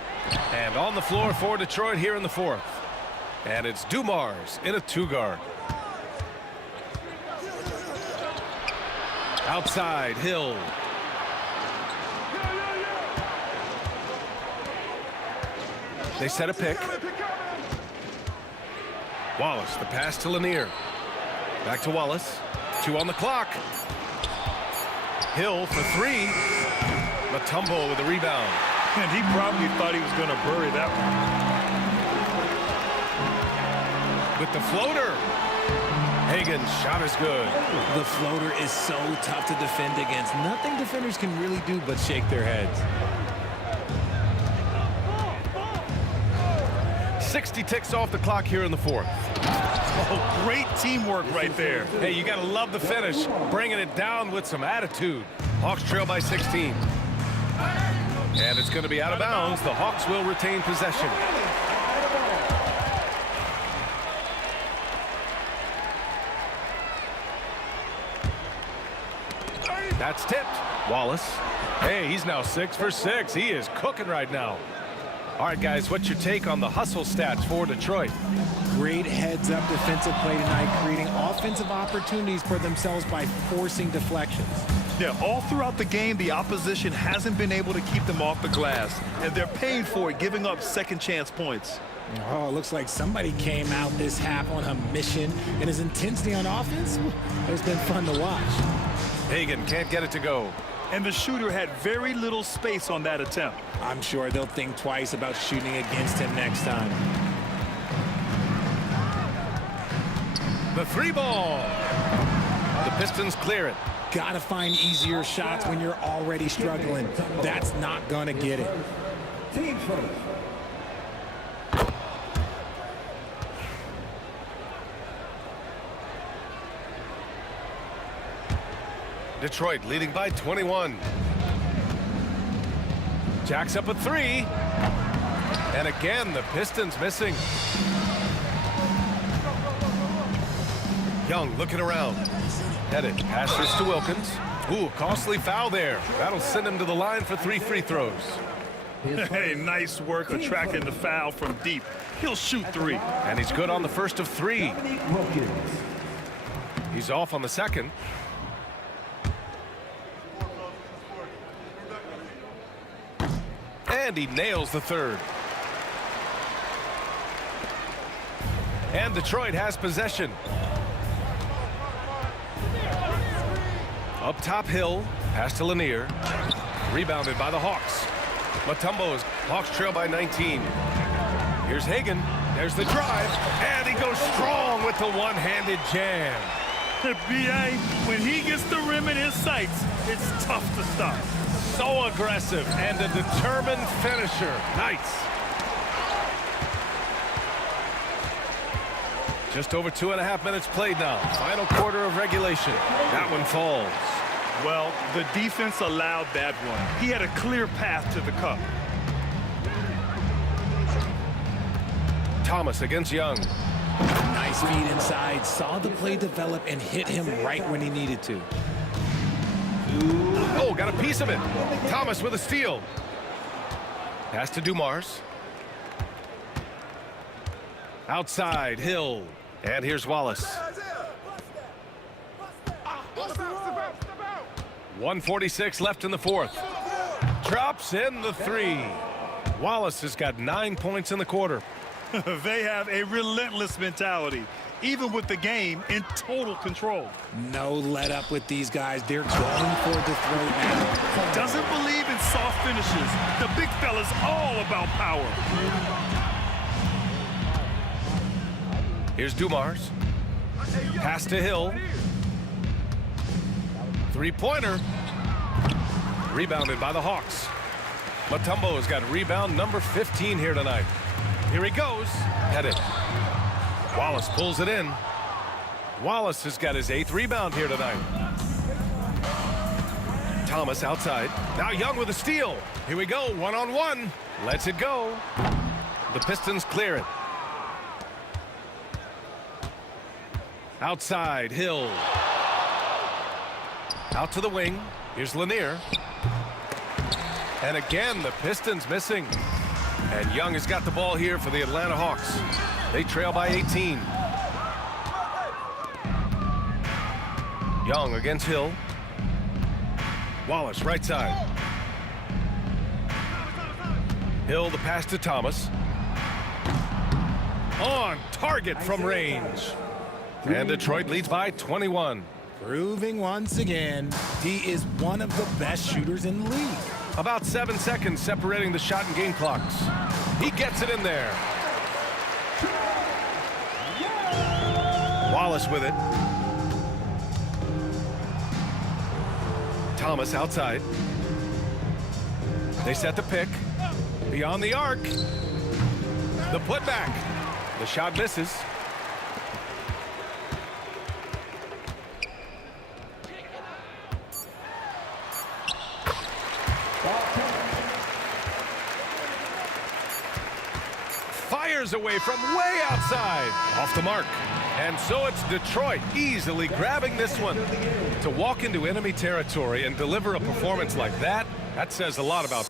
And on the floor for Detroit here in the 4th. And it's Dumars in a 2-guard. Outside, Hill. They set a pick. Wallace, the pass to Lanier. Back to Wallace. 2 on the clock. Hill for 3. Mutombo with the rebound. And he probably thought he was going to bury that one. With the floater. Hagan's shot is good. The floater is so tough to defend against. Nothing defenders can really do but shake their heads. 60 ticks off the clock here in the 4th. Oh, great teamwork right there. Hey, you got to love the finish. Bringing it down with some attitude. Hawks trail by 16. And it's going to be out of bounds. The Hawks will retain possession. That's tipped. Wallace. Hey, he's now 6 for 6. He is cooking right now. All right, guys, what's your take on the hustle stats for Detroit? Great heads-up defensive play tonight, creating offensive opportunities for themselves by forcing deflections. Yeah, all throughout the game, the opposition hasn't been able to keep them off the glass, and they're paying for it, giving up second chance points. Oh, it looks like somebody came out this half on a mission, and his intensity on offense, it's been fun to watch. Hagan can't get it to go. And the shooter had very little space on that attempt. I'm sure they'll think twice about shooting against him next time. The three ball. The Pistons clear it. Gotta find easier shots when you're already struggling. That's not gonna get it. Team first. Detroit leading by 21. Jacks up a three. And again, the Pistons missing. Young looking around. Headed. Passes to Wilkins. Ooh, costly foul there. That'll send him to the line for 3 free throws. Hey, nice work attracting the foul from deep. He'll shoot 3. And he's good on the first of 3. He's off on the second. And he nails the third. And Detroit has possession. Up top, Hill. Pass to Lanier. Rebounded by the Hawks. Mutombo's Hawks trail by 19. Here's Hagan. There's the drive. And he goes strong with the one-handed jam. B.A., when he gets the rim in his sights, it's tough to stop. So aggressive and a determined finisher. Nice. Just over 2.5 minutes played now. Final quarter of regulation. That one falls. Well, the defense allowed that one. He had a clear path to the cup. Thomas against Young. Nice feed inside. Saw the play develop and hit him right when he needed to. Oh, got a piece of it. Thomas with a steal. Pass to Dumars. Outside, Hill. And here's Wallace. 1:46 left in the fourth. Drops in the three. Wallace has got 9 points in the quarter. They have a relentless mentality, even with the game in total control. No let up with these guys. They're going for the throat now. Doesn't believe in soft finishes. The big fella's all about power. Here's Dumars. Pass to Hill. Three-pointer. Rebounded by the Hawks. Mutombo has got rebound number 15 here tonight. Here he goes. Headed. Wallace pulls it in. Wallace has got his 8th rebound here tonight. Thomas outside. Now Young with a steal. Here we go. One-on-one. Lets it go. The Pistons clear it. Outside, Hill. Out to the wing. Here's Lanier. And again, the Pistons missing. And Young has got the ball here for the Atlanta Hawks. They trail by 18. Young against Hill. Wallace, right side. Hill, the pass to Thomas. On target from range. And Detroit leads by 21. Proving once again, he is one of the best shooters in the league. About 7 seconds separating the shot and game clocks. He gets it in there. Wallace with it. Thomas outside. They set the pick. Beyond the arc. The putback. The shot misses. Fires away from way outside. Off the mark. And so it's Detroit easily grabbing this one. To walk into enemy territory and deliver a performance like that, that says a lot about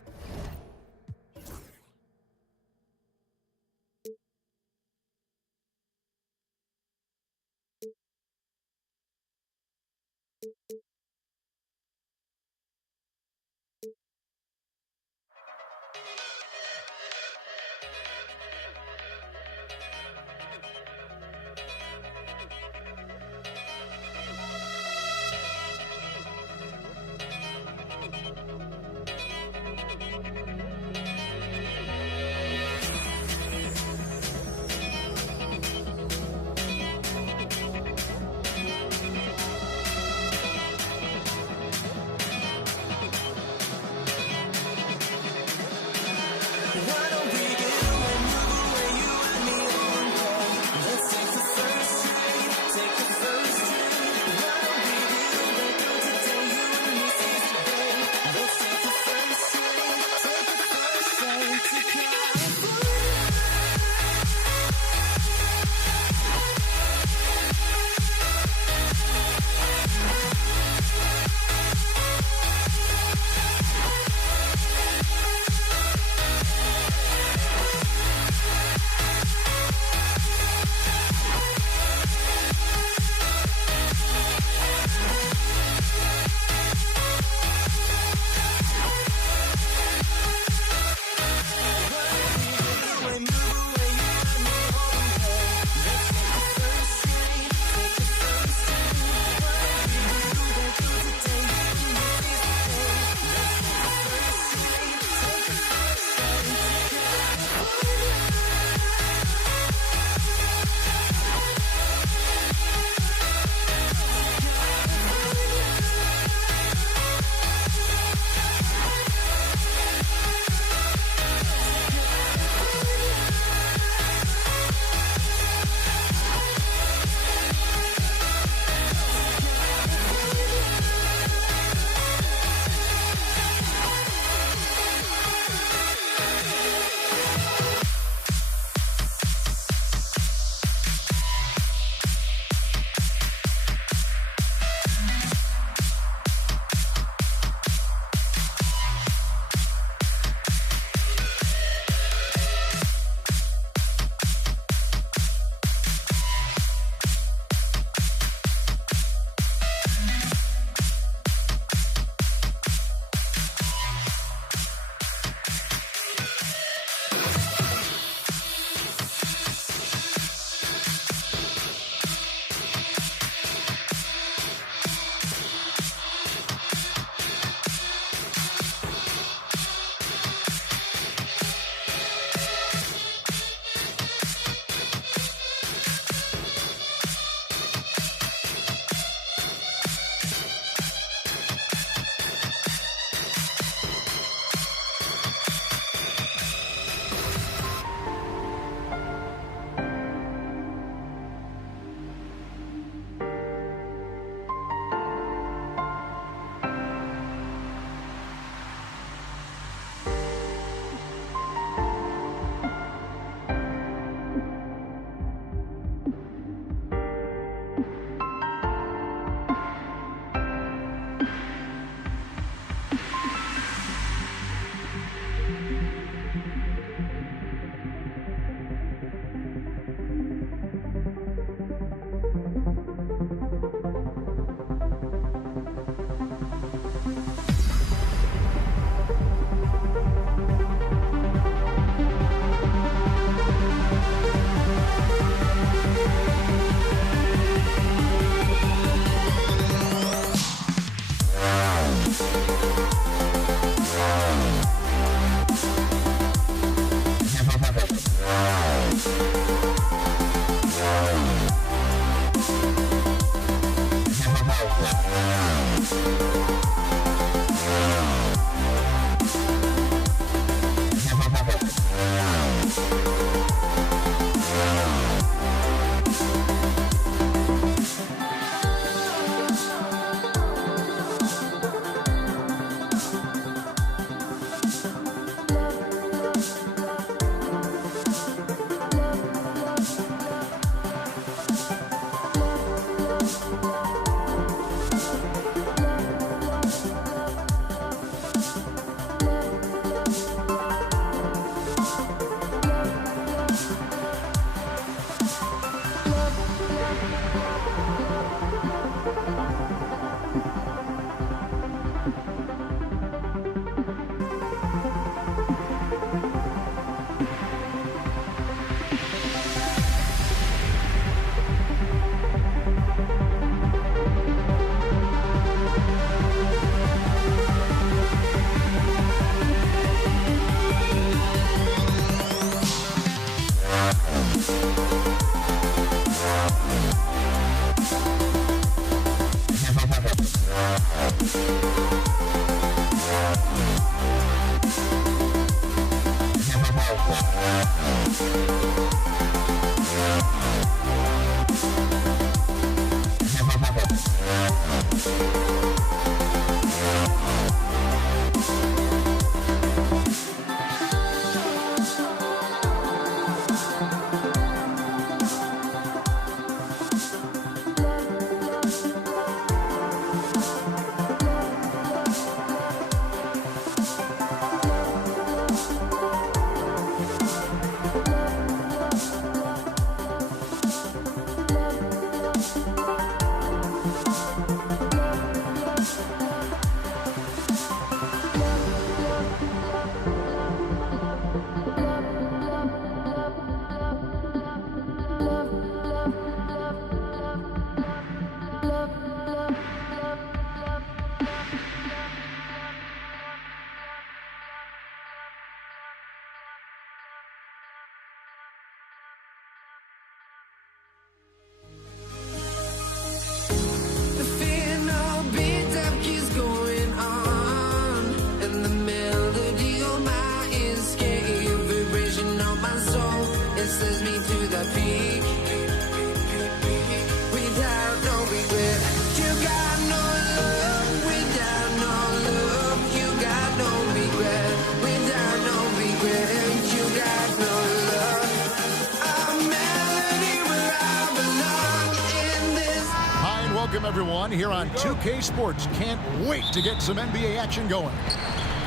Welcome, everyone, here on 2K Sports. Can't wait to get some NBA action going.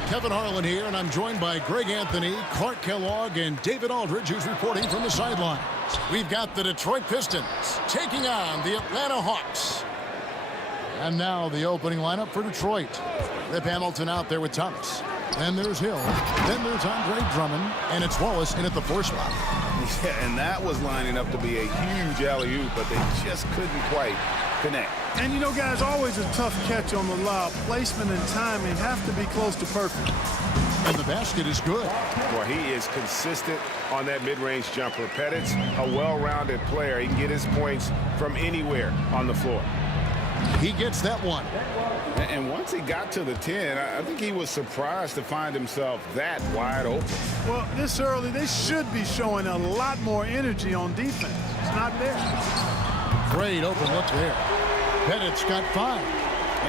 Kevin Harlan here, and I'm joined by Greg Anthony, Clark Kellogg, and David Aldridge, who's reporting from the sideline. We've got the Detroit Pistons taking on the Atlanta Hawks. And now the opening lineup for Detroit. Rip Hamilton out there with Thomas. Then there's Hill. Then there's Andre Drummond. And it's Wallace in at the 4 spot. Yeah, and that was lining up to be a huge alley-oop, but they just couldn't quite connect. And you know, guys, always a tough catch on the lob. Placement and timing have to be close to perfect. And the basket is good. Boy, he is consistent on that mid-range jumper. Pettit's a well-rounded player. He can get his points from anywhere on the floor. He gets that one. And once he got to the 10, I think he was surprised to find himself that wide open. Well, this early, they should be showing a lot more energy on defense. It's not there. Great open look there. Pettit's got 5.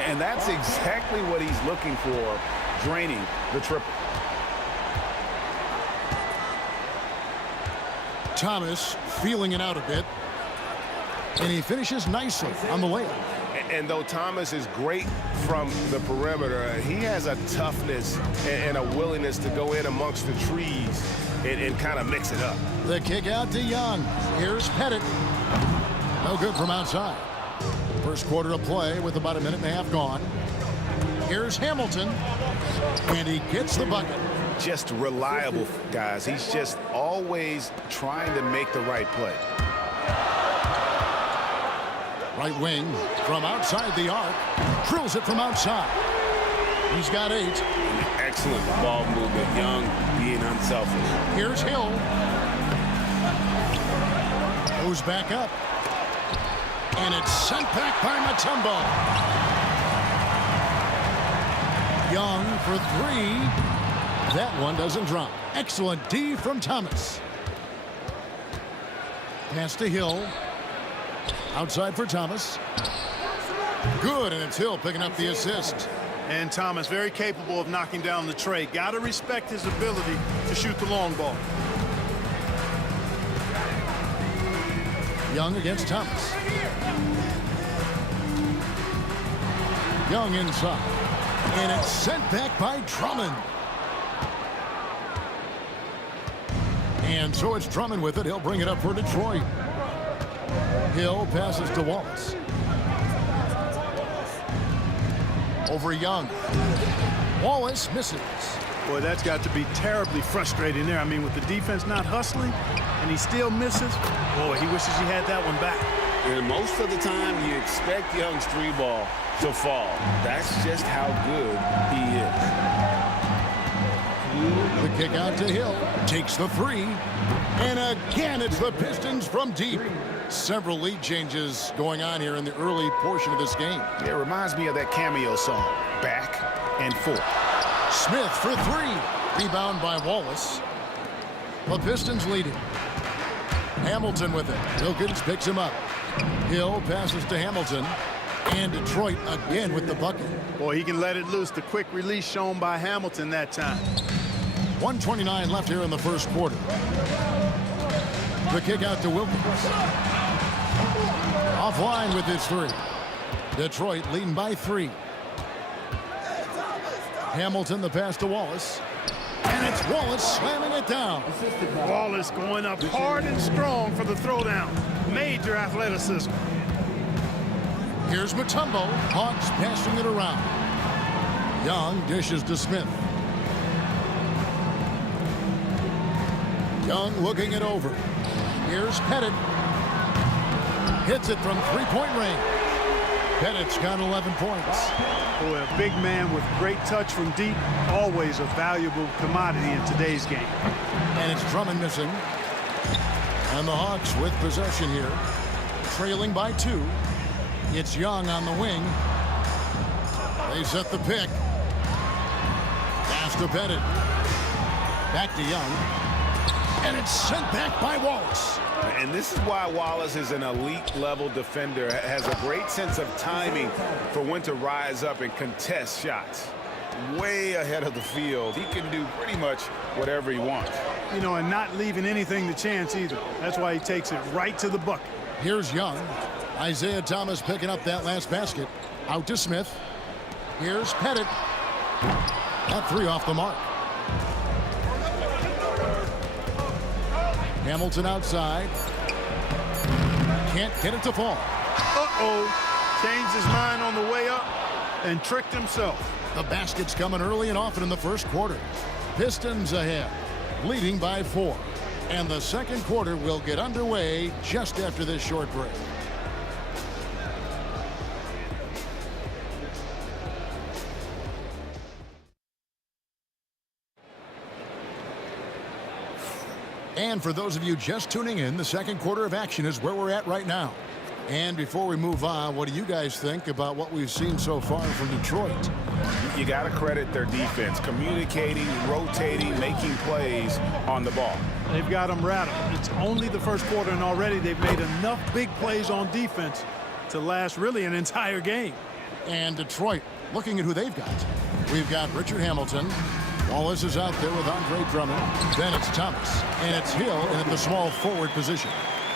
And that's exactly what he's looking for, draining the triple. Thomas feeling it out a bit. And he finishes nicely on the layup. And though Thomas is great from the perimeter, he has a toughness and a willingness to go in amongst the trees and kind of mix it up. The kick out to Young. Here's Pettit. No good from outside. First quarter of play with about a minute and a half gone. Here's Hamilton. And he gets the bucket. Just reliable, guys. He's just always trying to make the right play. Right wing from outside the arc. Drills it from outside. He's got 8. Excellent ball movement. Young being unselfish. Here's Hill. Goes back up. And it's sent back by Mutombo. Young for 3. That one doesn't drop. Excellent D from Thomas. Pass to Hill. Outside for Thomas. Good, and it's Hill picking up the assist. And Thomas very capable of knocking down the tray. Got to respect his ability to shoot the long ball. Young against Thomas. Young inside. And it's sent back by Drummond. And so it's Drummond with it. He'll bring it up for Detroit. Hill passes to Wallace. Over Young. Wallace misses. Boy, that's got to be terribly frustrating there. I mean, with the defense not hustling and he still misses, boy, he wishes he had that one back. And most of the time, you expect Young's three ball to fall. That's just how good he is. The kick out to Hill. Takes the three. And again, it's the Pistons from deep. Several lead changes going on here in the early portion of this game. It reminds me of that cameo song, Back and Forth. Smith for three. Rebound by Wallace. The Pistons leading. Hamilton with it. Wilkins picks him up. Hill passes to Hamilton. And Detroit again with the bucket. Boy, he can let it loose. The quick release shown by Hamilton that time. 1:29 left here in the first quarter. The kick out to Wilkins. Offline with his three. Detroit leading by 3. Hamilton the pass to Wallace. And it's Wallace slamming it down. Wallace going up hard and strong for the throwdown. Major athleticism. Here's Mutombo. Hawks passing it around. Young dishes to Smith. Young looking it over. Here's Pettit. Hits it from three-point range. Pettit's got 11 points. Boy, a big man with great touch from deep. Always a valuable commodity in today's game. And it's Drummond missing. And the Hawks with possession here. Trailing by 2. It's Young on the wing. They set the pick. Pass to Pettit. Back to Young. And it's sent back by Wallace. And this is why Wallace is an elite-level defender, has a great sense of timing for when to rise up and contest shots. Way ahead of the field. He can do pretty much whatever he wants. You know, and not leaving anything to chance either. That's why he takes it right to the bucket. Here's Young. Isaiah Thomas picking up that last basket. Out to Smith. Here's Pettit. That three off the mark. Hamilton outside. Can't get it to fall. Uh-oh. Changed his mind on the way up and tricked himself. The basket's coming early and often in the first quarter. Pistons ahead, leading by 4. And the second quarter will get underway just after this short break. And for those of you just tuning in, the second quarter of action is where we're at right now. And before we move on, what do you guys think about what we've seen so far from Detroit? You got to credit their defense, communicating, rotating, making plays on the ball. They've got them rattled. It's only the first quarter, and already they've made enough big plays on defense to last really an entire game. And Detroit, looking at who they've got. We've got Richard Hamilton. Wallace is out there with Andre Drummond. Then it's Thomas. And it's Hill in at the small forward position.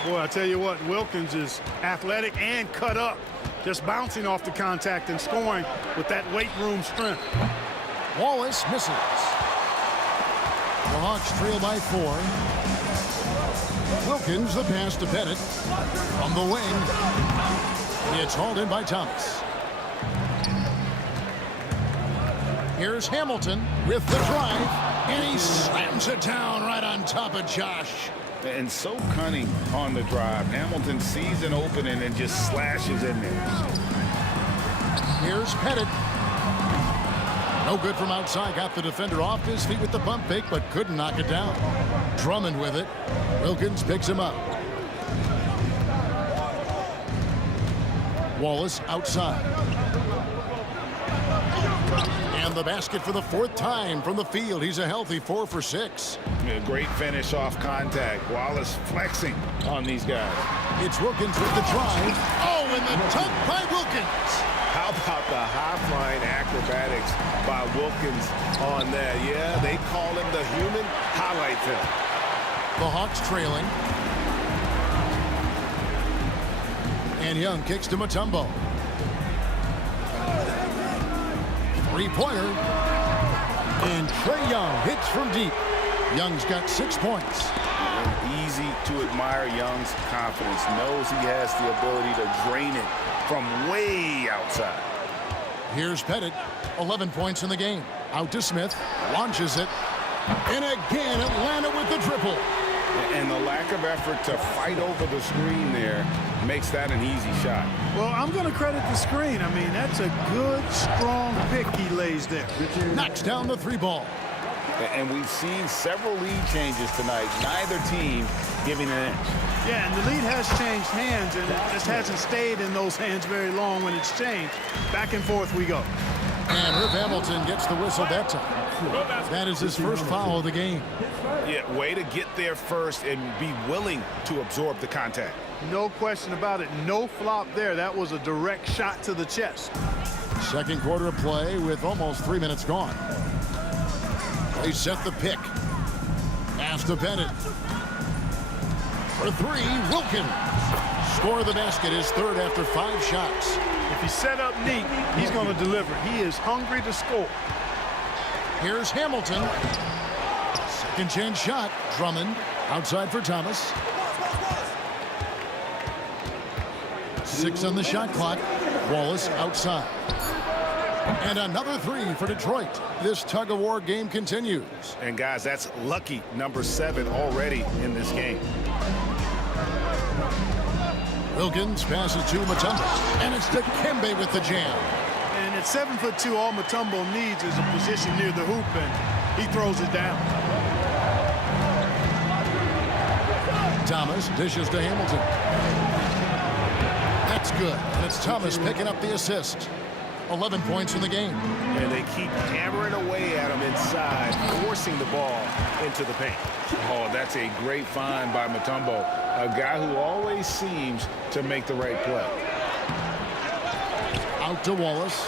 Boy, I tell you what, Wilkins is athletic and cut up. Just bouncing off the contact and scoring with that weight room strength. Wallace misses. The Hawks trail by 4. Wilkins the pass to Pettit. From the wing. It's hauled in by Thomas. Here's Hamilton with the drive. And he slams it down right on top of Josh. And so cunning on the drive. Hamilton sees an opening and just slashes in there. Here's Pettit. No good from outside. Got the defender off his feet with the pump fake, but couldn't knock it down. Drummond with it. Wilkins picks him up. Wallace outside. And the basket for the 4th time from the field. He's a healthy 4 for 6. A great finish off contact. Wallace flexing on these guys. It's Wilkins with the drive. Oh, and the dunk by Wilkins. How about the high-flying acrobatics by Wilkins on that? Yeah, they call him the human highlight film. The Hawks trailing. And Young kicks to Mutombo. Three-pointer. And Trae Young hits from deep. Young's got 6 points. Easy to admire Young's confidence. Knows he has the ability to drain it from way outside. Here's Pettit. 11 points in the game. Out to Smith. Launches it. And again, Atlanta with the triple. And the lack of effort to fight over the screen there makes that an easy shot. Well, I'm going to credit the screen. I mean, that's a good, strong pick he lays there. Knocks down the 3 ball. And we've seen several lead changes tonight. Neither team giving an inch. Yeah, and the lead has changed hands, and it just hasn't stayed in those hands very long when it's changed. Back and forth we go. And Rip Hamilton gets the whistle that time. That is his first foul of the game. Yeah, way to get there first and be willing to absorb the contact. No question about it. No flop there. That was a direct shot to the chest. Second quarter of play with almost 3 minutes gone. They set the pick. Pass to Pettit. For 3, Wilkins. Score of the basket, his third after 5 shots. If he's set up neat, he's going to deliver. He is hungry to score. Here's Hamilton. Second chance shot. Drummond outside for Thomas. 6 on the shot clock. Wallace outside. And another 3 for Detroit. This tug-of-war game continues. And guys, that's lucky number 7 already in this game. Wilkins passes to Mutombo. And it's to Kembe with the jam. And at 7'2", all Mutombo needs is a position near the hoop, and he throws it down. Thomas dishes to Hamilton. That's good. And it's Thomas picking up the assist. 11 points in the game. And they keep hammering away at him inside, forcing the ball into the paint. Oh, that's a great find by Mutombo, a guy who always seems to make the right play. Out to Wallace.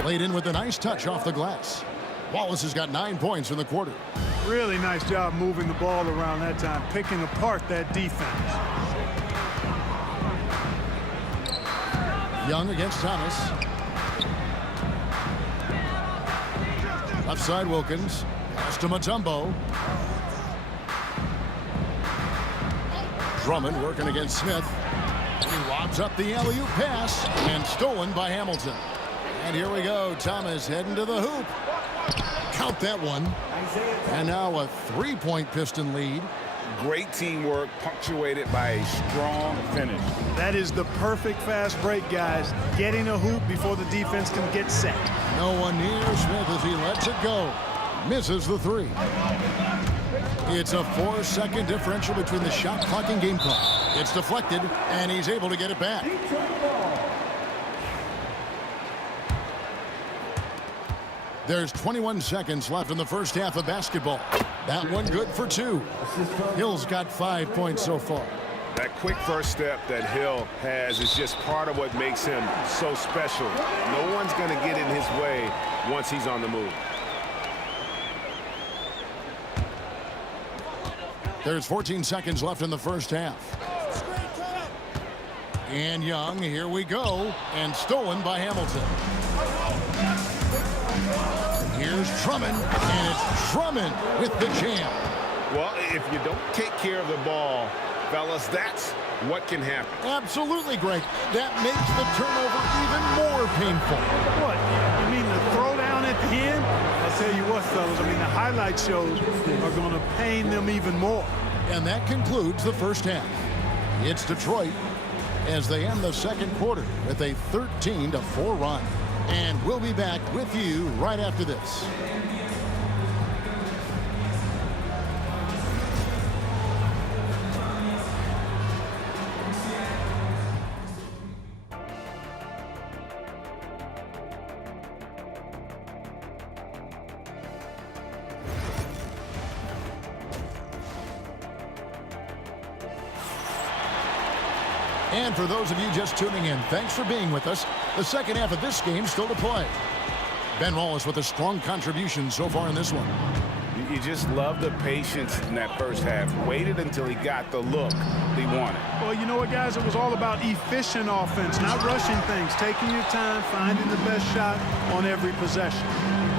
Played in with a nice touch off the glass. Wallace has got 9 points in the quarter. Really nice job moving the ball around that time, picking apart that defense. Young against Thomas. Left side Wilkins. Pass to Mutombo. Drummond working against Smith. He lobs up the alley-oop pass and stolen by Hamilton. And here we go. Thomas heading to the hoop. Count that one. And now a 3-point Piston lead. Great teamwork punctuated by a strong finish. That is the perfect fast break, guys. Getting a hoop before the defense can get set. No one near Smith as he lets it go. Misses the 3. It's a 4-second differential between the shot clock and game clock. It's deflected, and he's able to get it back. There's 21 seconds left in the first half of basketball. That one good for 2. Hill's got 5 points so far. That quick first step that Hill has is just part of what makes him so special. No one's going to get in his way once he's on the move. There's 14 seconds left in the first half. And Young, here we go, and stolen by Hamilton. Here's Drummond, and it's Drummond with the jam. Well, if you don't take care of the ball, fellas, that's what can happen. Absolutely, Greg. That makes the turnover even more painful. What? You mean the throwdown at the end? I'll tell you what, fellas, I mean, the highlight shows are going to pain them even more. And that concludes the first half. It's Detroit as they end the second quarter with a 13-4 run. And we'll be back with you right after this. And for those of you just tuning in, thanks for being with us. The second half of this game still to play. Ben Wallace with a strong contribution so far in this one. You just love the patience in that first half. Waited until he got the look he wanted. Well, you know what, guys? It was all about efficient offense, not rushing things, taking your time, finding the best shot on every possession.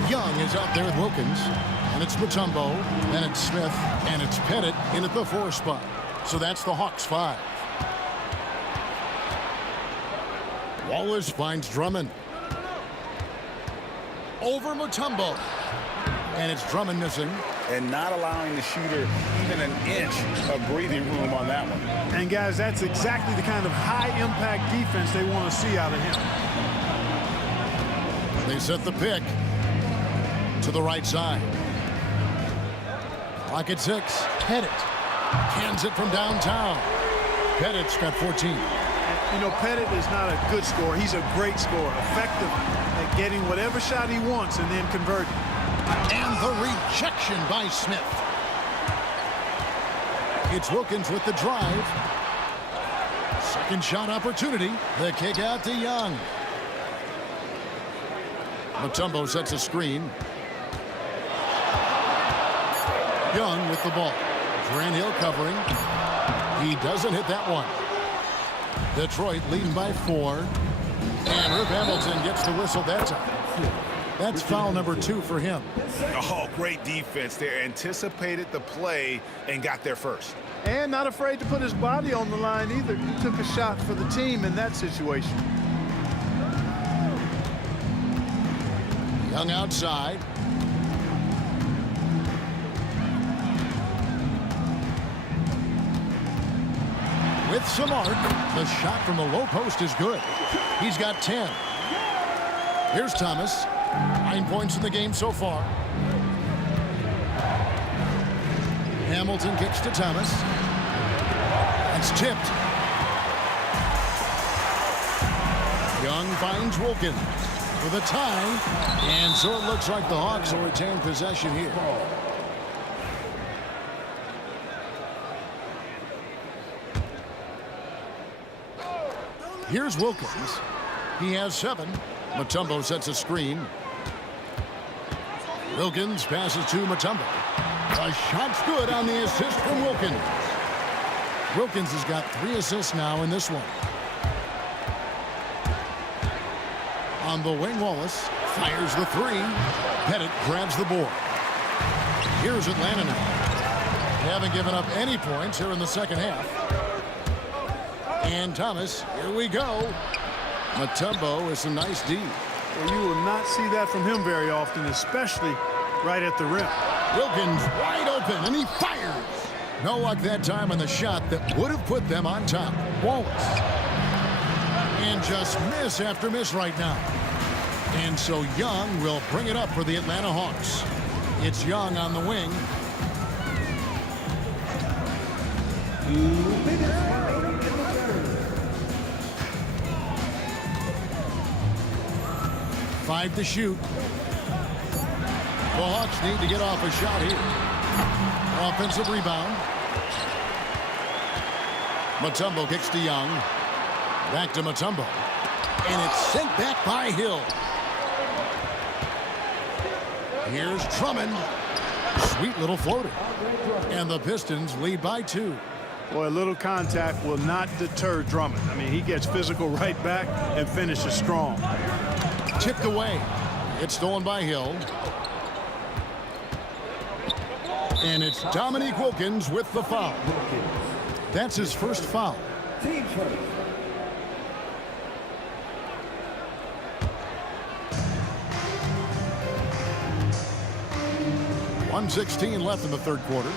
Young is out there with Wilkins, and it's Mutombo, and it's Smith, and it's Pettit in at the 4 spot. So that's the Hawks 5. Wallace finds Drummond. Over Mutombo. And it's Drummond missing. And not allowing the shooter even an inch of breathing room on that one. And, guys, that's exactly the kind of high-impact defense they want to see out of him. They set the pick to the right side. Clock at 6. Pettit cans it from downtown. Pettit's got 14. You know, Pettit is not a good scorer. He's a great scorer, effective at getting whatever shot he wants and then converting. And the rejection by Smith. It's Wilkins with the drive. Second shot opportunity. The kick out to Young. Mutombo sets a screen. Young with the ball. Grant Hill covering. He doesn't hit that one. Detroit leading by 4. And Rip Hamilton gets the whistle that time. That's foul number 2 for him. Oh, great defense there. Anticipated the play and got there first. And not afraid to put his body on the line either. He took a shot for the team in that situation. Young outside. With some arc, the shot from the low post is good. He's got 10. Here's Thomas. 9 points in the game so far. Hamilton kicks to Thomas. It's tipped. Young finds Wilkins for the tie. And so it looks like the Hawks will retain possession here. Here's Wilkins. He has 7. Mutombo sets a screen. Wilkins passes to Mutombo. A shot's good on the assist from Wilkins. Wilkins has got 3 assists now in this one. On the wing, Wallace fires the 3. Pettit grabs the board. Here's Atlanta now. They haven't given up any points here in the second half. And Thomas, here we go. Mutombo is a nice D. Well, you will not see that from him very often, especially right at the rim. Wilkins wide open, and he fires. No luck that time on the shot that would have put them on top. Wallace. And just miss after miss right now. And so Young will bring it up for the Atlanta Hawks. It's Young on the wing. 5 to shoot. The Hawks need to get off a shot here. Offensive rebound. Mutombo kicks to Young. Back to Mutombo. And it's sent back by Hill. Here's Drummond. Sweet little floater. And the Pistons lead by 2. Boy, a little contact will not deter Drummond. I mean, he gets physical right back and finishes strong. Tipped away. It's stolen by Hill. And it's Dominique Wilkins with the foul. That's his first foul. Team first. .116 left in the third quarter.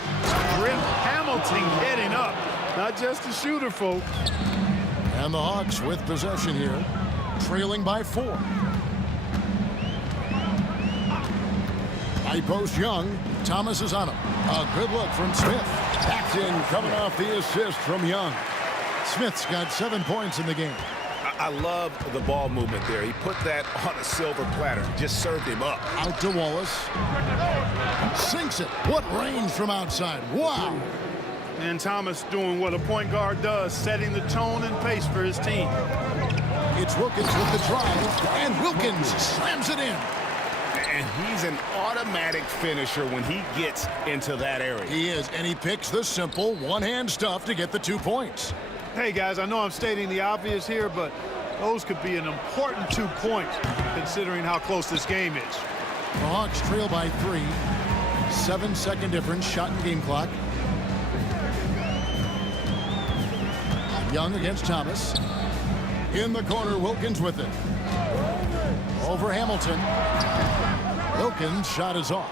Rip Hamilton heading up. Not just a shooter, folks. And the Hawks with possession here. Trailing by 4. High post Young. Thomas is on him. A good look from Smith. Backed in, coming off the assist from Young. Smith's got 7 points in the game. I love the ball movement there. He put that on a silver platter. Just served him up. Out to Wallace. Sinks it. What range from outside. Wow. And Thomas doing what a point guard does, setting the tone and pace for his team. It's Wilkins with the drive, and Wilkins slams it in. And he's an automatic finisher when he gets into that area. He is, and he picks the simple one-hand stuff to get the 2 points. Hey, guys, I know I'm stating the obvious here, but those could be an important 2 points considering how close this game is. The Hawks trail by 3. 7-second difference, shot and game clock. Young against Thomas. In the corner, Wilkins with it. Over Hamilton. Wilkins' shot is off.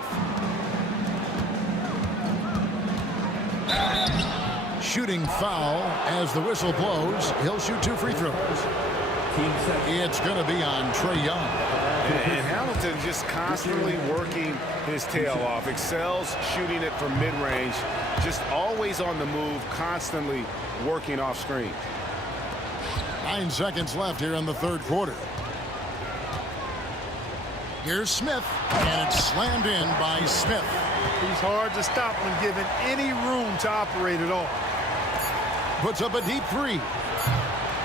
Shooting foul as the whistle blows. He'll shoot 2 free throws. It's going to be on Trae Young. And Hamilton just constantly working his tail off. Excels shooting it from mid-range. Just always on the move, constantly working off screen. 9 seconds left here in the third quarter. Here's Smith, and it's slammed in by Smith. He's hard to stop when given any room to operate at all. Puts up a deep 3.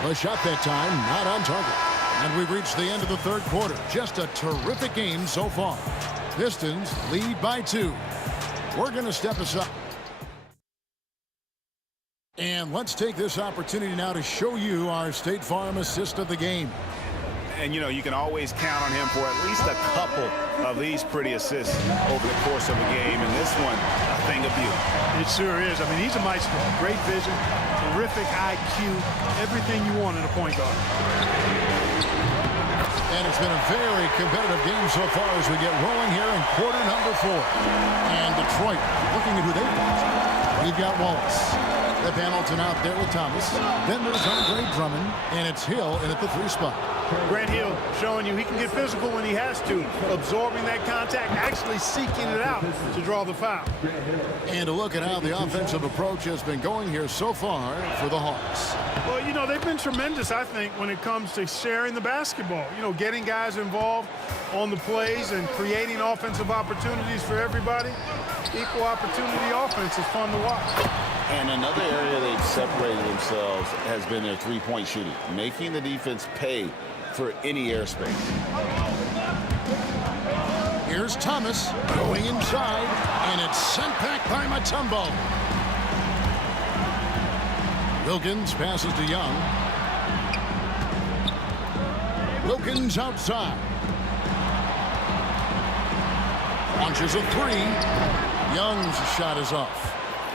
The shot that time not on target. And we've reached the end of the third quarter. Just a terrific game so far. Pistons lead by 2. We're going to step aside. And let's take this opportunity now to show you our State Farm assist of the game. And, you know, you can always count on him for at least a couple of these pretty assists over the course of a game. And this one, a thing of beauty. It sure is. I mean, he's a maestro. Great vision, terrific IQ, everything you want in a point guard. And it's been a very competitive game so far as we get rolling here in quarter number 4. And Detroit looking at who they've got. We've got Wallace. With Hamilton out there with Thomas. Then there's Andre Drummond, and it's Hill in at the 3 spot. Grant Hill showing you he can get physical when he has to, absorbing that contact, actually seeking it out to draw the foul. And a look at how the offensive approach has been going here so far for the Hawks. Well, you know, they've been tremendous, I think, when it comes to sharing the basketball. You know, getting guys involved on the plays and creating offensive opportunities for everybody. Equal opportunity offense is fun to watch. And another area they've separated themselves has been their three-point shooting, making the defense pay for any airspace. Here's Thomas going inside, and it's sent back by Mutombo. Wilkins passes to Young. Wilkins outside. Launches a 3. Young's shot is off.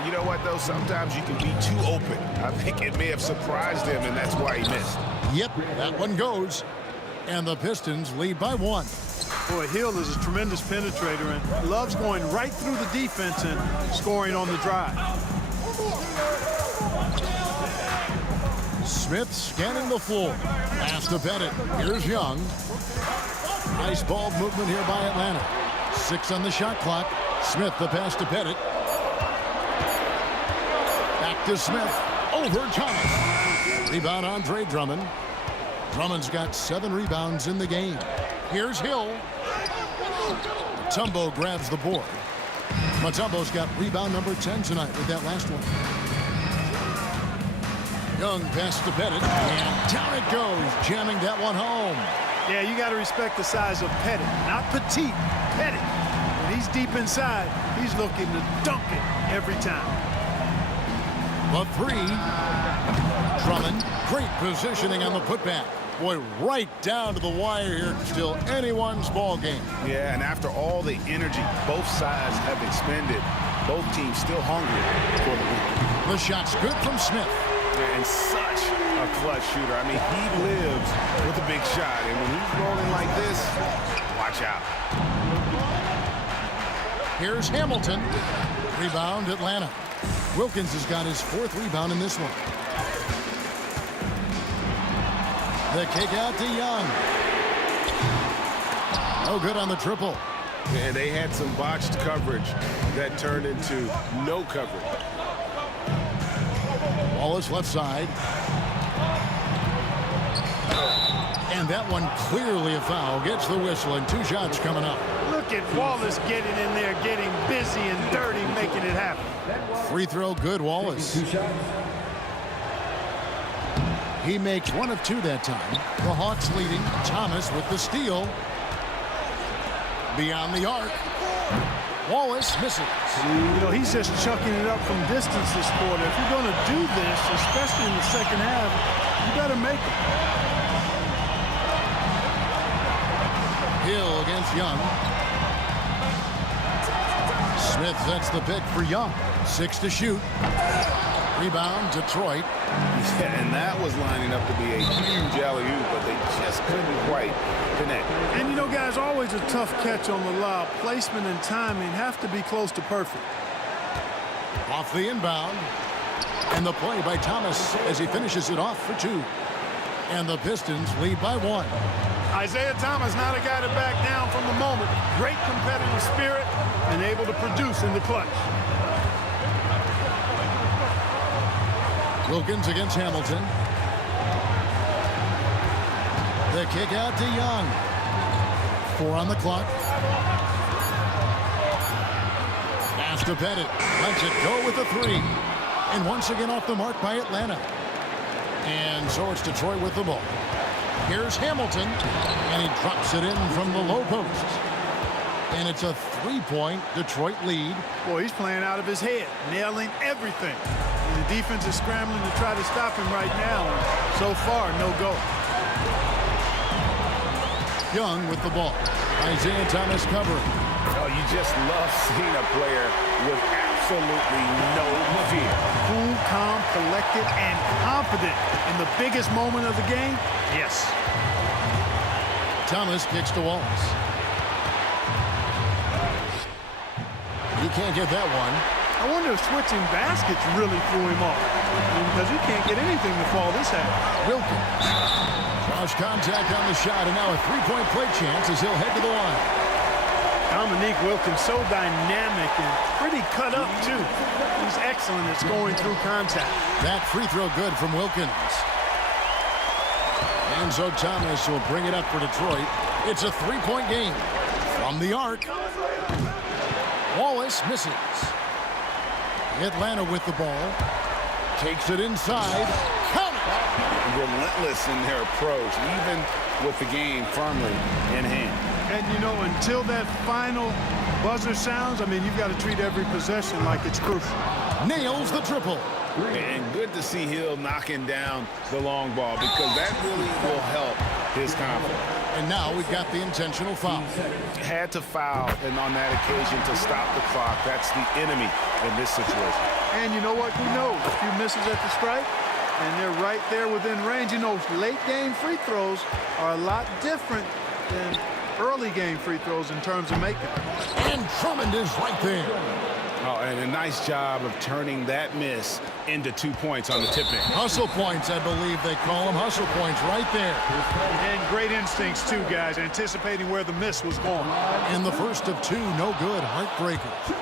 You know what, though? Sometimes you can be too open. I think it may have surprised him, and that's why he missed. Yep, that one goes. And the Pistons lead by 1. Boy, Hill is a tremendous penetrator and loves going right through the defense and scoring on the drive. Smith scanning the floor. Pass to Bennett. Here's Young. Nice ball movement here by Atlanta. 6 on the shot clock. Smith the pass to Bennett. Back to Smith. Over Thomas. Rebound Andre Drummond. Drummond's got 7 rebounds in the game. Here's Hill. Mutombo grabs the board. Mutombo's got rebound number 10 tonight with that last one. Young pass to Pettit, and down it goes, jamming that one home. Yeah, you got to respect the size of Pettit, not petite, Pettit. When he's deep inside, he's looking to dunk it every time. The 3. Drummond, great positioning on the putback. Boy, right down to the wire here. Still anyone's ball game. Yeah, and after all the energy both sides have expended, both teams still hungry for the win. The shot's good from Smith. And such a clutch shooter. I mean, he lives with a big shot. And when he's rolling like this, watch out. Here's Hamilton. Rebound, Atlanta. Wilkins has got his 4th rebound in this one. The kick out to Young. No good on the triple. And they had some botched coverage that turned into no coverage. Wallace left side. And that one clearly a foul. Gets the whistle, and 2 shots coming up. Look at Wallace getting in there, getting busy and dirty, making it happen. Free throw good, Wallace. He makes 1 of 2 that time. The Hawks leading. Thomas with the steal. Beyond the arc. Wallace misses. You know, he's just chucking it up from distance this quarter. If you're going to do this, especially in the second half, you better make it. Hill against Young. Smith sets the pick for Young. 6 to shoot. Rebound, Detroit. Yeah, and that was lining up to be a huge alley-oop, but they just couldn't quite connect. And, you know, guys, always a tough catch on the lob. Placement and timing have to be close to perfect. Off the inbound. And the play by Thomas as he finishes it off for 2. And the Pistons lead by 1. Isaiah Thomas not a guy to back down from the moment. Great competitive spirit and able to produce in the clutch. Wilkins against Hamilton. The kick out to Young. 4 on the clock. Pass to Pettit. Lets it go with a 3. And once again off the mark by Atlanta. And so it's Detroit with the ball. Here's Hamilton. And he drops it in from the low post. And it's a 3-point Detroit lead. Boy, he's playing out of his head, nailing everything. And the defense is scrambling to try to stop him right now. And so far, no go. Young with the ball. Isaiah Thomas covering. Oh, you just love seeing a player with absolutely no fear. Cool, calm, collected, and confident in the biggest moment of the game. Yes. Thomas kicks to Wallace. He can't get that one. I wonder if switching baskets really threw him off. Because he can't get anything to fall this half. Wilkins. Cross contact on the shot, and now a 3-point play chance as he'll head to the line. Dominique Wilkins, so dynamic and pretty cut up, too. He's excellent at scoring through contact. That free throw good from Wilkins. And so Thomas will bring it up for Detroit. It's a 3-point game. From the arc. Wallace misses. Atlanta with the ball. Takes it inside. Count it. Relentless in their approach, even with the game firmly in hand. And, you know, until that final buzzer sounds, I mean, you've got to treat every possession like it's crucial. Nails the triple. And good to see Hill knocking down the long ball because that really will help his confidence. And now we've got the intentional foul. Had to foul, and on that occasion to stop the clock. That's the enemy in this situation. And you know what? Who knows? A few misses at the strike, and they're right there within range. You know, late game free throws are a lot different than early game free throws in terms of making them. And Drummond is right there. Oh, and a nice job of turning that miss into 2 points on the tip-in. Hustle points, I believe they call them. Hustle points right there. And great instincts, too, guys, anticipating where the miss was going. In the first of 2, no good. Heartbreakers.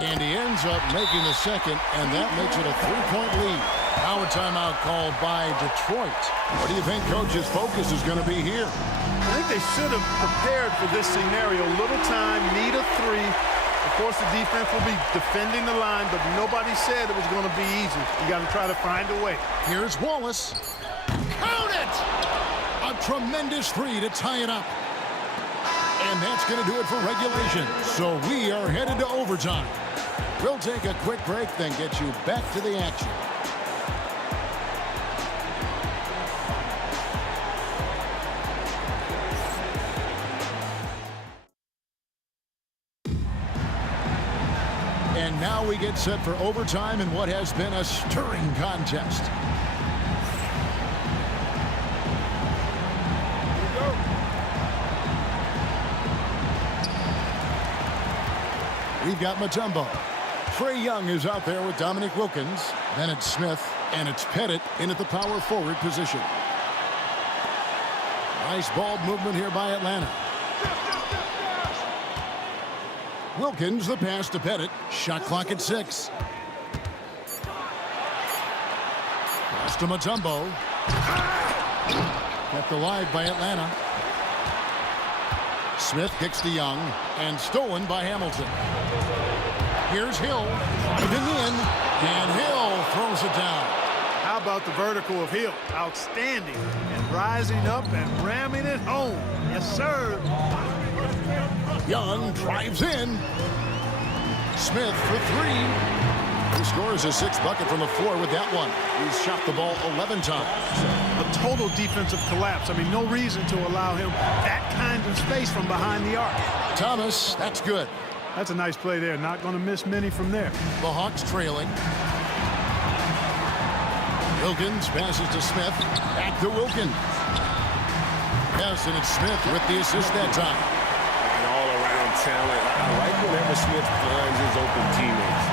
And he ends up making the second, and that makes it a 3-point lead. Now a timeout called by Detroit. What do you think Coach's focus is going to be here? I think they should have prepared for this scenario. Little time, need a 3. Of course, the defense will be defending the line, but nobody said it was going to be easy. You got to try to find a way. Here's Wallace. Count it! A tremendous 3 to tie it up. And that's going to do it for regulation. So we are headed to overtime. We'll take a quick break, then get you back to the action. And now we get set for overtime in what has been a stirring contest. We've got Mutombo. Trae Young is out there with Dominique Wilkins. Then it's Smith, and it's Pettit in at the power forward position. Nice ball movement here by Atlanta. Wilkins, the pass to Pettit. Shot clock at 6. Pass to Mutombo. Kept alive by Atlanta. Smith kicks to Young, and stolen by Hamilton. Here's Hill, driving in, and Hill throws it down. How about the vertical of Hill? Outstanding. And rising up and ramming it home. Yes, sir. Young drives in. Smith for three. He scores his sixth bucket from the floor with that one. He's shot the ball 11 times. A total defensive collapse. I mean, no reason to allow him that kind of space from behind the arc. Thomas, that's good. That's a nice play there. Not going to miss many from there. The Hawks trailing. Wilkins passes to Smith. Back to Wilkins. Yes, and it's Smith with the assist that time. An all-around talent. I like whenever Smith finds his open teammates.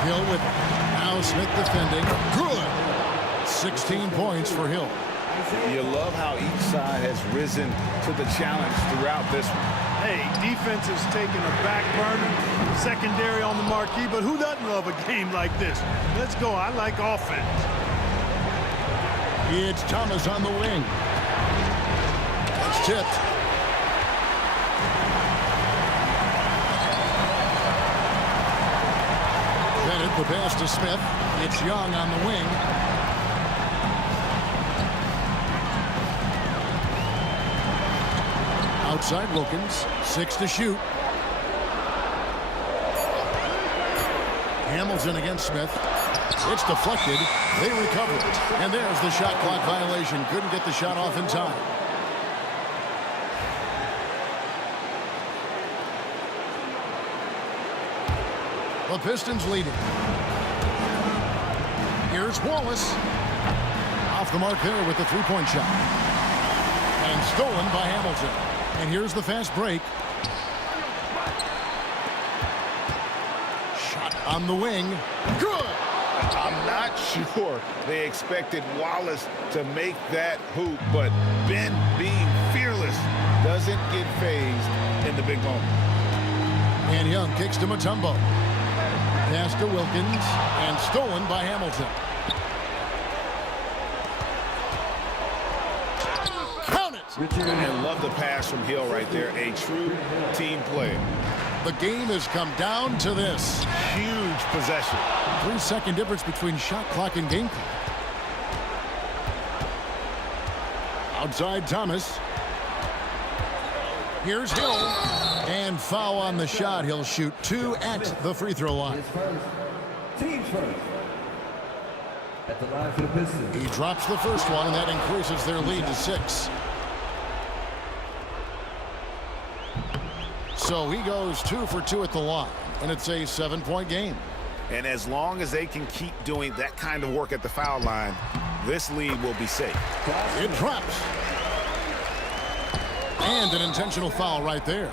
Hill with it. Now Smith defending. Good. 16 points for Hill. You love how each side has risen to the challenge throughout this one. Hey, defense is taking a back burner, secondary on the marquee, but who doesn't love a game like this? Let's go. I like offense. It's Thomas on the wing. It's tipped. Bennett, the pass to Smith. It's Young on the wing. Outside Wilkins, 6 to shoot. Hamilton against Smith. It's deflected. They recover it. And there's the shot clock violation. Couldn't get the shot off in time. The Pistons leading. Here's Wallace. Off the mark there with the three-point shot. And stolen by Hamilton. And here's the fast break. Shot on the wing. Good! I'm not sure they expected Wallace to make that hoop, but Ben, being fearless, doesn't get phased in the big moment. And Young kicks to Mutombo. Pass to Wilkins, and stolen by Hamilton. Count it! And love the pass from Hill right there. A true team player. The game has come down to this. Huge possession. 3-second difference between shot clock and game clock. Outside Thomas. Here's Hill. And foul on the shot. He'll shoot 2 at the free throw line. Team first. At the line for the Pistons. He drops the first one, and that increases their lead to 6. So he goes 2 for 2 at the line, and it's a 7-point game. And as long as they can keep doing that kind of work at the foul line, this lead will be safe. It drops. And an intentional foul right there.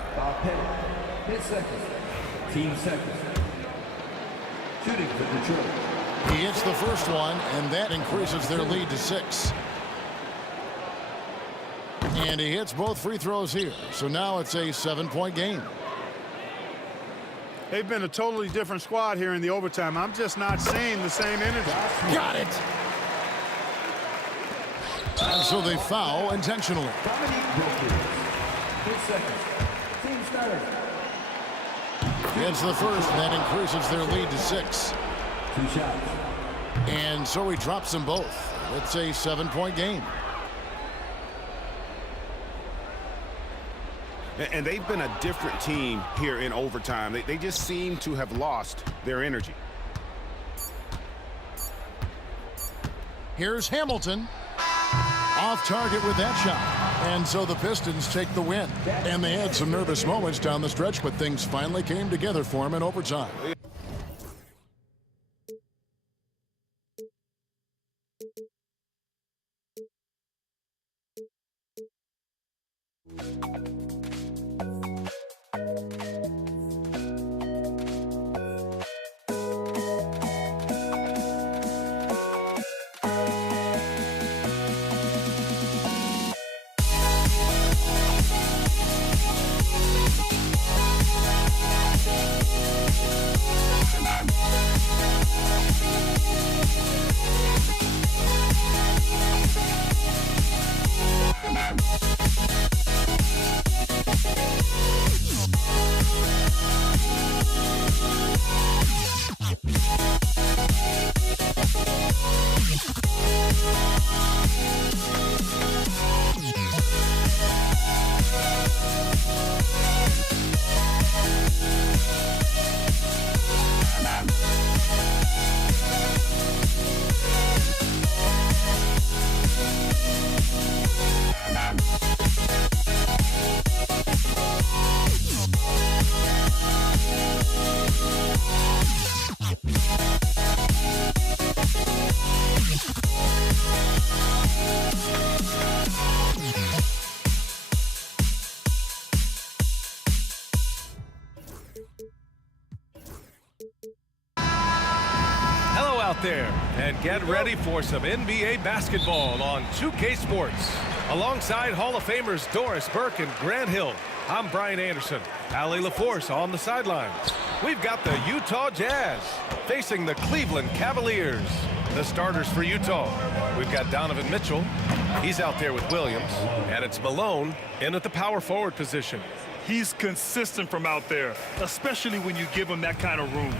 Hit seconds. Team seconds. Shooting for Detroit. He hits the first one, and that increases their lead to 6. And he hits both free throws here. So now it's a 7-point game. They've been a totally different squad here in the overtime. I'm just not seeing the same energy. Got it. And so they foul intentionally. Team starter. Gets the first, and that increases their lead to 6. 2 shots. And so he drops them both. It's a 7-point game. And they've been a different team here in overtime. They just seem to have lost their energy. Here's Hamilton. Off target with that shot. And so the Pistons take the win. And they had some nervous moments down the stretch, but things finally came together for them in overtime. get ready for some NBA basketball on 2K Sports. Alongside Hall of Famers Doris Burke and Grant Hill, I'm Brian Anderson. Allie LaForce on the sidelines. We've got the Utah Jazz facing the Cleveland Cavaliers. The starters for Utah. We've got Donovan Mitchell. He's out there with Williams. And it's Malone in at the power forward position. He's consistent from out there, especially when you give him that kind of room.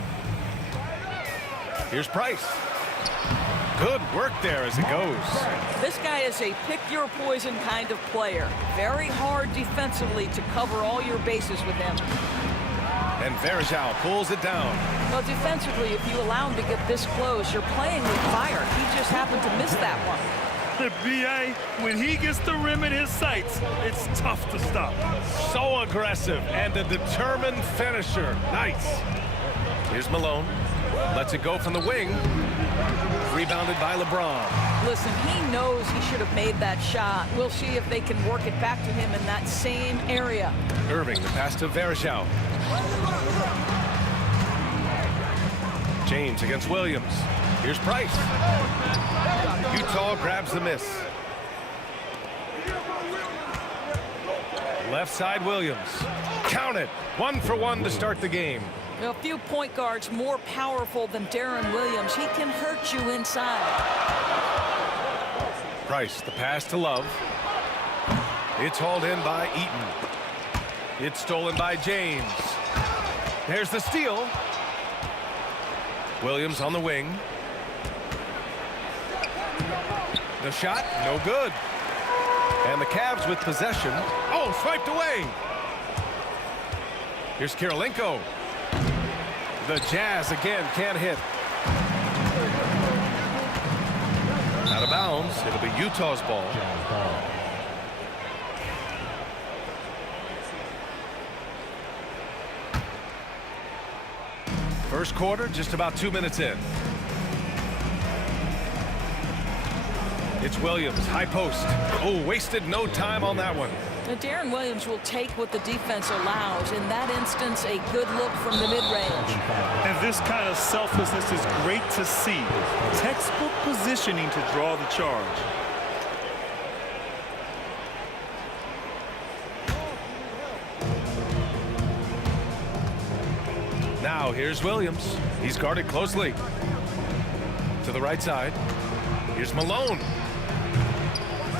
Here's Price. Good work there as it goes. This guy is a pick-your-poison kind of player. Very hard defensively to cover all your bases with him. And Varejao pulls it down. Well, defensively, if you allow him to get this close, you're playing with fire. He just happened to miss that one. The BA, when he gets the rim in his sights, it's tough to stop. So aggressive and a determined finisher. Nice. Here's Malone. Lets it go from the wing. Rebounded by LeBron. Listen, he knows he should have made that shot. We'll see if they can work it back to him in that same area. Irving, the pass to Varejao. James against Williams. Here's Price. Utah grabs the miss. Left side Williams. Count it. 1 for 1 to start the game. A few point guards more powerful than Darren Williams. He can hurt you inside. Price, the pass to Love. It's hauled in by Eaton. It's stolen by James. There's the steal. Williams on the wing. The shot, no good. And the Cavs with possession. Oh, swiped away. Here's Kirilenko. The Jazz again can't hit. Out of bounds. It'll be Utah's ball. First quarter, just about 2 minutes in. It's Williams, high post. Oh, wasted no time on that one. Now, Darren Williams will take what the defense allows. In that instance, a good look from the mid-range. And this kind of selflessness is great to see. Textbook positioning to draw the charge. Now here's Williams. He's guarded closely. To the right side. Here's Malone.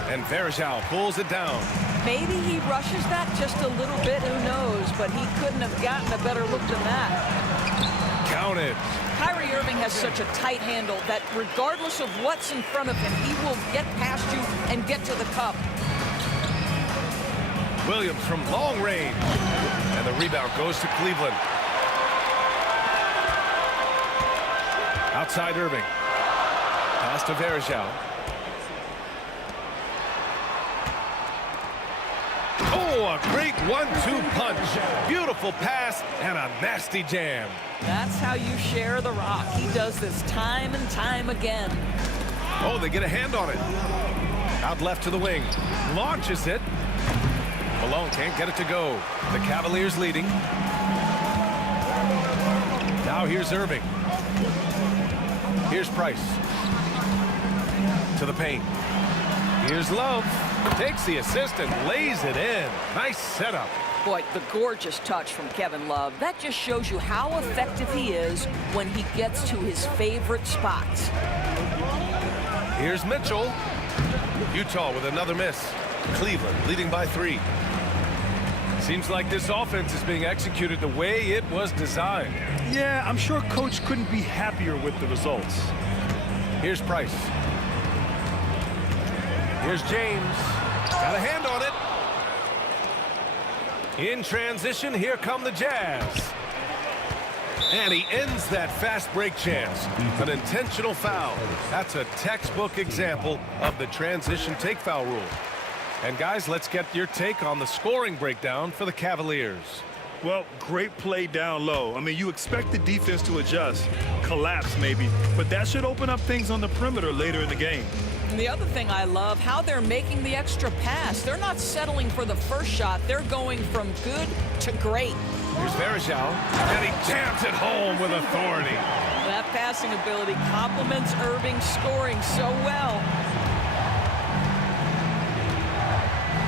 And Varejao pulls it down. Maybe he rushes that just a little bit, who knows, but he couldn't have gotten a better look than that. Counted. Kyrie Irving has such a tight handle that regardless of what's in front of him, he will get past you and get to the cup. Williams from long range. And the rebound goes to Cleveland. Outside Irving. Pass to Varejao. Oh, a great 1-2 punch. Beautiful pass and a nasty jam. That's how you share the rock. He does this time and time again. Oh, they get a hand on it. Out left to the wing. Launches it. Malone can't get it to go. The Cavaliers leading. Now here's Irving. Here's Price. To the paint. Here's Love. Takes the assist and lays it in. Nice setup. Boy, the gorgeous touch from Kevin Love. That just shows you how effective he is when he gets to his favorite spots. Here's Mitchell. Utah with another miss. Cleveland leading by 3. Seems like this offense is being executed the way it was designed. Yeah, I'm sure Coach couldn't be happier with the results. Here's Price. Here's James. Got a hand on it. In transition, here come the Jazz. And he ends that fast break chance. An intentional foul. That's a textbook example of the transition take foul rule. And guys, let's get your take on the scoring breakdown for the Cavaliers. Well, great play down low. I mean, you expect the defense to adjust, collapse maybe, but that should open up things on the perimeter later in the game. And the other thing I love, how they're making the extra pass. They're not settling for the first shot. They're going from good to great. Here's Varejao, and he jams it home with authority. That passing ability complements Irving's scoring so well.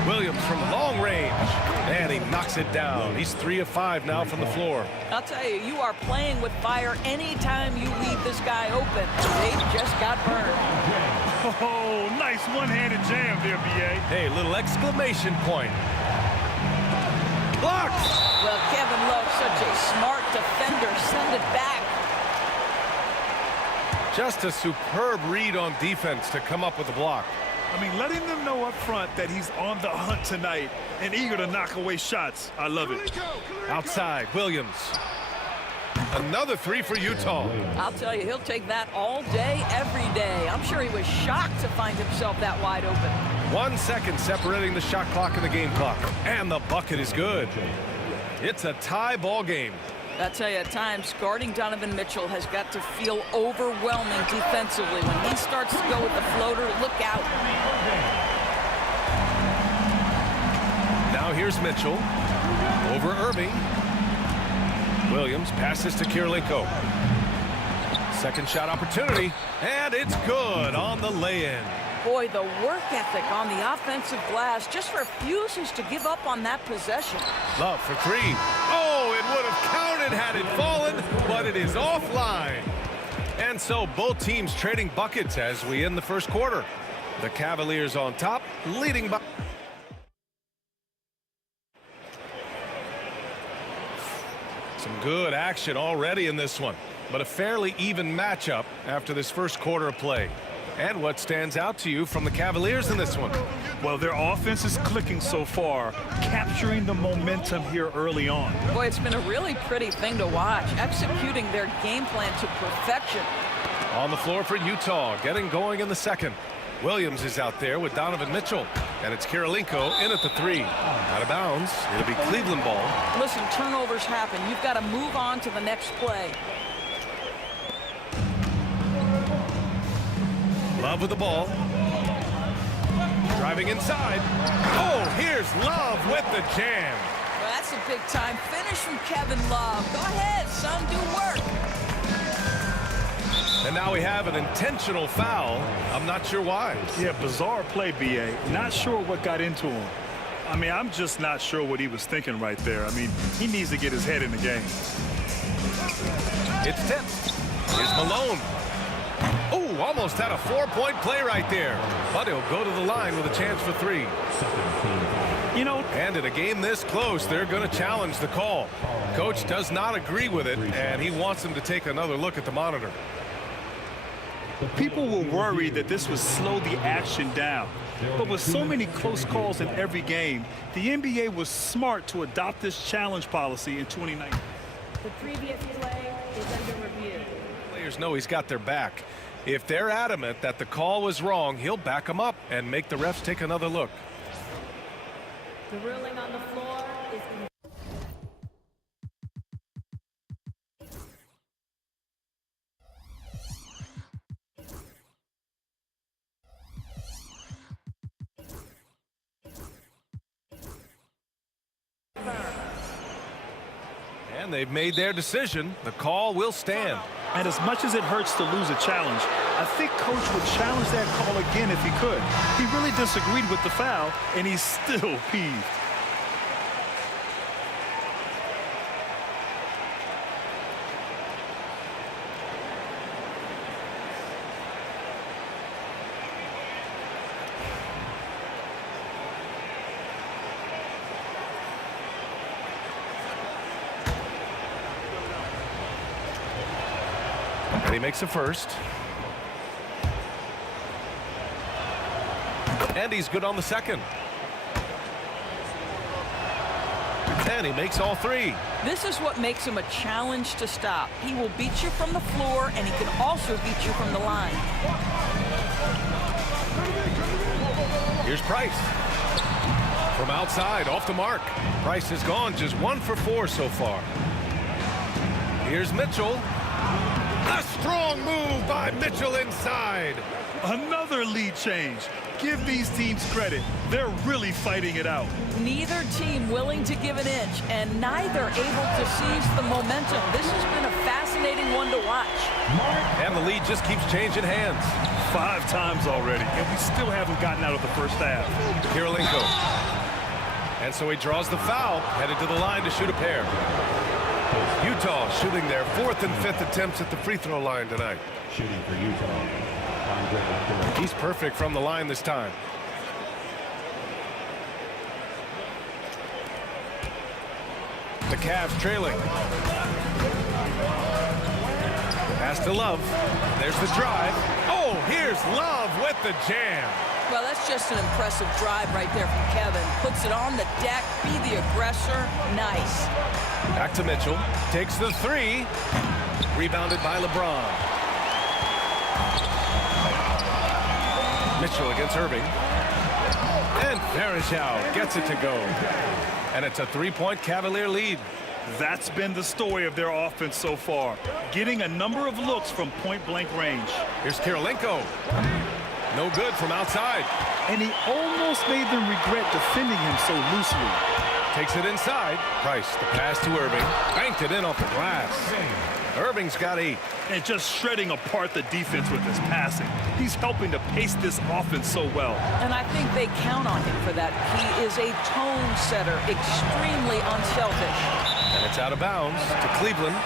Williams from long range, and he knocks it down. He's 3 of 5 now from the floor. I'll tell you, you are playing with fire anytime you leave this guy open. They just got burned. Oh, nice one-handed jam there, B.A. Hey, little exclamation point. Blocked! Well, Kevin Love, such a smart defender. Send it back. Just a superb read on defense to come up with a block. I mean, letting them know up front that he's on the hunt tonight and eager to knock away shots. I love it. Outside, Williams. Another 3 for Utah. I'll tell you, he'll take that all day, every day. I'm sure he was shocked to find himself that wide open. 1 second separating the shot clock and the game clock. And the bucket is good. It's a tie ball game. I'll tell you, at times, guarding Donovan Mitchell has got to feel overwhelming defensively. When he starts to go with the floater, look out. Now here's Mitchell. Over Irving. Williams passes to Kirilenko. Second shot opportunity, and it's good on the lay-in. Boy, the work ethic on the offensive glass just refuses to give up on that possession. Love for 3. Oh, it would have counted had it fallen, but it is offline. And so both teams trading buckets as we end the first quarter. The Cavaliers on top, leading by... Some good action already in this one, but a fairly even matchup after this first quarter of play. And what stands out to you from the Cavaliers in this one? Well, their offense is clicking so far, capturing the momentum here early on. Boy, it's been a really pretty thing to watch, executing their game plan to perfection. On the floor for Utah, getting going in the second. Williams is out there with Donovan Mitchell, and it's Kirilenko in at the 3. Out of bounds. It'll be Cleveland ball. Listen, turnovers happen. You've got to move on to the next play. Love with the ball. Driving inside. Oh, here's Love with the jam. Well, that's a big-time finish from Kevin Love. Go ahead, son, do work. And now we have an intentional foul. I'm not sure why. Yeah, bizarre play, B.A. Not sure what got into him. I mean, I'm just not sure what he was thinking right there. I mean, he needs to get his head in the game. It's tipped. Here's Malone. Oh, almost had a 4-point play right there. But he'll go to the line with a chance for 3. You know, and in a game this close, they're going to challenge the call. Coach does not agree with it, and he wants him to take another look at the monitor. People were worried that this would slow the action down. But with so many close calls in every game, the NBA was smart to adopt this challenge policy in 2019. The previous play is under review. Players know he's got their back. If they're adamant that the call was wrong, he'll back them up and make the refs take another look. The ruling on the floor is and they've made their decision. The call will stand. And as much as it hurts to lose a challenge, I think Coach would challenge that call again if he could. He really disagreed with the foul, and he's still peeved. And he makes a first. And he's good on the second. And he makes all 3. This is what makes him a challenge to stop. He will beat you from the floor, and he can also beat you from the line. Here's Price. From outside, off the mark. Price has gone just 1 for 4 so far. Here's Mitchell. A strong move by Mitchell inside. Another lead change. Give these teams credit. They're really fighting it out. Neither team willing to give an inch, and neither able to seize the momentum. This has been a fascinating one to watch. And the lead just keeps changing hands. 5 times already, and we still haven't gotten out of the first half. Kirilenko. And so he draws the foul, headed to the line to shoot a pair. Utah shooting their 4th and 5th attempts at the free throw line tonight. Shooting for Utah. He's perfect from the line this time. The Cavs trailing. Pass to Love. There's the drive. Oh, here's Love with the jam. Well, that's just an impressive drive right there from Kevin. Puts it on the deck, be the aggressor. Nice. Back to Mitchell. Takes the 3. Rebounded by LeBron. Mitchell against Irving. And Varejao gets it to go. And it's a 3-point Cavalier lead. That's been the story of their offense so far. Getting a number of looks from point-blank range. Here's Kirilenko. No good from outside. And he almost made them regret defending him so loosely. Takes it inside. Price, the pass to Irving. Banked it in off the glass. Irving's got 8. And just shredding apart the defense with his passing. He's helping to pace this offense so well. And I think they count on him for that. He is a tone setter, extremely unselfish. And it's out of bounds to Cleveland.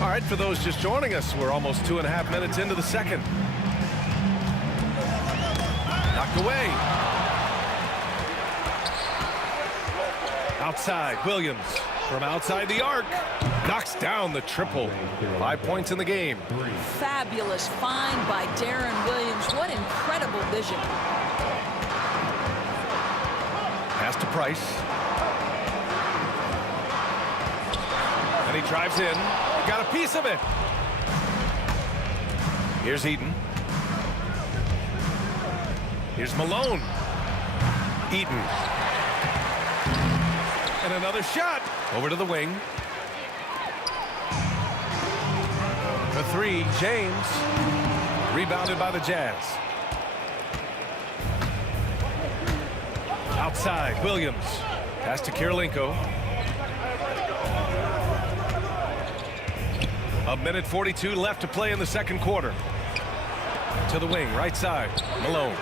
All right, for those just joining us, we're almost 2.5 minutes into the second. Knocked away. Outside, Williams from outside the arc. Knocks down the triple. 5 points in the game. Fabulous find by Darren Williams. What incredible vision. Pass to Price. And he drives in. Got a piece of it. Here's Eaton. Here's Malone. Eaton. And another shot. Over to the wing. For 3, James. Rebounded by the Jazz. Outside, Williams. Pass to Kirilenko. A minute 42 left to play in the second quarter. To the wing, right side. Malone.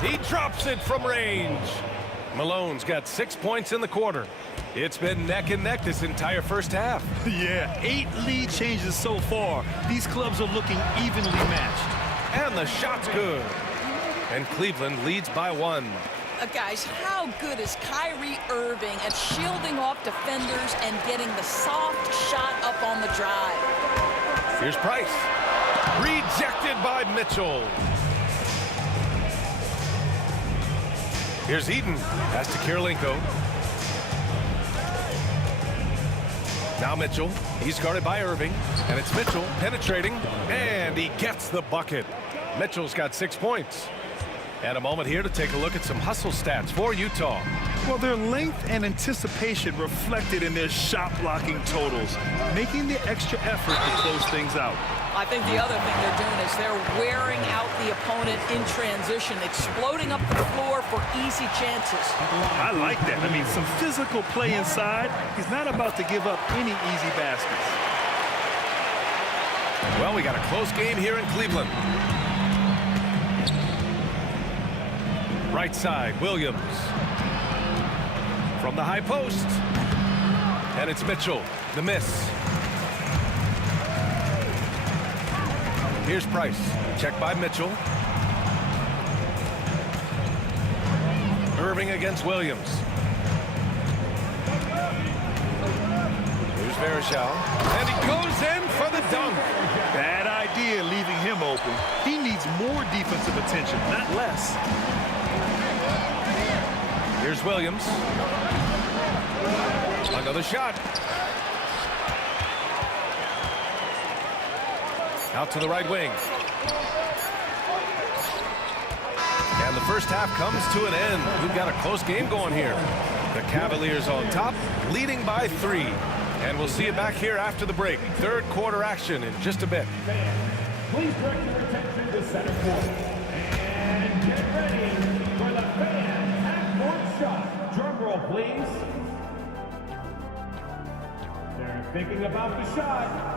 He drops it from range. Malone's got 6 points in the quarter. It's been neck and neck this entire first half. Yeah, 8 lead changes so far. These clubs are looking evenly matched. And the shot's good. And Cleveland leads by 1. Guys, how good is Kyrie Irving at shielding off defenders and getting the soft shot up on the drive? Here's Price. Rejected by Mitchell. Here's Eaton. Pass to Kirilenko. Now Mitchell. He's guarded by Irving. And it's Mitchell penetrating. And he gets the bucket. Mitchell's got 6 points. And a moment here to take a look at some hustle stats for Utah. Well, their length and anticipation reflected in their shot blocking totals, making the extra effort to close things out. I think the other thing they're doing is they're wearing out the opponent in transition, exploding up the floor for easy chances. I like that. I mean, some physical play inside. He's not about to give up any easy baskets. Well, we got a close game here in Cleveland. Right side, Williams. From the high post. And it's Mitchell, the miss. Here's Price. Check by Mitchell. Irving against Williams. Here's Varejao. And he goes in for the dunk. Bad idea leaving him open. He needs more defensive attention, not less. Here's Williams. Another shot. Out to the right wing. And the first half comes to an end. We've got a close game going here. The Cavaliers on top, leading by 3. And we'll see you back here after the break. Third quarter action in just a bit. Please direct your attention to center court. And get ready for the fan half-court shot. Drum roll, please. They're thinking about the shot.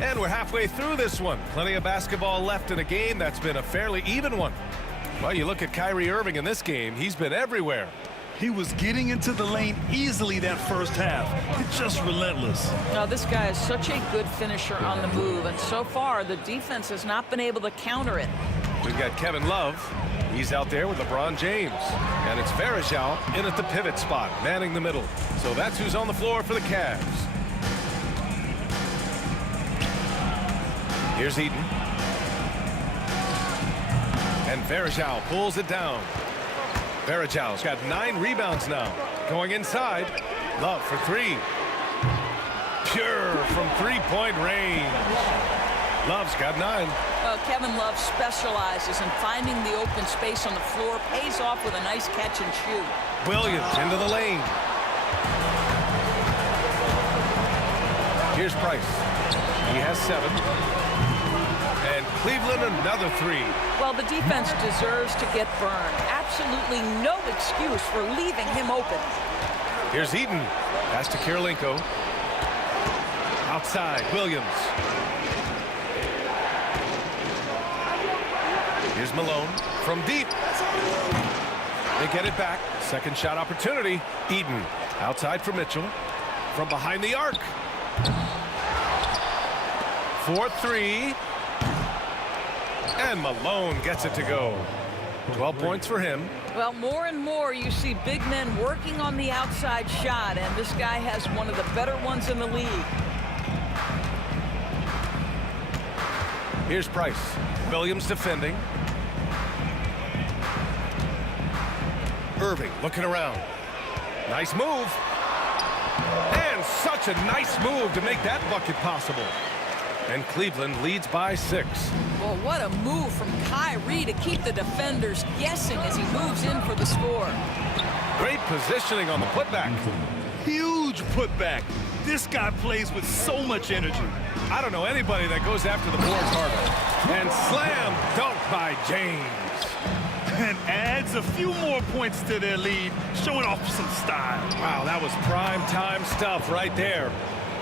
And we're halfway through this one. Plenty of basketball left in a game that's been a fairly even one. Well, you look at Kyrie Irving in this game, he's been everywhere. He was getting into the lane easily that first half. It's just relentless. Now, this guy is such a good finisher on the move, and so far the defense has not been able to counter it. We've got Kevin Love. He's out there with LeBron James. And it's Varejao in at the pivot spot, manning the middle. So that's who's on the floor for the Cavs. Here's Eaton. And Varejao pulls it down. Varejao's got 9 rebounds now. Going inside. Love for 3. Pure from 3-point range. Love's got 9. Well, Kevin Love specializes in finding the open space on the floor. Pays off with a nice catch and shoot. Williams into the lane. Here's Price. He has 7. And Cleveland another 3. Well, the defense deserves to get burned. Absolutely no excuse for leaving him open. Here's Eaton. Pass to Kirilenko. Outside, Williams. Here's Malone from deep. They get it back. Second shot opportunity. Eaton outside for Mitchell. From behind the arc. 4-3. And Malone gets it to go. 12 points for him. Well, more and more you see big men working on the outside shot, and this guy has one of the better ones in the league. Here's Price. Williams defending. Irving looking around. Nice move. And such a nice move to make that bucket possible. And Cleveland leads by 6. Well, what a move from Kyrie to keep the defenders guessing as he moves in for the score. Great positioning on the putback. Huge putback. This guy plays with so much energy. I don't know anybody that goes after the boards harder. And slam dunk by James. And adds a few more points to their lead, showing off some style. Wow, that was prime time stuff right there.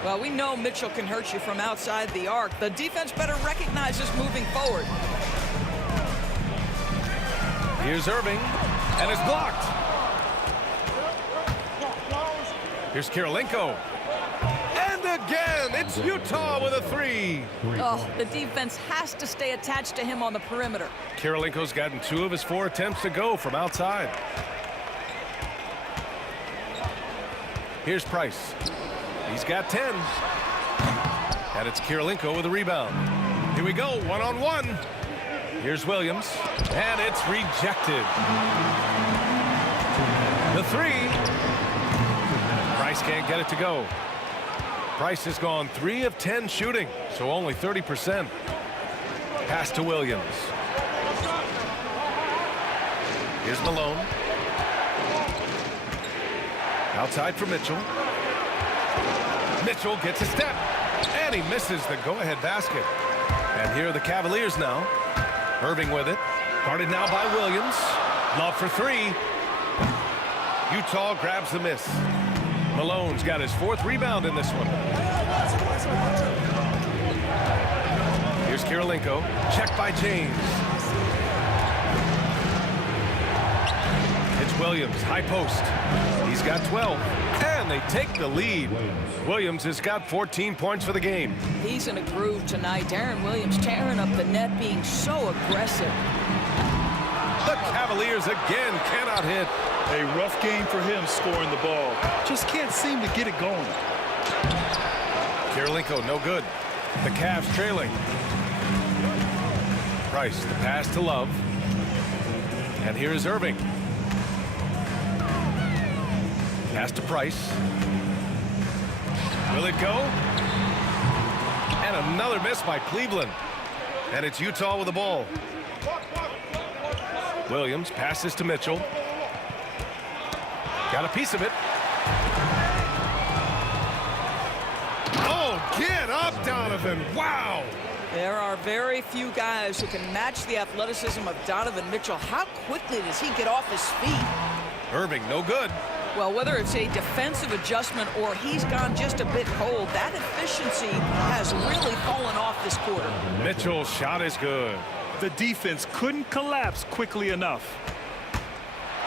Well, we know Mitchell can hurt you from outside the arc. The defense better recognize this moving forward. Here's Irving, and it's blocked. Here's Kirilenko. And again, it's Utah with a 3. Oh, the defense has to stay attached to him on the perimeter. Kirilenko's gotten 2 of his 4 attempts to go from outside. Here's Price. He's got 10. And it's Kirilenko with a rebound. Here we go, one-on-one. Here's Williams. And it's rejected. The 3. Price can't get it to go. Price has gone 3 of 10 shooting, so only 30%. Pass to Williams. Here's Malone. Outside for Mitchell. Mitchell gets a step, and he misses the go-ahead basket. And here are the Cavaliers now. Irving with it. Guarded now by Williams. Love for 3. Utah grabs the miss. Malone's got his 4th rebound in this one. Here's Kirilenko. Checked by James. It's Williams, high post. He's got 12. And they take the lead. Williams has got 14 points for the game. He's in a groove tonight. Darren Williams tearing up the net, being so aggressive. The Cavaliers again cannot hit. A rough game for him scoring the ball. Just can't seem to get it going. Kirilenko, no good. The Cavs trailing. Price, the pass to Love. And here is Irving. Pass to Price. Will it go? And another miss by Cleveland. And it's Utah with the ball. Williams passes to Mitchell. Got a piece of it. Oh, get up, Donovan. Wow. There are very few guys who can match the athleticism of Donovan Mitchell. How quickly does he get off his feet? Irving, no good. Well, whether it's a defensive adjustment or he's gone just a bit cold, that efficiency has really fallen off this quarter. Mitchell's shot is good. The defense couldn't collapse quickly enough.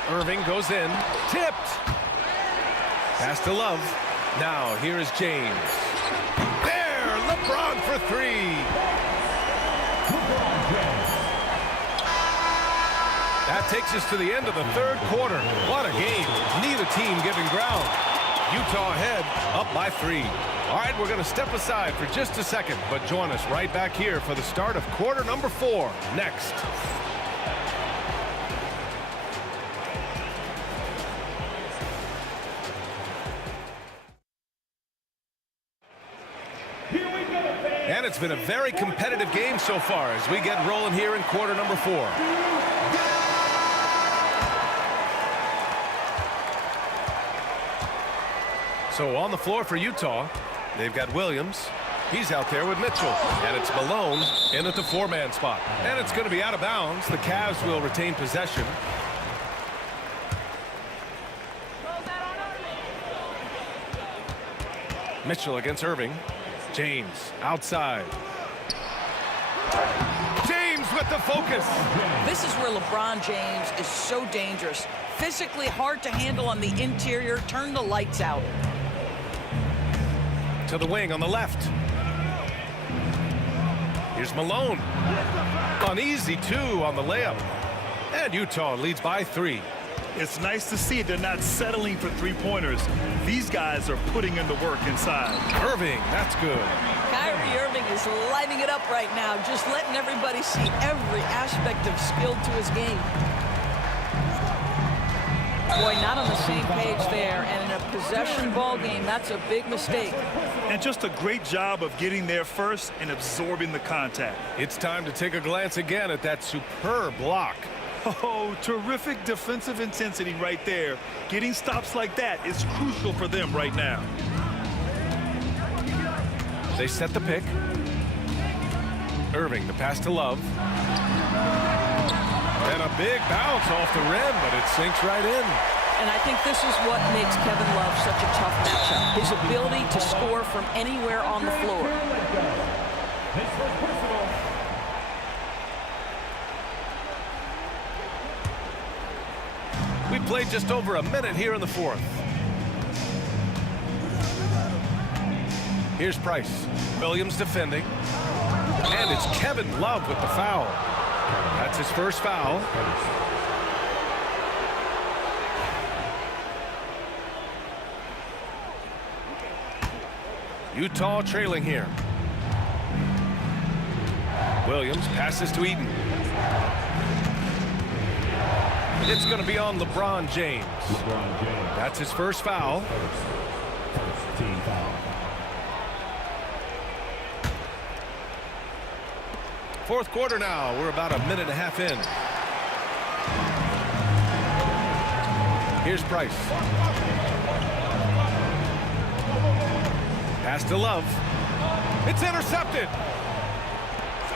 Irving goes in. Tipped. Pass to Love. Now, here is James. There, LeBron for three. That takes us to the end of the third quarter. What a game. Neither team giving ground. Utah ahead, up by 3. All right, we're going to step aside for just a second, but join us right back here for the start of quarter number 4 next. And it's been a very competitive game so far as we get rolling here in quarter number 4. So on the floor for Utah, they've got Williams. He's out there with Mitchell. And it's Malone in at the 4-man spot. And it's going to be out of bounds. The Cavs will retain possession. Mitchell against Irving. James outside. James with the focus. This is where LeBron James is so dangerous. Physically hard to handle on the interior. Turn the lights out. To the wing on the left. Here's Malone. Uneasy 2 on the layup. And Utah leads by 3. It's nice to see they're not settling for three-pointers. These guys are putting in the work inside. Irving, that's good. Kyrie Irving is lighting it up right now, just letting everybody see every aspect of skill to his game. Boy, not on the same page there, and in a possession ball game, that's a big mistake. And just a great job of getting there first and absorbing the contact. It's time to take a glance again at that superb block. Oh, terrific defensive intensity right there. Getting stops like that is crucial for them right now. They set the pick. Irving, the pass to Love. And a big bounce off the rim, but it sinks right in. And I think this is what makes Kevin Love such a tough matchup. His ability to score from anywhere on the floor. We played just over a minute here in the 4th. Here's Price. Williams defending. And it's Kevin Love with the foul. That's his first foul. Utah trailing here. Williams passes to Eaton. It's going to be on LeBron James. That's his first foul. Team foul. Fourth quarter now. We're about a minute and a half in. Here's Price. Pass to Love. It's intercepted.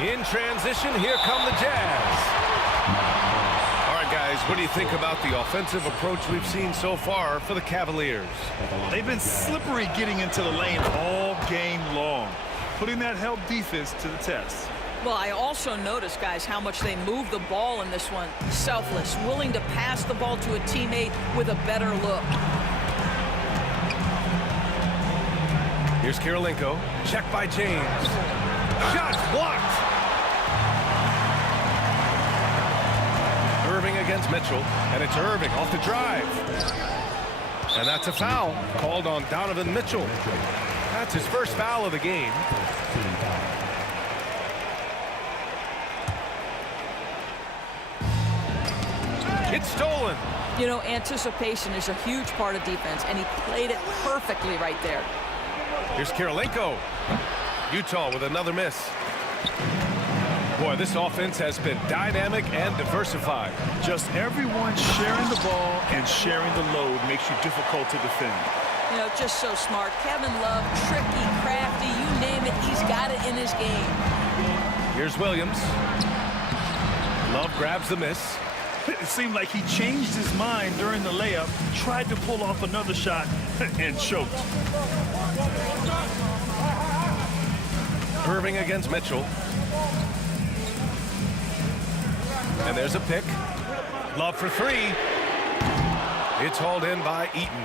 In transition, here come the Jazz. All right, guys, what do you think about the offensive approach we've seen so far for the Cavaliers? They've been slippery getting into the lane all game long, putting that help defense to the test. Well, I also noticed, guys, how much they move the ball in this one. Selfless, willing to pass the ball to a teammate with a better look. Here's Kirilenko. Check by James. Shots blocked. Irving against Mitchell. And it's Irving off the drive. And that's a foul called on Donovan Mitchell. That's his first foul of the game. It's stolen. You know, anticipation is a huge part of defense, and he played it perfectly right there. Here's Kirilenko. Utah with another miss. Boy, this offense has been dynamic and diversified. Just everyone sharing the ball and sharing the load makes you difficult to defend. You know, just so smart. Kevin Love, tricky, crafty, you name it, he's got it in his game. Here's Williams. Love grabs the miss. It seemed like he changed his mind during the layup, tried to pull off another shot, and choked. Irving against Mitchell. And there's a pick. Love for three. It's hauled in by Eaton.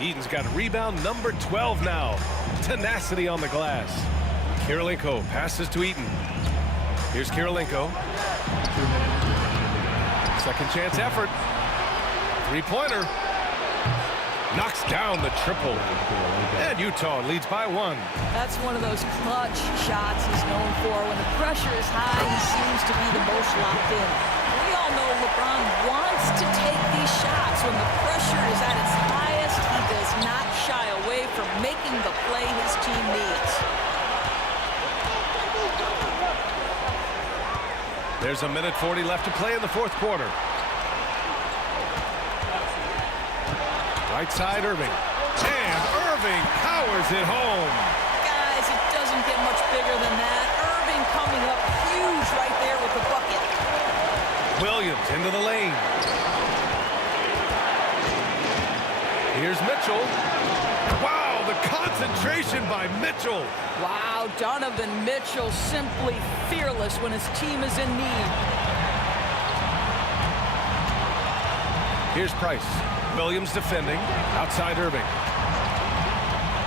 Eaton's got rebound number 12 now. Tenacity on the glass. Kirilenko passes to Eaton. Here's Kirilenko. Second chance effort. Three-pointer. Knocks down the triple. And Utah leads by one. That's one of those clutch shots he's known for. When the pressure is high, he seems to be the most locked in. We all know LeBron wants to take these shots. When the pressure is at its highest, he does not shy away from making the play his team needs. There's a minute 40 left to play in the fourth quarter. Right side, Irving. And Irving powers it home. Guys, it doesn't get much bigger than that. Irving coming up huge right there with the bucket. Williams into the lane. Here's Mitchell. Wow, the concentration by Mitchell. Wow, Donovan Mitchell simply fearless when his team is in need. Here's Price. Williams defending. Outside Irving.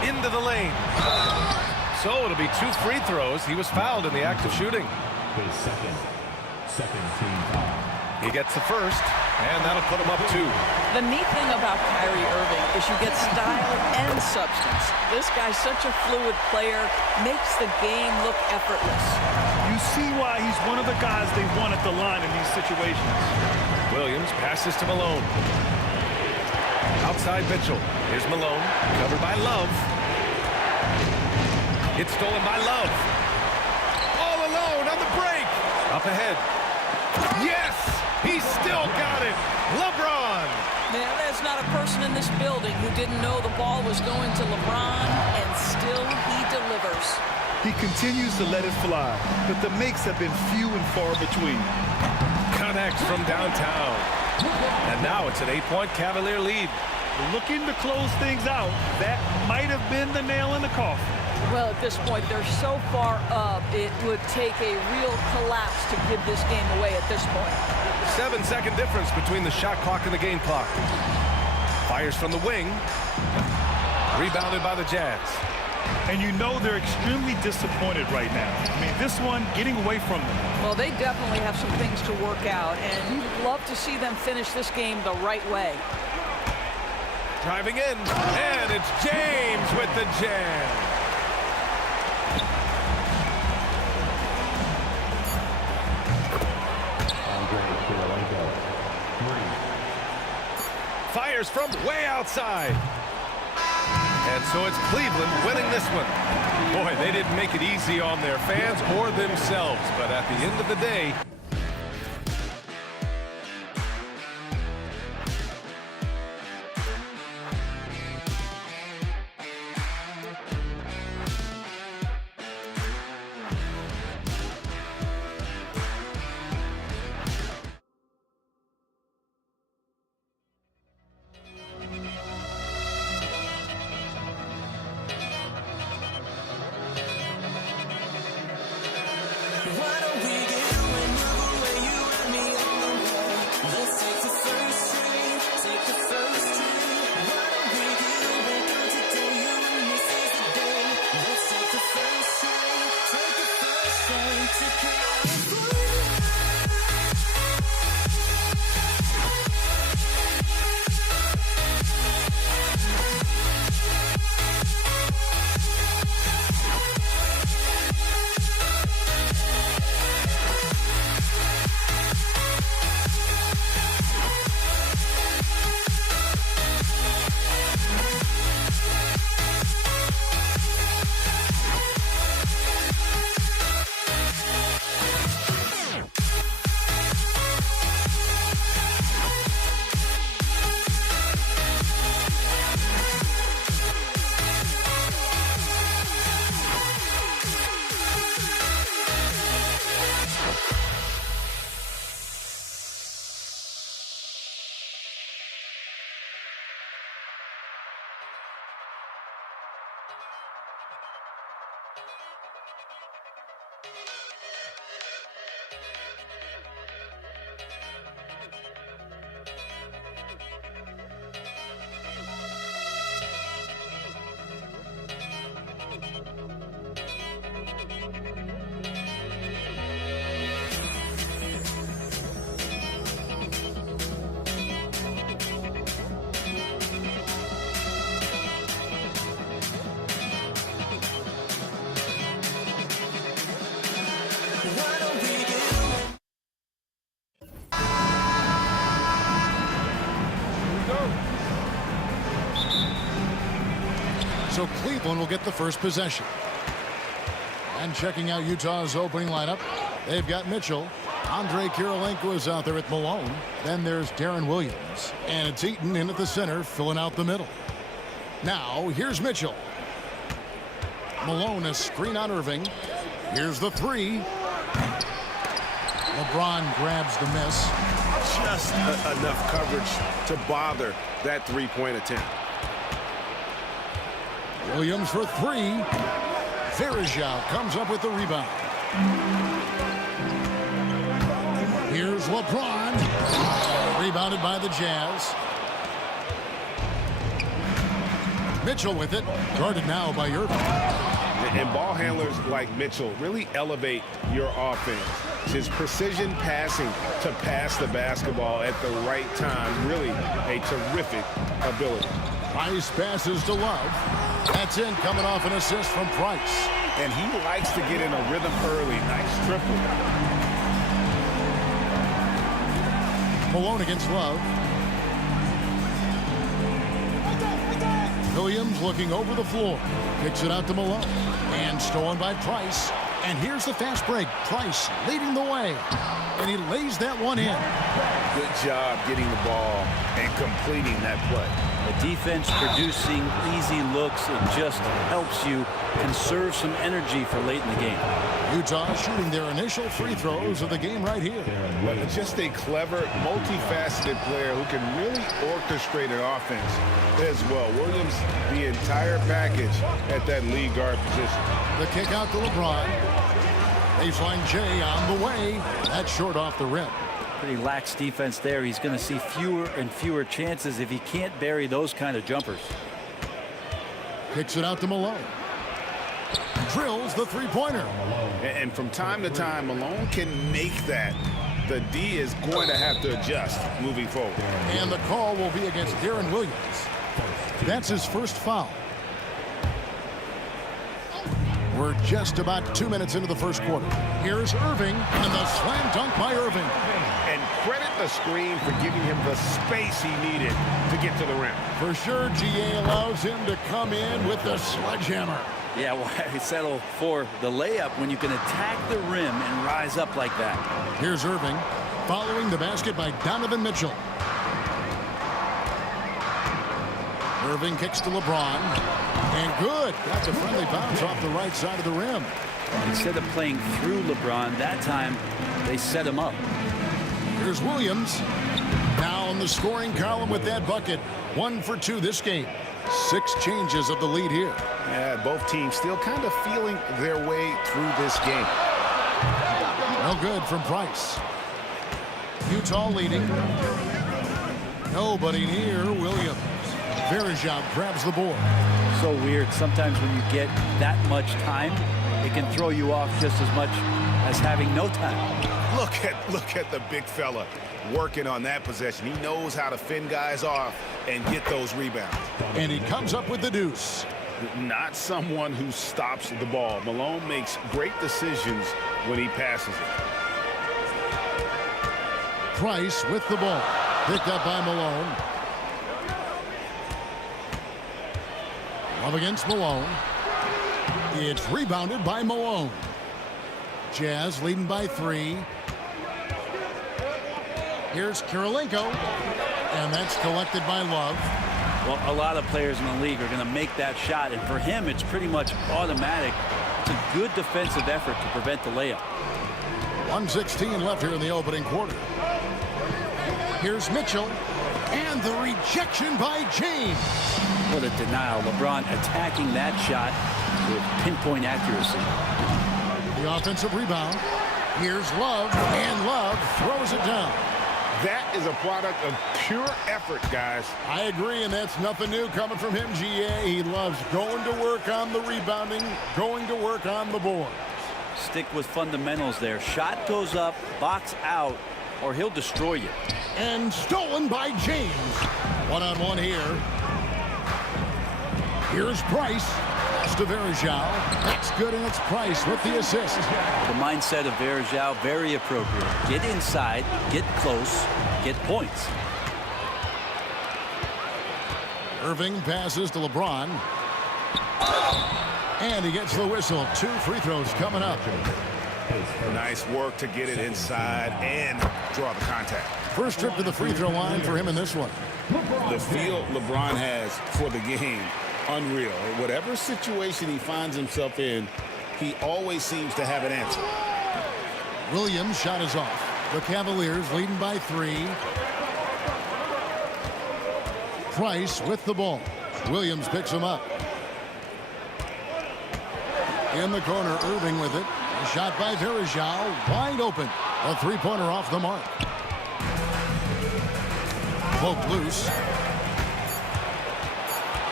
Into the lane. So it'll be 2 free throws. He was fouled in the act of shooting. His second team foul. He gets the first, and that'll put him up 2. The neat thing about Kyrie Irving is you get style and substance. This guy's such a fluid player, makes the game look effortless. You see why he's one of the guys they want at the line in these situations. Williams passes to Malone. Outside Mitchell. Here's Malone, covered by Love. It's stolen by Love. All alone on the break. Up ahead. Yes! He still got it. LeBron. Yeah, there's not a person in this building who didn't know the ball was going to LeBron, and still he delivers. He continues to let it fly, but the makes have been few and far between. Connects from downtown. And now it's an 8-point Cavalier lead. Looking to close things out. That might have been the nail in the coffin. Well, at this point, they're so far up, it would take a real collapse to give this game away at this point. 7-second difference between the shot clock and the game clock. Fires from the wing. Rebounded by the Jazz. And you know they're extremely disappointed right now. I mean, this one getting away from them. Well, they definitely have some things to work out, and you'd love to see them finish this game the right way. Driving in, and it's James with the jam. Fires from way outside. And so it's Cleveland winning this one. Boy, they didn't make it easy on their fans or themselves, but at the end of the day, Why don't we get you and So Cleveland will get the first possession. And checking out Utah's opening lineup, they've got Mitchell. Andre Kirilenko is out there at Malone. Then there's Darren Williams. And it's Eaton in at the center, filling out the middle. Now, here's Mitchell. Malone, a screen on Irving. Here's the three. LeBron grabs the miss. Just enough coverage to bother that three-point attempt. Williams for three. Verjao comes up with the rebound. Here's LeBron. Rebounded by the Jazz. Mitchell with it. Guarded now by Irving. And ball handlers like Mitchell really elevate your offense. His precision passing to pass the basketball at the right time, really a terrific ability. Price passes to Love. That's in, coming off an assist from Price. And he likes to get in a rhythm early. Nice triple. Malone against Love. Williams looking over the floor. Kicks it out to Malone. And stolen by Price. And here's the fast break. Price leading the way. And he lays that one in. Good job getting the ball and completing that play. The defense producing easy looks. It just helps you conserve some energy for late in the game. Utah shooting their initial free throws of the game right here. But just a clever, multifaceted player who can really orchestrate an offense as well. Williams, the entire package at that lead guard position. The kick out to LeBron. Baseline J on the way. That's short off the rim. Pretty lax defense there. He's going to see fewer and fewer chances if he can't bury those kind of jumpers. Kicks it out to Malone. Drills the three-pointer. And from time to time, Malone can make that. The D is going to have to adjust moving forward. And the call will be against Darren Williams. That's his first foul. We're just about 2 minutes into the first quarter. Here's Irving, and the slam dunk by Irving. And credit the screen for giving him the space he needed to get to the rim. For sure, GA allows him to come in with the sledgehammer. Yeah, why settle for the layup when you can attack the rim and rise up like that? Here's Irving, following the basket by Donovan Mitchell. Irving kicks to LeBron. And good. That's a friendly bounce off the right side of the rim. Instead of playing through LeBron, that time they set him up. Here's Williams. Now in the scoring column with that bucket. 1 for 2 this game. 6 changes of the lead here. Yeah, both teams still kind of feeling their way through this game. No good from Price. Utah leading. Nobody near Williams. Verjao grabs the board. So weird. Sometimes when you get that much time, it can throw you off just as much as having no time. Look at the big fella working on that possession. He knows how to fend guys off and get those rebounds. And he comes up with the deuce. Not someone who stops the ball. Malone makes great decisions when he passes it. Price with the ball. Picked up by Malone. Love against Malone. It's rebounded by Malone. Jazz leading by 3. Here's Kirilenko. And that's collected by Love. Well, a lot of players in the league are going to make that shot, and for him, it's pretty much automatic. It's a good defensive effort to prevent the layup. 1:16 left here in the opening quarter. Here's Mitchell, and the rejection by James. What a denial. LeBron attacking that shot with pinpoint accuracy. The offensive rebound. Here's Love, and Love throws it down. That is a product of pure effort, guys. I agree, and that's nothing new coming from him, GA. He loves going to work on the rebounding, going to work on the boards. Stick with fundamentals there. Shot goes up, box out, or he'll destroy you. And stolen by James. One-on-one here. Here's Price. Pass to Verjao. That's good, and it's Price with the assist. The mindset of Verjao, very appropriate. Get inside, get close, get points. Irving passes to LeBron. And he gets the whistle. 2 free throws coming up. Nice work to get it inside and draw the contact. First trip to the free throw line for him in this one. The feel LeBron has for the game, unreal. Whatever situation he finds himself in, he always seems to have an answer. Williams' shot is off. The Cavaliers leading by 3. Price with the ball. Williams picks him up. In the corner, Irving with it. A shot by Verjao, wide open. A three-pointer off the mark. Poked loose.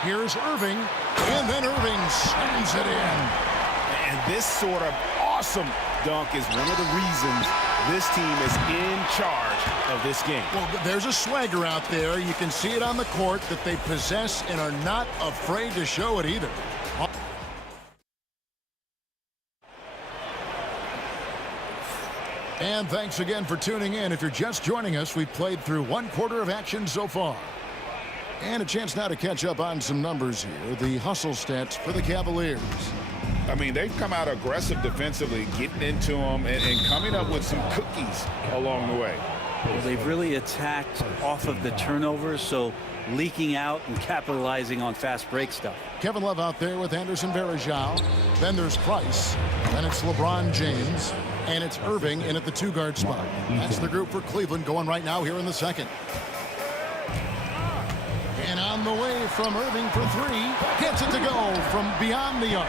Here's Irving, and then Irving slams it in. And this sort of awesome dunk is one of the reasons this team is in charge of this game. Well, there's a swagger out there. You can see it on the court that they possess and are not afraid to show it either. And thanks again for tuning in. If you're just joining us, we've played through 1 quarter of action so far. And a chance now to catch up on some numbers here. The hustle stats for the Cavaliers. I mean, they've come out aggressive defensively, getting into them and coming up with some cookies along the way. Well, they've really attacked off of the turnovers, so leaking out and capitalizing on fast break stuff. Kevin Love out there with Anderson Verjao. Then there's Price. Then it's LeBron James. And it's Irving in at the 2-guard spot. That's the group for Cleveland going right now here in the second. And on the way from Irving for 3. Gets it to go from beyond the arc.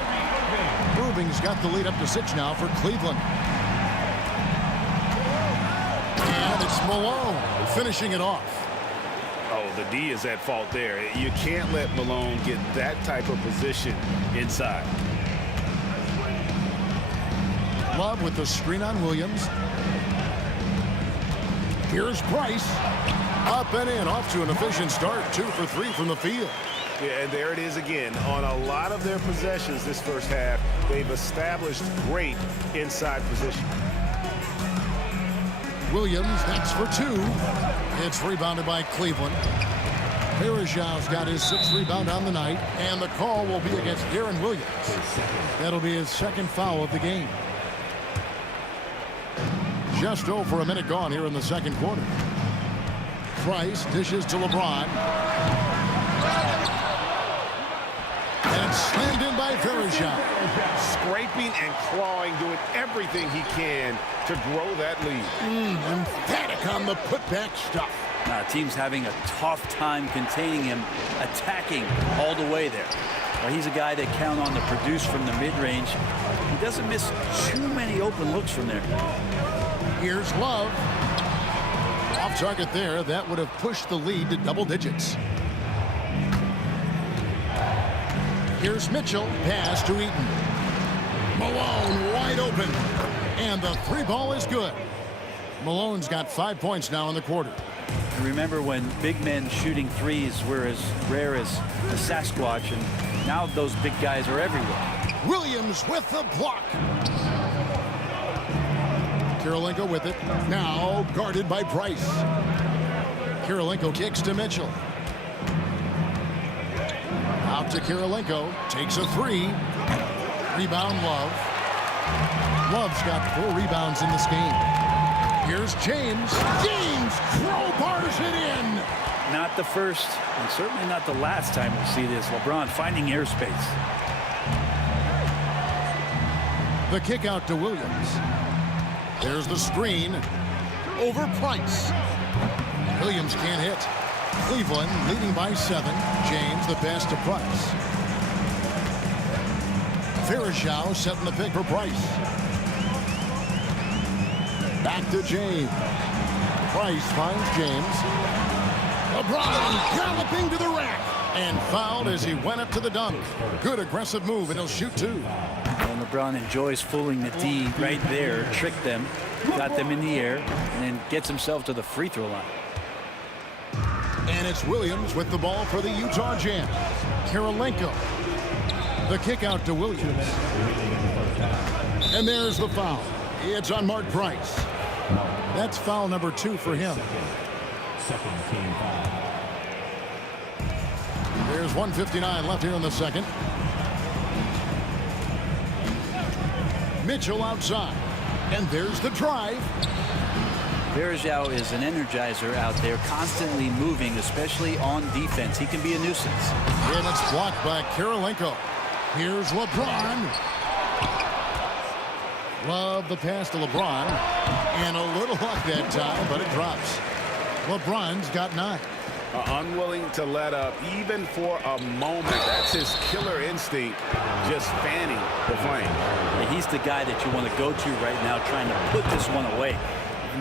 Irving's got the lead up to 6 now for Cleveland. And it's Malone finishing it off. Oh, the D is at fault there. You can't let Malone get that type of position inside. Love with the screen on Williams. Here's Price. Up and in, off to an efficient start. 2 for 3 from the field. Yeah, and there it is again. On a lot of their possessions this first half, they've established great inside position. Williams, that's for 2. It's rebounded by Cleveland. Verjao's got his 6th rebound on the night, and the call will be against Darren Williams. That'll be his 2nd foul of the game. Just over a minute gone here in the second quarter. Price dishes to LeBron. And it's slammed in by Verjao. Scraping and clawing, doing everything he can to grow that lead. Emphatic on the putback stuff. Team's having a tough time containing him, attacking all the way there. Well, he's a guy that count on to produce from the mid-range. He doesn't miss too many open looks from there. Here's Love. Off target there. That would have pushed the lead to double digits. Here's Mitchell. Pass to Eaton. Malone wide open. And the 3 ball is good. Malone's got 5 points now in the quarter. And remember when big men shooting threes were as rare as a Sasquatch, and now those big guys are everywhere. Williams with the block. Kirilenko with it. Now guarded by Price. Kirilenko kicks to Mitchell. Out to Kirilenko. Takes a 3. Rebound Love. Love's got 4 rebounds in this game. Here's James. James crowbars it in. Not the first, and certainly not the last time we see this. LeBron finding airspace. The kick out to Williams. There's the screen. Over Price. Williams can't hit. Cleveland leading by 7. James the pass to Price. Varejao setting the pick for Price. Back to James. Price finds James. LeBron galloping to the rack. And fouled as he went up to the dunk. Good aggressive move, and he'll shoot 2. And LeBron enjoys fooling the D right there, tricked them, got them in the air, and then gets himself to the free throw line. And it's Williams with the ball for the Utah Jazz. Kirilenko. The kick out to Williams. And there's the foul. It's on Mark Price. That's foul number 2 for him. Second team foul. There's 1:59 left here in the second. Mitchell outside. And there's the drive. Varejao is an energizer out there, constantly moving, especially on defense. He can be a nuisance. And it's blocked by Kirilenko. Here's LeBron. Love the pass to LeBron. And a little luck that time, but it drops. LeBron's got 9. Unwilling to let up even for a moment. That's his killer instinct, just fanning the flame. And he's the guy that you want to go to right now, trying to put this one away.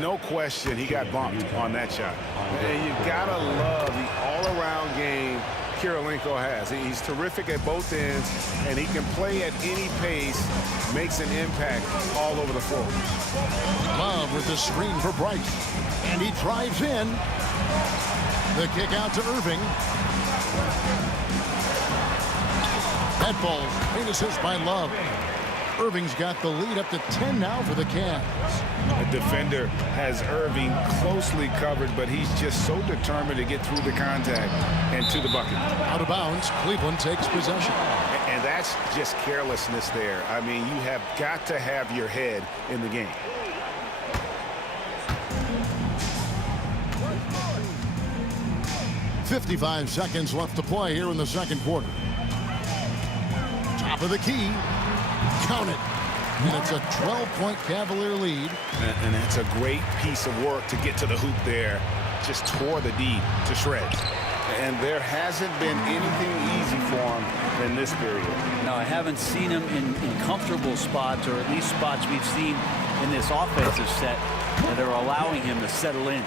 No question, he got bumped on that shot. And you gotta love the all-around game Kirilenko has. He's terrific at both ends, and he can play at any pace, makes an impact all over the floor. Love with the screen for Price. And he drives in. The kick out to Irving. That ball, great assist by Love. Irving's got the lead up to 10 now for the Cavs. The defender has Irving closely covered, but he's just so determined to get through the contact and to the bucket. Out of bounds, Cleveland takes possession. And that's just carelessness there. I mean, you have got to have your head in the game. .55 seconds left to play here in the second quarter. Top of the key. Count it. And it's a 12-point Cavalier lead. And that's a great piece of work to get to the hoop there. Just tore the D to shreds. And there hasn't been anything easy for him in this period. No, I haven't seen him in comfortable spots, or at least spots we've seen in this offensive set that are allowing him to settle in.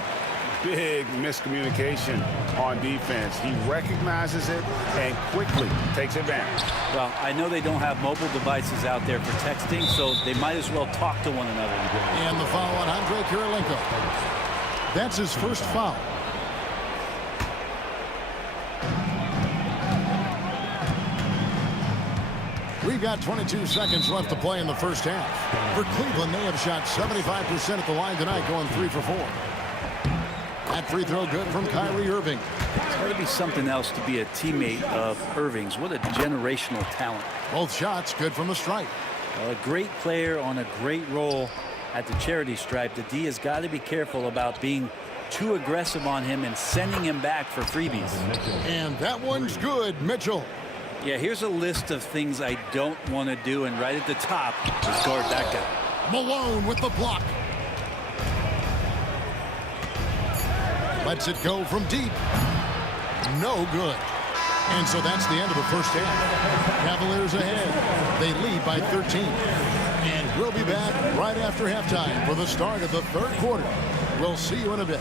Big miscommunication on defense. He recognizes it and quickly takes advantage. Well, I know they don't have mobile devices out there for texting, so they might as well talk to one another. And the foul on Andre Kirilenko. That's his first foul. We've got 22 seconds left to play in the first half. For Cleveland, they have shot 75% at the line tonight, going 3 for 4. That free throw good from Kyrie Irving. It's got to be something else to be a teammate of Irving's. What a generational talent. Both shots good from the stripe. A great player on a great role at the charity stripe. The D has got to be careful about being too aggressive on him and sending him back for freebies. And that one's good, Mitchell. Yeah, here's a list of things I don't want to do, and right at the top is guard that guy. Malone with the block. Lets it go from deep. No good. And so that's the end of the first half. Cavaliers ahead. They lead by 13. And we'll be back right after halftime for the start of the third quarter. We'll see you in a bit.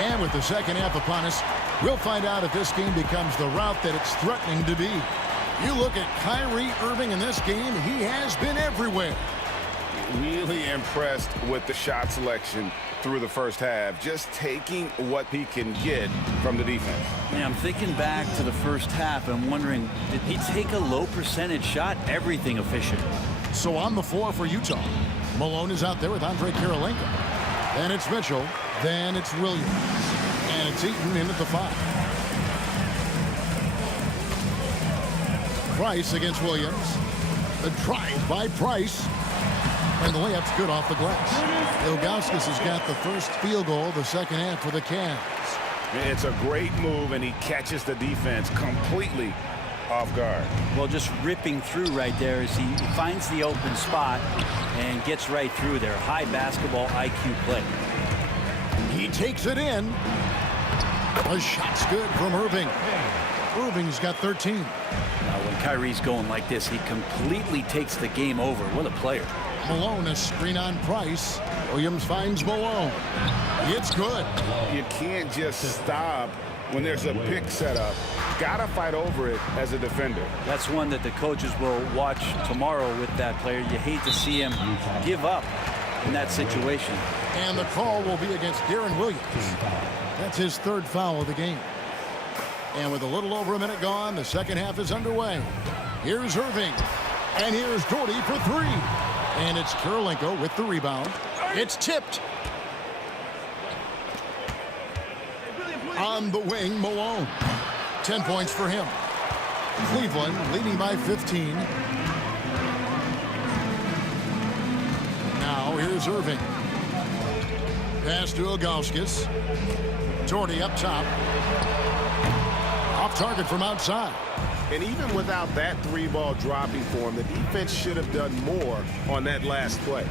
And with the second half upon us, we'll find out if this game becomes the route that it's threatening to be. You look at Kyrie Irving in this game, he has been everywhere. Really impressed with the shot selection through the first half, just taking what he can get from the defense. Yeah, I'm thinking back to the first half and wondering, did he take a low percentage shot? Everything efficient. So on the floor for Utah, Malone is out there with Andre Kirilenko. Then it's Mitchell. Then it's Williams. And it's Eaton in at the 5. Price against Williams. The drive by Price. And the layup's good off the glass. Ilgauskas has got the first field goal of the second half for the Cavs. It's a great move, and he catches the defense completely off guard. Well, just ripping through right there as he finds the open spot and gets right through there. High basketball IQ play. He takes it in. A shot's good from Irving. Irving's got 13. Now, when Kyrie's going like this, he completely takes the game over. What a player. Malone, a screen on Price. Williams finds Malone. It's good. You can't just stop when there's a pick set up. Gotta fight over it as a defender. That's one that the coaches will watch tomorrow with that player. You hate to see him give up in that situation. And the call will be against Darren Williams. That's his third foul of the game. And with a little over a minute gone, the second half is underway. Here's Irving. And here's Doherty for three. And it's Kirilenko with the rebound. It's tipped. On the wing, Malone. 10 points for him. Cleveland leading by 15. Now here's Irving. Pass to Ilgauskas. Doherty up top. Off target from outside. And even without that three ball dropping for him, the defense should have done more on that last play.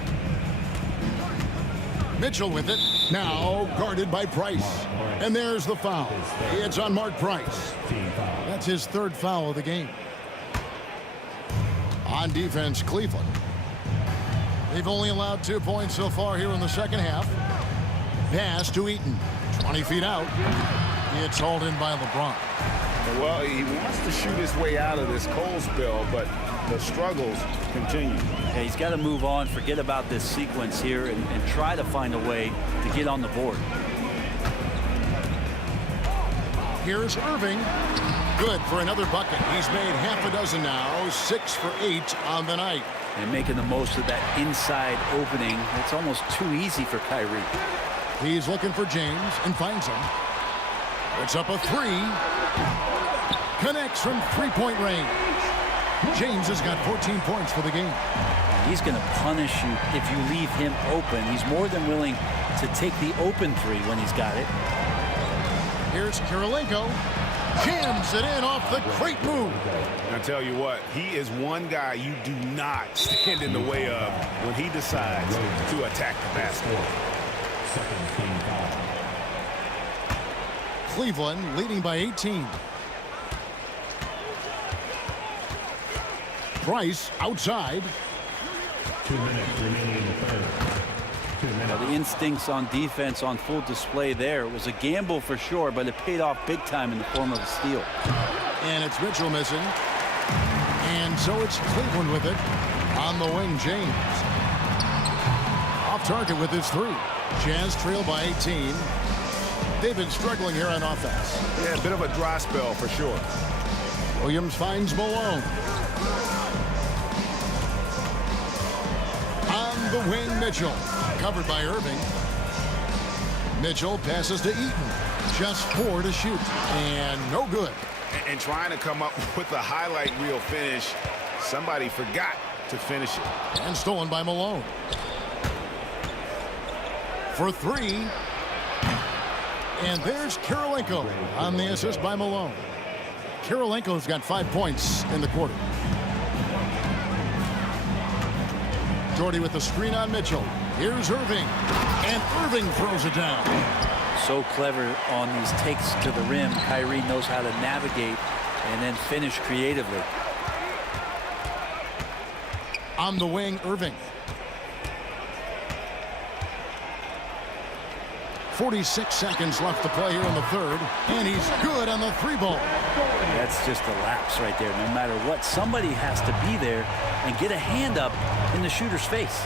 Mitchell with it. Now guarded by Price. And there's the foul. It's on Mark Price. That's his third foul of the game. On defense, Cleveland. They've only allowed 2 points so far here in the second half. Pass to Eaton. 20 feet out. It's hauled in by LeBron. Well, he wants to shoot his way out of this cold spell, but the struggles continue. Yeah, he's got to move on, forget about this sequence here, and try to find a way to get on the board. Here's Irving. Good for another bucket. He's made half a dozen now, 6 for 8 on the night. And making the most of that inside opening. It's almost too easy for Kyrie. He's looking for James and finds him. It's up a three. Connects from three-point range. James has got 14 points for the game. He's going to punish you if you leave him open. He's more than willing to take the open three when he's got it. Here's Kirilenko. Jams it in off the great move. I tell you what, he is one guy you do not stand in the way of when he decides to attack the basket. Cleveland leading by 18. Price outside. 2 minutes remaining in the third. 2 minutes. The instincts on defense on full display there. It was a gamble for sure, but it paid off big time in the form of a steal. And it's Mitchell missing. And so it's Cleveland with it. On the wing, James. Off target with his three. Jazz trail by 18. They've been struggling here on offense. Yeah, a bit of a dry spell for sure. Williams finds Malone. On the wing, Mitchell. Covered by Irving. Mitchell passes to Eaton. Just 4 to shoot. And no good. And trying to come up with a highlight reel finish. Somebody forgot to finish it. And stolen by Malone. For three. And there's Kirilenko on the assist by Malone. Kirilenko's got 5 points in the quarter. Doherty with the screen on Mitchell. Here's Irving. And Irving throws it down. So clever on these takes to the rim. Kyrie knows how to navigate and then finish creatively. On the wing, Irving. 46 seconds left to play here in the third. And he's good on the three ball. That's just a lapse right there. No matter what, somebody has to be there and get a hand up in the shooter's face.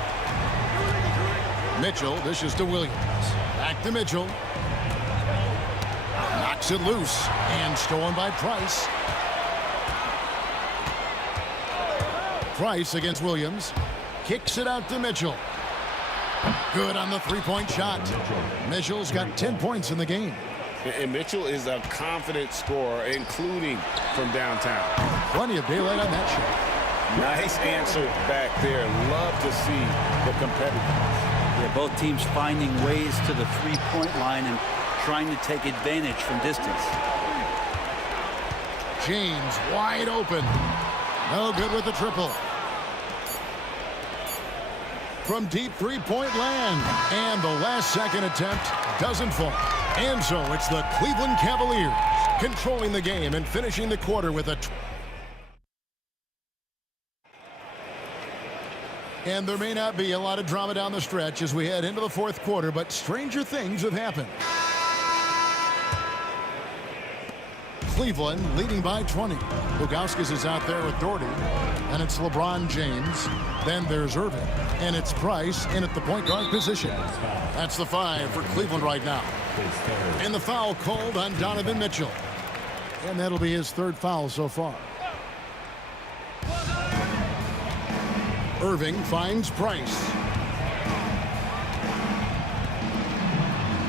Mitchell dishes to Williams. Back to Mitchell. Knocks it loose. And stolen by Price. Price against Williams. Kicks it out to Mitchell. Good on the three-point shot. Mitchell's got 10 points in the game. And Mitchell is a confident scorer, including from downtown. Plenty of daylight on that shot. Nice answer back there. Love to see the competitiveness. Yeah, both teams finding ways to the three-point line and trying to take advantage from distance. James wide open. No good with the triple. From deep three-point land. And the last second attempt doesn't fall. And so it's the Cleveland Cavaliers controlling the game and finishing the quarter with a... And there may not be a lot of drama down the stretch as we head into the fourth quarter, but stranger things have happened. Cleveland leading by 20. Lukauskis is out there with Doherty, and it's LeBron James. Then there's Irving, and it's Price in at the point guard position. That's the 5 for Cleveland right now. And the foul called on Donovan Mitchell. And that'll be his 3rd foul so far. Irving finds Price.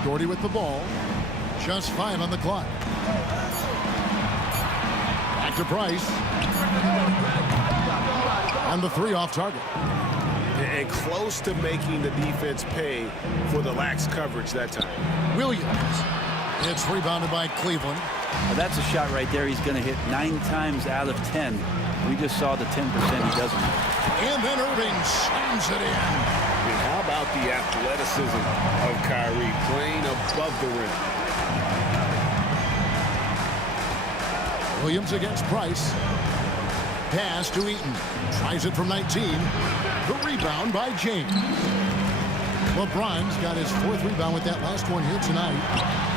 Doherty with the ball. Just 5 on the clock. Back to Price. And the 3 off target. And close to making the defense pay for the lax coverage that time. Williams. It's rebounded by Cleveland. Well, that's a shot right there he's going to hit 9 times out of 10. We just saw the 10% he doesn't. And then Irving slams it in. And how about the athleticism of Kyrie playing above the rim? Williams against Price. Pass to Eaton. Tries it from 19. The rebound by James. LeBron's got his 4th rebound with that last one here tonight.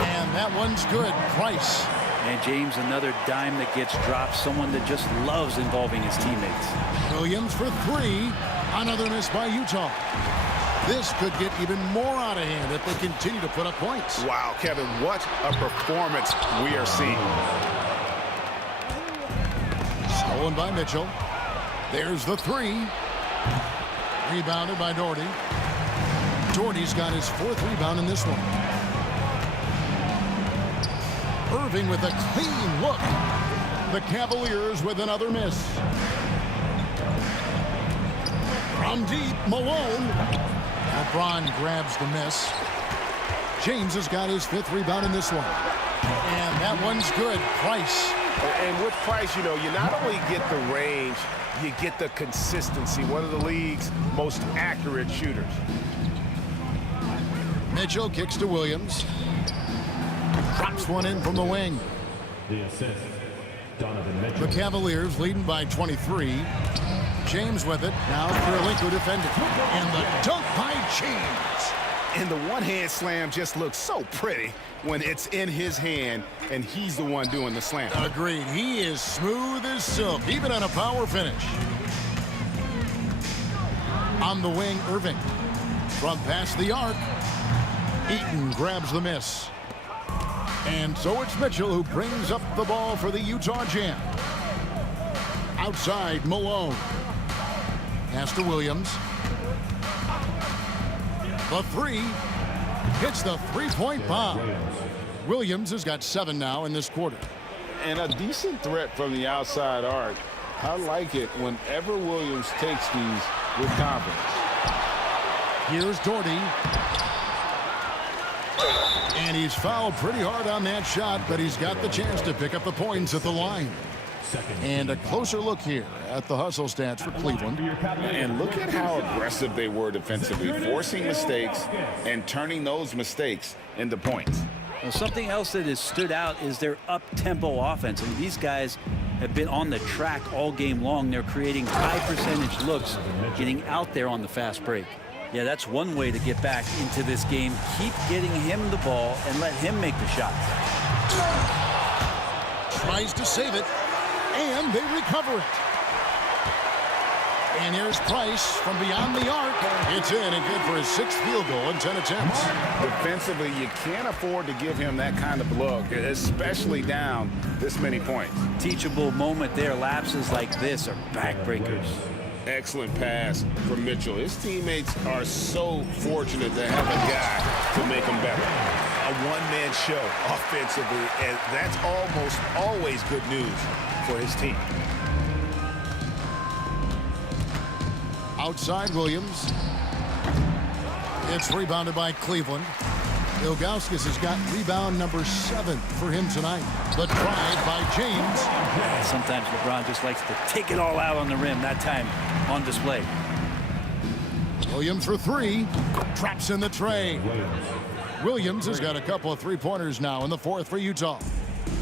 And that one's good. Price. And James, another dime that gets dropped. Someone that just loves involving his teammates. Williams for 3. Another miss by Utah. This could get even more out of hand if they continue to put up points. Wow, Kevin, what a performance we are seeing. Stolen by Mitchell. There's the 3. Rebounded by Doherty. Doherty's got his 4th rebound in this one. Irving with a clean look. The Cavaliers with another miss. From deep, Malone. LeBron grabs the miss. James has got his 5th rebound in this one. And that one's good. Price. And with Price, you know, you not only get the range, you get the consistency. One of the league's most accurate shooters. Mitchell kicks to Williams. Drops one in from the wing. The assist, Donovan Mitchell. The Cavaliers leading by 23. James with it. Now Kirilenko defending. And the dunk by James. And the one-hand slam just looks so pretty when it's in his hand and he's the one doing the slam. Agreed. He is smooth as silk, even on a power finish. On the wing, Irving. From past the arc, Eaton grabs the miss. And so it's Mitchell who brings up the ball for the Utah Jam. Outside, Malone. Pass to Williams. The 3 hits the 3-point bomb. Williams has got 7 now in this quarter. And a decent threat from the outside arc. I like it whenever Williams takes these with confidence. Here's Doherty. And he's fouled pretty hard on that shot, but he's got the chance to pick up the points at the line. And a closer look here at the hustle stats for Cleveland. And look at how aggressive they were defensively, forcing mistakes and turning those mistakes into points. Well, something else that has stood out is their up-tempo offense. And these guys have been on the track all game long. They're creating high-percentage looks, getting out there on the fast break. Yeah, that's one way to get back into this game. Keep getting him the ball and let him make the shots. Tries to save it, and they recover it. And here's Price from beyond the arc. It's in and good for his 6th field goal in 10 attempts. Defensively, you can't afford to give him that kind of look, especially down this many points. Teachable moment there. Lapses like this are backbreakers. Excellent pass from Mitchell. His teammates are so fortunate to have a guy to make them better. A one-man show offensively, and that's almost always good news for his team. Outside Williams. It's rebounded by Cleveland. Ilgauskas has got rebound number 7 for him tonight. The drive by James. Sometimes LeBron just likes to take it all out on the rim. That time on display. Williams for 3. Traps in the tray. Williams has got a couple of three-pointers now in the fourth for Utah.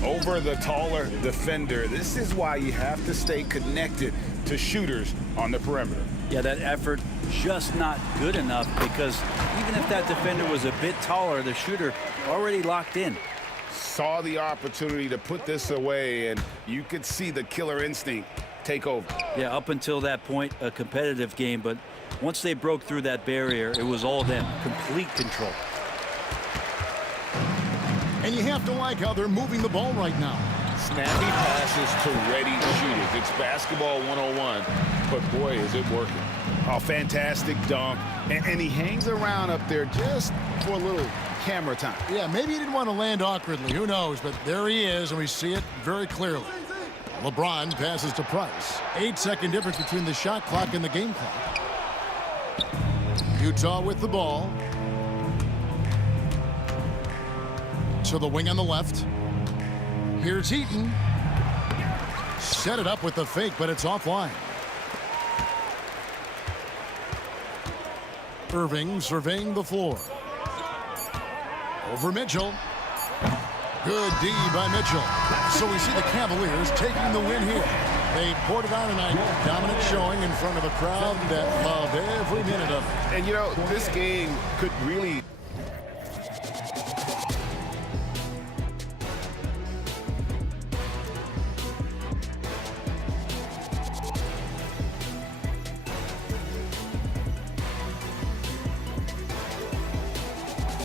Over the taller defender. This is why you have to stay connected to shooters on the perimeter. Yeah, that effort just not good enough, because even if that defender was a bit taller, the shooter already locked in. Saw the opportunity to put this away, and you could see the killer instinct take over. Yeah, up until that point, a competitive game, but once they broke through that barrier, it was all them. Complete control. And you have to like how they're moving the ball right now. Snappy passes to ready shooters. It's basketball 101, but boy, is it working. Oh, fantastic dunk. And he hangs around up there just for a little camera time. Yeah, maybe he didn't want to land awkwardly. Who knows? But there he is, and we see it very clearly. LeBron passes to Price. 8-second difference between the shot clock and the game clock. Utah with the ball. To the wing on the left. Here's Eaton. Set it up with the fake, but it's offline. Irving surveying the floor. Over Mitchell. Good D by Mitchell. So we see the Cavaliers taking the win here. They poured it on tonight. Dominant showing in front of a crowd that loved every minute of it. And, you know, this game could really